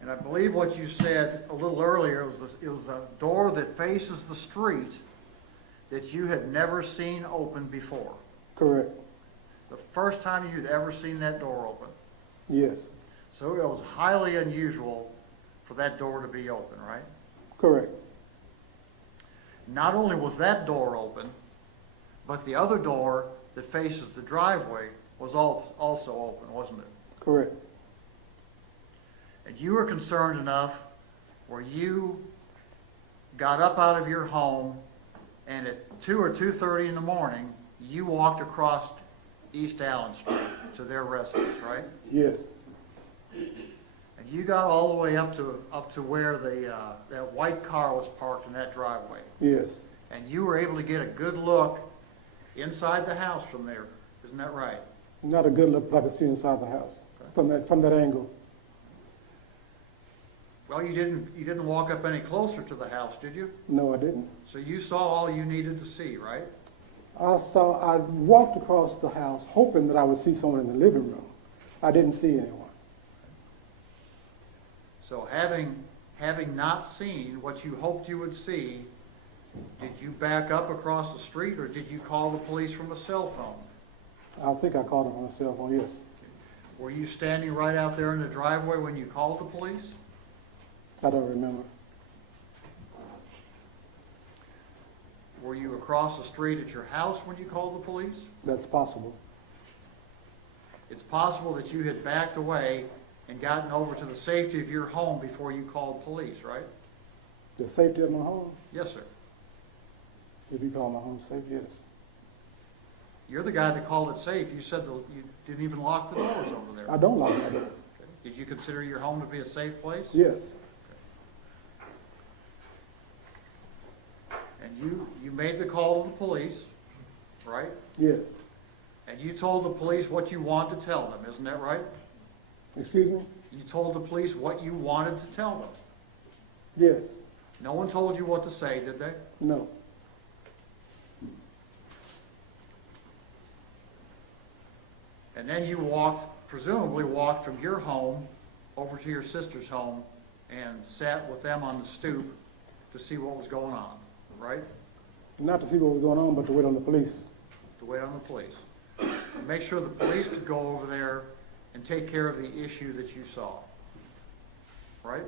And I believe what you said a little earlier, it was a door that faces the street that you had never seen open before. Correct. The first time you'd ever seen that door open. Yes. So it was highly unusual for that door to be open, right? Correct. Not only was that door open, but the other door that faces the driveway was also open, wasn't it? Correct. And you were concerned enough where you got up out of your home and at 2 or 2:30 in the morning, you walked across East Allen Street to their residence, right? Yes. And you got all the way up to where that white car was parked in that driveway. Yes. And you were able to get a good look inside the house from there. Isn't that right? Not a good look, but I could see inside the house from that angle. Well, you didn't walk up any closer to the house, did you? No, I didn't. So you saw all you needed to see, right? I walked across the house hoping that I would see someone in the living room. I didn't see anyone. So having not seen what you hoped you would see, did you back up across the street or did you call the police from a cell phone? I think I called him on a cell phone, yes. Were you standing right out there in the driveway when you called the police? I don't remember. Were you across the street at your house when you called the police? That's possible. It's possible that you had backed away and gotten over to the safety of your home before you called police, right? The safety of my home? Yes, sir. If you call my home safe, yes. You're the guy that called it safe. You said you didn't even lock the doors over there. I don't lock my door. Okay. Did you consider your home to be a safe place? Yes. And you made the call to the police, right? Yes. And you told the police what you wanted to tell them, isn't that right? Excuse me? You told the police what you wanted to tell them. Yes. No one told you what to say, did they? No. And then you presumably walked from your home over to your sister's home and sat with them on the stoop to see what was going on, right? Not to see what was going on, but to wait on the police. To wait on the police. And make sure the police could go over there and take care of the issue that you saw, right?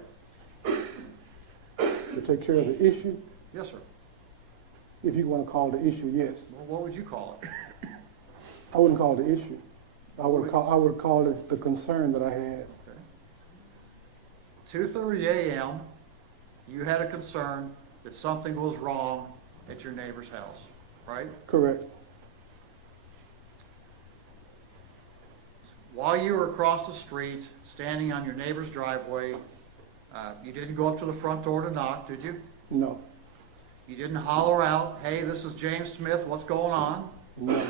To take care of the issue? Yes, sir. If you want to call the issue, yes. Well, what would you call it? I wouldn't call it the issue. I would call it the concern that I had. 2:30 a.m., you had a concern that something was wrong at your neighbor's house, right? Correct. While you were across the street, standing on your neighbor's driveway, you didn't go up to the front door to knock, did you? No. You didn't holler out, "Hey, this is James Smith, what's going on?" No.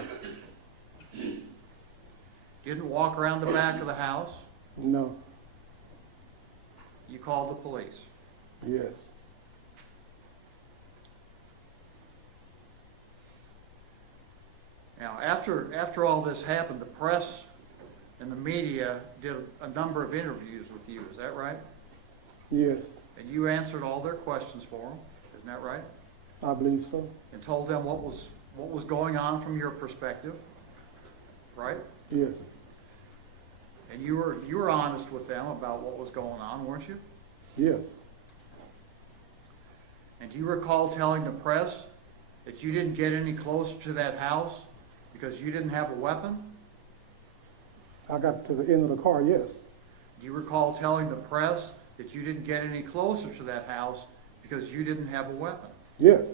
You didn't walk around the back of the house? No. You called the police. Yes. Now, after all this happened, the press and the media did a number of interviews with you, is that right? Yes. And you answered all their questions for them, isn't that right? I believe so. And told them what was going on from your perspective, right? Yes. And you were honest with them about what was going on, weren't you? Yes. And do you recall telling the press that you didn't get any closer to that house because you didn't have a weapon? I got to the end of the car, yes. Do you recall telling the press that you didn't get any closer to that house because you didn't have a weapon? Yes.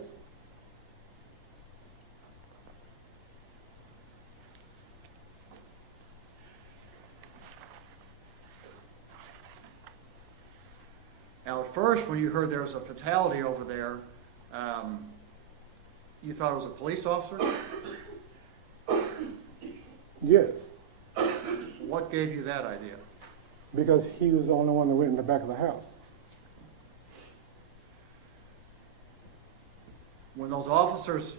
Now, at first, when you heard there was a fatality over there, you thought it was a police officer? Yes. What gave you that idea? Because he was the only one that went in the back of the house. When the officers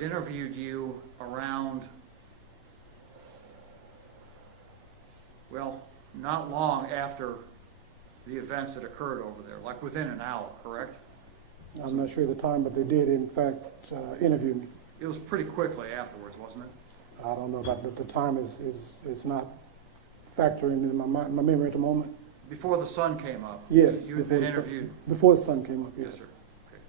interviewed you around, well, not long after the events that occurred over there, like within an hour, correct? I'm not sure of the time, but they did in fact interview me. It was pretty quickly afterwards, wasn't it? I don't know about the time is not factoring in my memory at the moment. Before the sun came up? Yes. You had been interviewed? Before the sun came up, yes. Yes, sir. Okay.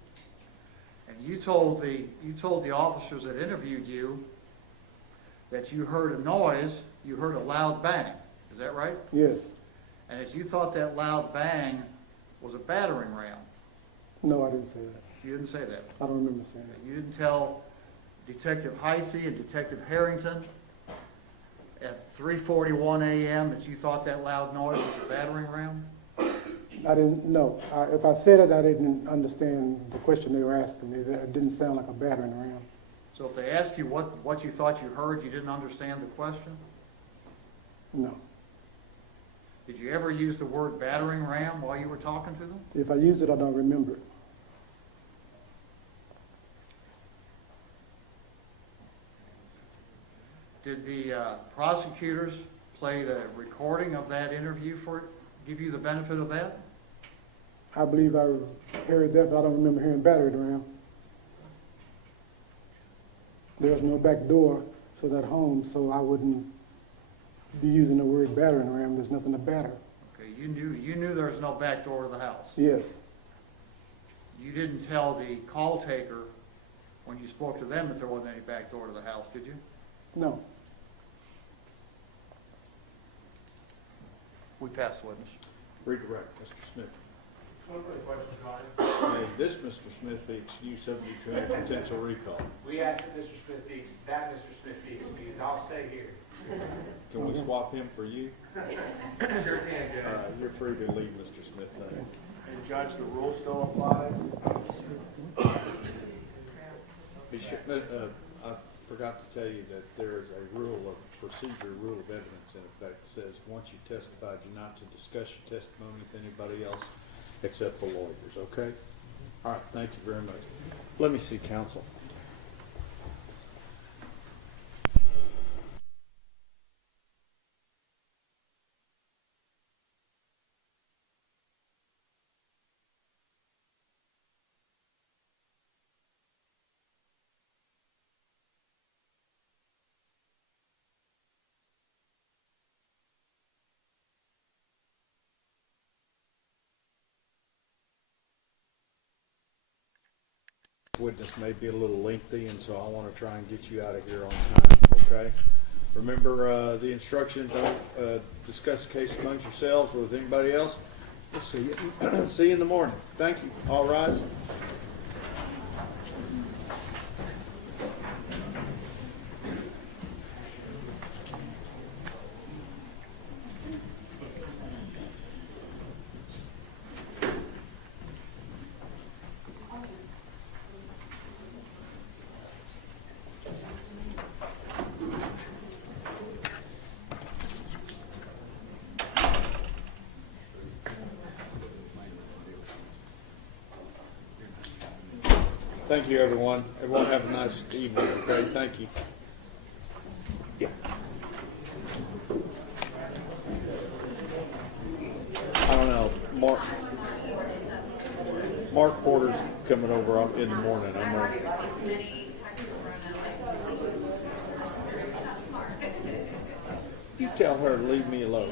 And you told the officers that interviewed you that you heard a noise, you heard a loud bang. Is that right? Yes. And that you thought that loud bang was a battering ram. No, I didn't say that. You didn't say that. I don't remember saying that. You didn't tell Detective Heisey and Detective Harrington at 3:41 a.m. that you thought that loud noise was a battering ram? I didn't know. If I said it, I didn't understand the question they were asking me. It didn't sound like a battering ram. So if they asked you what you thought you heard, you didn't understand the question? No. Did you ever use the word battering ram while you were talking to them? If I used it, I don't remember it. Did the prosecutors play the recording of that interview give you the benefit of that? I believe I heard that, but I don't remember hearing battering ram. There's no back door to that home, so I wouldn't be using the word battering ram. There's nothing to batter. Okay, you knew there was no back door to the house. Yes. You didn't tell the call taker when you spoke to them that there wasn't any back door to the house, did you? No. We pass the witness. Redirect, Mr. Smith. One quick question, Johnny. May this Mr. Smith be excused subject to any potential recall? We asked that Mr. Smith be excused. I'll stay here. Can we swap him for you? Sure can, Judge. All right, you're free to leave, Mr. Smith. Thank you. And Judge, the rule still applies? Be sure, I forgot to tell you that there is a rule of procedure, rule of evidence in effect that says once you testified, you're not to discuss your testimony with anybody else except the lawyers, okay? All right, thank you very much. Let me see counsel. Witness may be a little lengthy, and so I want to try and get you out of here on time, okay? Remember the instructions, don't discuss the case amongst yourselves or with anybody else. We'll see you, see you in the morning. Thank you. All rise. Thank you, everyone. Everyone have a nice evening, okay? Thank you. Yeah. I don't know. Mark Porter's coming over in the morning. I'm gonna, you tell her to leave me alone.